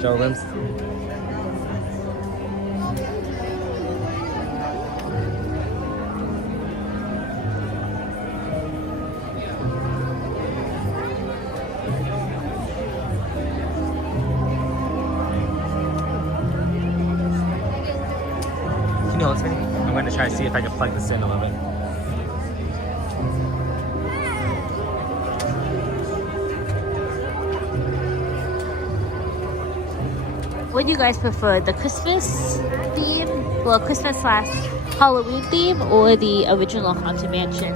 showrooms. I'm going to try to see if I can plug this in a little bit. What do you guys prefer? The Christmas theme? Well, Christmas/Halloween theme or the original Haunted Mansion?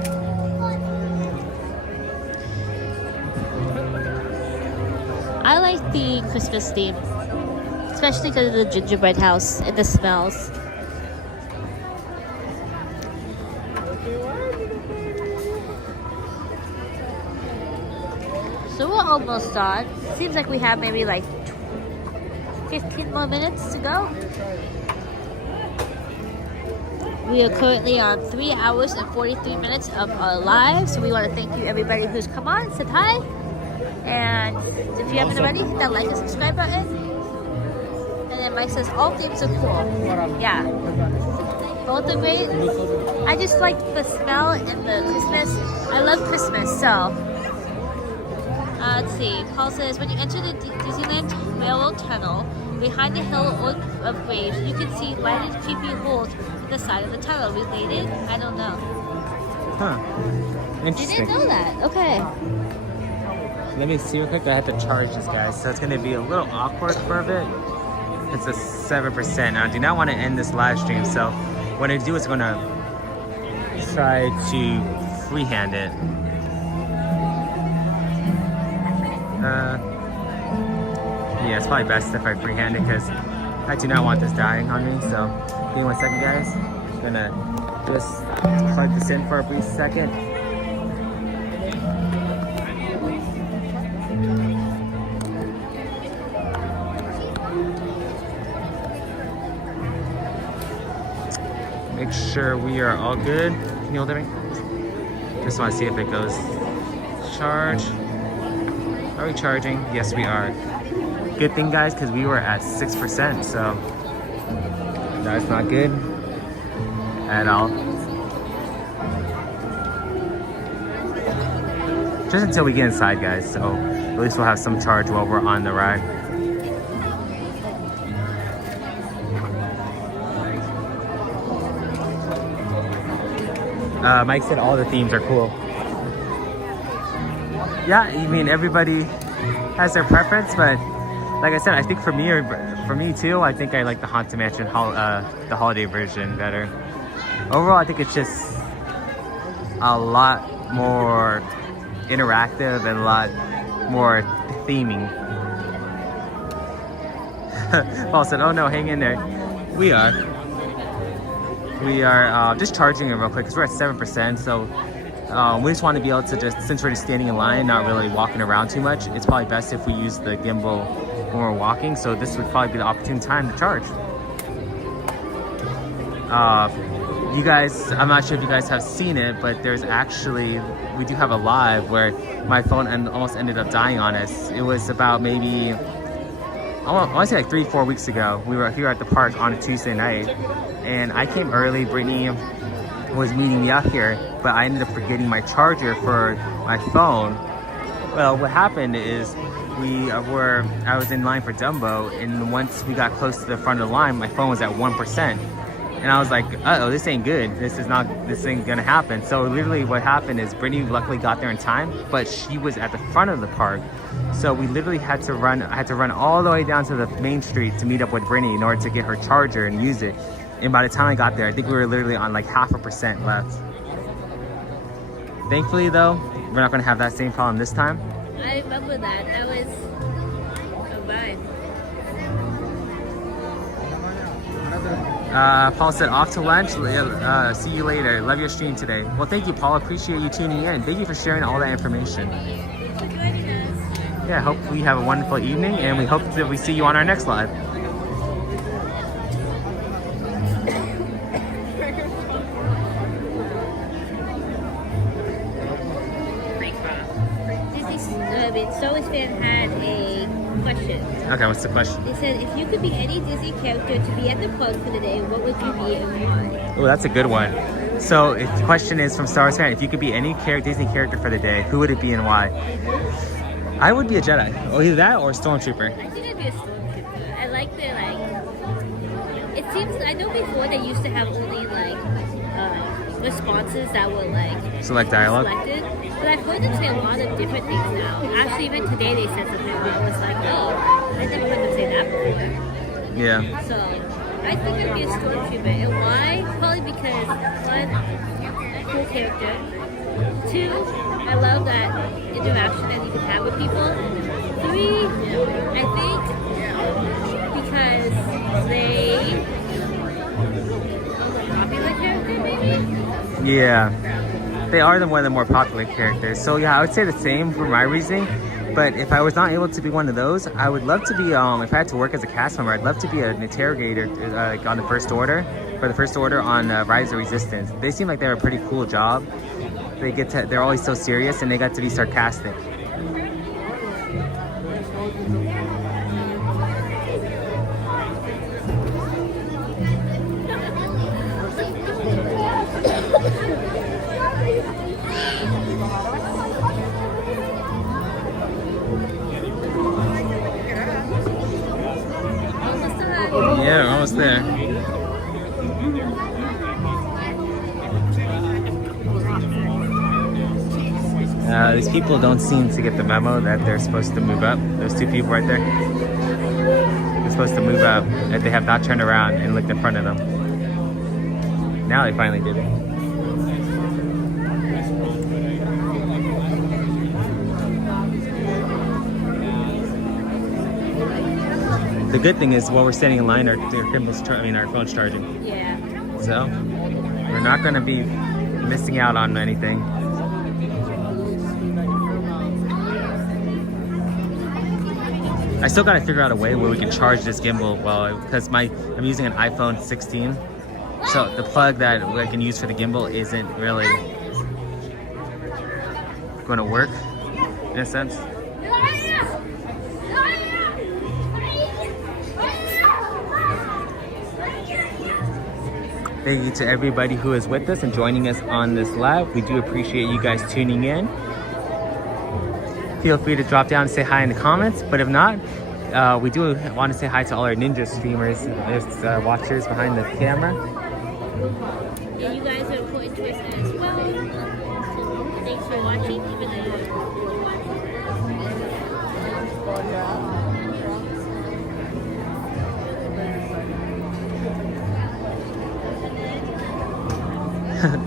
I like the Christmas theme, especially because of the gingerbread house and the smells. So we're almost done. Seems like we have maybe like 15 more minutes to go. We are currently on 3 hours and 43 minutes of our live. So we want to thank you everybody who's come on, said hi. And if you haven't already, hit that like and subscribe button. And then Mike says all themes are cool. Yeah. Both are great. I just like the smell and the Christmas. I love Christmas, so. Let's see. Paul says, when you enter the Disneyland Railroad Tunnel, behind the hill of graves, you can see lighted creepy holes in the side of the tunnel. Related? I don't know. Huh. Interesting. You didn't know that. Okay. Let me see real quick. I have to charge this, guys. So it's going to be a little awkward for a bit. It's a 7%. Now, I do not want to end this live stream. So what I do is I'm going to try to freehand it. Yeah, it's probably best if I freehand it because I do not want this dying on me. So give me 1 second, guys. I'm gonna just plug this in for a brief second. Make sure we are all good. Can you hold it? Just want to see if it goes charge. Are we charging? Yes, we are. Good thing, guys, because we were at 6%, so that's not good at all. Just until we get inside, guys, so at least we'll have some charge while we're on the ride. Mike said all the themes are cool. Yeah, I mean, everybody has their preference, but like I said, I think for me too, I think I like the Haunted Mansion, the holiday version better. Overall, I think it's just a lot more interactive and a lot more theming. Paul said, oh no, hang in there. We are just charging it real quick because we're at 7%, so we just want to be able to just, since we're just standing in line, not really walking around too much, it's probably best if we use the gimbal when we're walking, so this would probably be the opportune time to charge. You guys, I'm not sure if you guys have seen it, but there's actually, we do have a live where my phone almost ended up dying on us. It was about maybe, I want to say like 3-4 weeks ago. We were here at the park on a Tuesday night, and I came early. Brittany was meeting me up here, but I ended up forgetting my charger for my phone. Well, what happened is I was in line for Dumbo, and once we got close to the front of the line, my phone was at 1%. And I was like, uh-oh, this ain't good. This ain't gonna happen. So literally what happened is Brittany luckily got there in time, but she was at the front of the park. So we literally had to run all the way down to the main street to meet up with Brittany in order to get her charger and use it. And by the time I got there, I think we were literally on like 0.5% left. Thankfully though, we're not gonna have that same problem this time. I remember that. That was a vibe. Paul said, off to lunch. See you later. Love your stream today. Well, thank you, Paul. Appreciate you tuning in. Thank you for sharing all that information. Yeah, hope we have a wonderful evening, and we hope that we see you on our next live. Soarin fan had a question. Okay, what's the question? They said, if you could be any Disney character to be at the park for the day, what would you be and why? Oh, that's a good one. So, if the question is from Star Wars fan, if you could be any Disney character for the day, who would it be and why? I would be a Jedi. Oh, either that or a Stormtrooper. I think I'd be a Stormtrooper. I like the, it seems, I know before they used to have only, responses that were, Select dialogue? Selected. But I've heard them say a lot of different things now. Actually, even today they said something where I was like, oh, I never heard them say that before. Yeah. So, I think I'd be a Stormtrooper. And why? Probably because, one, cool character. Two, I love that interaction that you can have with people. Three, I think because they are a popular character, maybe? Yeah. They are one of the more popular characters. So yeah, I would say the same for my reasoning. But if I was not able to be one of those, I would love to be, if I had to work as a cast member, I'd love to be an interrogator on the First Order, for the First Order on Rise of Resistance. They seem like they're a pretty cool job. They're always so serious and they got to be sarcastic. Yeah, we're almost there. These people don't seem to get the memo that they're supposed to move up. Those two people right there. They're supposed to move up, that they have not turned around and looked in front of them. Now they finally did it. The good thing is while we're standing in line, our phone's charging. Yeah. So we're not going to be missing out on anything. I still got to figure out a way where we can charge this gimbal because I'm using an iPhone 16. So the plug that I can use for the gimbal isn't really going to work in a sense. Thank you to everybody who is with us and joining us on this live. We do appreciate you guys tuning in. Feel free to drop down and say hi in the comments, but if not, we do want to say hi to all our ninja streamers. There's watchers behind the camera. Yeah, you guys are important to us as well. Thanks for watching.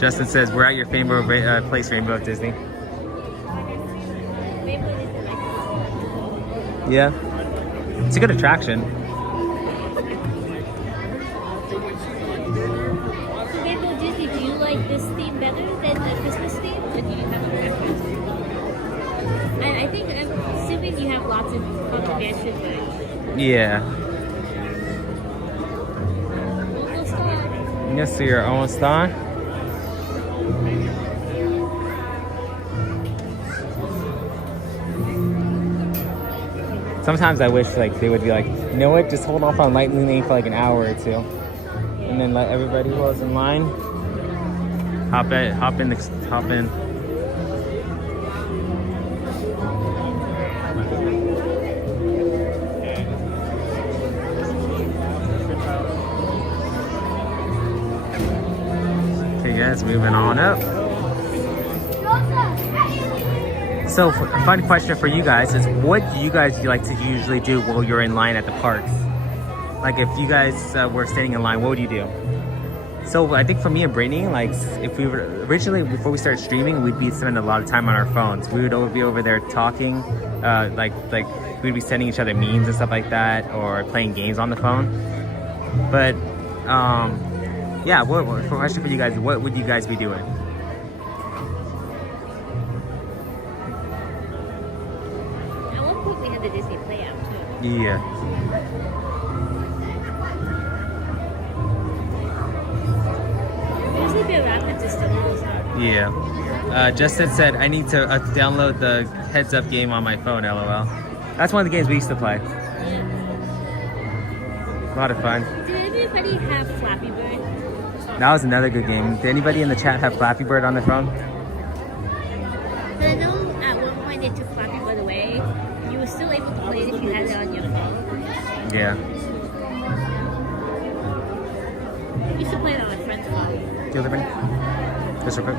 Justin says, we're at your favorite place, Rainbow Disney. Yeah. It's a good attraction. Rainbow Disney, do you like this theme better than the Christmas theme? Or do you have a preference? I think, I'm assuming you have lots of controversial vibes. Yeah. Almost on. Yes, so you're almost on. Sometimes I wish they would be like, you know what, just hold off on Lightning Lane for an hour or two. And then let everybody who is in line hop in. moving on up. So, a fun question for you guys is, what do you guys like to usually do while you're in line at the parks? Like, if you guys were standing in line, what would you do? So, I think for me and Brittany, like, if we were originally, before we started streaming, we'd be spending a lot of time on our phones. We would be over there talking, like we'd be sending each other memes and stuff like that, or playing games on the phone. But, yeah, for a question for you guys, what would you guys be doing? At one point we had the Disney Play app too. Yeah. Usually be rapid distance. Yeah. Justin said I need to download the Heads Up game on my phone, LOL. That's one of the games we used to play. A lot of fun. Did anybody have Flappy Bird? That was another good game. Did anybody in the chat have Flappy Bird on their phone? But I know at one point they took Flappy Bird away. You were still able to play it if you had it on your phone. Yeah. I used to play it on my friend's phone. Do you have it? Just real quick.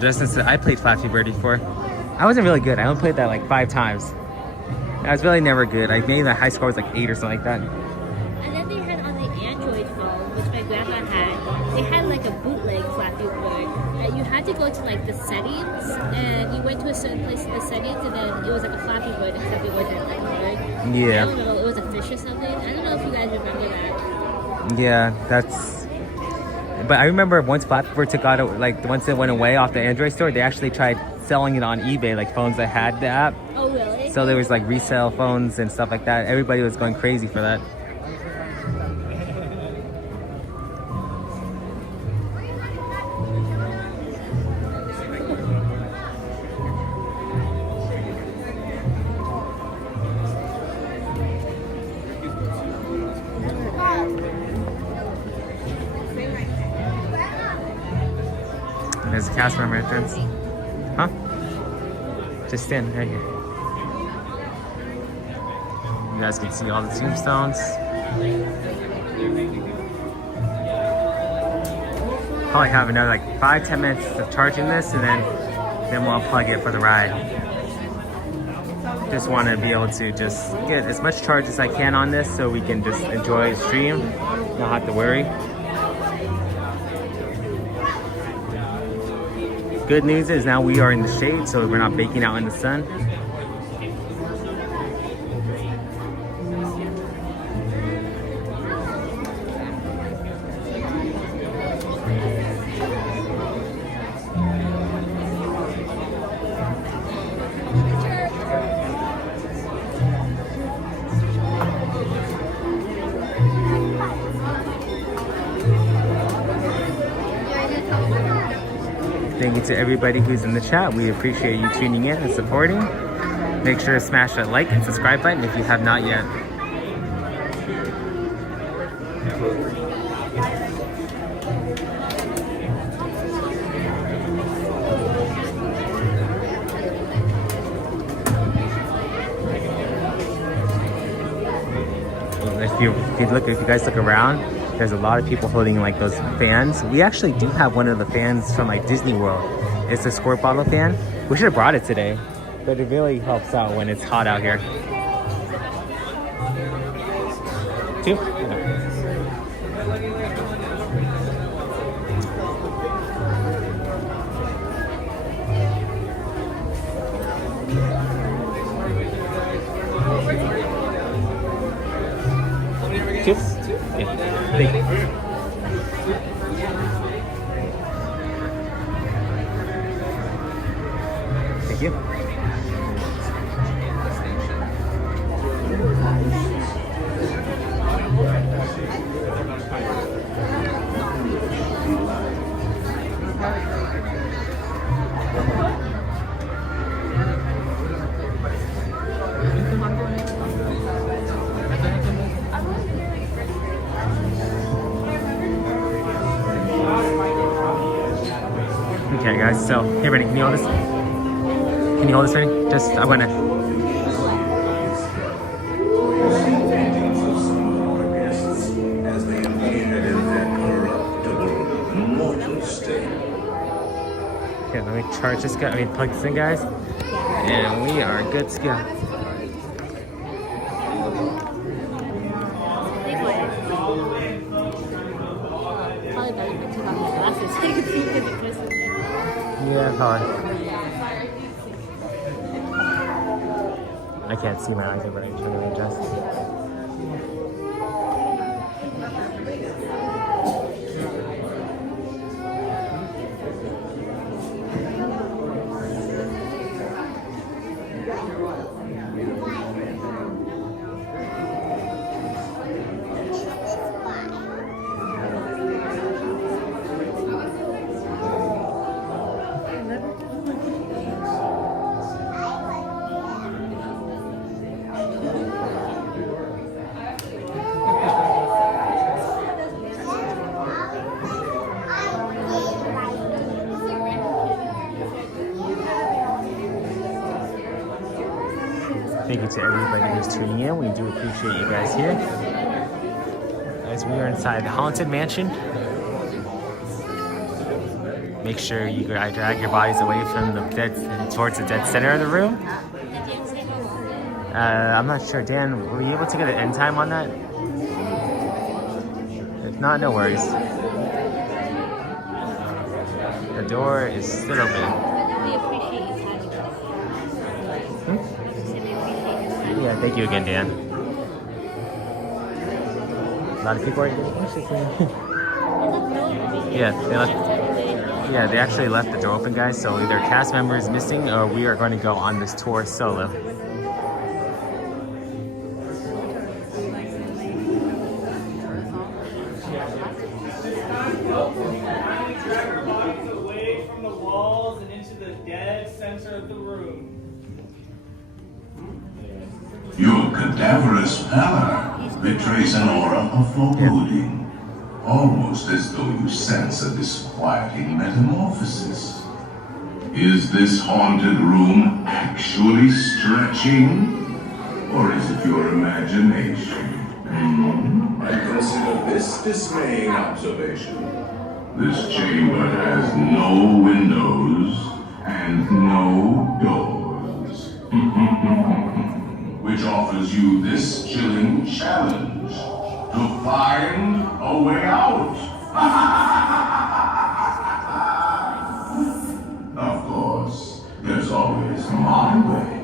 Justin said, I played Flappy Bird before. I wasn't really good. I only played that like 5 times. I was really never good. I made my high score was like 8 or something like that. And then they had on the Android phone, which my grandma had, they had like a bootleg Flappy Bird. You had to go to like the settings, and you went to a certain place in the settings, and then it was like a Flappy Bird, except it wasn't like a bird. Yeah. I don't know, it was a fish or something. I don't know if you guys remember that. Yeah, that's... But I remember once Flappy Bird took out, like once it went away off the Android store, they actually tried selling it on eBay, like phones that had the app. Oh, really? So there was like resale phones and stuff like that. Everybody was going crazy for that. There's a cast member entrance. Huh? Just stand right here. You guys can see all the tombstones. Probably have another like 5-10 minutes of charging this, and then we'll unplug it for the ride. Just want to be able to just get as much charge as I can on this so we can just enjoy the stream, not have to worry. Good news is now we are in the shade, so we're not baking out in the sun. Thank you to everybody who's in the chat. We appreciate you tuning in and supporting. Make sure to smash that like and subscribe button if you have not yet. If you guys look around, there's a lot of people holding like those fans. We actually do have one of the fans from like Disney World. It's a squirt bottle fan. We should have brought it today, but it really helps out when it's hot out here. 2? Thank you. Thank you. Okay, guys. So here, Brittany, can you hold this? Can you hold this, Brittany? Just I'm gonna. As they appeared in their corruptible, mortal state. Okay, let me charge this guy. I mean, plug this in, guys, and we are good to go. Yeah, probably. I can't see my eyes, but I'm trying to adjust. Thank you to everybody who's tuning in. We do appreciate you guys here. As we are inside the Haunted Mansion, make sure you drag your bodies away from the dead, towards the dead center of the room. I'm not sure, Dan, were you able to get an end time on that? If not, no worries. The door is still open. Yeah, thank you again, Dan. A lot of people are getting anxious. Yeah, they actually left the door open, guys. So either cast member is missing, or we are going to go on this tour solo. Away from the walls and into the dead center of the room. Your cadaverous pallor betrays an aura of foreboding, almost as though you sense a disquieting metamorphosis. Is this haunted room actually stretching, or is it your imagination? I consider this dismaying observation. This chamber has no windows and no doors. Which offers you this chilling challenge to find a way out. Of course, there's always my way.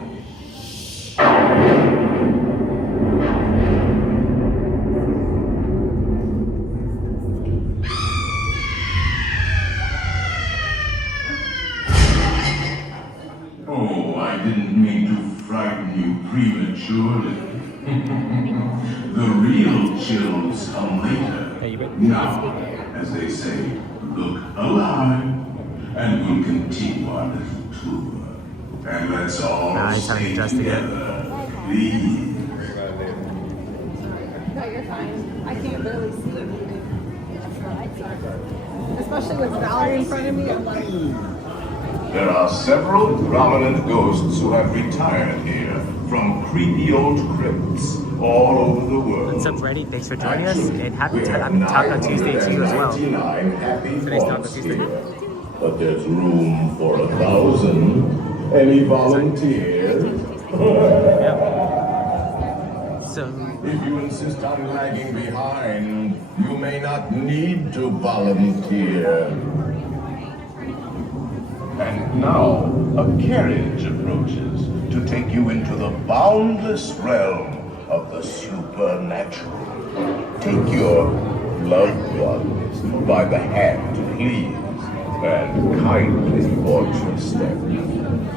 Oh, I didn't mean to frighten you prematurely. The real chills come later. Now, as they say, look alive, and we'll continue our little tour. And let's all stay together, please. No, you're fine. I can't barely see it. Especially with Valerie in front of me. I'm like... There are several prominent ghosts who have retired here from creepy old crypts all over the world. What's up, Freddie? Thanks for joining us, and happy Taco Tuesday to you as well. Today's Taco Tuesday. But there's room for 1,000. Any volunteers? So, if you insist on lagging behind, you may not need to volunteer. And now, a carriage approaches to take you into the boundless realm of the supernatural. Take your loved ones by the hand, please, and kindly watch your step.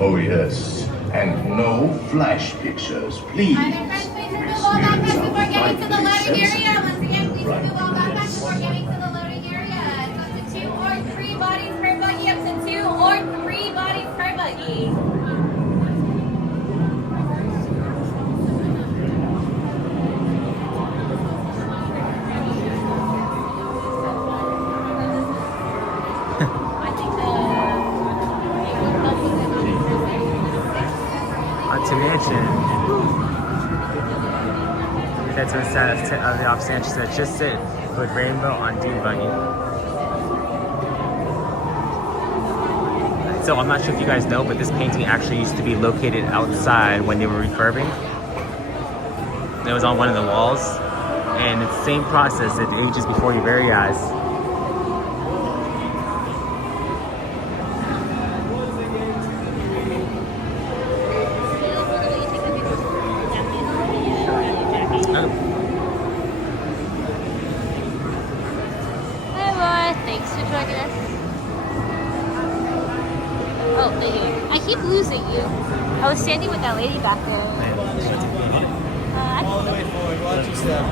Oh yes, and no flash pictures, please. Move all back before getting to the loading area. Once again, please move all back before getting to the loading area. Up to 2 or 3 bodies per buggy. Up to 2 or 3 bodies per buggy. get to the set of the off stand. She said, just sit with Rainbow on Dune Buggy. So I'm not sure if you guys know, but this painting actually used to be located outside when they were refurbing. It was on one of the walls, and it's the same process. It ages before your very eyes. Hi Laura, thanks for joining us. Oh, there you are. I keep losing you. I was standing with that lady back there. All the way forward, watch your step.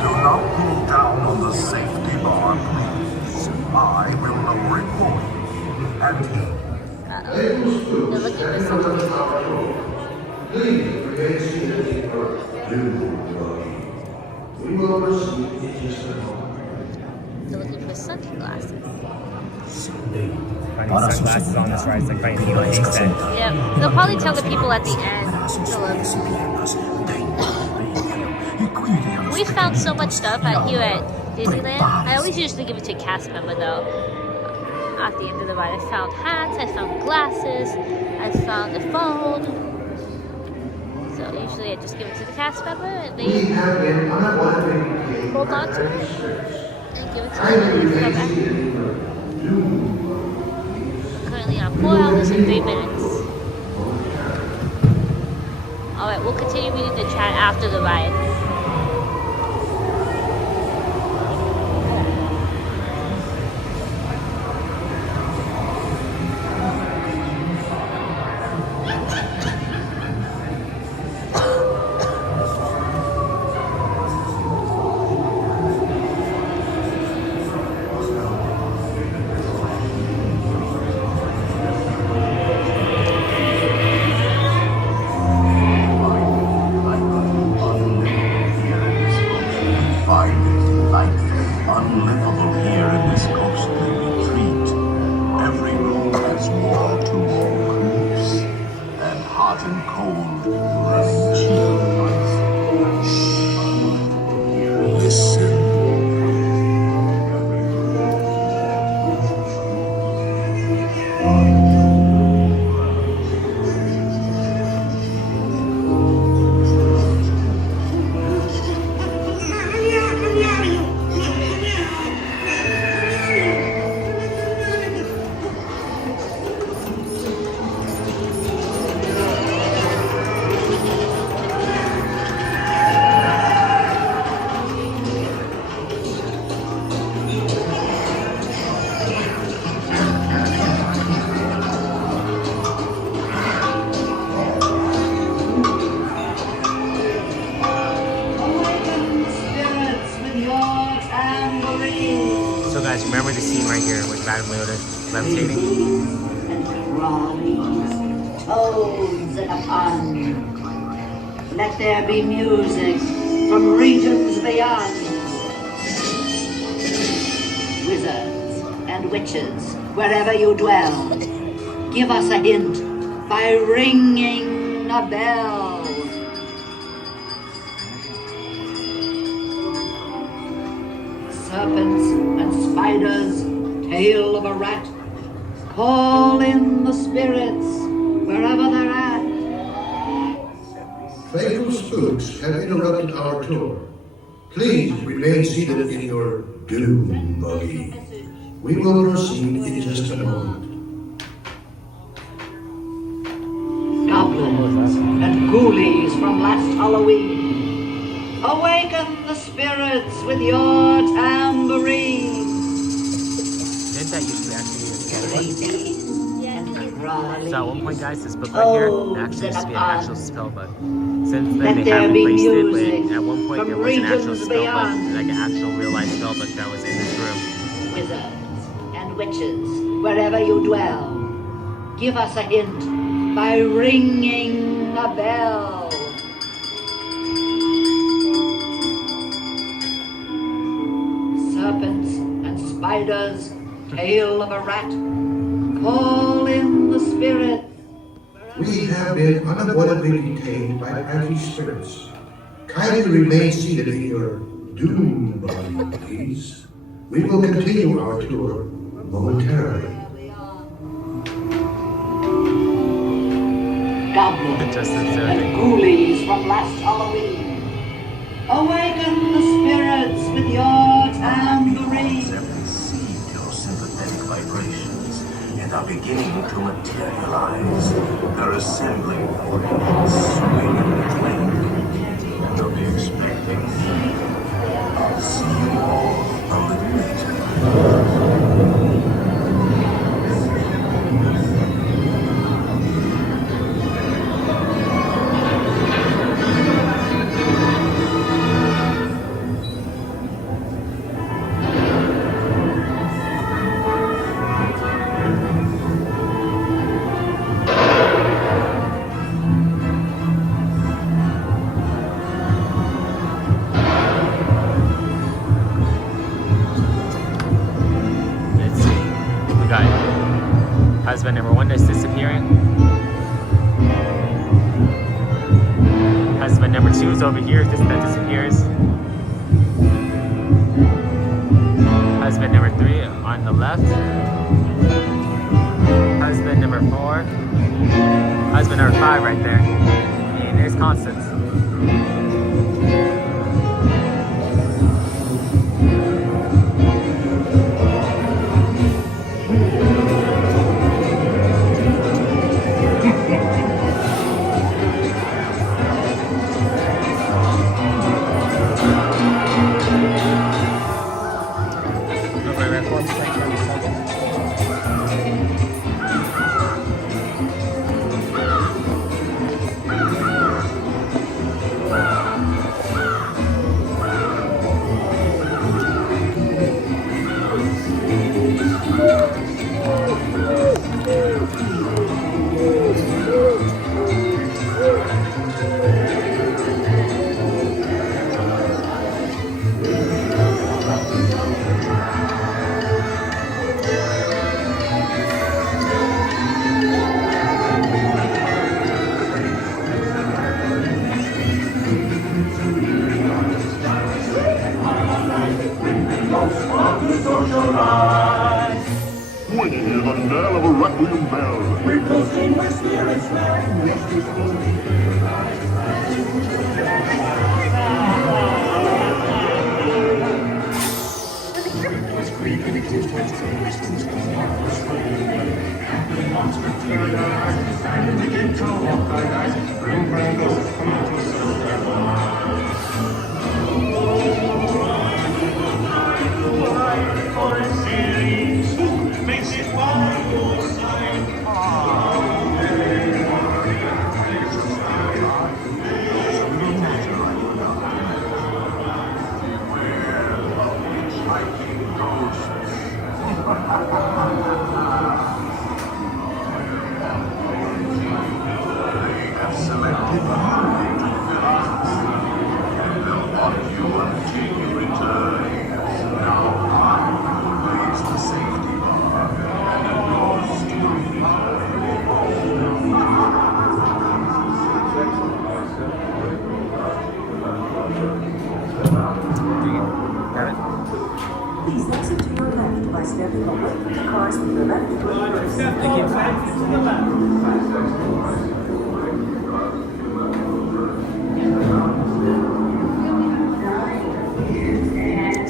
Do not pull down on the safety bar, please. I will lower it for you. And They're looking for something. Please remain seated in your Dune Buggy. We will proceed in just a moment. They're looking for sunglasses. Finding sunglasses on this ride is like finding Needle Haystack. Yep. They'll probably tell the people at the end to look. We found so much stuff here at Disneyland. I always usually give it to a cast member though. At the end of the ride, I found hats, I found glasses, I found a phone. So usually I just give it to the cast member and they hold on to it and give it to them and go back. Currently on 4 hours and 3 minutes. Alright, we'll continue reading the chat after the ride. unlivable here in this ghostly retreat. Every room has wall to wall creeps, and hot and cold rain chills. Listen. So guys, remember the scene right here with Madame Leota levitating? Toads in a pond. Let there be music from regions beyond. Wizards and witches, wherever you dwell, give us a hint by ringing a bell. Serpents and spiders, tail of a rat, call in the spirits wherever they're at. Playful spooks have interrupted our tour. Please remain seated in your Dune Buggy. We will proceed in just a moment. Goblins and ghoulies from last Halloween, awaken the spirits with your tambourine. Didn't that used to be actually So at one point, guys, this book right here actually used to be an actual spell book. Since then, they have replaced it, but at one point there was an actual spell book, like an actual real-life spell book that was in this room. Wizards and witches, wherever you dwell, give us a hint by ringing a bell. Serpents and spiders, tail of a rat, call in the spirits have been unavoidably detained by panicky spirits. Kindly remain seated in your Doom body, please. We will continue our tour momentarily. Goblins and ghoulies from last Halloween. Awaken the spirits with your tambourine. Perceive your sympathetic vibrations and are beginning to materialize. They're assembling for you, swinging twin. You'll be expecting me. I'll see you all a little later. Husband number 1 is disappearing. Husband number 2 is over here, that disappears. Husband number 3 on the left. Husband number 4. Husband number 5 right there. And there's Constance. When you hear the knell of a requiem bell, Reposing my spirits makes it by your side. Please exit to your left by stepping away from the cars with your left foot.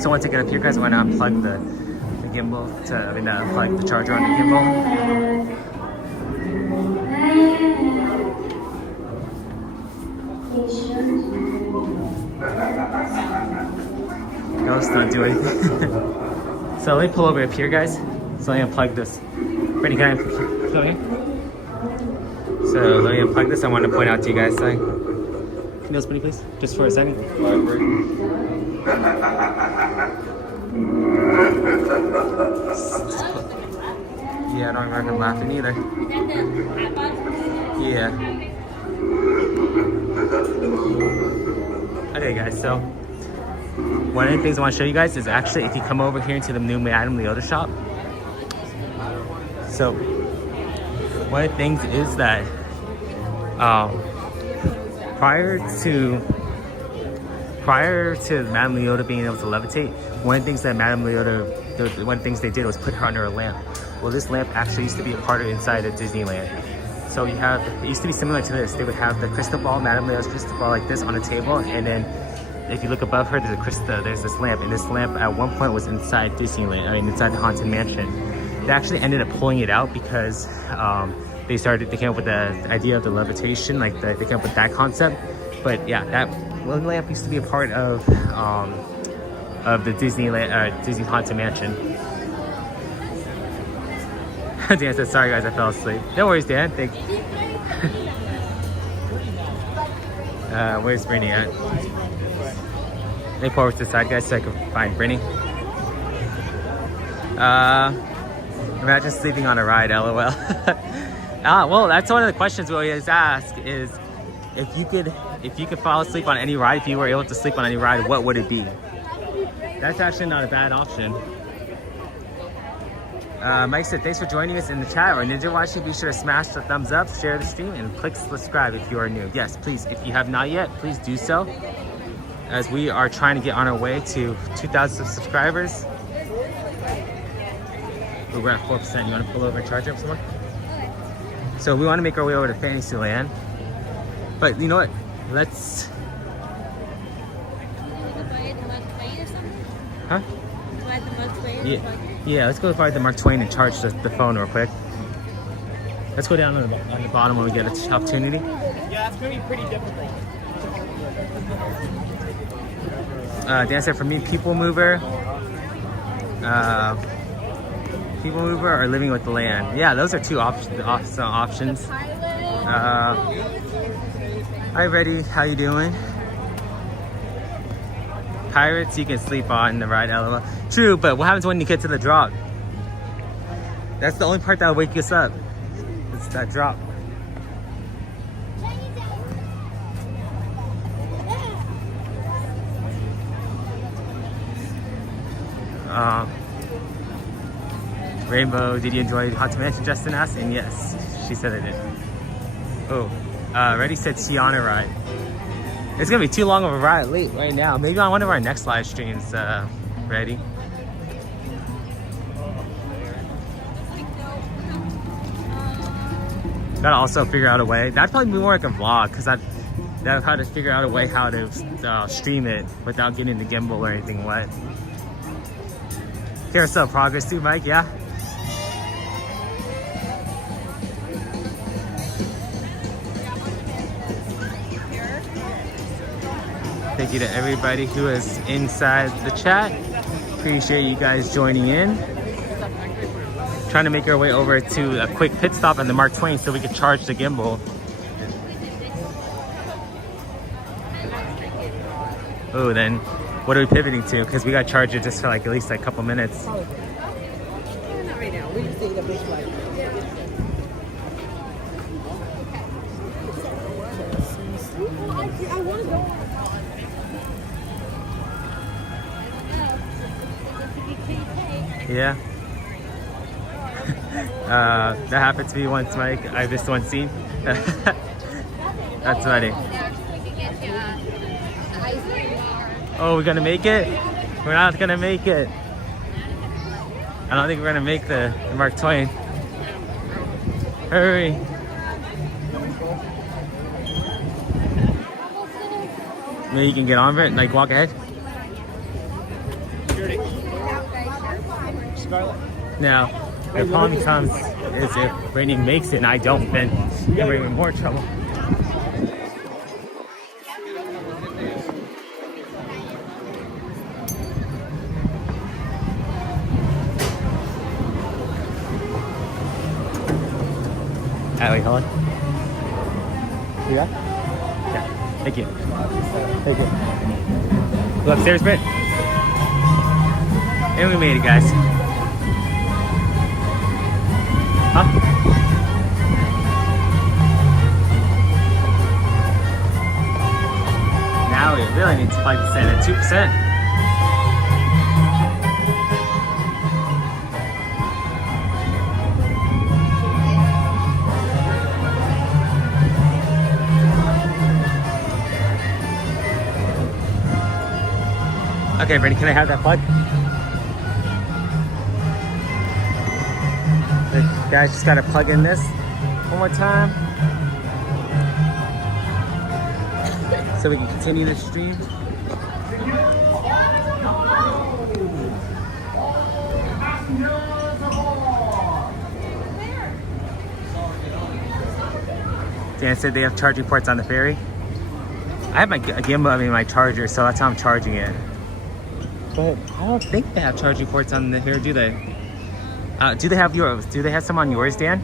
So once I get up here, guys, I'm going to unplug the gimbal unplug the charger on the gimbal. Ghosts don't do anything. So let me pull over up here, guys. So let me unplug this. Brittany, can I show you? So let me unplug this. I want to point out to you guys something. Can you Brittany, please? Just for a second. Yeah, I don't remember him laughing either. Yeah. Okay, guys, so one of the things I want to show you guys is actually if you come over here into the new Madame Leota shop. So one of the things is that Prior to Madame Leota being able to levitate, one of the things that one of the things they did was put her under a lamp. Well, this lamp actually used to be a part of inside of Disneyland. So it used to be similar to this. They would have the crystal ball, Madame Leota's crystal ball like this on a table, and then if you look above her, there's this lamp, and this lamp at one point was inside Disneyland, inside the Haunted Mansion. They actually ended up pulling it out because they came up with the idea of the levitation, they came up with that concept. But yeah, that one lamp used to be a part of the Disney Haunted Mansion. Dan said, sorry guys, I fell asleep. No worries, Dan, thanks. Where's Brittany at? Let me pull over to the side, guys, so I can find Brittany. Imagine sleeping on a ride, LOL. Well, that's one of the questions we always ask is, if you could fall asleep on any ride, if you were able to sleep on any ride, what would it be? That's actually not a bad option. Mike said, thanks for joining us in the chat or Ninja watching. Be sure to smash the thumbs up, share the stream, and click subscribe if you are new. Yes, please, if you have not yet, please do so, as we are trying to get on our way to 2,000 subscribers. We're at 4%. You want to pull over and charge up some more? So we want to make our way over to Fantasyland. But you know what? Let's... Huh? Yeah, let's go find the Mark Twain and charge the phone real quick. Let's go down on the bottom when we get an opportunity. Yeah, it's going to be pretty difficult. Dan said, for me, People Mover or Living with the Land. Yeah, those are two options. Hi, Reddy. How you doing? Pirates, you can sleep on the ride, LOL. True, but what happens when you get to the drop? That's the only part that'll wake us up. It's that drop. Rainbow, did you enjoy Haunted Mansion? Justin asked, and yes, she said I did. Oh, Reddy said Tiana ride. It's gonna be too long of a ride right now. Maybe on one of our next live streams, Reddy. Gotta also figure out a way. That'd probably be more like a vlog, because I'd have to figure out a way how to stream it without getting the gimbal or anything wet. Carousel progress too, Mike, yeah? Thank you to everybody who is inside the chat. Appreciate you guys joining in. Trying to make our way over to a quick pit stop on the Mark Twain so we can charge the gimbal. Oh, then what are we pivoting to? Because we got to charge it just for like at least a couple minutes. Not right now. We just ate a big flight. I want to go. Yeah. That happened to me once, Mike. I missed one scene. That's funny. Oh, we're gonna make it? We're not gonna make it. I don't think we're gonna make the Mark Twain. Hurry. Maybe you can get on it, like walk ahead. Now, the problem comes is if Rainy makes it and I don't, then we're in more trouble. Wait, hold on. Yeah? Yeah. Thank you. Thank you. Go upstairs, Britt. And we made it, guys. Huh? Now we really need to fight the Senate at 2%. Okay, Brittany, can I have that plug? Guys, just gotta plug in this one more time so we can continue the stream. Dan said they have charging ports on the ferry. I have my gimbal, my charger, so that's how I'm charging it. But I don't think they have charging ports on the ferry, do they? Do they have yours? Do they have some on yours, Dan?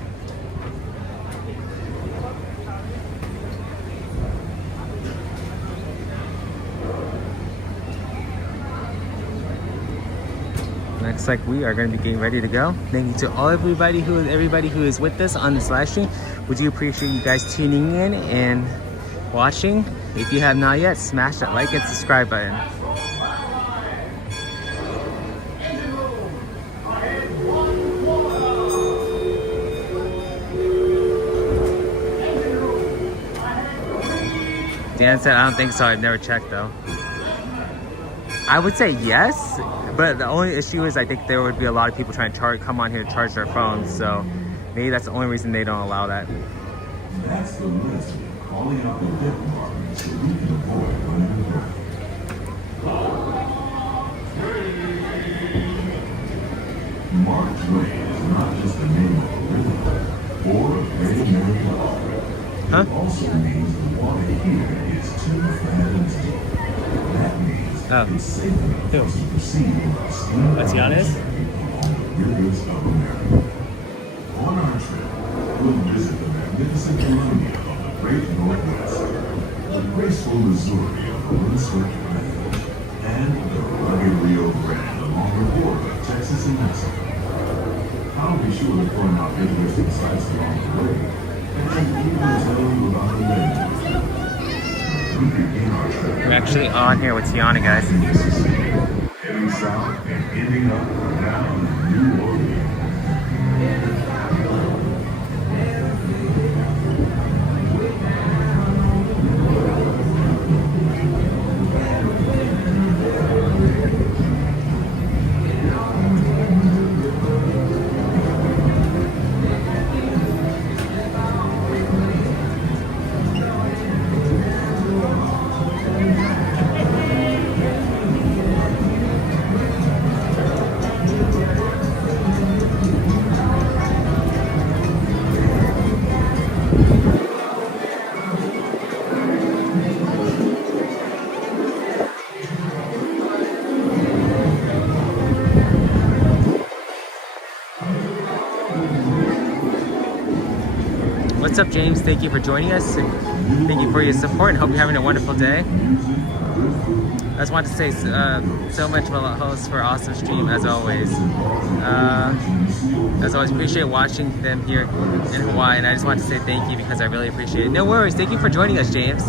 Looks like we are going to be getting ready to go. Thank you to everybody who is with us on this live stream. We do appreciate you guys tuning in and watching. If you have not yet, smash that like and subscribe button. Dan said, I don't think so. I've never checked though. I would say yes, but the only issue is I think there would be a lot of people trying to come on here to charge their phones, so maybe that's the only reason they don't allow that. That's the list. Calling out the gift department so we can avoid running away. Mark Twain is not just the name of a river or a great American author. It also means the water here is 2 fathoms deep. That means it's safe enough for us to proceed with our steam rivers of America. On our trip, we'll visit the magnificent Columbia of the Great Northwest, the graceful Missouri of the windswept Plains, and the rugged Rio Grande along the border of Texas and Mexico. I'll be sure to point out interesting sights along the way, and even tell you about the legends. We're actually on here with Tiana, guys. Heading south and ending up down in New Orleans. What's up, James? Thank you for joining us, and thank you for your support, and hope you're having a wonderful day. I just want to say so much for hosts for awesome stream, as always. Appreciate watching them here in Hawaii, and I just want to say thank you because I really appreciate it. No worries. Thank you for joining us, James.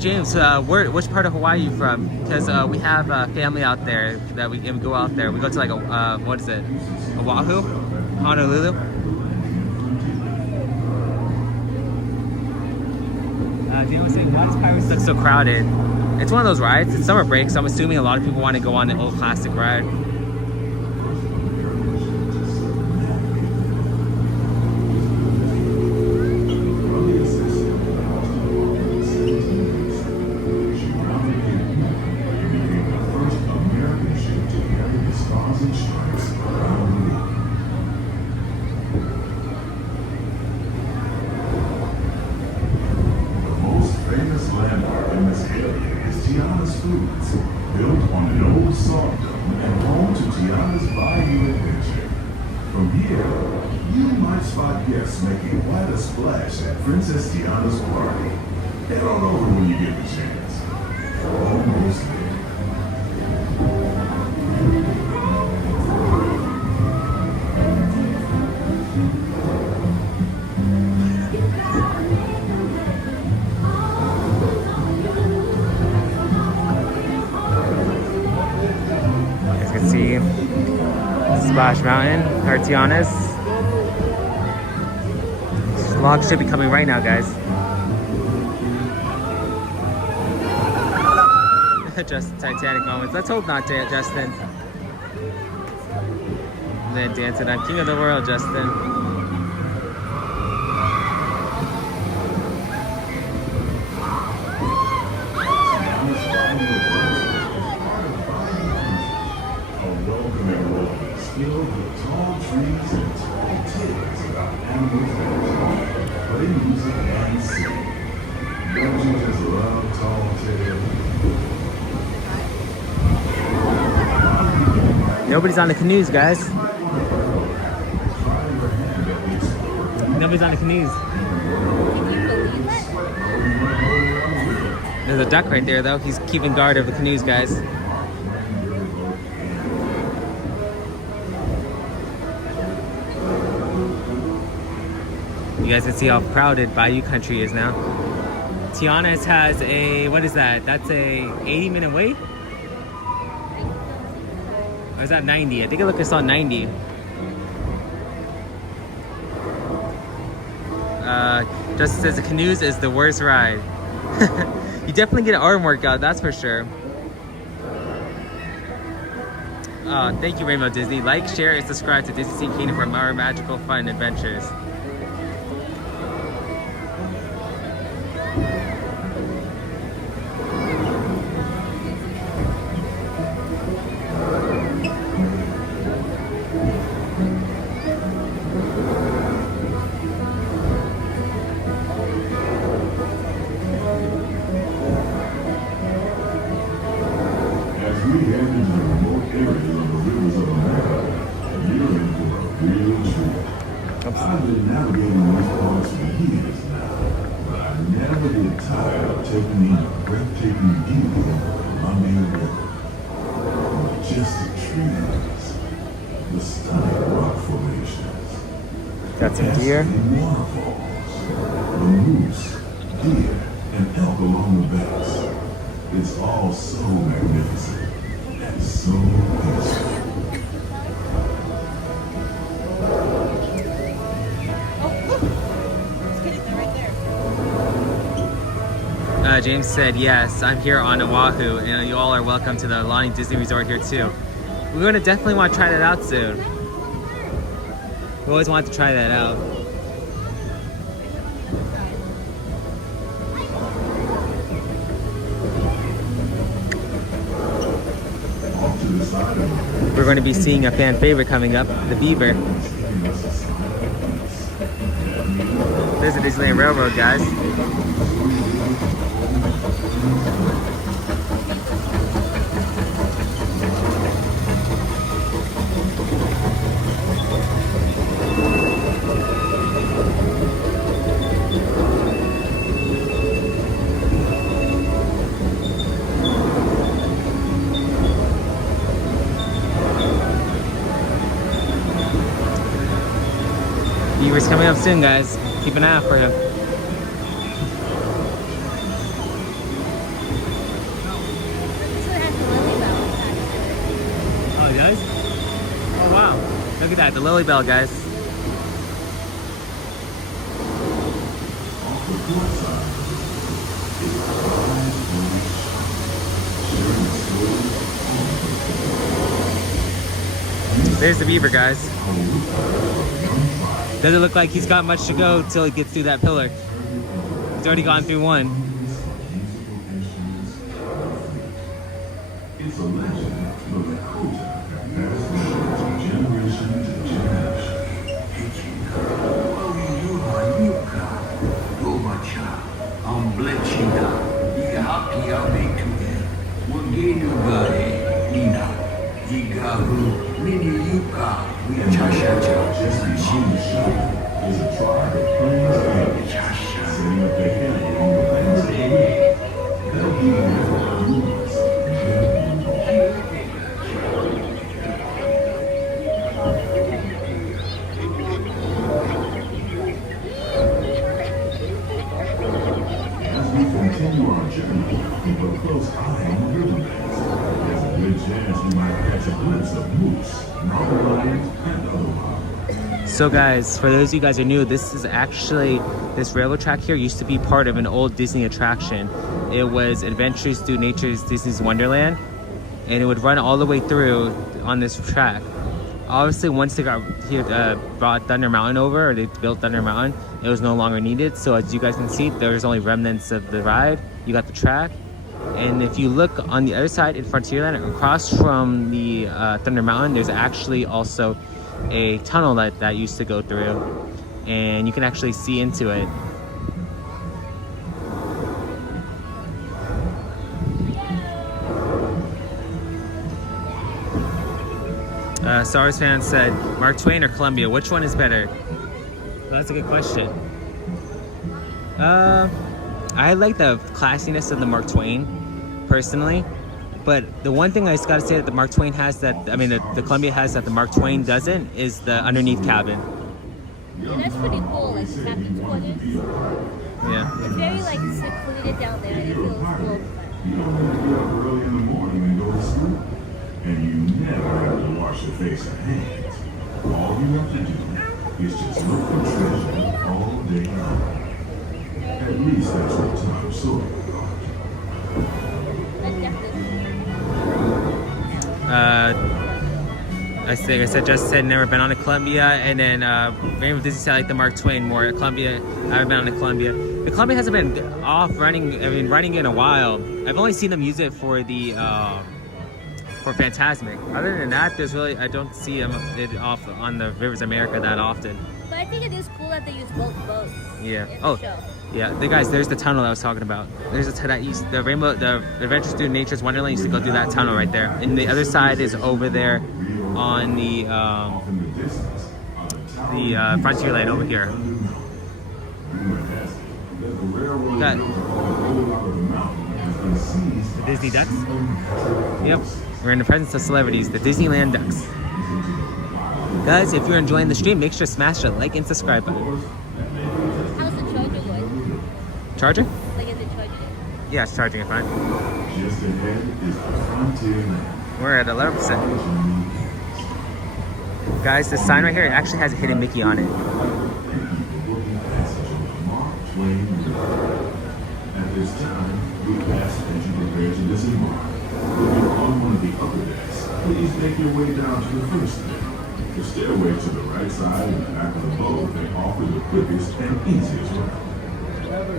James, which part of Hawaii are you from? Because we have family out there that we can go out there. We go to like what is it? Oahu? Honolulu? Daniel was saying, why does Pirates look so crowded? It's one of those rides. It's summer break, so I'm assuming a lot of people want to go on the old classic ride. Princess Tiana's party. Head on over when you get the chance. Almost You guys can see Splash Mountain, or Tiana's. Vlog should be coming right now, guys. just Titanic moments. Let's hope not, Justin. And then dancing on King of the World, Justin. Filled with tall trees and tall tales about animals and play music and sing. Don't you just love tall tales? Nobody's on the canoes, guys. Nobody's on the canoes. There's a duck right there, though. He's keeping guard of the canoes, guys. You guys can see how crowded Bayou Country is now. Tiana's has a, what is that? That's a 80-minute wait? Or is that 90? I think I saw 90. Justin says the canoes is the worst ride. You definitely get an arm workout, that's for sure. Thank you, Rainbow Disney. Like, share, and subscribe to Disney Sea Kingdom for more magical fun adventures. I've been navigating these parts for years now, but I never get tired of taking in the breathtaking beauty of the Columbia River. The majestic trees, the stunning rock formations, got some deer, waterfalls, the moose, deer, and elk along the banks. It's all so magnificent and so peaceful. James said, yes, I'm here on Oahu, and you all are welcome to the Lonnie Disney Resort here too. We're going to definitely want to try that out soon. We always want to try that out. We're going to be seeing a fan favorite coming up, the beaver. There's the Disneyland Railroad, guys. Beaver's coming up soon, guys. Keep an eye out for him. Oh, he does? Oh, wow. Look at that, the Lily Bell, guys. There's the beaver, guys. Doesn't look like he's got much to go till he gets through that pillar. He's already gone through one. It's a legend of Lakota passed down from generation to generation. Is a tribe of plains Indians setting up their camp on the banks of the river. They'll be there for movements of As we continue our journey, keep a close eye on the riverbanks. There's a good chance we might catch a glimpse of moose, mountain lions, and other wildlife. So guys, for those of you guys who are new, this railroad track here used to be part of an old Disney attraction. it was Adventures Through Nature's Disney's Wonderland, and it would run all the way through on this track. Obviously, once they brought Thunder Mountain over, or they built Thunder Mountain, it was no longer needed. So as you guys can see, there's only remnants of the ride. You got the track, and if you look on the other side in Frontierland, across from the Thunder Mountain, there's actually also a tunnel that used to go through, and you can actually see into it. Star Wars fan said, Mark Twain or Columbia, which one is better? Well, that's a good question. I like the classiness of the Mark Twain, personally. But the one thing I just gotta say that the Mark Twain has the Columbia has that the Mark Twain doesn't is the underneath cabin. Yeah, that's pretty cool, like the captain's quarters. Yeah. It's very like secluded down there and it feels cool. You don't have to get up early in the morning and go to school. And you never have to wash your face and hands. All you have to do is just look for treasure all day long. At least that's what Tom Sawyer I said just said never been on a Columbia, and then Rainbow Disney said I like the Mark Twain more. Columbia, I haven't been on a Columbia. The Columbia hasn't been off running. I've been running in a while. I've only seen them use it for the for Fantasmic. Other than that, there's really I don't see them off on the Rivers of America that often. But I think it is cool that they use both boats. Yeah. In the show. Yeah. Guys, there's the tunnel I was talking about. There's the Adventures Through Nature's Wonderland used to go through that tunnel right there, and the other side is over there on the Frontierland over here. Got the Disney Ducks. Yep. We're in the presence of celebrities, the Disneyland Ducks. Guys, if you're enjoying the stream, make sure to smash the like and subscribe button. How's the charger going? Charger? Like, is it charging? Yeah, it's charging it fine. Just ahead is the Frontierland. We're at 11%. Guys, this sign right here, it actually has a hidden Mickey on it. At this time, we ask that you prepare to disembark. On one of the upper decks, please make your way down to the first deck. The stairway to the right side and the back of the boat may offer the quickest and easiest route.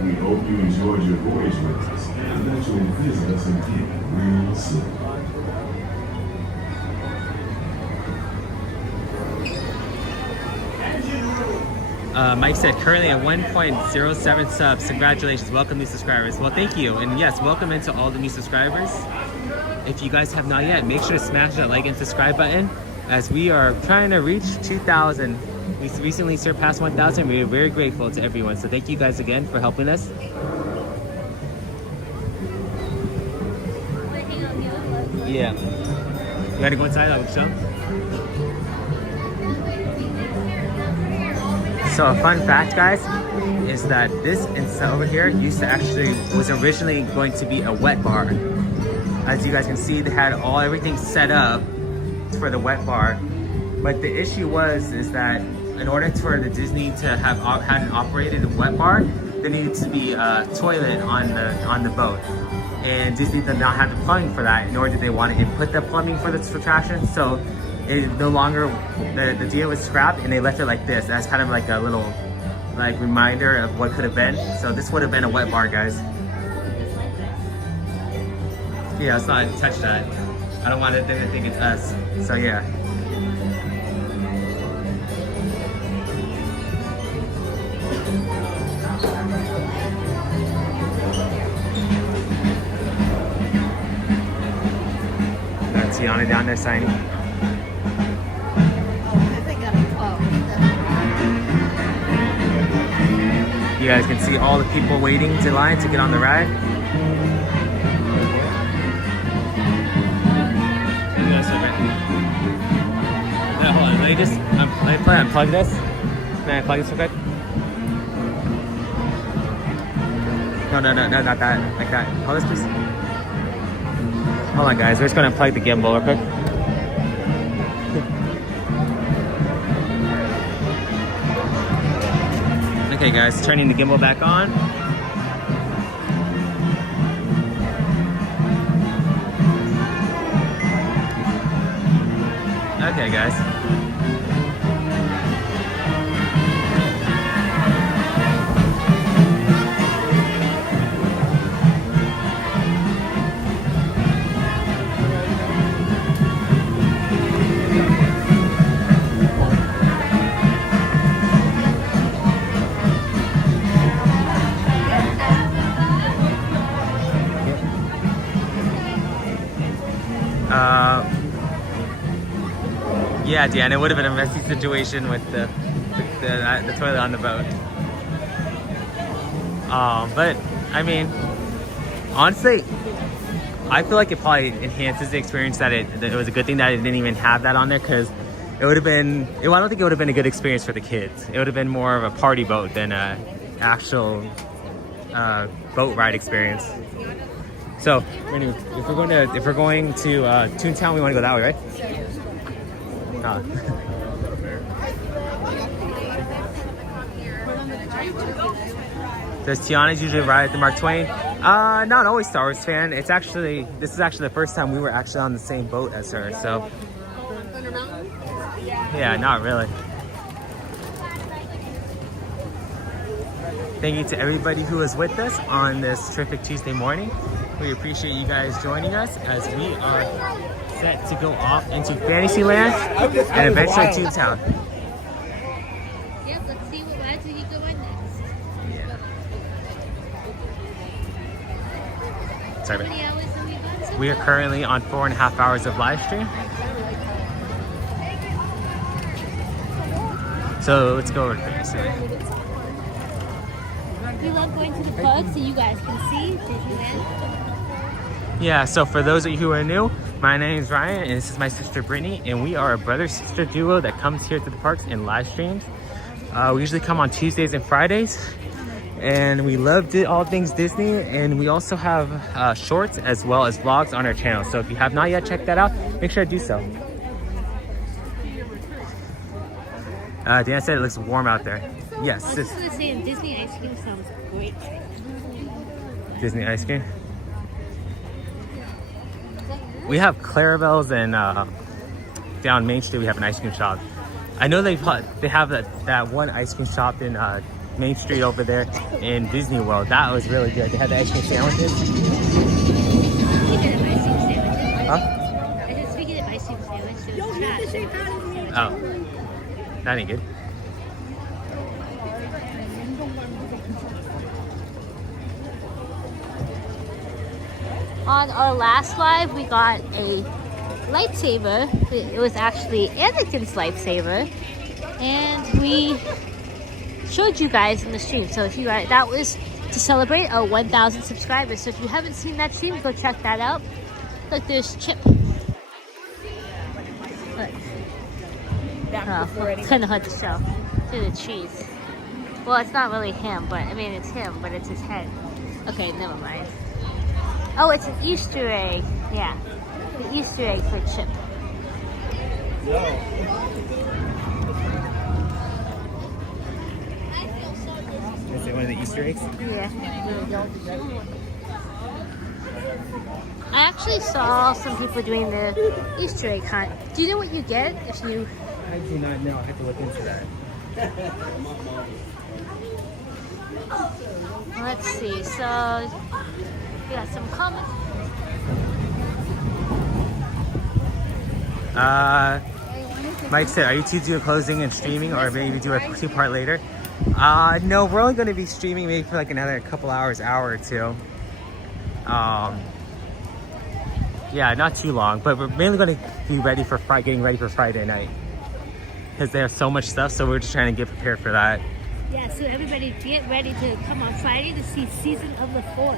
We hope you enjoyed your voyage with us and that you'll visit us again real soon. Mike said currently at 1.07 subs. Congratulations, welcome new subscribers. Well, thank you, and yes, welcome into all the new subscribers. If you guys have not yet, make sure to smash that like and subscribe button, as we are trying to reach 2,000. We recently surpassed 1,000. We are very grateful to everyone. So thank you guys again for helping us. Yeah. You gotta go inside, I'll show. So a fun fact, guys, is that this inside over here was originally going to be a wet bar. As you guys can see, they had everything set up for the wet bar. But the issue is that in order for the Disney to have had an operated wet bar, there needed to be a toilet on the boat. And Disney did not have the plumbing for that, nor did they want to input the plumbing for this attraction. So it no longer, the deal was scrapped, and they left it like this as kind of like a little reminder of what could have been. So this would have been a wet bar, guys. Yeah, let's not touch that. I don't want them to think it's us. So yeah. That's Tiana down there signing. You guys can see all the people waiting to line to get on the ride. Now, hold on, let me unplug this. Can I unplug this real quick? No, not that. Like that. Hold this, please. Hold on, guys. We're just gonna unplug the gimbal real quick. Okay, guys, turning the gimbal back on. Okay, guys. Yeah, Dan, it would have been a messy situation with the toilet on the boat. But I mean, honestly, I feel like it probably enhances the experience that it was a good thing that it didn't even have that on there, because it would have been. I don't think it would have been a good experience for the kids. It would have been more of a party boat than a actual boat ride experience. So, anyway, if we're going to Toontown, we want to go that way, right? Does Tiana usually ride at the Mark Twain? Not always Star Wars fan. This is actually the first time we were actually on the same boat as her, so. Yeah, not really. Thank you to everybody who was with us on this terrific Tuesday morning. We appreciate you guys joining us as we are set to go off into Fantasyland and eventually Toontown. Yep, let's see what rides we can go on next. Yeah. Sorry, How many hours have we gone so we are currently on 4.5 hours of live stream. So let's go over to Fantasyland. We love going to the park so you guys can see Disneyland. Yeah, so for those of you who are new, my name is Ryan and this is my sister Brittany, and we are a brother-sister duo that comes here to the parks and live streams. We usually come on Tuesdays and Fridays, and we love all things Disney, and we also have shorts as well as vlogs on our channel. So if you have not yet checked that out, make sure to do so. Dan said it looks warm out there. Yes. I was just gonna say, Disney ice cream sounds great. Disney ice cream. We have Clarabelle's and down Main Street we have an ice cream shop. I know they have that one ice cream shop in Main Street over there in Disney World. That was really good. They had the ice cream sandwiches. Speaking of ice cream sandwiches. Huh? I said speaking of ice cream sandwiches, it was trash. Oh, that ain't good. On our last live, we got a lightsaber. It was actually Anakin's lightsaber, and we showed you guys in the stream. So if you guys, that was to celebrate our 1,000 subscribers. So if you haven't seen that stream, go check that out. Look, there's Chip. Look. It's kind of hard to show through the trees. Well, it's not really him, but I mean it's him, but it's his head. Okay, never mind. Oh, it's an Easter egg. Yeah, the Easter egg for Chip. Is it one of the Easter eggs? Yeah. I actually saw some people doing the Easter egg hunt. Do you know what you get if you... I do not know. I have to look into that. Let's see. So, we got some comments. Mike said, are you two doing closing and streaming, or maybe do a 2-part later? No, we're only going to be streaming maybe for like another couple hour or two. Yeah, not too long, but we're mainly going to be ready for getting ready for Friday night, because there's so much stuff, so we're just trying to get prepared for that. Yeah, so everybody get ready to come on Friday to see Season of the Force.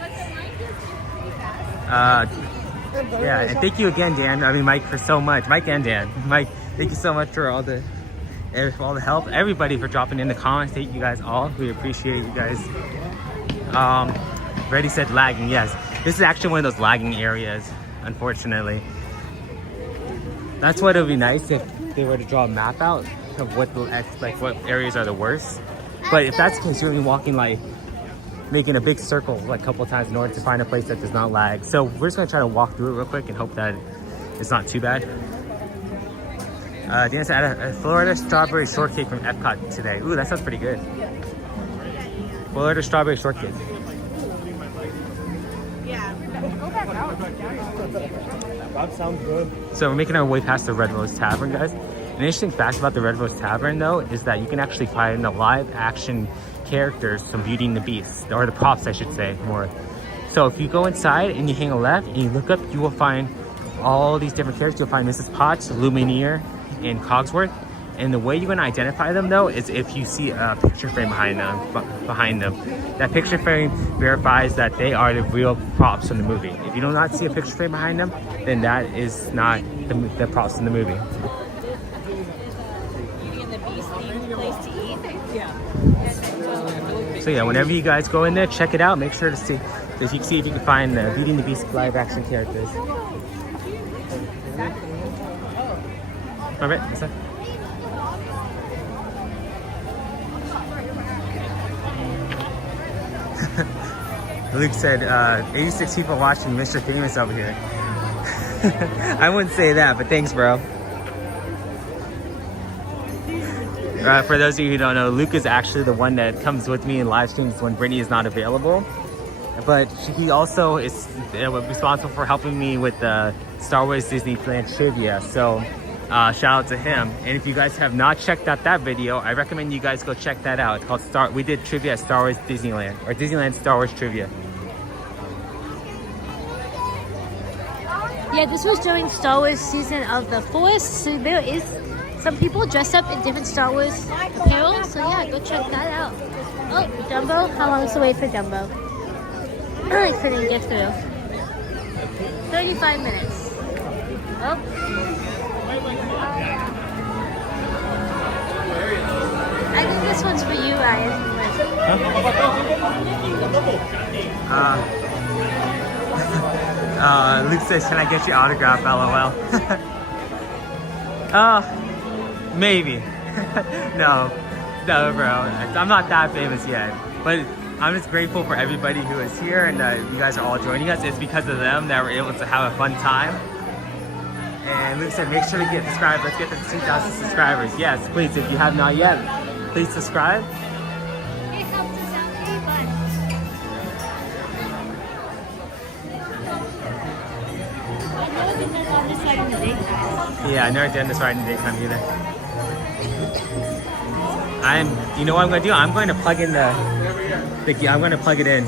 Yeah, and thank you again, Dan. I mean, Mike, for so much. Mike and Dan. Mike, thank you so much for all the help. Everybody for dropping in the comments. Thank you guys all. We appreciate you guys. Reddy said lagging. Yes, this is actually one of those lagging areas, unfortunately. That's what it would be nice if they were to draw a map out of what areas are the worst. But if that's the case, you're gonna be walking making a big circle a couple times in order to find a place that does not lag. So we're just gonna try to walk through it real quick and hope that it's not too bad. Dan said I had a Florida strawberry shortcake from Epcot today. Ooh, that sounds pretty good. Florida strawberry shortcake. That sounds good. So we're making our way past the Red Rose Tavern, guys. An interesting fact about the Red Rose Tavern, though, is that you can actually find the live action characters from Beauty and the Beast, or the props, I should say, more. So if you go inside and you hang a left and you look up, you will find all these different characters. You'll find Mrs. Potts, Lumineer, and Cogsworth. And the way you're going to identify them, though, is if you see a picture frame behind them. That picture frame verifies that they are the real props in the movie. If you do not see a picture frame behind them, then that is not the props in the movie. Beauty and the Beast themed place to eat. Yeah. So yeah, whenever you guys go in there, check it out. Make sure to see if you can find the Beauty and the Beast live action characters. All right, what's that? Luke said 86 people watching Mr. Famous over here. I wouldn't say that, but thanks, bro. For those of you who don't know, Luke is actually the one that comes with me in live streams when Brittany is not available. But he also is responsible for helping me with the Star Wars Disneyland trivia. So shout out to him. And if you guys have not checked out that video, I recommend you guys go check that out. It's called We did trivia at Star Wars Disneyland, or Disneyland Star Wars trivia. Yeah, this was during Star Wars Season of the Force, so there is some people dressed up in different Star Wars apparel, so yeah, go check that out. Oh, Dumbo? How long is the wait for Dumbo? I couldn't get through. 35 minutes. Oh. I think this one's for you, Ryan. Luke says, can I get your autograph, LOL? Maybe. No, bro. I'm not that famous yet. But I'm just grateful for everybody who is here and you guys are all joining us. It's because of them that we're able to have a fun time. And Luke said, make sure to get subscribed. Let's get to 2,000 subscribers. Yes, please, if you have not yet, please subscribe. It helps us out very much. I've never been on this ride in the daytime. Yeah, I've never done this ride in the daytime either. You know what I'm going to do? I'm going to plug in I'm going to plug it in.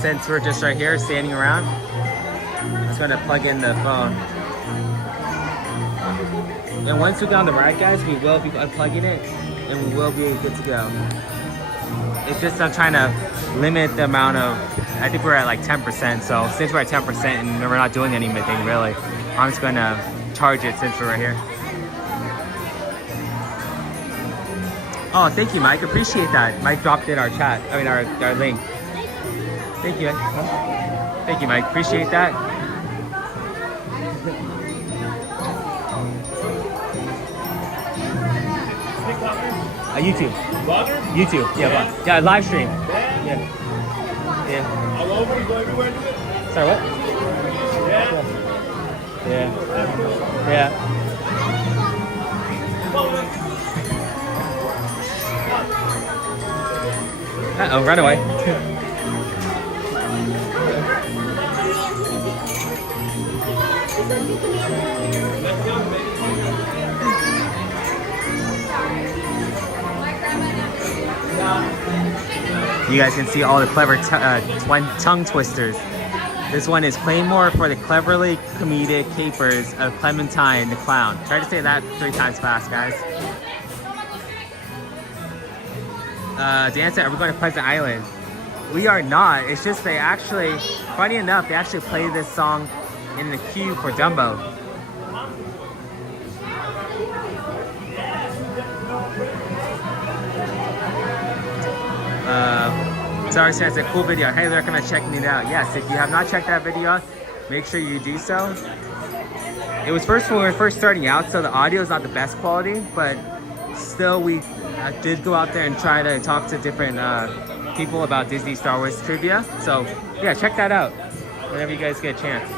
Since we're just right here, standing around, I'm just going to plug in the phone. And once we get on the ride, guys, we will be unplugging it, and we will be good to go. It's just I'm trying to limit the amount of, I think we're at like 10%, so since we're at 10% and we're not doing anything really, I'm just going to charge it since we're right here. Oh, thank you, Mike. Appreciate that. Mike dropped in our chat. I mean, our link. Thank you. Thank you, Mike. Appreciate that. YouTube. Vlogger? YouTube. Yeah, yeah, live stream. Yeah. Yeah. All over? You go everywhere and do it? Sorry, what? Yeah. Yeah. Uh-oh, run away. You guys can see all the clever tongue twisters. This one is Claymore for the cleverly comedic capers of Clementine the Clown. Try to say that 3 times fast, guys. Dan said, are we going to Pleasant Island? We are not. It's just they actually, funny enough, they actually play this song in the queue for Dumbo. Sorry, says a cool video. Highly recommend checking it out. Yes, if you have not checked that video out, make sure you do so. It was when we were first starting out, so the audio is not the best quality, but still we did go out there and try to talk to different people about Disney Star Wars trivia. So yeah, check that out whenever you guys get a chance.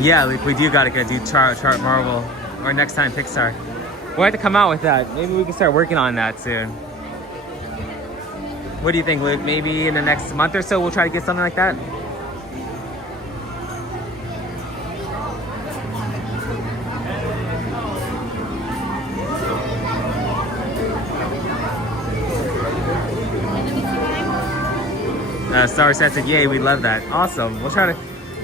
Yeah, Luke, we do gotta go do Chart Marvel, or next time Pixar. We'll have to come out with that. Maybe we can start working on that soon. What do you think, Luke? Maybe in the next month or so we'll try to get something like that? Star said, yay, we love that. Awesome. We'll try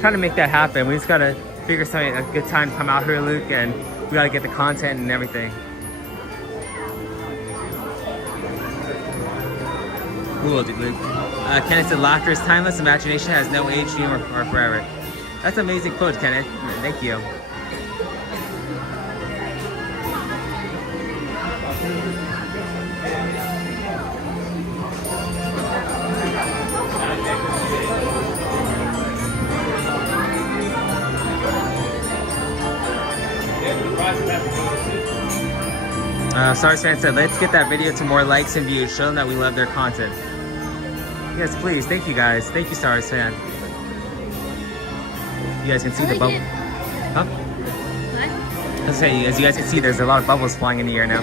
to make that happen. We just gotta figure something, a good time to come out here, Luke, and we gotta get the content and everything. Cool, Luke. Kenneth said, laughter is timeless, imagination has no age, humor, or forever. That's an amazing quote, Kenneth. Thank you. Stars fan said, let's get that video to more likes and views. Show them that we love their content. Yes, please. Thank you, guys. Thank you, Stars fan. You guys can see the bubble. Huh? What? Let's say, as you guys can see, there's a lot of bubbles flying in the air now.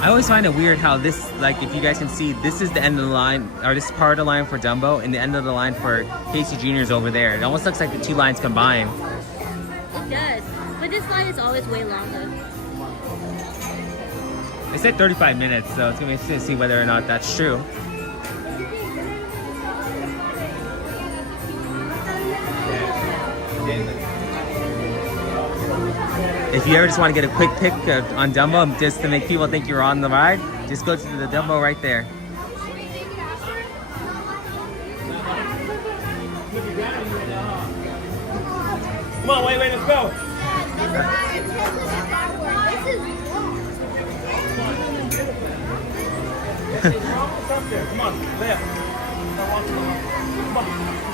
I always find it weird how this, like, if you guys can see, this is the end of the line, or this is part of the line for Dumbo, and the end of the line for Casey Jr. is over there. It almost looks like the two lines combined. It does. But this line is always way longer. They said 35 minutes, so it's gonna be interesting to see whether or not that's true. If you ever just want to get a quick pic on Dumbo, just to make people think you're on the ride, just go to the Dumbo right there. Come on, wait, let's go. Come on, left.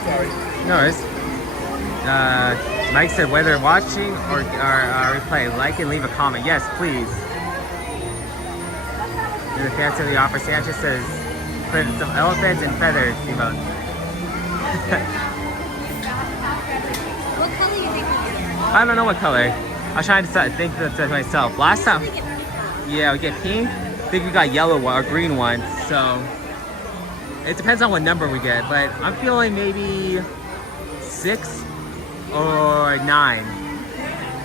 Sorry. No worries. Mike said whether watching or replay, like and leave a comment. Yes, please. And the fans of the offer, Sanchez says, put some elephants and feathers emote. What color you think? I don't know what color. I was trying to think to myself. Last time, yeah, we get pink. I think we got yellow or green ones. So it depends on what number we get. But I'm feeling maybe 6 or 9.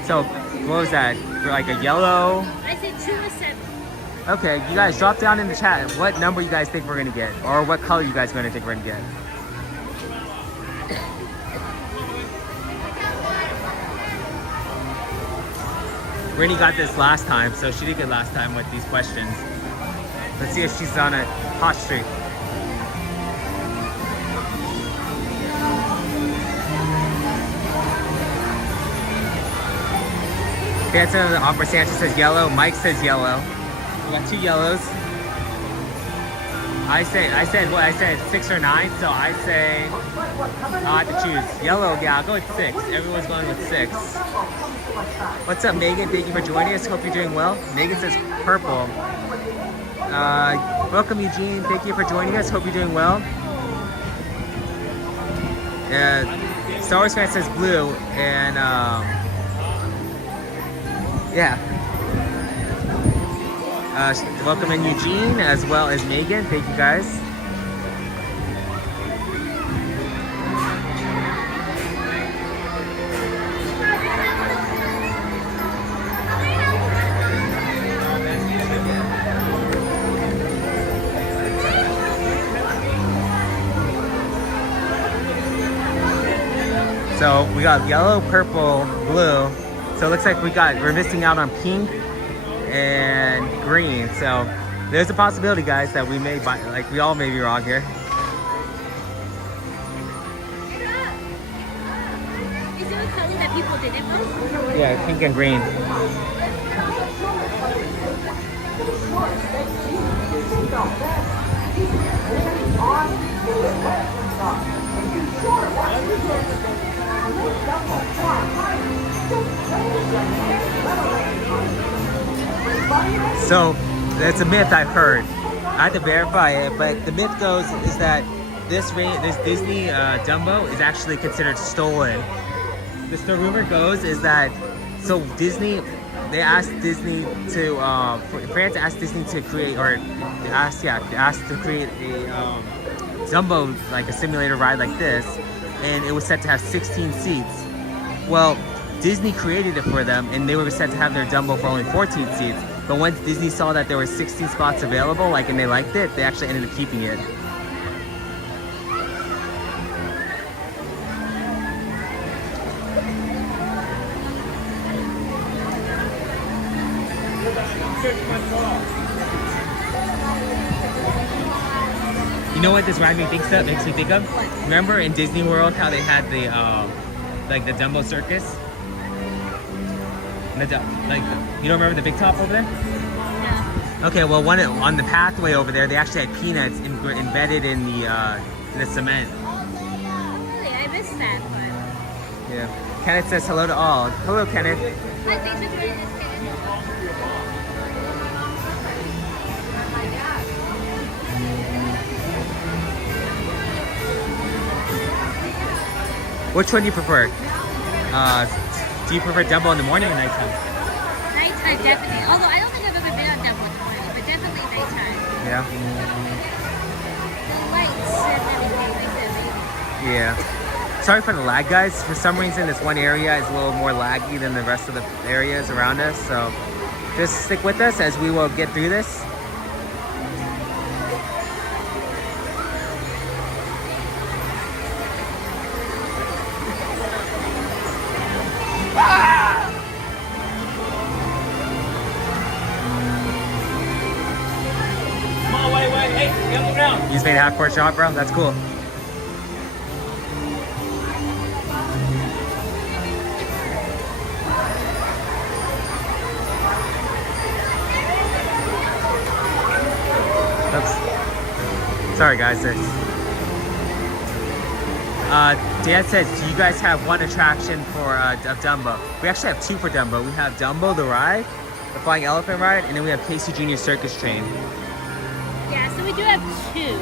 So what was that? For like a yellow? I said 2 or 7. Okay, you guys drop down in the chat what number you guys think we're gonna get, or what color you guys are gonna think we're gonna get. Brittany got this last time, so she did good last time with these questions. Let's see if she's on a hot streak. Phantom of the Opera Sanchez says yellow. Mike says yellow. We got 2 yellows. I said 6 or 9, so I'd say I have to choose. Yellow, yeah, I'll go with 6. Everyone's going with 6. What's up, Megan? Thank you for joining us. Hope you're doing well. Megan says purple. Welcome, Eugene. Thank you for joining us. Hope you're doing well. Star Wars fan says blue, and yeah. Welcome in Eugene as well as Megan. Thank you guys. So we got yellow, purple, blue. So it looks like we're missing out on pink and green. So there's a possibility, guys, that we may buy, like, we all may be wrong here. Is there a color that people didn't vote? Yeah, pink and green. So that's a myth I've heard. I have to verify it, but the myth goes is that this Disney Dumbo is actually considered stolen. The rumor goes is that Disney, they asked Disney to France asked Disney to create asked to create a Dumbo, like a simulator ride like this, and it was set to have 16 seats. Well, Disney created it for them, and they were set to have their Dumbo for only 14 seats. But once Disney saw that there were 16 spots available, and they liked it, they actually ended up keeping it. You know what this ride makes me think of? Remember in Disney World how they had the like the Dumbo circus? You don't remember the big top over there? Yeah. Okay, well on the pathway over there, they actually had peanuts embedded in the cement. Really, I missed that part. Yeah. Kenneth says hello to all. Hello, Kenneth. Hi, thanks for joining us, Kenneth. Which one do you prefer? Do you prefer Dumbo in the morning or nighttime? Nighttime, definitely. Although I don't think I've ever been on Dumbo in the morning, but definitely nighttime. Yeah. The lights and everything makes it. Yeah. Sorry for the lag, guys. For some reason, this one area is a little more laggy than the rest of the areas around us. So just stick with us as we will get through this. You just made a half-court shot, bro? That's cool. Oops. Sorry, guys. Dan says, do you guys have one attraction for of Dumbo? We actually have two for Dumbo. We have Dumbo the ride, the flying elephant ride, and then we have Casey Jr. Circus Train. Yeah, so we do have two.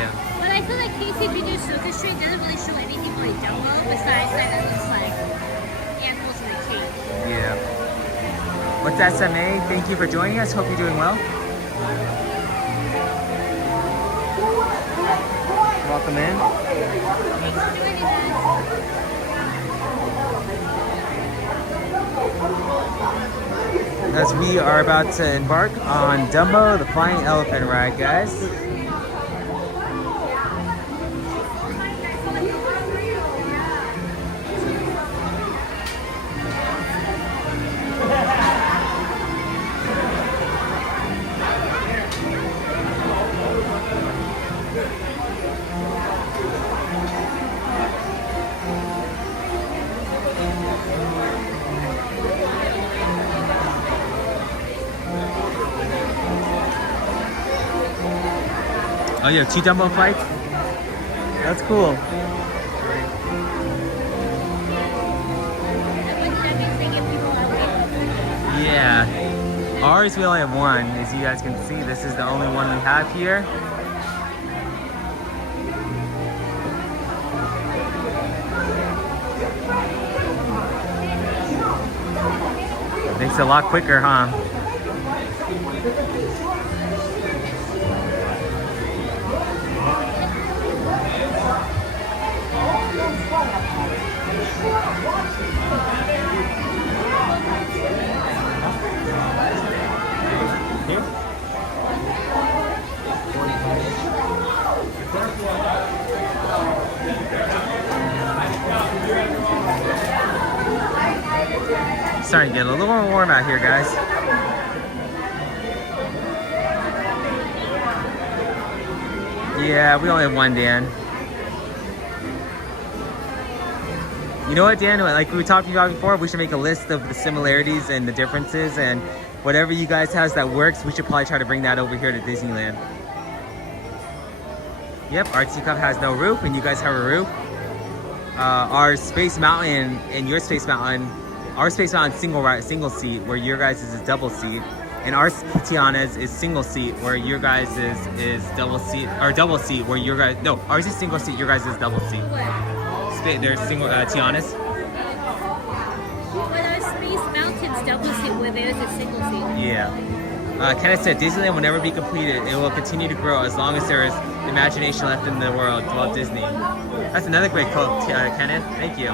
Yeah. But I feel like Casey Jr. Circus Train doesn't really show anything like Dumbo besides that it looks like animals in a cage. Yeah. What's that, SMA? Thank you for joining us. Hope you're doing well. Welcome in. Thanks for joining us. As we are about to embark on Dumbo, the flying elephant ride, guys. Oh, you have two Dumbo flights? That's cool. Yeah. Ours, we only have one. As you guys can see, this is the only one we have here. Makes it a lot quicker, huh? Starting to get a little more warm out here, guys. Yeah, we only have one, Dan. You know what, Dan? Like we were talking about before, we should make a list of the similarities and the differences, and whatever you guys has that works, we should probably try to bring that over here to Disneyland. Yep, our teacup has no roof, and you guys have a roof. Our Space Mountain and your Space Mountain, our Space Mountain single seat, where your guys is a double seat, And our Tiana's is single seat, where your guys is double seat, or double seat, where your guys, no, ours is single seat, your guys is double seat. There's single Tiana's. But our Space Mountain's double seat, where theirs is single seat. Yeah. Kenneth said, Disneyland will never be completed. It will continue to grow as long as there is imagination left in the world. Walt Disney. That's another great quote, Kenneth. Thank you.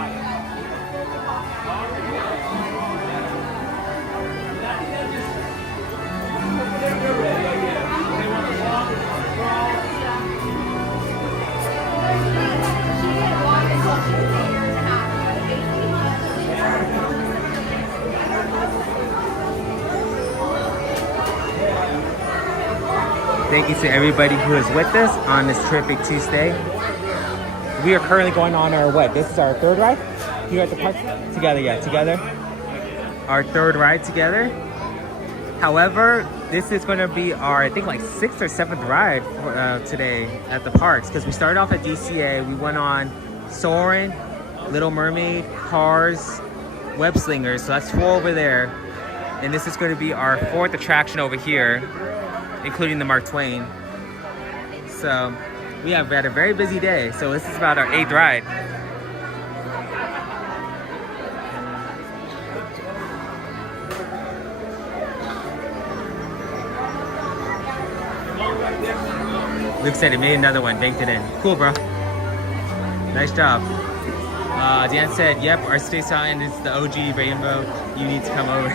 Thank you to everybody who is with us on this terrific Tuesday. We are currently going on our what? This is our third ride here at the park together. Yeah, together. Our third ride together. However, this is going to be our, I think, like 6th or 7th ride for, today at the parks, because we started off at DCA. We went on Soarin, Little Mermaid, Cars, Web Slingers. So that's 4 over there, and this is going to be our 4th attraction over here, including the Mark Twain. So we have had a very busy day. So this is about our 8th ride. Luke said he made another one, baked it in. Cool, bro. Nice job. Dan said, yep, our Space Island is the OG Rainbow. You need to come over.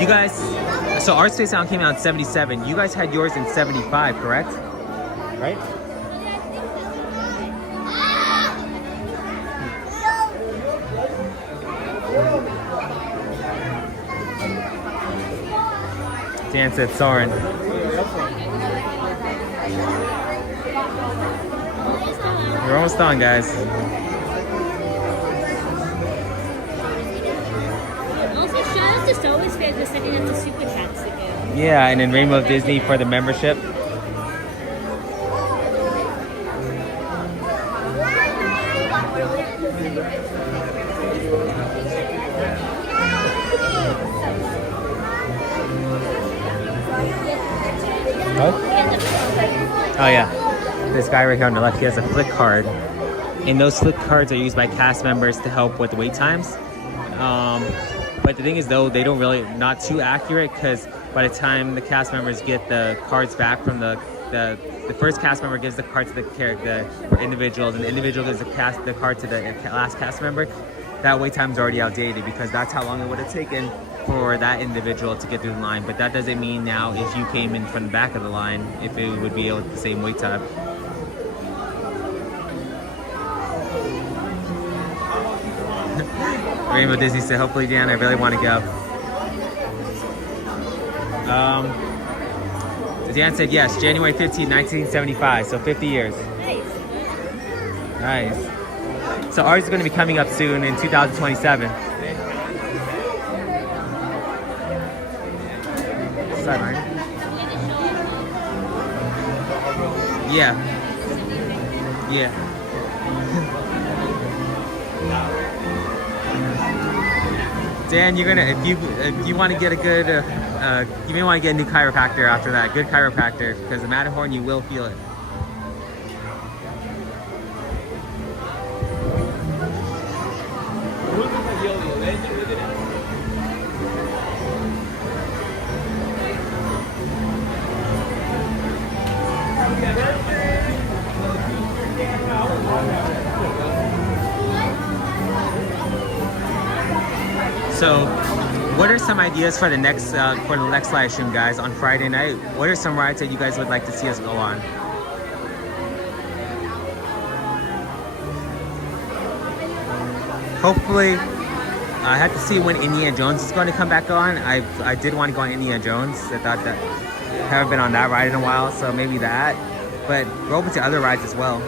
You guys, so our Space Island came out in 77. You guys had yours in 75, correct? Right? Dan said Soarin. We're almost done, guys. Also, shout out to Star Wars fans for sending us the super chats again. Yeah, and then Rainbow Disney for the membership. Oh yeah, this guy right here on the left, he has a flick card, and those flick cards are used by cast members to help with wait times. But the thing is, though, they don't really, not too accurate, because by the time the cast members get the cards back from the first cast member gives the card to the individual, and the individual gives the card to the last cast member, that wait time is already outdated, because that's how long it would have taken for that individual to get through the line. But that doesn't mean now if you came in from the back of the line, if it would be able to the same wait time. Rainbow Disney said, hopefully, Dan, I really want to go. Dan said, yes, January 15, 1975, so 50 years. Nice. So ours is going to be coming up soon in 2027. Yeah. Yeah. Dan, you're gonna, if you want to get a good, you may want to get a new chiropractor after that. Good chiropractor, because the Matterhorn, you will feel it. So, what are some ideas for the next live stream, guys, on Friday night? What are some rides that you guys would like to see us go on? Hopefully, I have to see when Indiana Jones is going to come back on. I did want to go on Indiana Jones. I thought that I haven't been on that ride in a while, so maybe that. But we're open to other rides as well.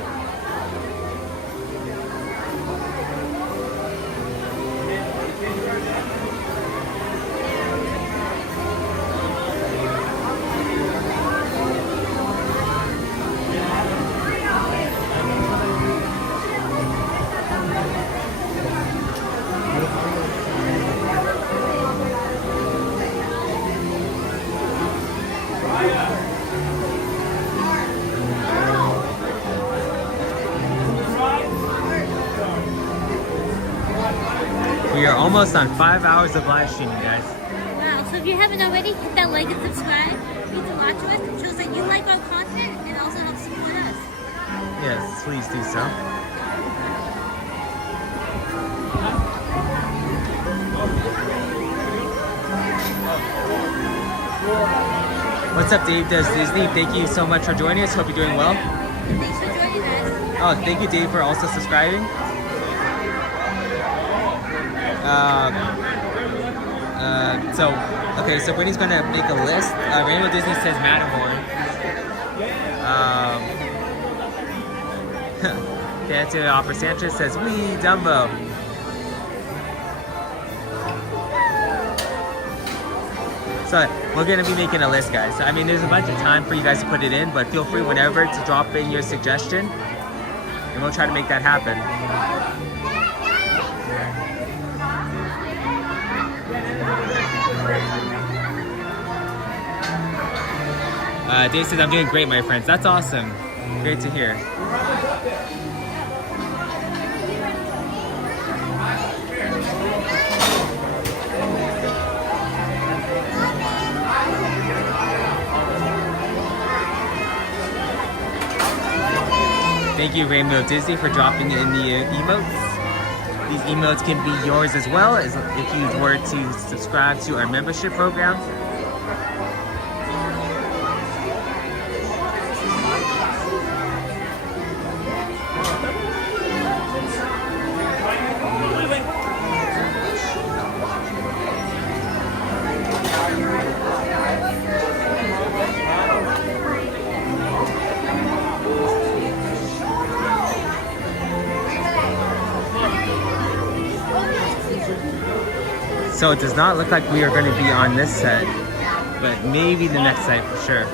We are almost on 5 hours of live streaming, guys. Wow, so if you haven't already, hit that like and subscribe. You can watch us. It shows that you like our content and also helps support us. Yes, please do so. What's up, Dave Does Disney? Thank you so much for joining us. Hope you're doing well. Thanks for joining us. Oh, thank you, Dave, for also subscribing. So Brittany's gonna make a list. Rainbow Disney says Matterhorn. Fancy Offer Sanchez says, "Wee Dumbo." So we're gonna be making a list, guys. I mean, there's a bunch of time for you guys to put it in, but feel free whenever to drop in your suggestion, and we'll try to make that happen. Dave says, "I'm doing great, my friends." That's awesome. Great to hear. Thank you, Rainbow Disney, for dropping in the emotes. These emotes can be yours as well as if you were to subscribe to our membership program. So it does not look like we are going to be on this set, but maybe the next site for sure.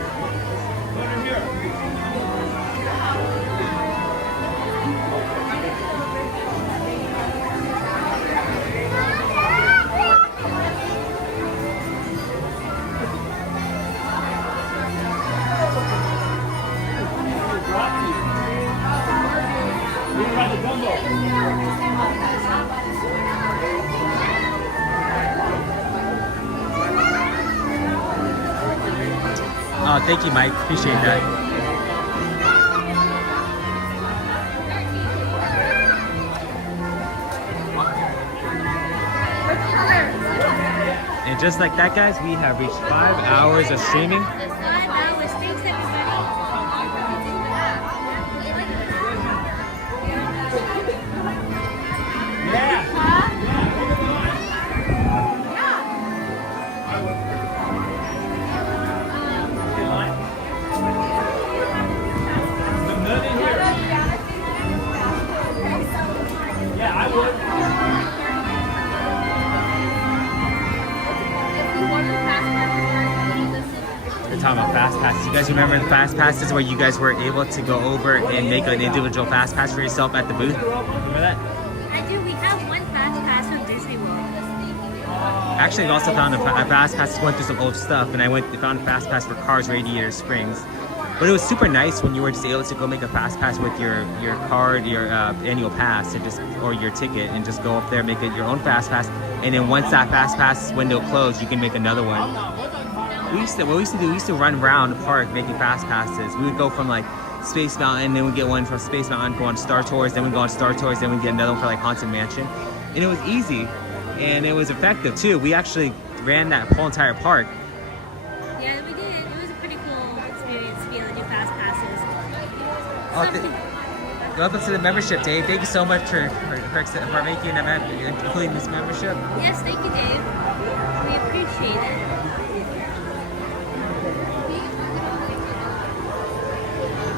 Oh, thank you, Mike. Appreciate that. And just like that, guys, we have reached 5 hours of streaming. 5 hours. Thanks, everybody. We're talking about fast passes. You guys remember the fast passes where you guys were able to go over and make an individual fast pass for yourself at the booth? Remember that? I do. We have one fast pass from Disney World. Actually, I also found a fast pass. Went through some old stuff, and I found a fast pass for Cars Radiator Springs. But it was super nice when you were just able to go make a fast pass with your card, your annual pass, and or your ticket, and just go up there, make it your own fast pass. And then once that fast pass window closed, you can make another one. What we used to run around the park making fast passes. We would go from like Space Mountain, then we'd get one from Space Mountain, go on Star Tours, then we'd go on Star Tours, then we'd get another one for like Haunted Mansion. And it was easy, and it was effective too. We actually ran that whole entire park. Yeah, we did. It was a pretty cool experience to be able to do fast passes. Welcome to the membership, Dave. Thank you so much for making including this membership. Yes, thank you, Dave. We appreciate it.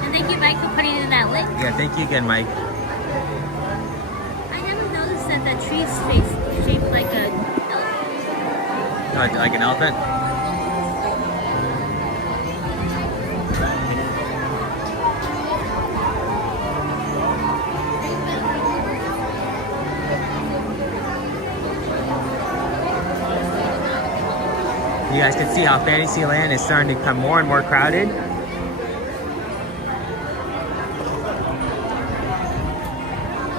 And thank you, Mike, for putting in that link. Yeah, thank you again, Mike. I never noticed that the tree's shaped like an elephant. Like an elephant? You guys can see how Fantasyland is starting to become more and more crowded.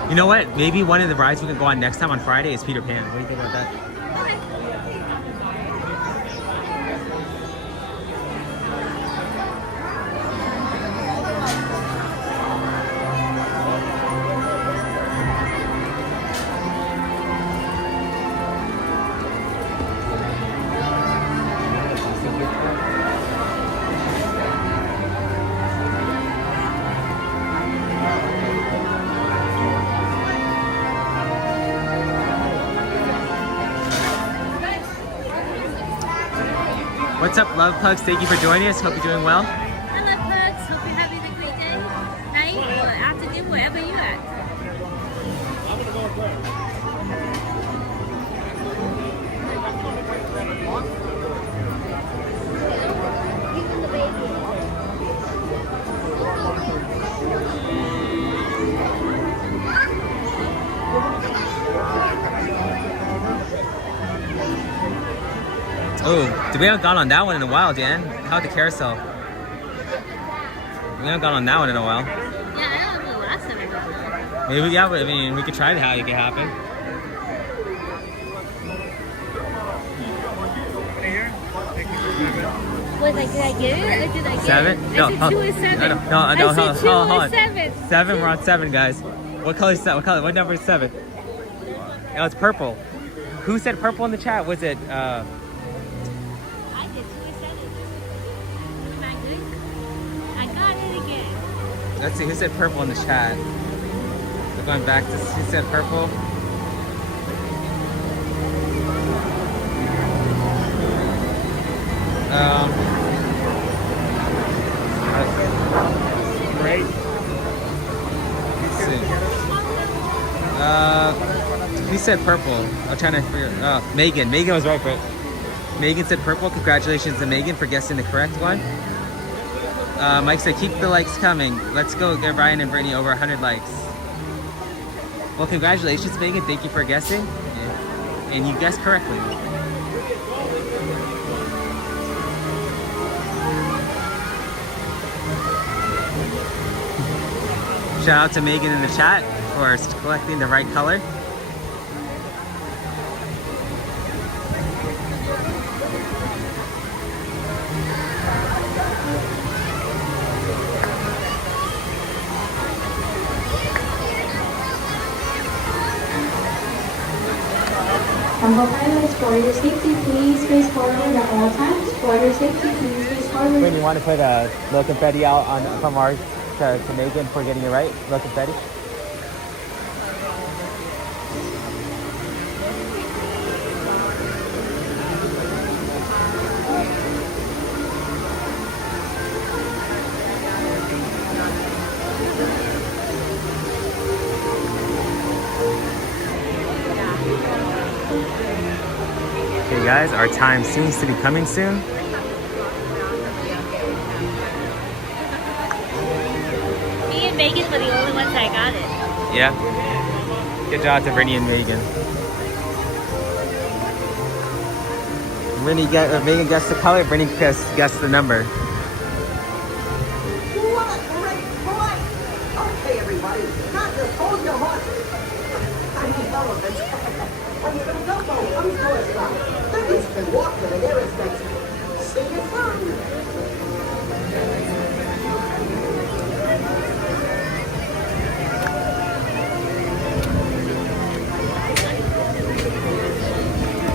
You know what? Maybe one of the rides we can go on next time on Friday is Peter Pan. What do you think about that? What's up, Love Pugs? Thank you for joining us. Hope you're doing well. Hello, Pugs. Hope you're having a great day, night, or afternoon, wherever you're at. Oh, we haven't gone on that one in a while, Dan. How about the carousel? We haven't gone on that one in a while. Yeah, I don't know the last time I got that. Maybe, yeah, but I mean, we could try to make it happen. Was I, did I get it or did I get 7? it? No, I said 2 or 7. No, I hold said 2 on. or 7. 7, we're on 7, guys. What color is that? What color? What number is 7? Oh, it's purple. Who said purple in the chat? Was it, I did 2 or 7. Am I good? I got it again. let's see, who said purple in the chat? So going back to, who said purple? Great. Who said purple? I'm trying to figure. Megan. Megan was right, but Megan said purple. Congratulations to Megan for guessing the correct one. Mike said, keep the likes coming. Let's go get Ryan and Brittany over 100 likes. Well, congratulations, Megan. Thank you for guessing. And you guessed correctly. Shout out to Megan in the chat for collecting the right color. Dumbo pilots, for your safety, please face forward at all times. For your safety, please face forward. When you want to put a little confetti out on from ours to Megan for getting it right, little confetti. Okay guys, our time seems to be coming soon. Me and Megan were the only ones that got it. Yeah. Good job to Brittany and Megan. Megan guessed the color, Brittany guessed the number. What a great fight! Okay, everybody, not just hold your horses. I mean, elephants. I mean, Dumbo, come to us now. That means you can walk to the nearest exit. See you soon.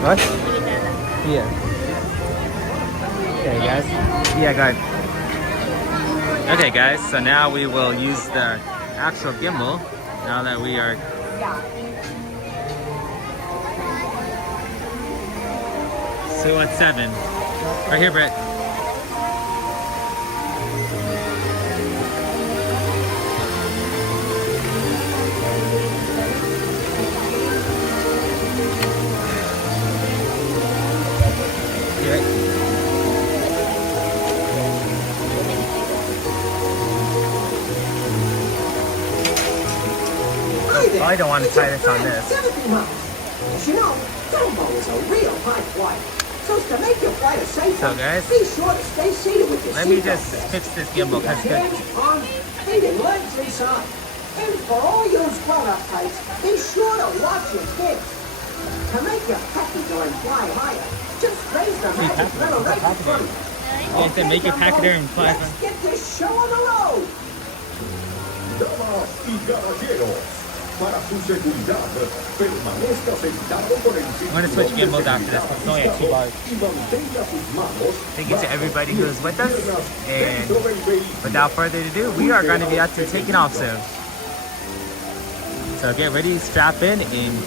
What? Yeah. Okay, guys. Yeah, go ahead. Okay, guys. So now we will use the actual gimbal. Now that we are. So at 7. Right here, Brett. I don't want to tie this on this. You know, Dumbo is a real high flyer. So to make your flight a safe So one, guys, be sure to stay seated with your let me seatbelt just on. fix this gimbal. Keep your hands, arms, feet, and legs inside. And for all you grown-up types, be sure to watch your kids. To make your pachyderm fly higher, just raise the magic letter right in front of you. Yeah, I said make your pachyderm fly. Let's get this show on the road. Damas y caballeros, para su seguridad, permanezca sentado por encima. I'm gonna switch gimbals after this. It's only at $2. Thank you to everybody who was with us. And without further ado, we are going to be out to taking off soon. So get ready, strap in, and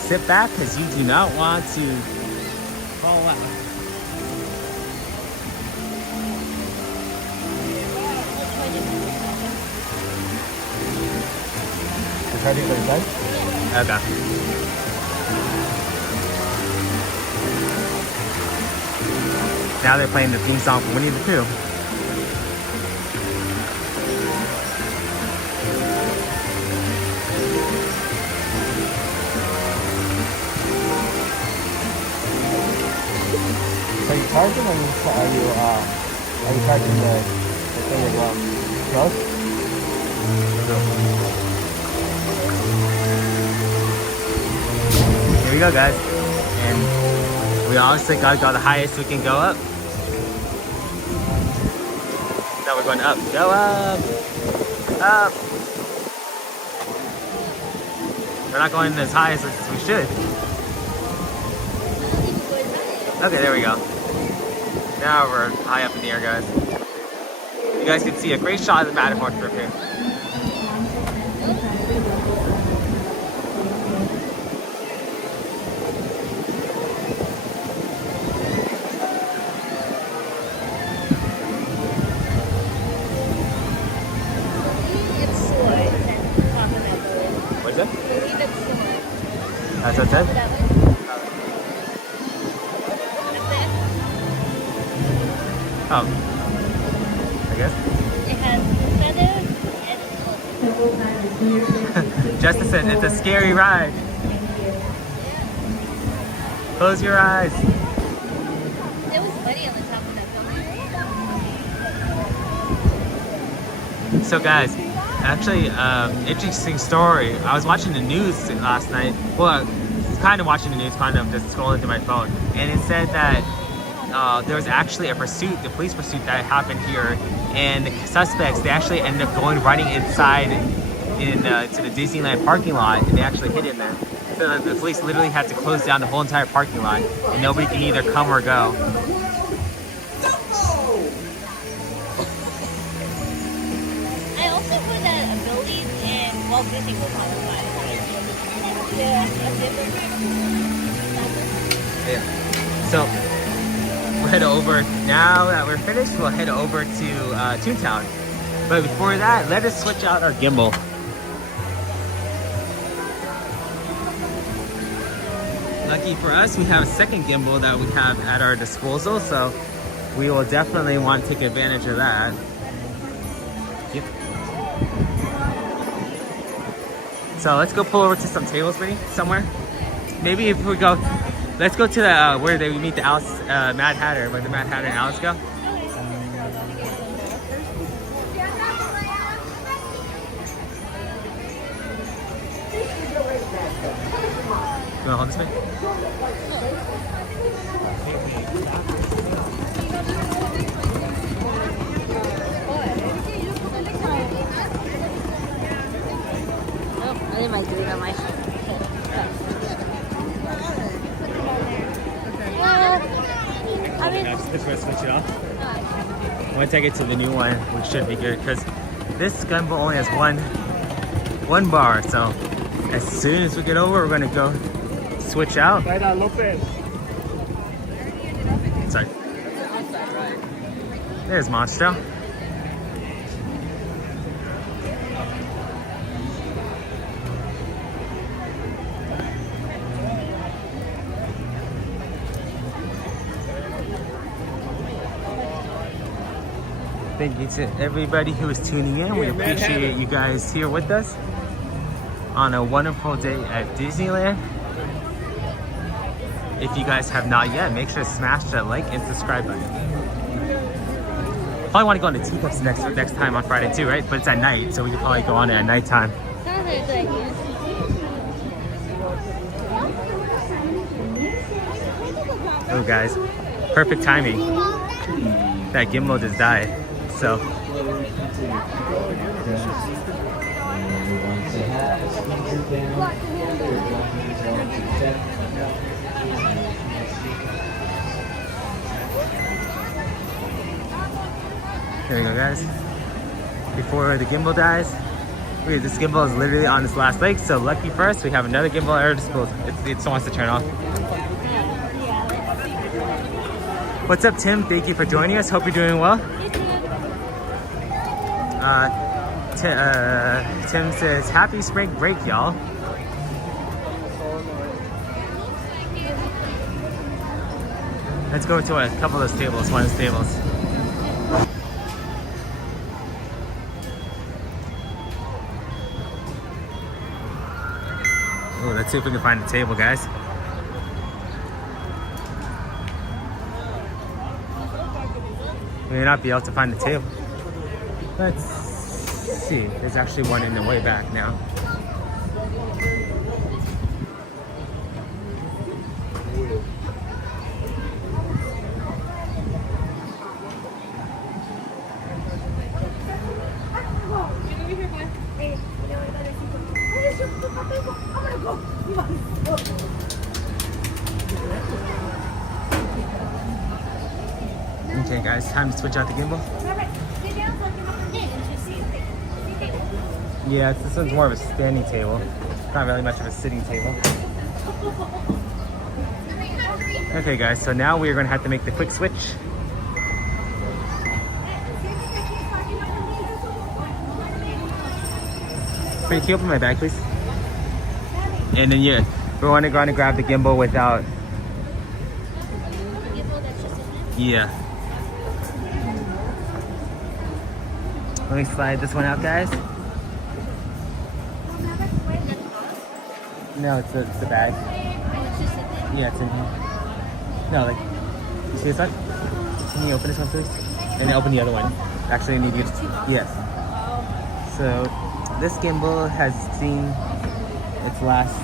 sit back because you do not want to fall out. Ready for the side? Okay. Now they're playing the theme song for Winnie the Pooh. Are you charging or are you charging the thing as well? Both? Here we go, guys. And we honestly got the highest we can go up. Now we're going up. Go up! Up! We're not going as high as we should. Okay, there we go. Now we're high up in the air, guys. You guys can see a great shot of the Matterhorn from here. What's that? That's what's that? Oh, I guess. It has feathers and Justin said it's a scary ride. Close your eyes. It was funny on the top of that building. So guys, actually, interesting story. I was watching the news last night. Well, kind of watching the news, kind of just scrolling through my phone, and it said that there was actually a pursuit, the police pursuit that happened here, and the suspects, they actually ended up running inside to the Disneyland parking lot, and they actually hid in there. So the police literally had to close down the whole entire parking lot, and nobody can either come or go. I also put that abilities in Walt Disney World on the side. Yeah. So we'll head over, now that we're finished, we'll head over to Toontown. But before that, let us switch out our gimbal. Lucky for us, we have a second gimbal that we have at our disposal, so we will definitely want to take advantage of that. Yep. So let's go pull over to some tables, maybe, somewhere. Maybe if we go, let's go to the, where we meet the Alice, Mad Hatter, where the Mad Hatter and Alice go. You wanna hold this way? Oh, I think I might do it on my phone. I mean, Just gonna switch it off. I'm gonna take it to the new one, which should be good, because this gimbal only has one bar. So as soon as we get over, we're gonna go switch out. Sorry. There's Monstro. Thank you to everybody who is tuning in. We appreciate you guys here with us on a wonderful day at Disneyland. If you guys have not yet, make sure to smash that like and subscribe button. Probably want to go on the teacups next time on Friday too, right? But it's at night, so we can probably go on it at nighttime. probably a good idea. Oh guys, perfect timing. That gimbal just died. So here we go guys. Before the gimbal dies, this gimbal is literally on its last leg, so lucky for us, we have another gimbal at our disposal. It still wants to turn off. What's up, Tim? Thank you for joining us. Hope you're doing well. Tim says, happy spring break, y'all. Let's go to a couple of those tables, one of those tables. Oh, let's see if we can find a table, guys. We may not be able to find the table. Let's see. There's actually one in the way back now. Okay guys, time to switch out the gimbal. Yeah, this one's more of a standing table. Not really much of a sitting table. Okay guys, so now we're gonna have to make the quick switch. Can you open my bag, please? And then yeah, we're gonna grab the gimbal without. Yeah. Let me slide this one out, guys. No, it's the bag. Yeah, it's in here. No, like, you see this one? Can you open this one, please? And then open the other one. Actually, I need you to, yes. So, this gimbal has seen its last.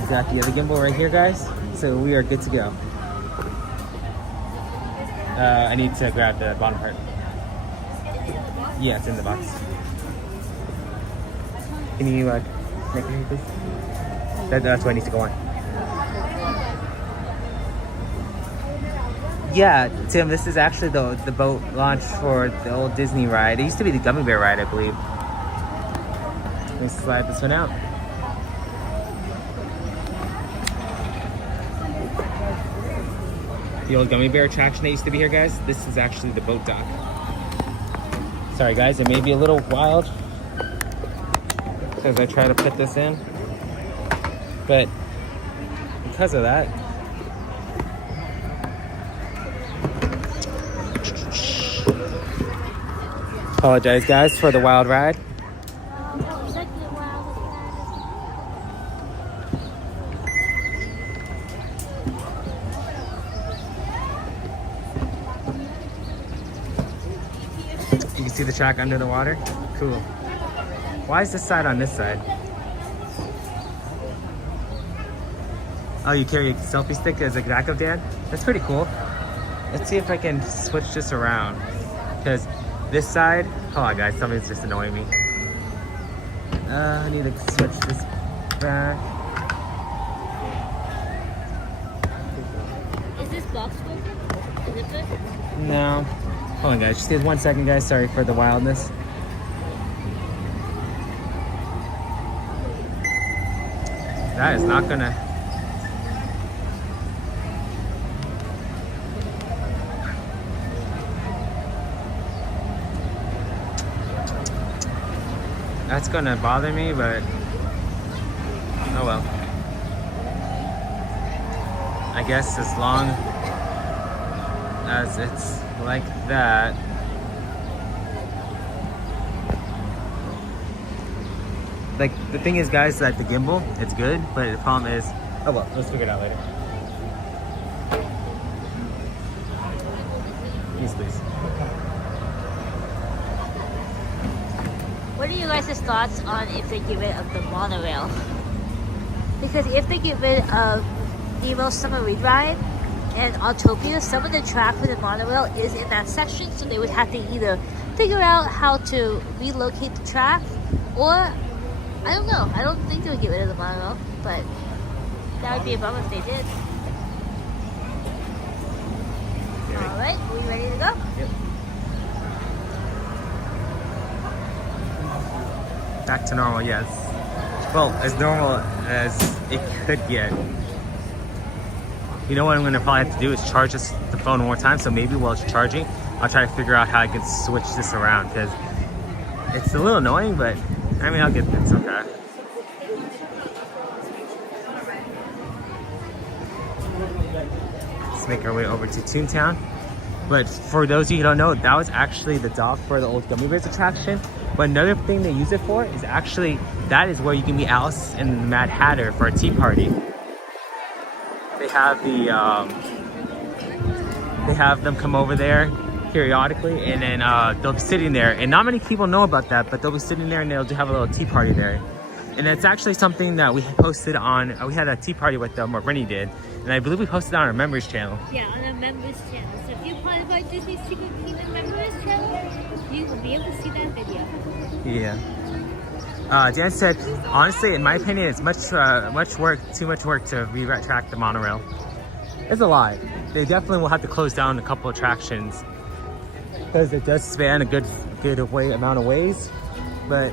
We got the other gimbal right here, guys. So we are good to go. I need to grab the bottom part. Yeah, it's in the box. Can you connect me, please? That's where I need to go on. Yeah, Tim, this is actually the boat launch for the old Disney ride. It used to be the Gummy Bear ride, I believe. Let me slide this one out. The old Gummy Bear attraction that used to be here, guys. This is actually the boat dock. Sorry, guys, it may be a little wild as I try to put this in, but because of that, apologize, guys, for the wild ride. You can see the track under the water. Cool. Why is this side on this side? Oh, you carry a selfie stick as a backup, Dad? That's pretty cool. Let's see if I can switch this around. Because this side, hold on guys, somebody's just annoying me. I need to switch this back. Is this box open? Is it good? No. Hold on guys, just give 1 second guys, sorry for the wildness. That is not gonna. That's gonna bother me, but oh well. I guess as long as it's like that. Like, the thing is, guys, that the gimbal, it's good, but the problem is, oh well, let's figure it out later. Yes, please. what are you guys' thoughts on if they get rid of the monorail? Because if they get rid of Nemo's Summer Read Ride and Autopia, some of the track for the monorail is in that section, so they would have to either figure out how to relocate the track, or I don't know. I don't think they would get rid of the monorail, but that would be a bummer if they did. Alright, are we ready to go? Yep. Back to normal, yes. Well, as normal as it could get. You know what I'm gonna probably have to do is charge the phone one more time, so maybe while it's charging, I'll try to figure out how I can switch this around, because it's a little annoying, but I mean, I'll get this, okay. Let's make our way over to Toontown. But for those of you who don't know, that was actually the dock for the old Gummy Bears attraction. But another thing they use it for is actually, that is where you can meet Alice and the Mad Hatter for a tea party. They have them come over there periodically, and then they'll be sitting there. And not many people know about that, but they'll be sitting there and they'll have a little tea party there. And it's actually something that we posted on, we had a tea party with them, or Rennie did. And I believe we posted it on our members channel. Yeah, on our members channel. So if you're part of our Disney Secret Kingdom members channel, you will be able to see that video. Yeah. Dan said, honestly, in my opinion, it's too much work to retract the monorail. It's a lot. They definitely will have to close down a couple attractions, because it does span a good amount of ways. But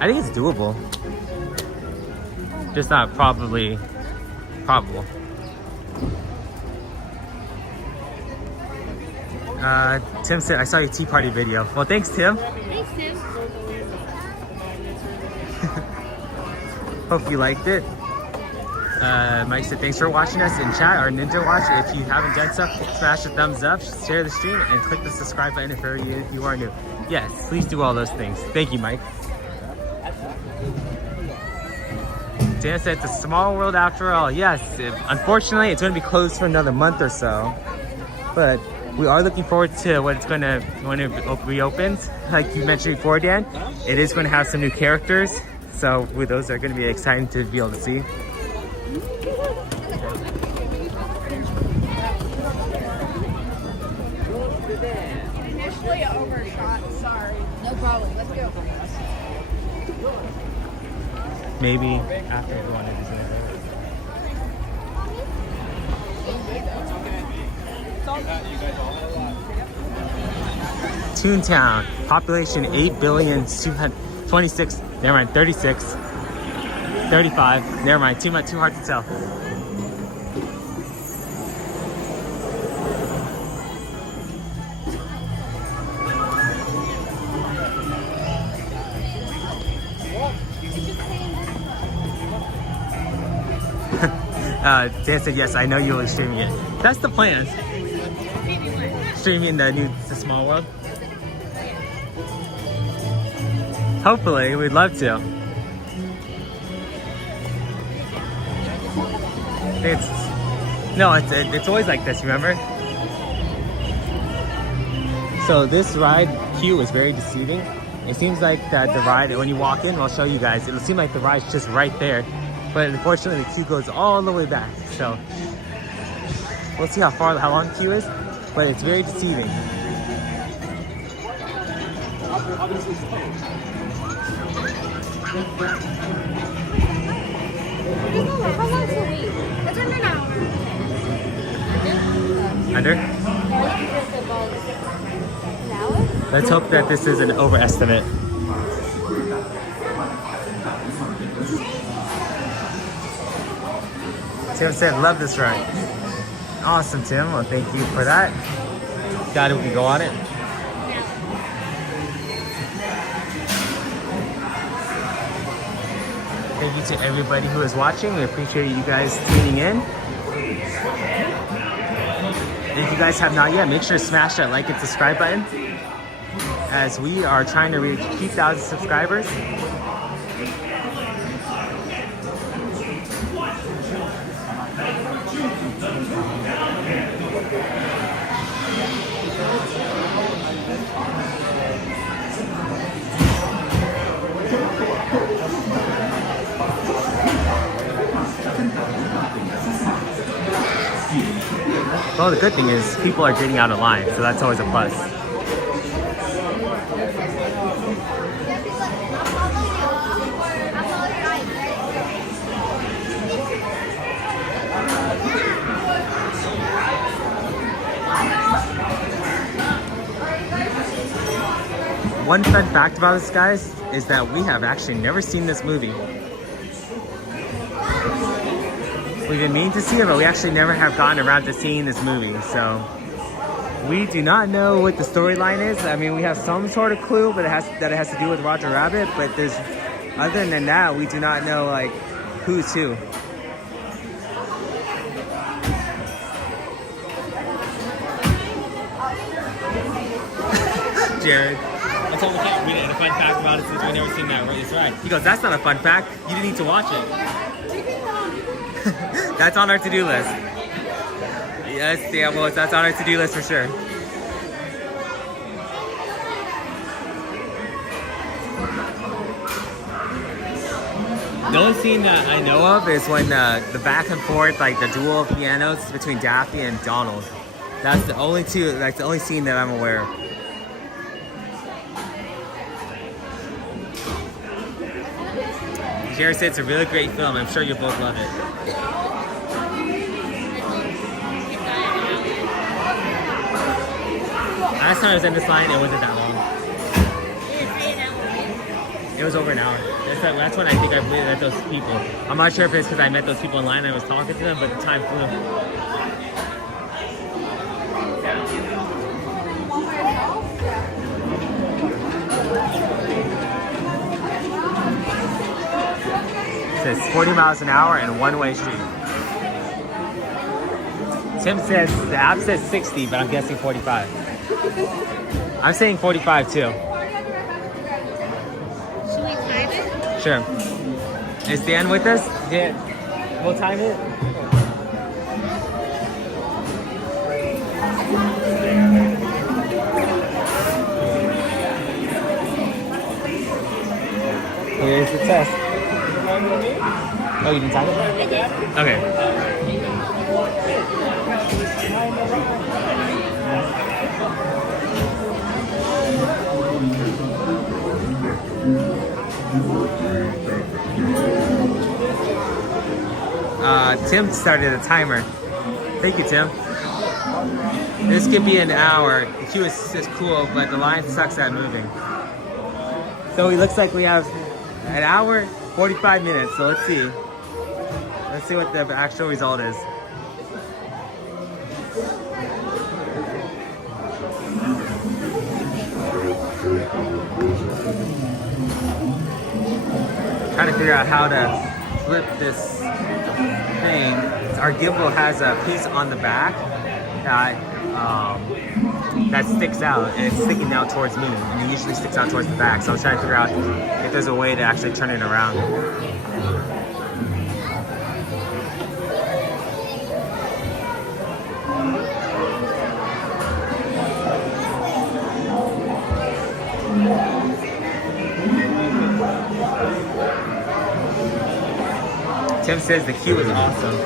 I think it's doable. Just not probable. Tim said, I saw your tea party video. Well, thanks, Tim. Thanks, Tim. Hope you liked it. Mike said, thanks for watching us in chat or Ninja Watch. If you haven't done so, smash the thumbs up, share the stream, and click the subscribe button if you are new. Yes, please do all those things. Thank you, Mike. Dan said, it's a small world after all. Yes, unfortunately, it's going to be closed for another month or so. But we are looking forward to when it reopens. Like you mentioned before, Dan, it is going to have some new characters. So those are going to be exciting to be able to see. Initially overshot, sorry. No problem, let's go. Maybe after we want to Disneyland. Toontown, population 8,226,000. Never mind, 36, 35. Never mind, too hard to tell. Dan said, yes, I know you will be streaming it. That's the plan. Streaming the Small World. Hopefully, we'd love to. It's always like this, remember? So this ride queue is very deceiving. It seems like that the ride, when you walk in, I'll show you guys, it'll seem like the ride's just right there. But unfortunately, the queue goes all the way back. So we'll see how long the queue is, but it's very deceiving. How long to wait? It's under an hour. Under? An hour? Let's hope that this is an overestimate. Tim said, love this ride. Awesome, Tim. Well, thank you for that. Glad we can go on it. Thank you to everybody who is watching. We appreciate you guys tuning in. And if you guys have not yet, make sure to smash that like and subscribe button, as we are trying to reach 2,000 subscribers. Well, the good thing is people are getting out of line, so that's always a plus. One fun fact about us, guys, is that we have actually never seen this movie. We've been meaning to see it, but we actually never have gotten around to seeing this movie. So we do not know what the storyline is. I mean, we have some sort of clue, but it has to do with Roger Rabbit. But there's, other than that, we do not know like who's who. Jared. I told him we can't read it. And a fun fact about it since we've never seen that. It's right. He goes, that's not a fun fact. You didn't need to watch it. That's on our to-do list. Yes, yeah, well, that's on our to-do list for sure. The only scene that I know of is when the back and forth, like the duel of pianos between Daffy and Donald. That's the only scene that I'm aware of. Jared said it's a really great film. I'm sure you'll both love it. Last time I was in this line, it wasn't that long. It was over an hour. That's when I think I met those people. I'm not sure if it's because I met those people in line and I was talking to them, but the time flew. It says 40 miles an hour and one-way street. Tim says, the app says 60, but I'm guessing 45. I'm saying 45 too. Should we time it? Sure. Is Dan with us? Dan, we'll time it. Here's the test. Oh, you didn't time it? Okay. Tim started a timer. Thank you, Tim. This could be an hour. The queue is cool, but the line sucks at moving. So it looks like we have an hour, 45 minutes. So let's see. Let's see what the actual result is. Trying to figure out how to flip this thing. Our gimbal has a piece on the back that sticks out, and it's sticking out towards me, and it usually sticks out towards the back. So I'm trying to figure out if there's a way to actually turn it around. Tim says the queue is awesome.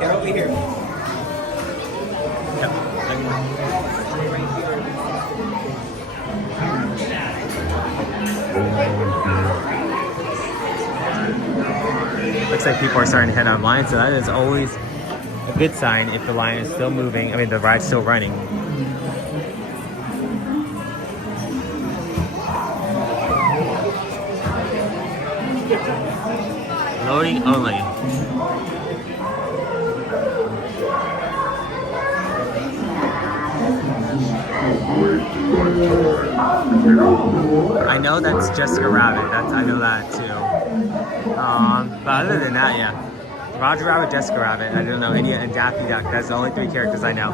Get over here. Yep. Looks like people are starting to head online, so that is always a good sign if the line is still moving. I mean, the ride's still running. Loading only. I know that's Jessica Rabbit. I know that too. But other than that, yeah. Roger Rabbit, Jessica Rabbit. I don't know any, and Daffy Duck. That's the only three characters I know.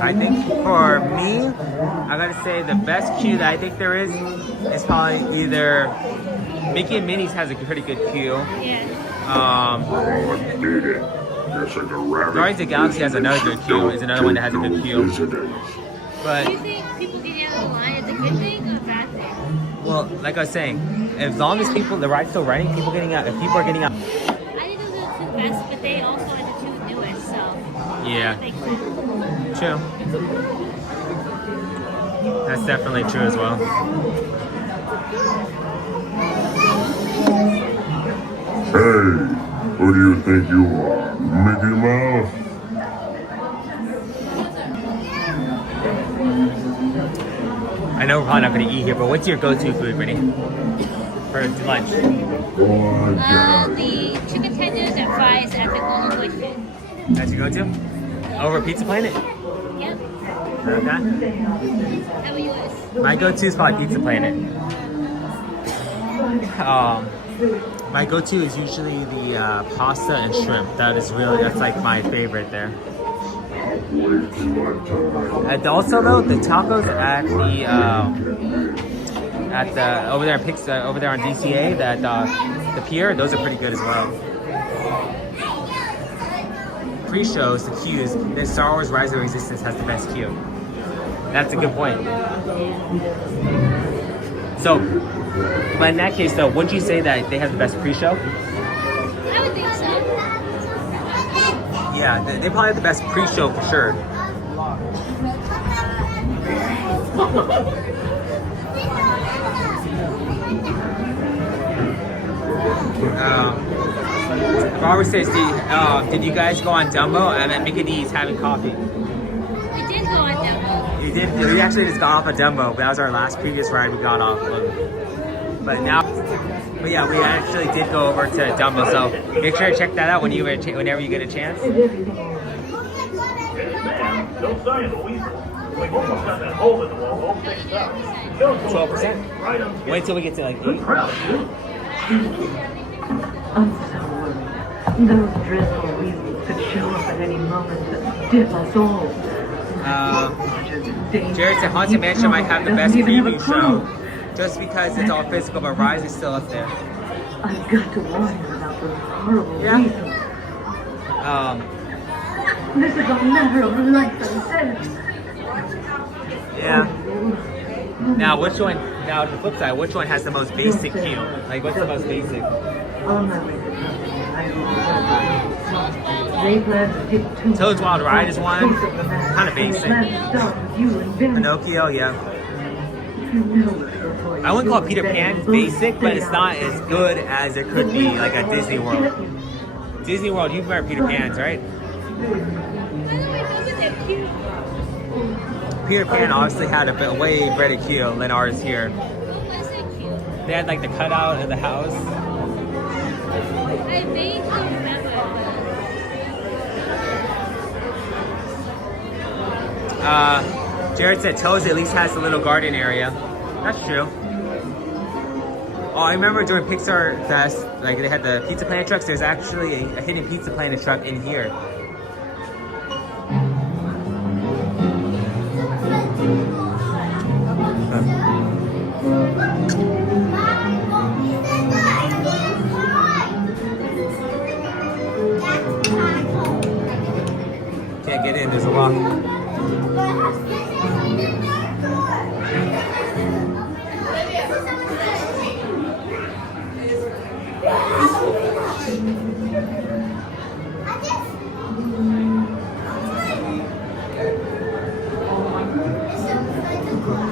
I think for me, I gotta say the best queue that I think there is probably either Mickey and Minnie's has a pretty good queue. Yeah. Guardians of the Galaxy has another good queue. Is another one that has a good queue. But Do you think people getting out of the line is a good thing or a bad thing? well, like I was saying, as long as the ride's still running, people getting out. If people are getting out. I think those are the two best, but they also are the two newest, so. Yeah. That makes sense. True. That's definitely true as well. Hey, who do you think you are? Mickey Mouse? I know we're probably not going to eat here, but what's your go-to food, Brittany? For lunch? The chicken tenders and fries at the Golden Bush Inn. That's your go-to? Over Pizza Planet? Yep. Okay. How about yours? My go-to is probably Pizza Planet. My go-to is usually the pasta and shrimp. That's like my favorite there. And also though, the tacos over there on DCA, the pier, those are pretty good as well. Pre-shows, the queues, then Star Wars Rise of Resistance has the best queue. That's a good point. So, but in that case though, wouldn't you say that they have the best pre-show? I would think so. Yeah, they probably have the best pre-show for sure. Robert says, did you guys go on Dumbo? I'm at Mickey D's having coffee. We did go on Dumbo. You did? We actually just got off of Dumbo, but that was our last previous ride we got off of. But yeah, we actually did go over to Dumbo, so make sure to check that out whenever you get a chance. Don't sign the weasel. We've almost got that hole in the wall all fixed up. 12%. Wait till we get to like 8. I'm so worried. Those dreadful weasels could show up at any moment and dip us all. Jared said Haunted Mansion might have the best preview show, just because it's all physical, but Rise is still up there. I've got to warn you about those horrible weasels. This is a matter of life and death. Yeah. Now, which one? Now, the flip side, which one has the most basic queue? Like, what's the most basic? Toad's Wild Ride is one. Kind of basic. Pinocchio, yeah. I wouldn't call Peter Pan basic, but it's not as good as it could be, like at Disney World. Disney World, you remember Peter Pan's, right? Peter Pan obviously had a way better queue than ours here. They had like the cutout of the house. I vaguely remember. Jared said Toes at least has a little garden area. That's true. Oh, I remember during Pixar Fest, like they had the Pizza Planet trucks. There's actually a hidden Pizza Planet truck in here. Can't get in, there's a lock.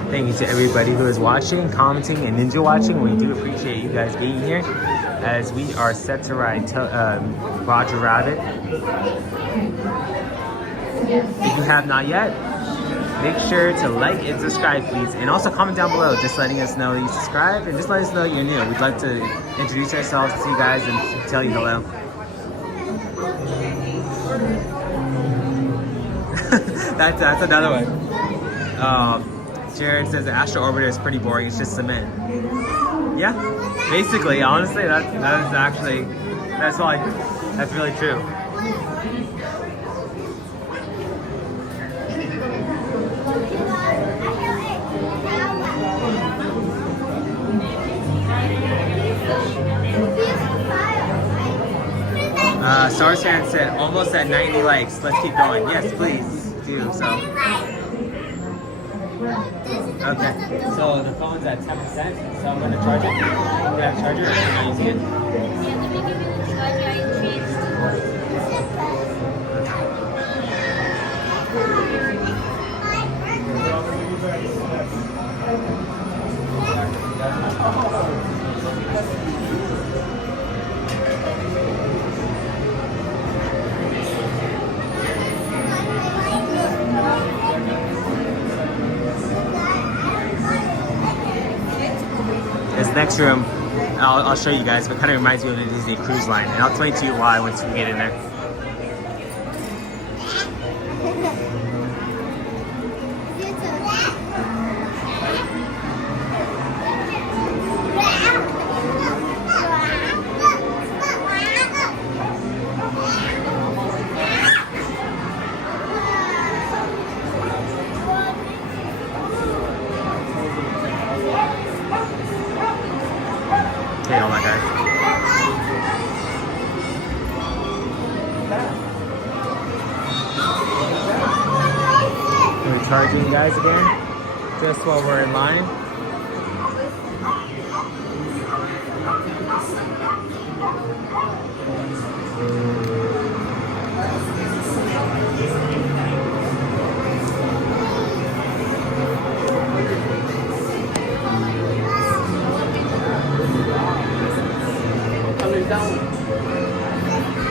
Thank you to everybody who is watching, commenting, and ninja watching. We do appreciate you guys being here as we are set to ride Roger Rabbit. If you have not yet, make sure to like and subscribe, please. And also comment down below, just letting us know that you subscribed and just let us know you're new. We'd love to introduce ourselves to you guys and tell you hello. that's another one. Jared says the Astro Orbiter is pretty boring. It's just cement. Yeah, basically, honestly, that's really true. Soarin said almost at 90 likes. Let's keep going. Yes, please do so. Okay, so the phone's at 10%, so I'm going to charge it. You have a charger or am I using it? This next room, I'll show you guys, but it kind of reminds me of the Disney Cruise Line, and I'll explain to you why once we get in there. Okay, hold on, guys. We're charging, guys, again, just while we're in line.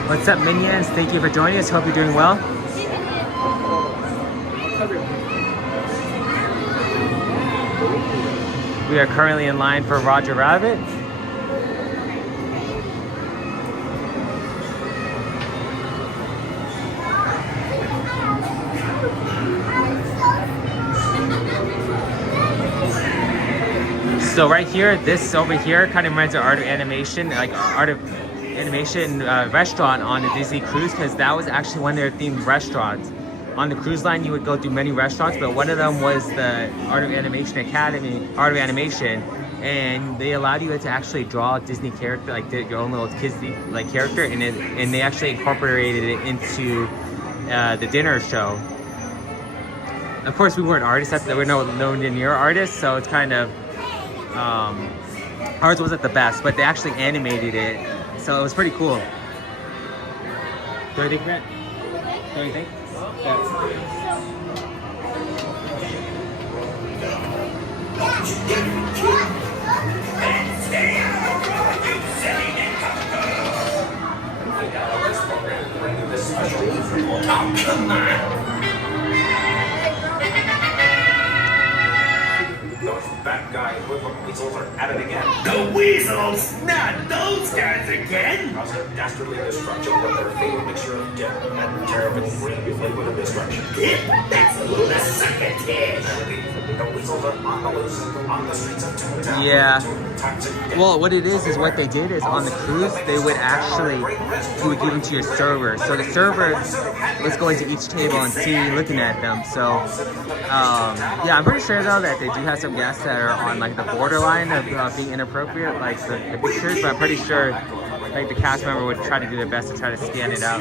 What's up, minions? Thank you for joining us. Hope you're doing well. We are currently in line for Roger Rabbit. So right here, this over here kind of reminds me of Art of Animation, like Art of Animation restaurant on the Disney cruise, because that was actually one of their themed restaurants. On the cruise line, you would go through many restaurants, but one of them was the Art of Animation Academy, Art of Animation, and they allowed you to actually draw a Disney character, like your own little kids like character, and they actually incorporated it into the dinner show. Of course, we weren't artists; we're no near artists, so it's kind of ours wasn't the best, but they actually animated it, so it was pretty cool. What do you think, Brent? What do you think? Oh, come on! Those bad guys with the weasels are at it again. The weasels? Not those guys again! Cause their dastardly destruction with their fatal mixture of death and terrible green flavor of destruction. That's the second hit! The weasels are on the loose, on the streets of Toon. Yeah. Well, what it is what they did is on the cruise, they would actually, you would give them to your server. So the server was going to each table and looking at them. So, yeah, I'm pretty sure though that they do have some guests that are on like the borderline of being inappropriate, like the pictures, but I'm pretty sure like the cast member would try to do their best to try to scan it out.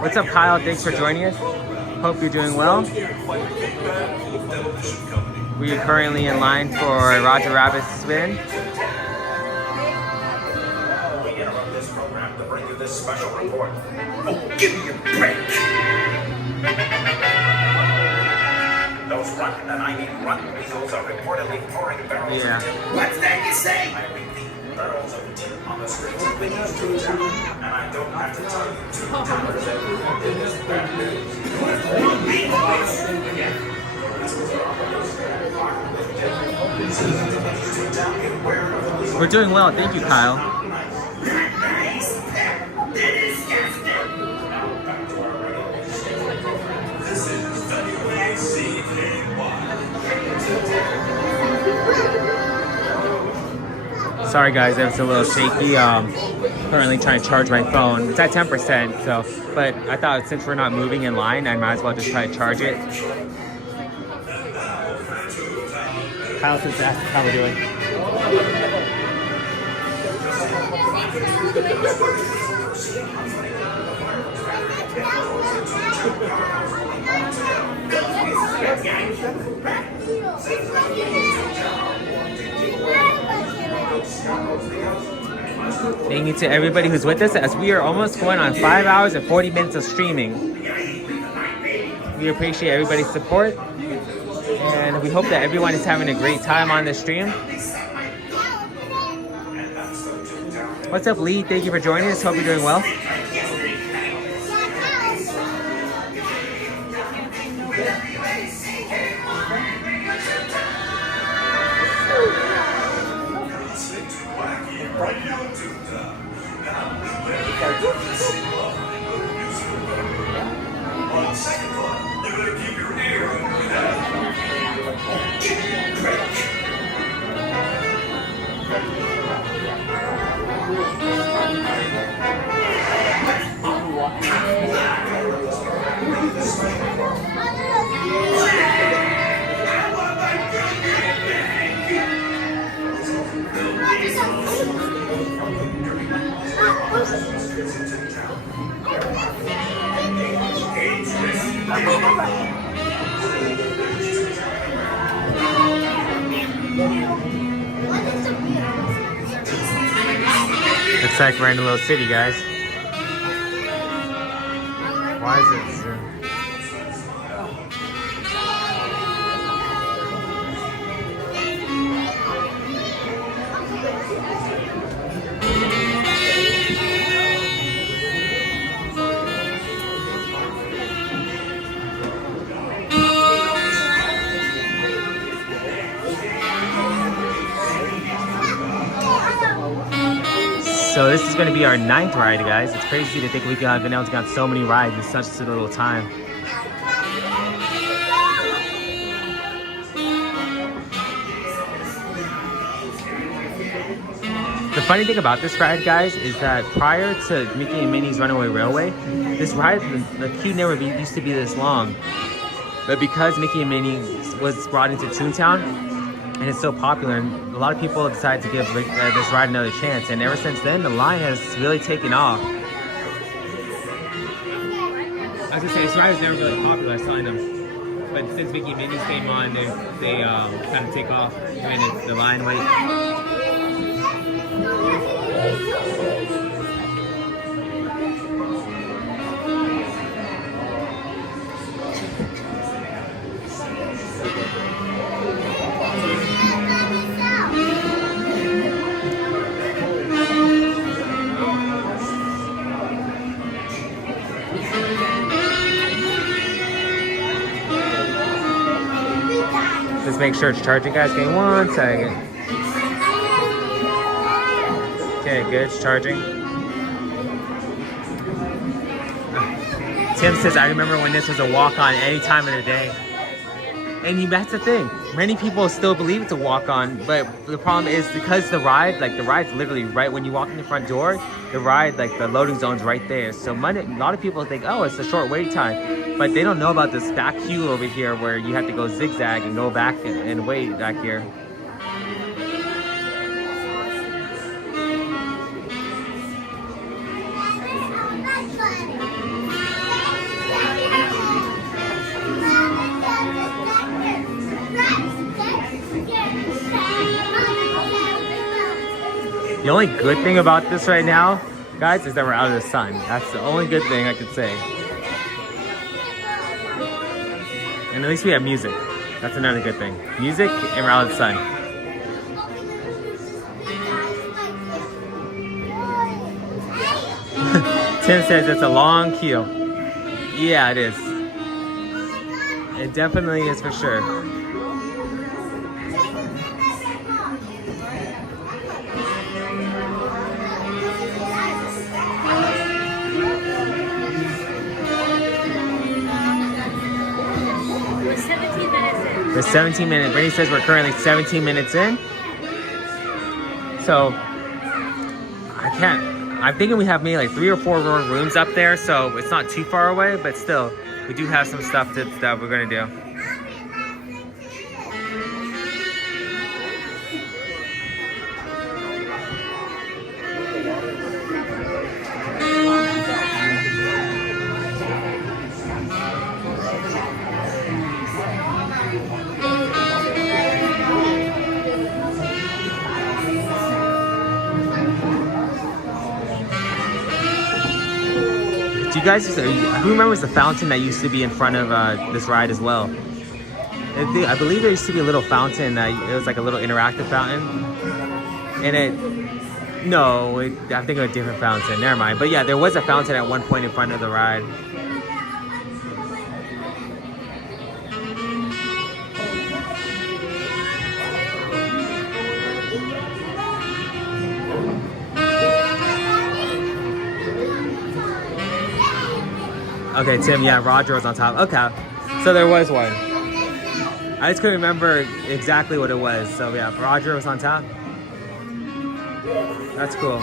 What's up, Kyle? Thanks for joining us. Hope you're doing well. We are currently in line for Roger Rabbit's spin. We interrupt this program to bring you this special report. Oh, give me a break! Those rotten, and I mean rotten weasels, are reportedly pouring barrels of tin. What's that you say? I repeat, barrels of tin on the streets of Winnie's Toontown. And I don't have to tell you, Toontowners that it is bad news. We're doing well, thank you, Kyle. Sorry guys, it's a little shaky. currently trying to charge my phone. It's at 10%, so, but I thought since we're not moving in line, I might as well just try to charge it. Kyle says that's how we're doing. Thank you to everybody who's with us as we are almost going on 5 hours and 40 minutes of streaming. We appreciate everybody's support and we hope that everyone is having a great time on the stream. What's up, Lee? Thank you for joining us. Hope you're doing well. Looks like we're in a little city, guys. Why is it so? So this is going to be our 9th ride, guys. It's crazy to think we've been able to get so many rides in such a little time. The funny thing about this ride, guys, is that prior to Mickey and Minnie's Runaway Railway, this ride, the queue never used to be this long. But because Mickey and Minnie was brought into Toontown, and it's so popular, and a lot of people decided to give this ride another chance, and ever since then the line has really taken off. I was gonna say, this ride was never really popular, I was telling them, but since Mickey and Minnie's came on, they kind of take off, and the line wait. Just make sure it's charging, guys. Give me 1 second. Okay, good. It's charging. Tim says, I remember when this was a walk-on any time of the day. And that's the thing. Many people still believe it's a walk-on, but the problem is because the ride's literally right when you walk in the front door, the loading zone's right there. So a lot of people think, oh, it's a short wait time. But they don't know about this back queue over here where you have to go zigzag and go back and wait back here. The only good thing about this right now, guys, is that we're out of the sun. That's the only good thing I could say. And at least we have music. That's another good thing. Music and we're out of the sun. Tim says it's a long queue. Yeah, it is. It definitely is for sure. We're 17 minutes. Brittany says we're currently 17 minutes in. So I'm thinking we have maybe like 3 or 4 more rooms up there, so it's not too far away, but still, we do have some stuff that we're gonna do. Do you guys, who remembers the fountain that used to be in front of this ride as well? I believe there used to be a little fountain that it was like a little interactive fountain. And I'm thinking of a different fountain, never mind. But yeah, there was a fountain at one point in front of the ride. Okay, Tim, yeah, Roger was on top. Okay, so there was one. I just couldn't remember exactly what it was. So yeah, Roger was on top. That's cool.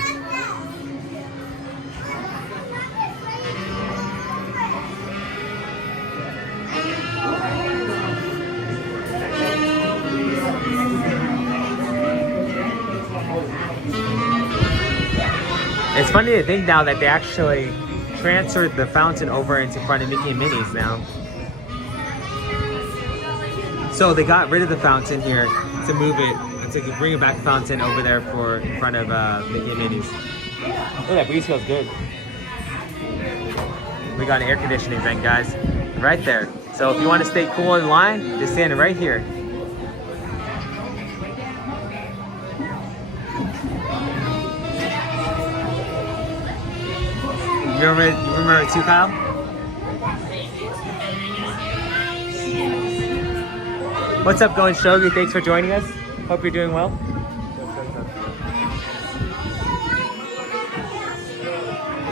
It's funny to think now that they actually transferred the fountain over into front of Mickey and Minnie's now. So they got rid of the fountain here to move it, to bring it back the fountain over there for in front of Mickey and Minnie's. Oh, that breeze feels good. We got an air conditioning vent, guys, right there. So if you want to stay cool in line, just stand right here. You remember it too, Kyle? What's up, Going Shogi? Thanks for joining us. Hope you're doing well.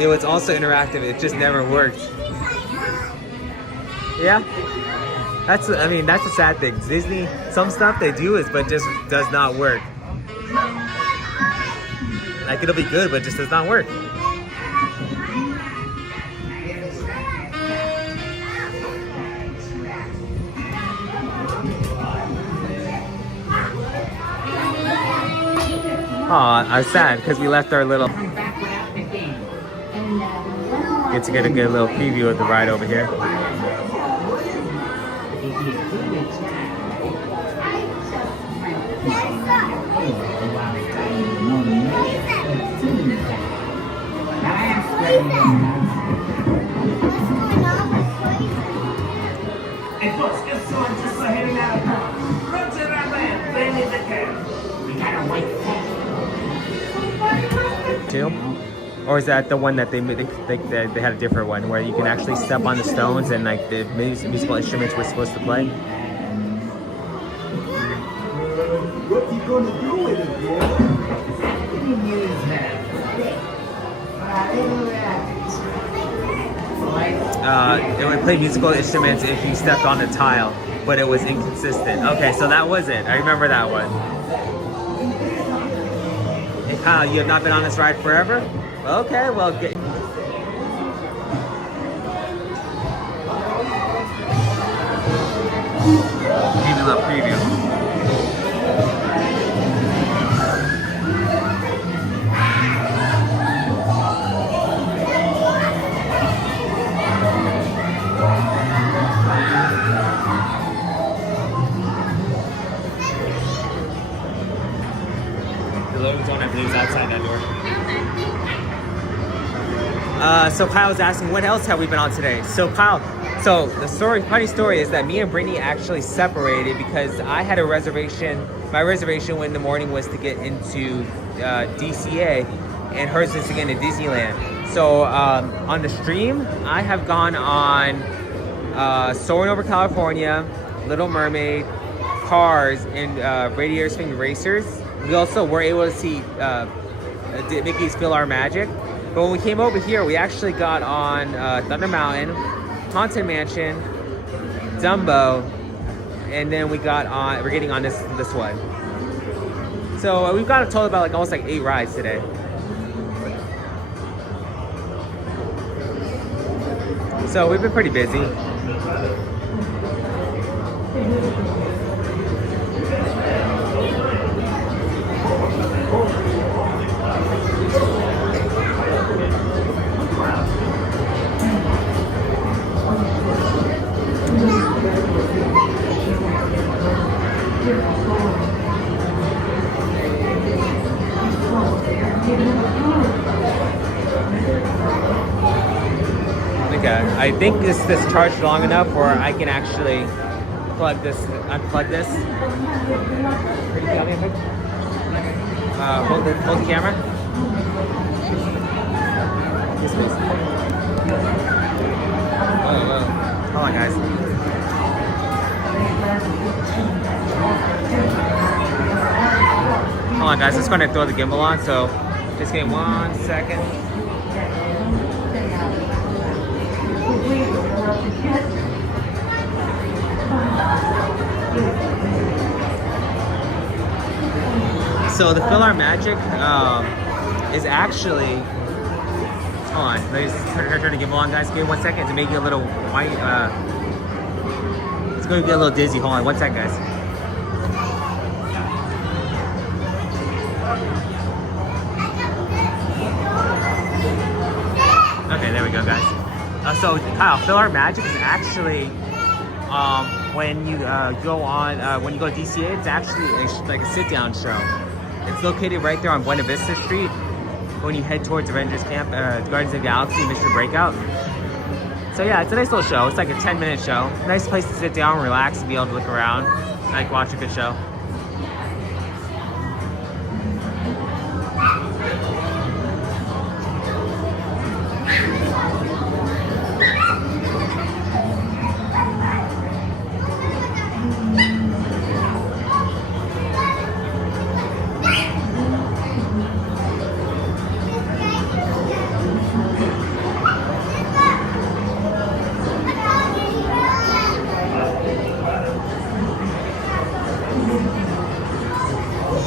It was also interactive. It just never worked. Yeah, that's a sad thing. Disney, some stuff they do but just does not work. Like it'll be good, but it just does not work. Aw, I was sad because we left our little... Get to get a good little preview of the ride over here. Hey folks, guess someone just heading out of town. Run to that land, they need the cab. We gotta wait. Too? Or is that the one that they had a different one where you can actually step on the stones and like the musical instruments were supposed to play? What you gonna do with it, It would play musical instruments if you stepped on a tile, but it was inconsistent. Okay, so that was it. I remember that one. Hey Kyle, you have not been on this ride forever? Okay, well, give me a little preview. The loading zone, I believe, is outside that door. So Kyle was asking, what else have we been on today? So Kyle, the funny story is that me and Brittany actually separated because I had a reservation. My reservation in the morning was to get into DCA, and hers is to get into Disneyland. So on the stream, I have gone on Soarin' over California, Little Mermaid, Cars, and Radiator Springs Racers. We also were able to see Mickey's PhilharMagic. But when we came over here, we actually got on Thunder Mountain, Haunted Mansion, Dumbo, and then we're getting on this one. So we've got a total about almost 8 rides today. So we've been pretty busy. Okay, I think this charged long enough where I can actually unplug this. Hold the camera. Hold on, guys. Hold on, guys. Just going to throw the gimbal on, so just give me 1 second. So the PhilharMagic is actually, hold on, let me just turn the gimbal on, guys. Give me 1 second to make it a little white. It's going to get a little dizzy. Hold on, 1 second, guys. Okay, there we go, guys. So Kyle, PhilharMagic is actually when you go to DCA, it's actually like a sit-down show. It's located right there on Buena Vista Street when you head towards Avengers Camp, Guardians of the Galaxy, Mission Breakout. So yeah, it's a nice little show. It's like a 10-minute show. Nice place to sit down, relax, and be able to look around, like watch a good show.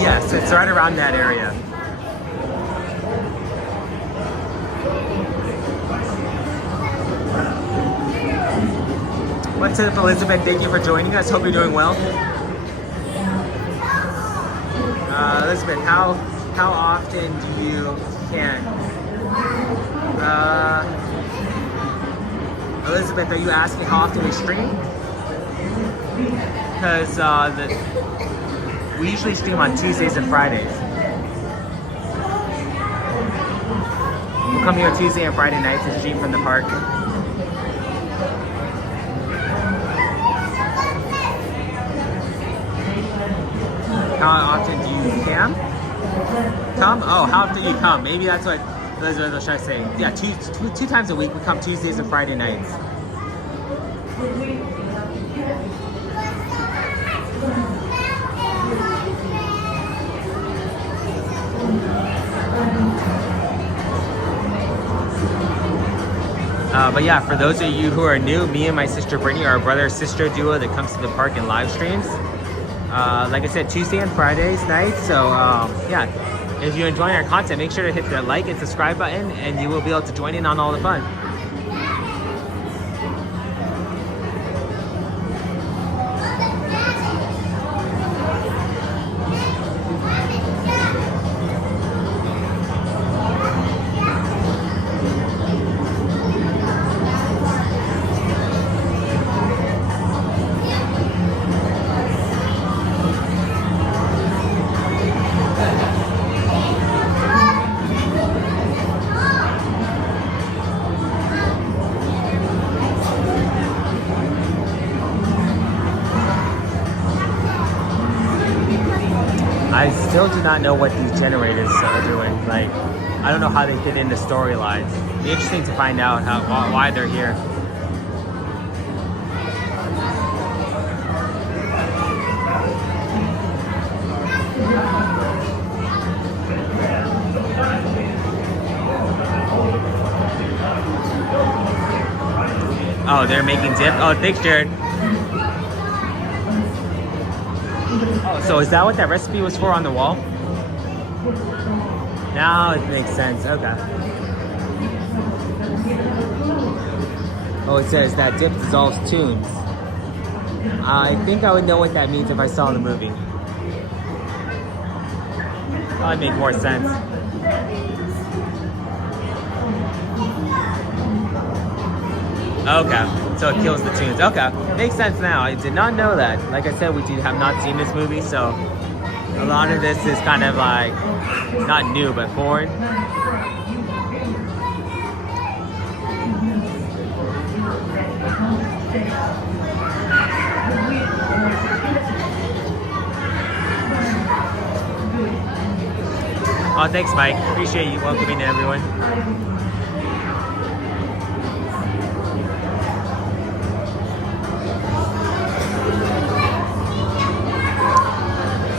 Yes, it's right around that area. What's up, Elizabeth? Thank you for joining us. Hope you're doing well. Elizabeth, how often do you can? Elizabeth, are you asking how often we stream? Because we usually stream on Tuesdays and Fridays. We'll come here Tuesday and Friday nights and stream from the park. How often do you come? Oh, how often do you come? Maybe that's what Elizabeth was trying to say. Yeah, two times a week. We come Tuesdays and Friday nights. But yeah, for those of you who are new, me and my sister Brittany are a brother-sister duo that comes to the park and live streams. Like I said, Tuesday and Fridays nights. So yeah, if you're enjoying our content, make sure to hit the like and subscribe button, and you will be able to join in on all the fun. I still do not know what these generators are doing. Like, I don't know how they fit into storylines. It'd be interesting to find out why they're here. Oh, they're making dip. Oh, thanks, Jared. Oh, so is that what that recipe was for on the wall? Now it makes sense. Okay. Oh, it says that dip dissolves tunes. I think I would know what that means if I saw the movie. Probably make more sense. Okay, so it kills the tunes. Okay, makes sense now. I did not know that. Like I said, we have not seen this movie, so a lot of this is kind of like not new, but foreign. Oh, thanks, Mike. Appreciate you welcoming everyone.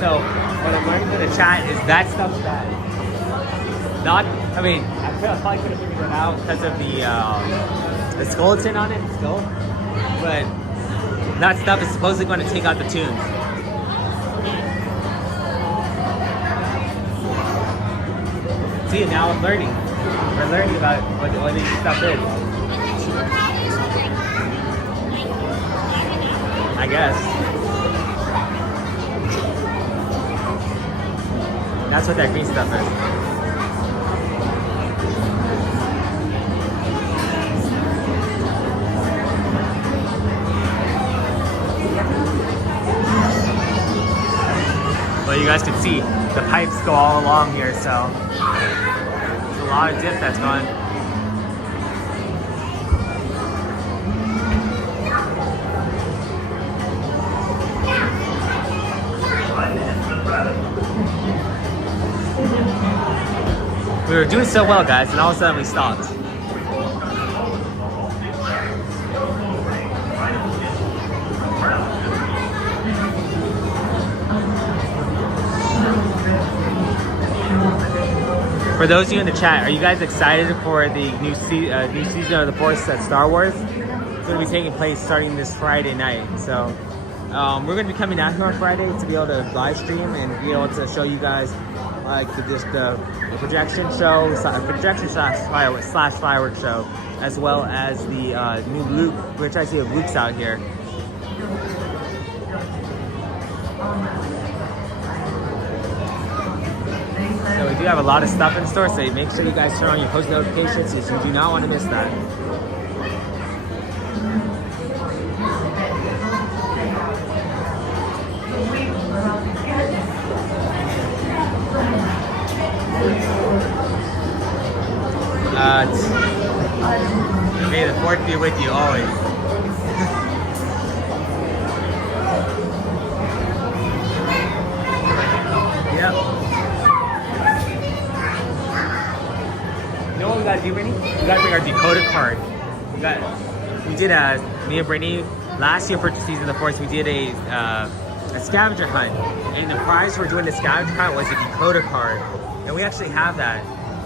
So, what I'm learning from the chat is that stuff's bad. Not, I mean, I probably could have figured it out because of the skeleton on it, the skull. But that stuff is supposedly going to take out the tunes. See, now I'm learning. We're learning about what this stuff is. I guess. That's what that green stuff is. Well, you guys can see the pipes go all along here, so there's a lot of dip that's gone. We were doing so well, guys, and all of a sudden we stopped. For those of you in the chat, are you guys excited for the new season of The Force at Star Wars? It's going to be taking place starting this Friday night. So we're going to be coming out here on Friday to be able to live stream and be able to show you guys like the projection show, projection slash fireworks show, as well as the new Luke, which I see of Luke's out here. So we do have a lot of stuff in store, so make sure you guys turn on your post notifications because you do not want to miss that. May the Fourth be with you always. Yep. You know what we gotta do, Brittany? We gotta bring our decoder card. We did me and Brittany last year for Season of the Force. We did a scavenger hunt, and the prize for doing the scavenger hunt was a decoder card, and we actually have that.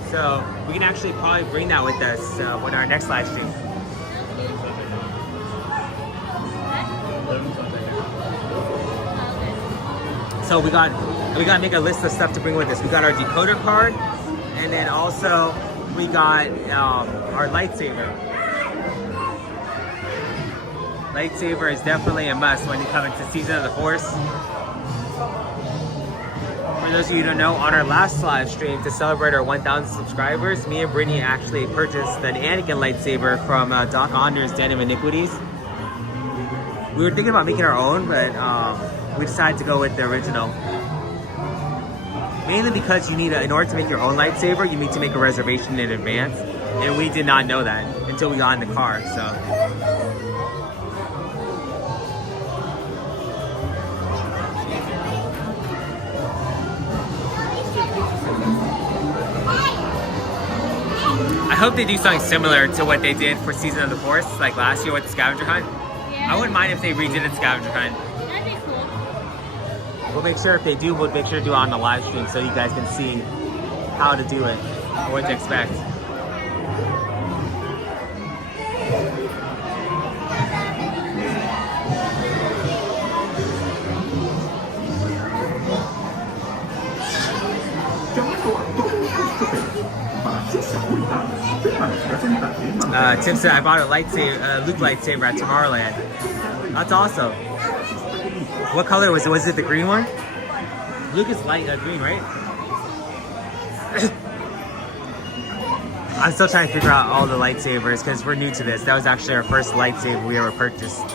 So we can actually probably bring that with us with our next live stream. So we gotta make a list of stuff to bring with us. We got our decoder card, and then also we got our lightsaber. Lightsaber is definitely a must when you come into Season of the Force. For those of you who don't know, on our last live stream to celebrate our 1,000 subscribers, me and Brittany actually purchased an Anakin lightsaber from Doc Onder's Den of Iniquities. We were thinking about making our own, but we decided to go with the original. Mainly because you need, in order to make your own lightsaber, you need to make a reservation in advance, and we did not know that until we got in the car. So. I hope they do something similar to what they did for Season of the Force, like last year with the scavenger hunt. Yeah. I wouldn't mind if they redid the scavenger hunt. That'd be cool. We'll make sure if they do, we'll make sure to do it on the live stream so you guys can see how to do it or what to expect. Tim said I bought a lightsaber, Luke lightsaber at Tomorrowland. That's awesome. What color was it? Was it the green one? Luke is light green, right? I'm still trying to figure out all the lightsabers because we're new to this. That was actually our first lightsaber we ever purchased.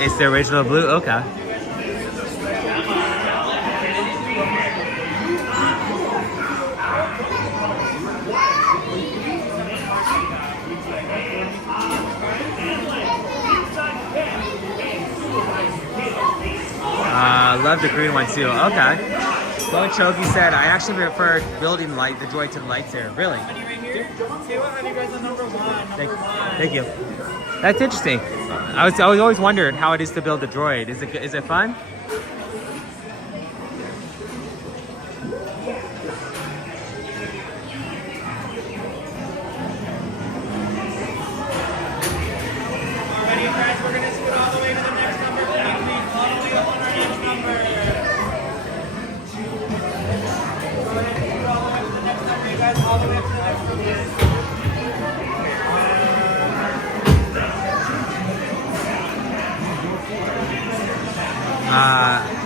It's the original blue? Okay. Love the green one too. Okay. Lone Chogi said, I actually prefer building the droid to the lightsaber. Really? Thank you. That's interesting. I was always wondered how it is to build a droid. Is it fun?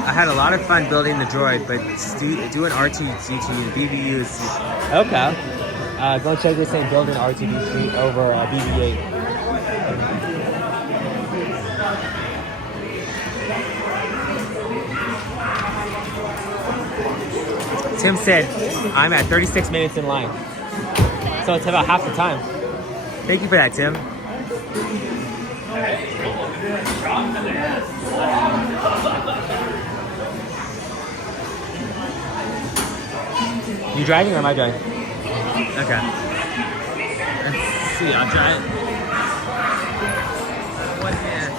I had a lot of fun building the droid, but doing R2-D2 BB-8s. Okay. Go check this saying building R2-D2 over BB-8. Tim said, I'm at 36 minutes in line. So it's about half the time. Thank you for that, Tim. You driving or am I driving? Okay. Let's see, I'll drive. One hand.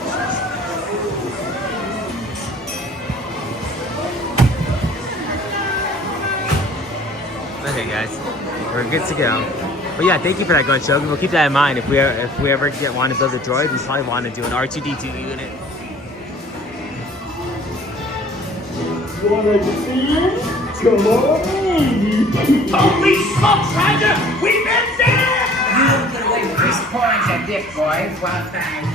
Okay, guys, we're good to go. But yeah, thank you for that, Gun Shogun. We'll keep that in mind. If we ever want to build a droid, we probably want to do an R2-D2 unit. Come on! Holy smokes, Roger! We've been there! You don't get away with this points at dick, boys. Well, thanks.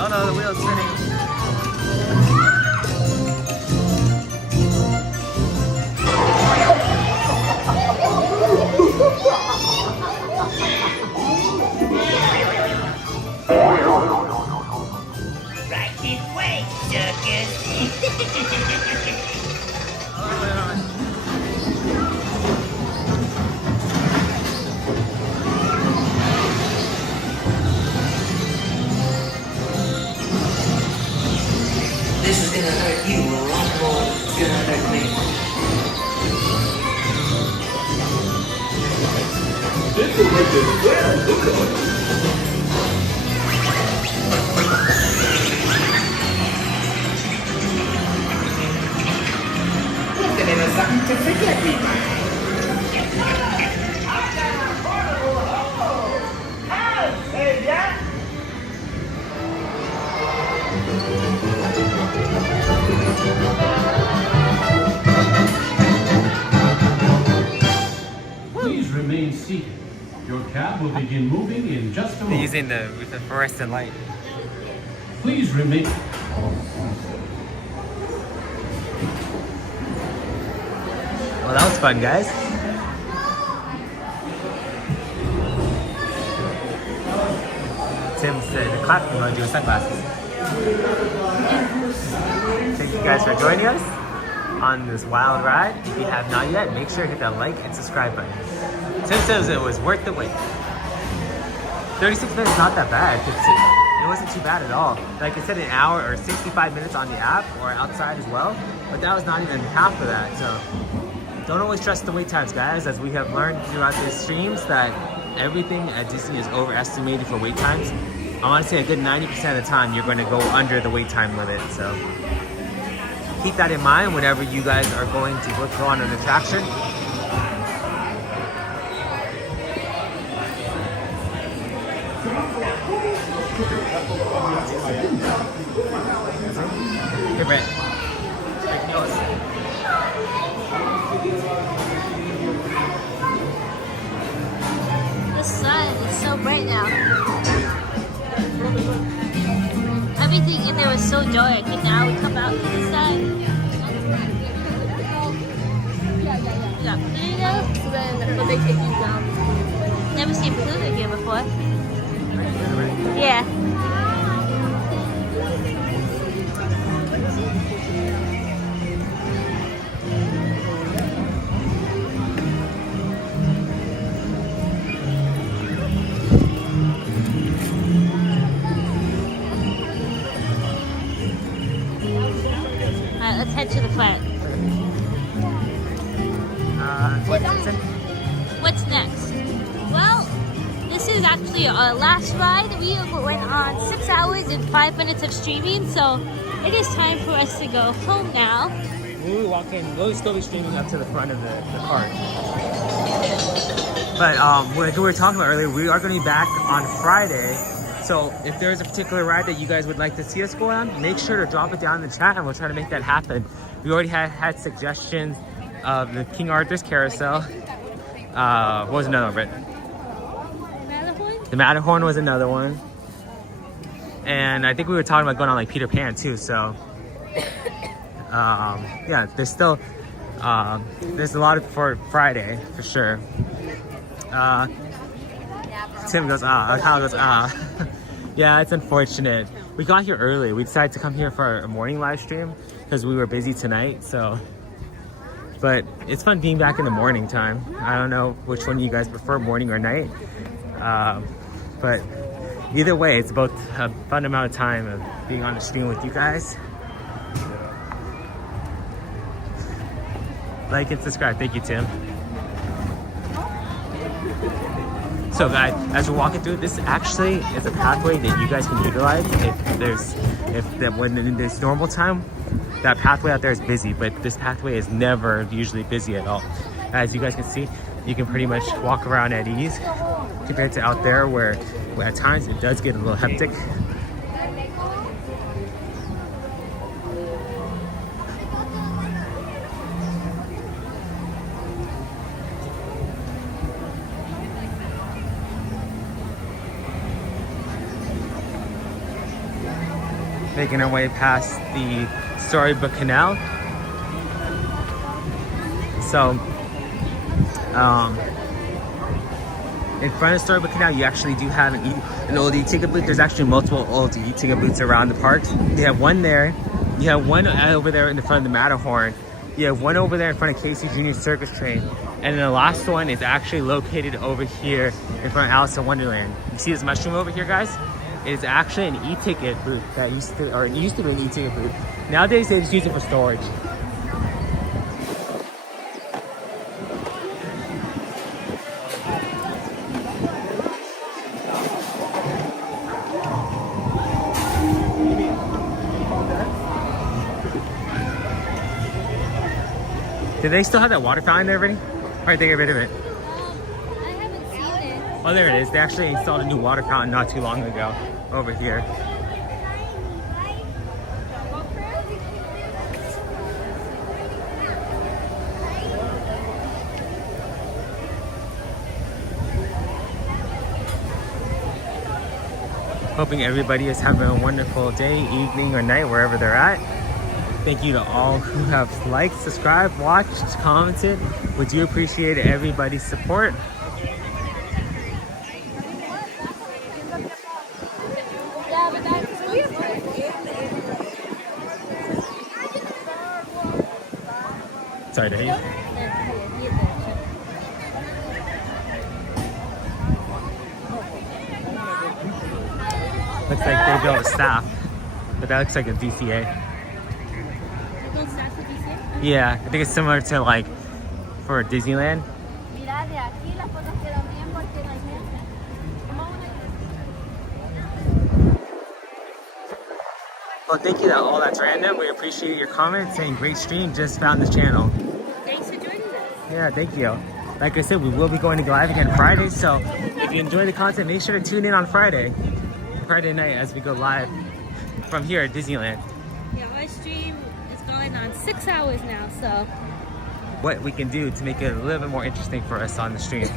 Oh no, the wheel's spinning. Right this way, suckers. This is gonna hurt you a lot more than it's gonna hurt me. This will make it well. forgotten to forget me, man. Please remain seated. Your cab will begin moving in just a moment. They're using the fluorescent light. Please remain. Well, that was fun, guys. Tim said the clap emoji with sunglasses. Thank you guys for joining us on this wild ride. If you have not yet, make sure to hit that like and subscribe button. Tim says it was worth the wait. 36 minutes, not that bad. It wasn't too bad at all. Like I said, an hour or 65 minutes on the app or outside as well, but that was not even half of that. So don't always trust the wait times, guys, as we have learned throughout these streams that everything at Disney is overestimated for wait times. I want to say a good 90% of the time you're going to go under the wait time limit. So keep that in mind whenever you guys are going to go on an attraction. Hey, Brett. Take yours. The sun is so bright now. Everything in there was so dark, and now we come out to the sun. Yeah. So then, but they take you down. Never seen Pluto here before. Yeah. Alright, let's head to the front. What's next? Well, this is actually our last ride. We went on 6 hours and 5 minutes of streaming, so it is time for us to go home now. When we walk in, we'll still be streaming up to the front of the park. But like we were talking about earlier, we are going to be back on Friday. So if there's a particular ride that you guys would like to see us go on, make sure to drop it down in the chat and we'll try to make that happen. We already had suggestions of the King Arthur's Carousel. What was another one, Britt? The Matterhorn was another one. And I think we were talking about going on like Peter Pan too, so yeah, there's still there's a lot for Friday for sure. Tim goes Kyle goes yeah, it's unfortunate. We got here early. We decided to come here for a morning live stream because we were busy tonight, so but it's fun being back in the morning time. I don't know which one you guys prefer, morning or night. But either way, it's both a fun amount of time of being on the stream with you guys. Like and subscribe. Thank you, Tim. So guys, as we're walking through, this actually is a pathway that you guys can utilize when in this normal time, that pathway out there is busy, but this pathway is never usually busy at all. As you guys can see, you can pretty much walk around at ease compared to out there where at times it does get a little hectic. Making our way past the Storybook Canal. So, in front of Storybook Canal, you actually do have an old e-ticket booth. There's actually multiple old e-ticket booths around the park. You have one there. You have one over there in the front of the Matterhorn. You have one over there in front of Casey Jr. Circus Train. And then the last one is actually located over here in front of Alice in Wonderland. You see this mushroom over here, guys? It's actually an e-ticket booth that used to be an e-ticket booth. Nowadays, they just use it for storage. Do they still have that water fountain there, Brittany? Or did they get rid of it? I haven't seen it. Oh, there it is. They actually installed a new water fountain not too long ago over here. Hoping everybody is having a wonderful day, evening, or night, wherever they're at. Thank you to all who have liked, subscribed, watched, commented. We do appreciate everybody's support. Sorry to hear you. Looks like they built a staff, but that looks like a DCA. Yeah, I think it's similar to like for Disneyland. Well, thank you to all that's random. We appreciate your comments saying great stream, just found this channel. Thanks for joining us. Yeah, thank you. Like I said, we will be going to go live again Friday, so if you enjoy the content, make sure to tune in on Friday night as we go live from here at Disneyland. Yeah, my stream is going on 6 hours now, so what we can do to make it a little bit more interesting for us on the stream.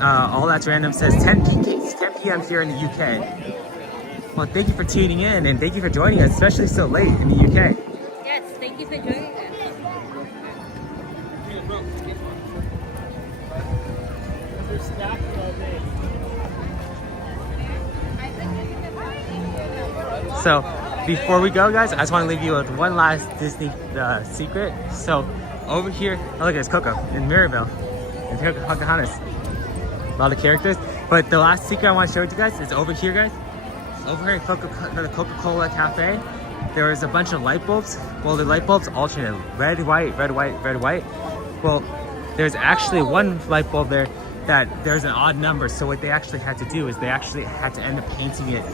All That's Random says 10 p.m. here in the UK. Well, thank you for tuning in and thank you for joining us, especially so late in the UK. yes, thank you for joining us. So before we go, guys, I just want to leave you with one last Disney secret. So over here, oh look, it's Coco in Mirabel and Pocahontas. A lot of characters. But the last secret I want to show you guys is over here, guys. Over here at the Coca-Cola Cafe, there is a bunch of light bulbs. Well, the light bulbs alternate. Red, white, red, white, red, white. Well, there's actually one light bulb there that there's an odd number. So what they actually had to do is they actually had to end up painting it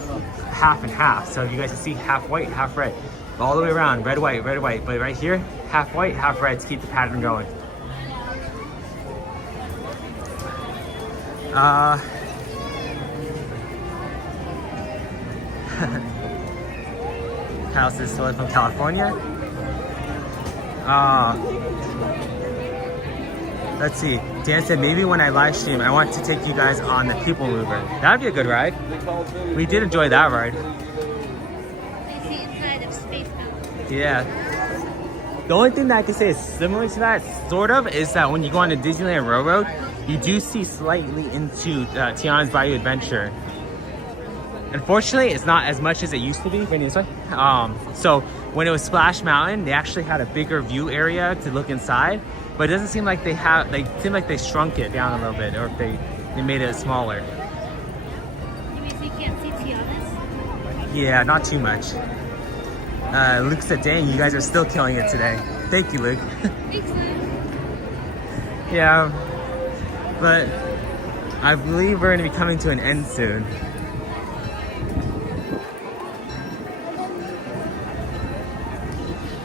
half and half. So you guys can see half white, half red. All the way around, red, white, red, white. But right here, half white, half red to keep the pattern going. House is still from California. Let's see. Dan said maybe when I live stream, I want to take you guys on the People Mover. That'd be a good ride. We did enjoy that ride. They see inside of Space Mountain. Yeah. The only thing that I can say is similar to that, sort of, is that when you go on the Disneyland Railroad, you do see slightly into Tiana's Bayou Adventure. Unfortunately, it's not as much as it used to be. So when it was Splash Mountain, they actually had a bigger view area to look inside, but it doesn't seem like they seem like they shrunk it down a little bit, or if they made it smaller. You mean you can't see Tiana's? Yeah, not too much. Luke said, dang, you guys are still killing it today. Thank you, Luke. Thanks, Luke. Yeah, but I believe we're going to be coming to an end soon.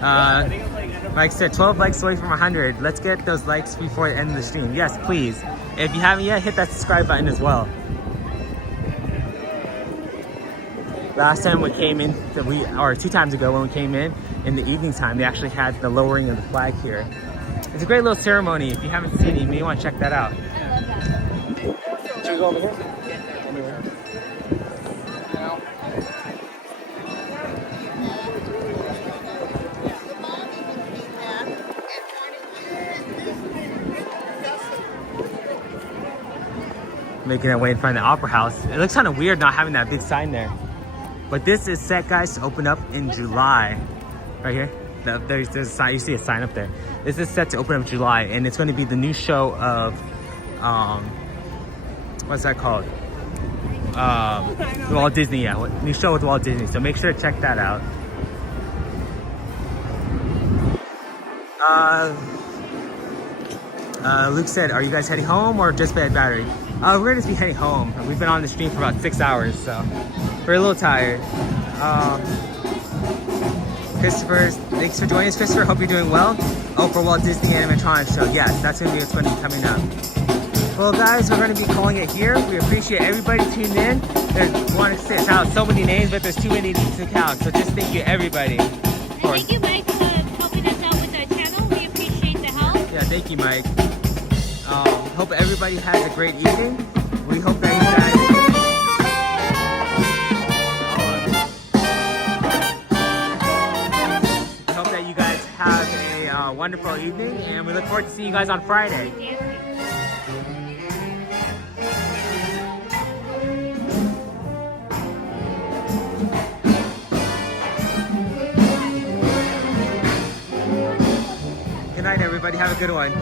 Like I said, 12 likes away from 100. Let's get those likes before the end of the stream. Yes, please. If you haven't yet, hit that subscribe button as well. Last time we came in, or 2 times ago when we came in the evening time, they actually had the lowering of the flag here. It's a great little ceremony. If you haven't seen it, you may want to check that out. Should we go over here? Making our way in front of the Opera House. It looks kind of weird not having that big sign there. But this is set, guys, to open up in July. Right here. There's a sign. You see a sign up there. This is set to open up in July, and it's going to be the new show of, what's that called? Walt Disney, yeah. New show with Walt Disney. So make sure to check that out. Luke said, are you guys heading home or just bad battery? We're gonna just be heading home. We've been on the stream for about 6 hours, so we're a little tired. Christopher, thanks for joining us, Christopher. Hope you're doing well. Oh, for Walt Disney Animatronics Show. Yes, that's gonna be what's gonna be coming up. Well, guys, we're gonna be calling it here. We appreciate everybody tuned in. There's want to count so many names, but there's too many to count. So just thank you, everybody. Thank you, Mike, for helping us out with our channel. We appreciate the help. Yeah, thank you, Mike. Hope everybody has a great evening. We hope that you guys. We hope that you guys have a wonderful evening, and we look forward to seeing you guys on Friday. Good night, everybody. Have a good one.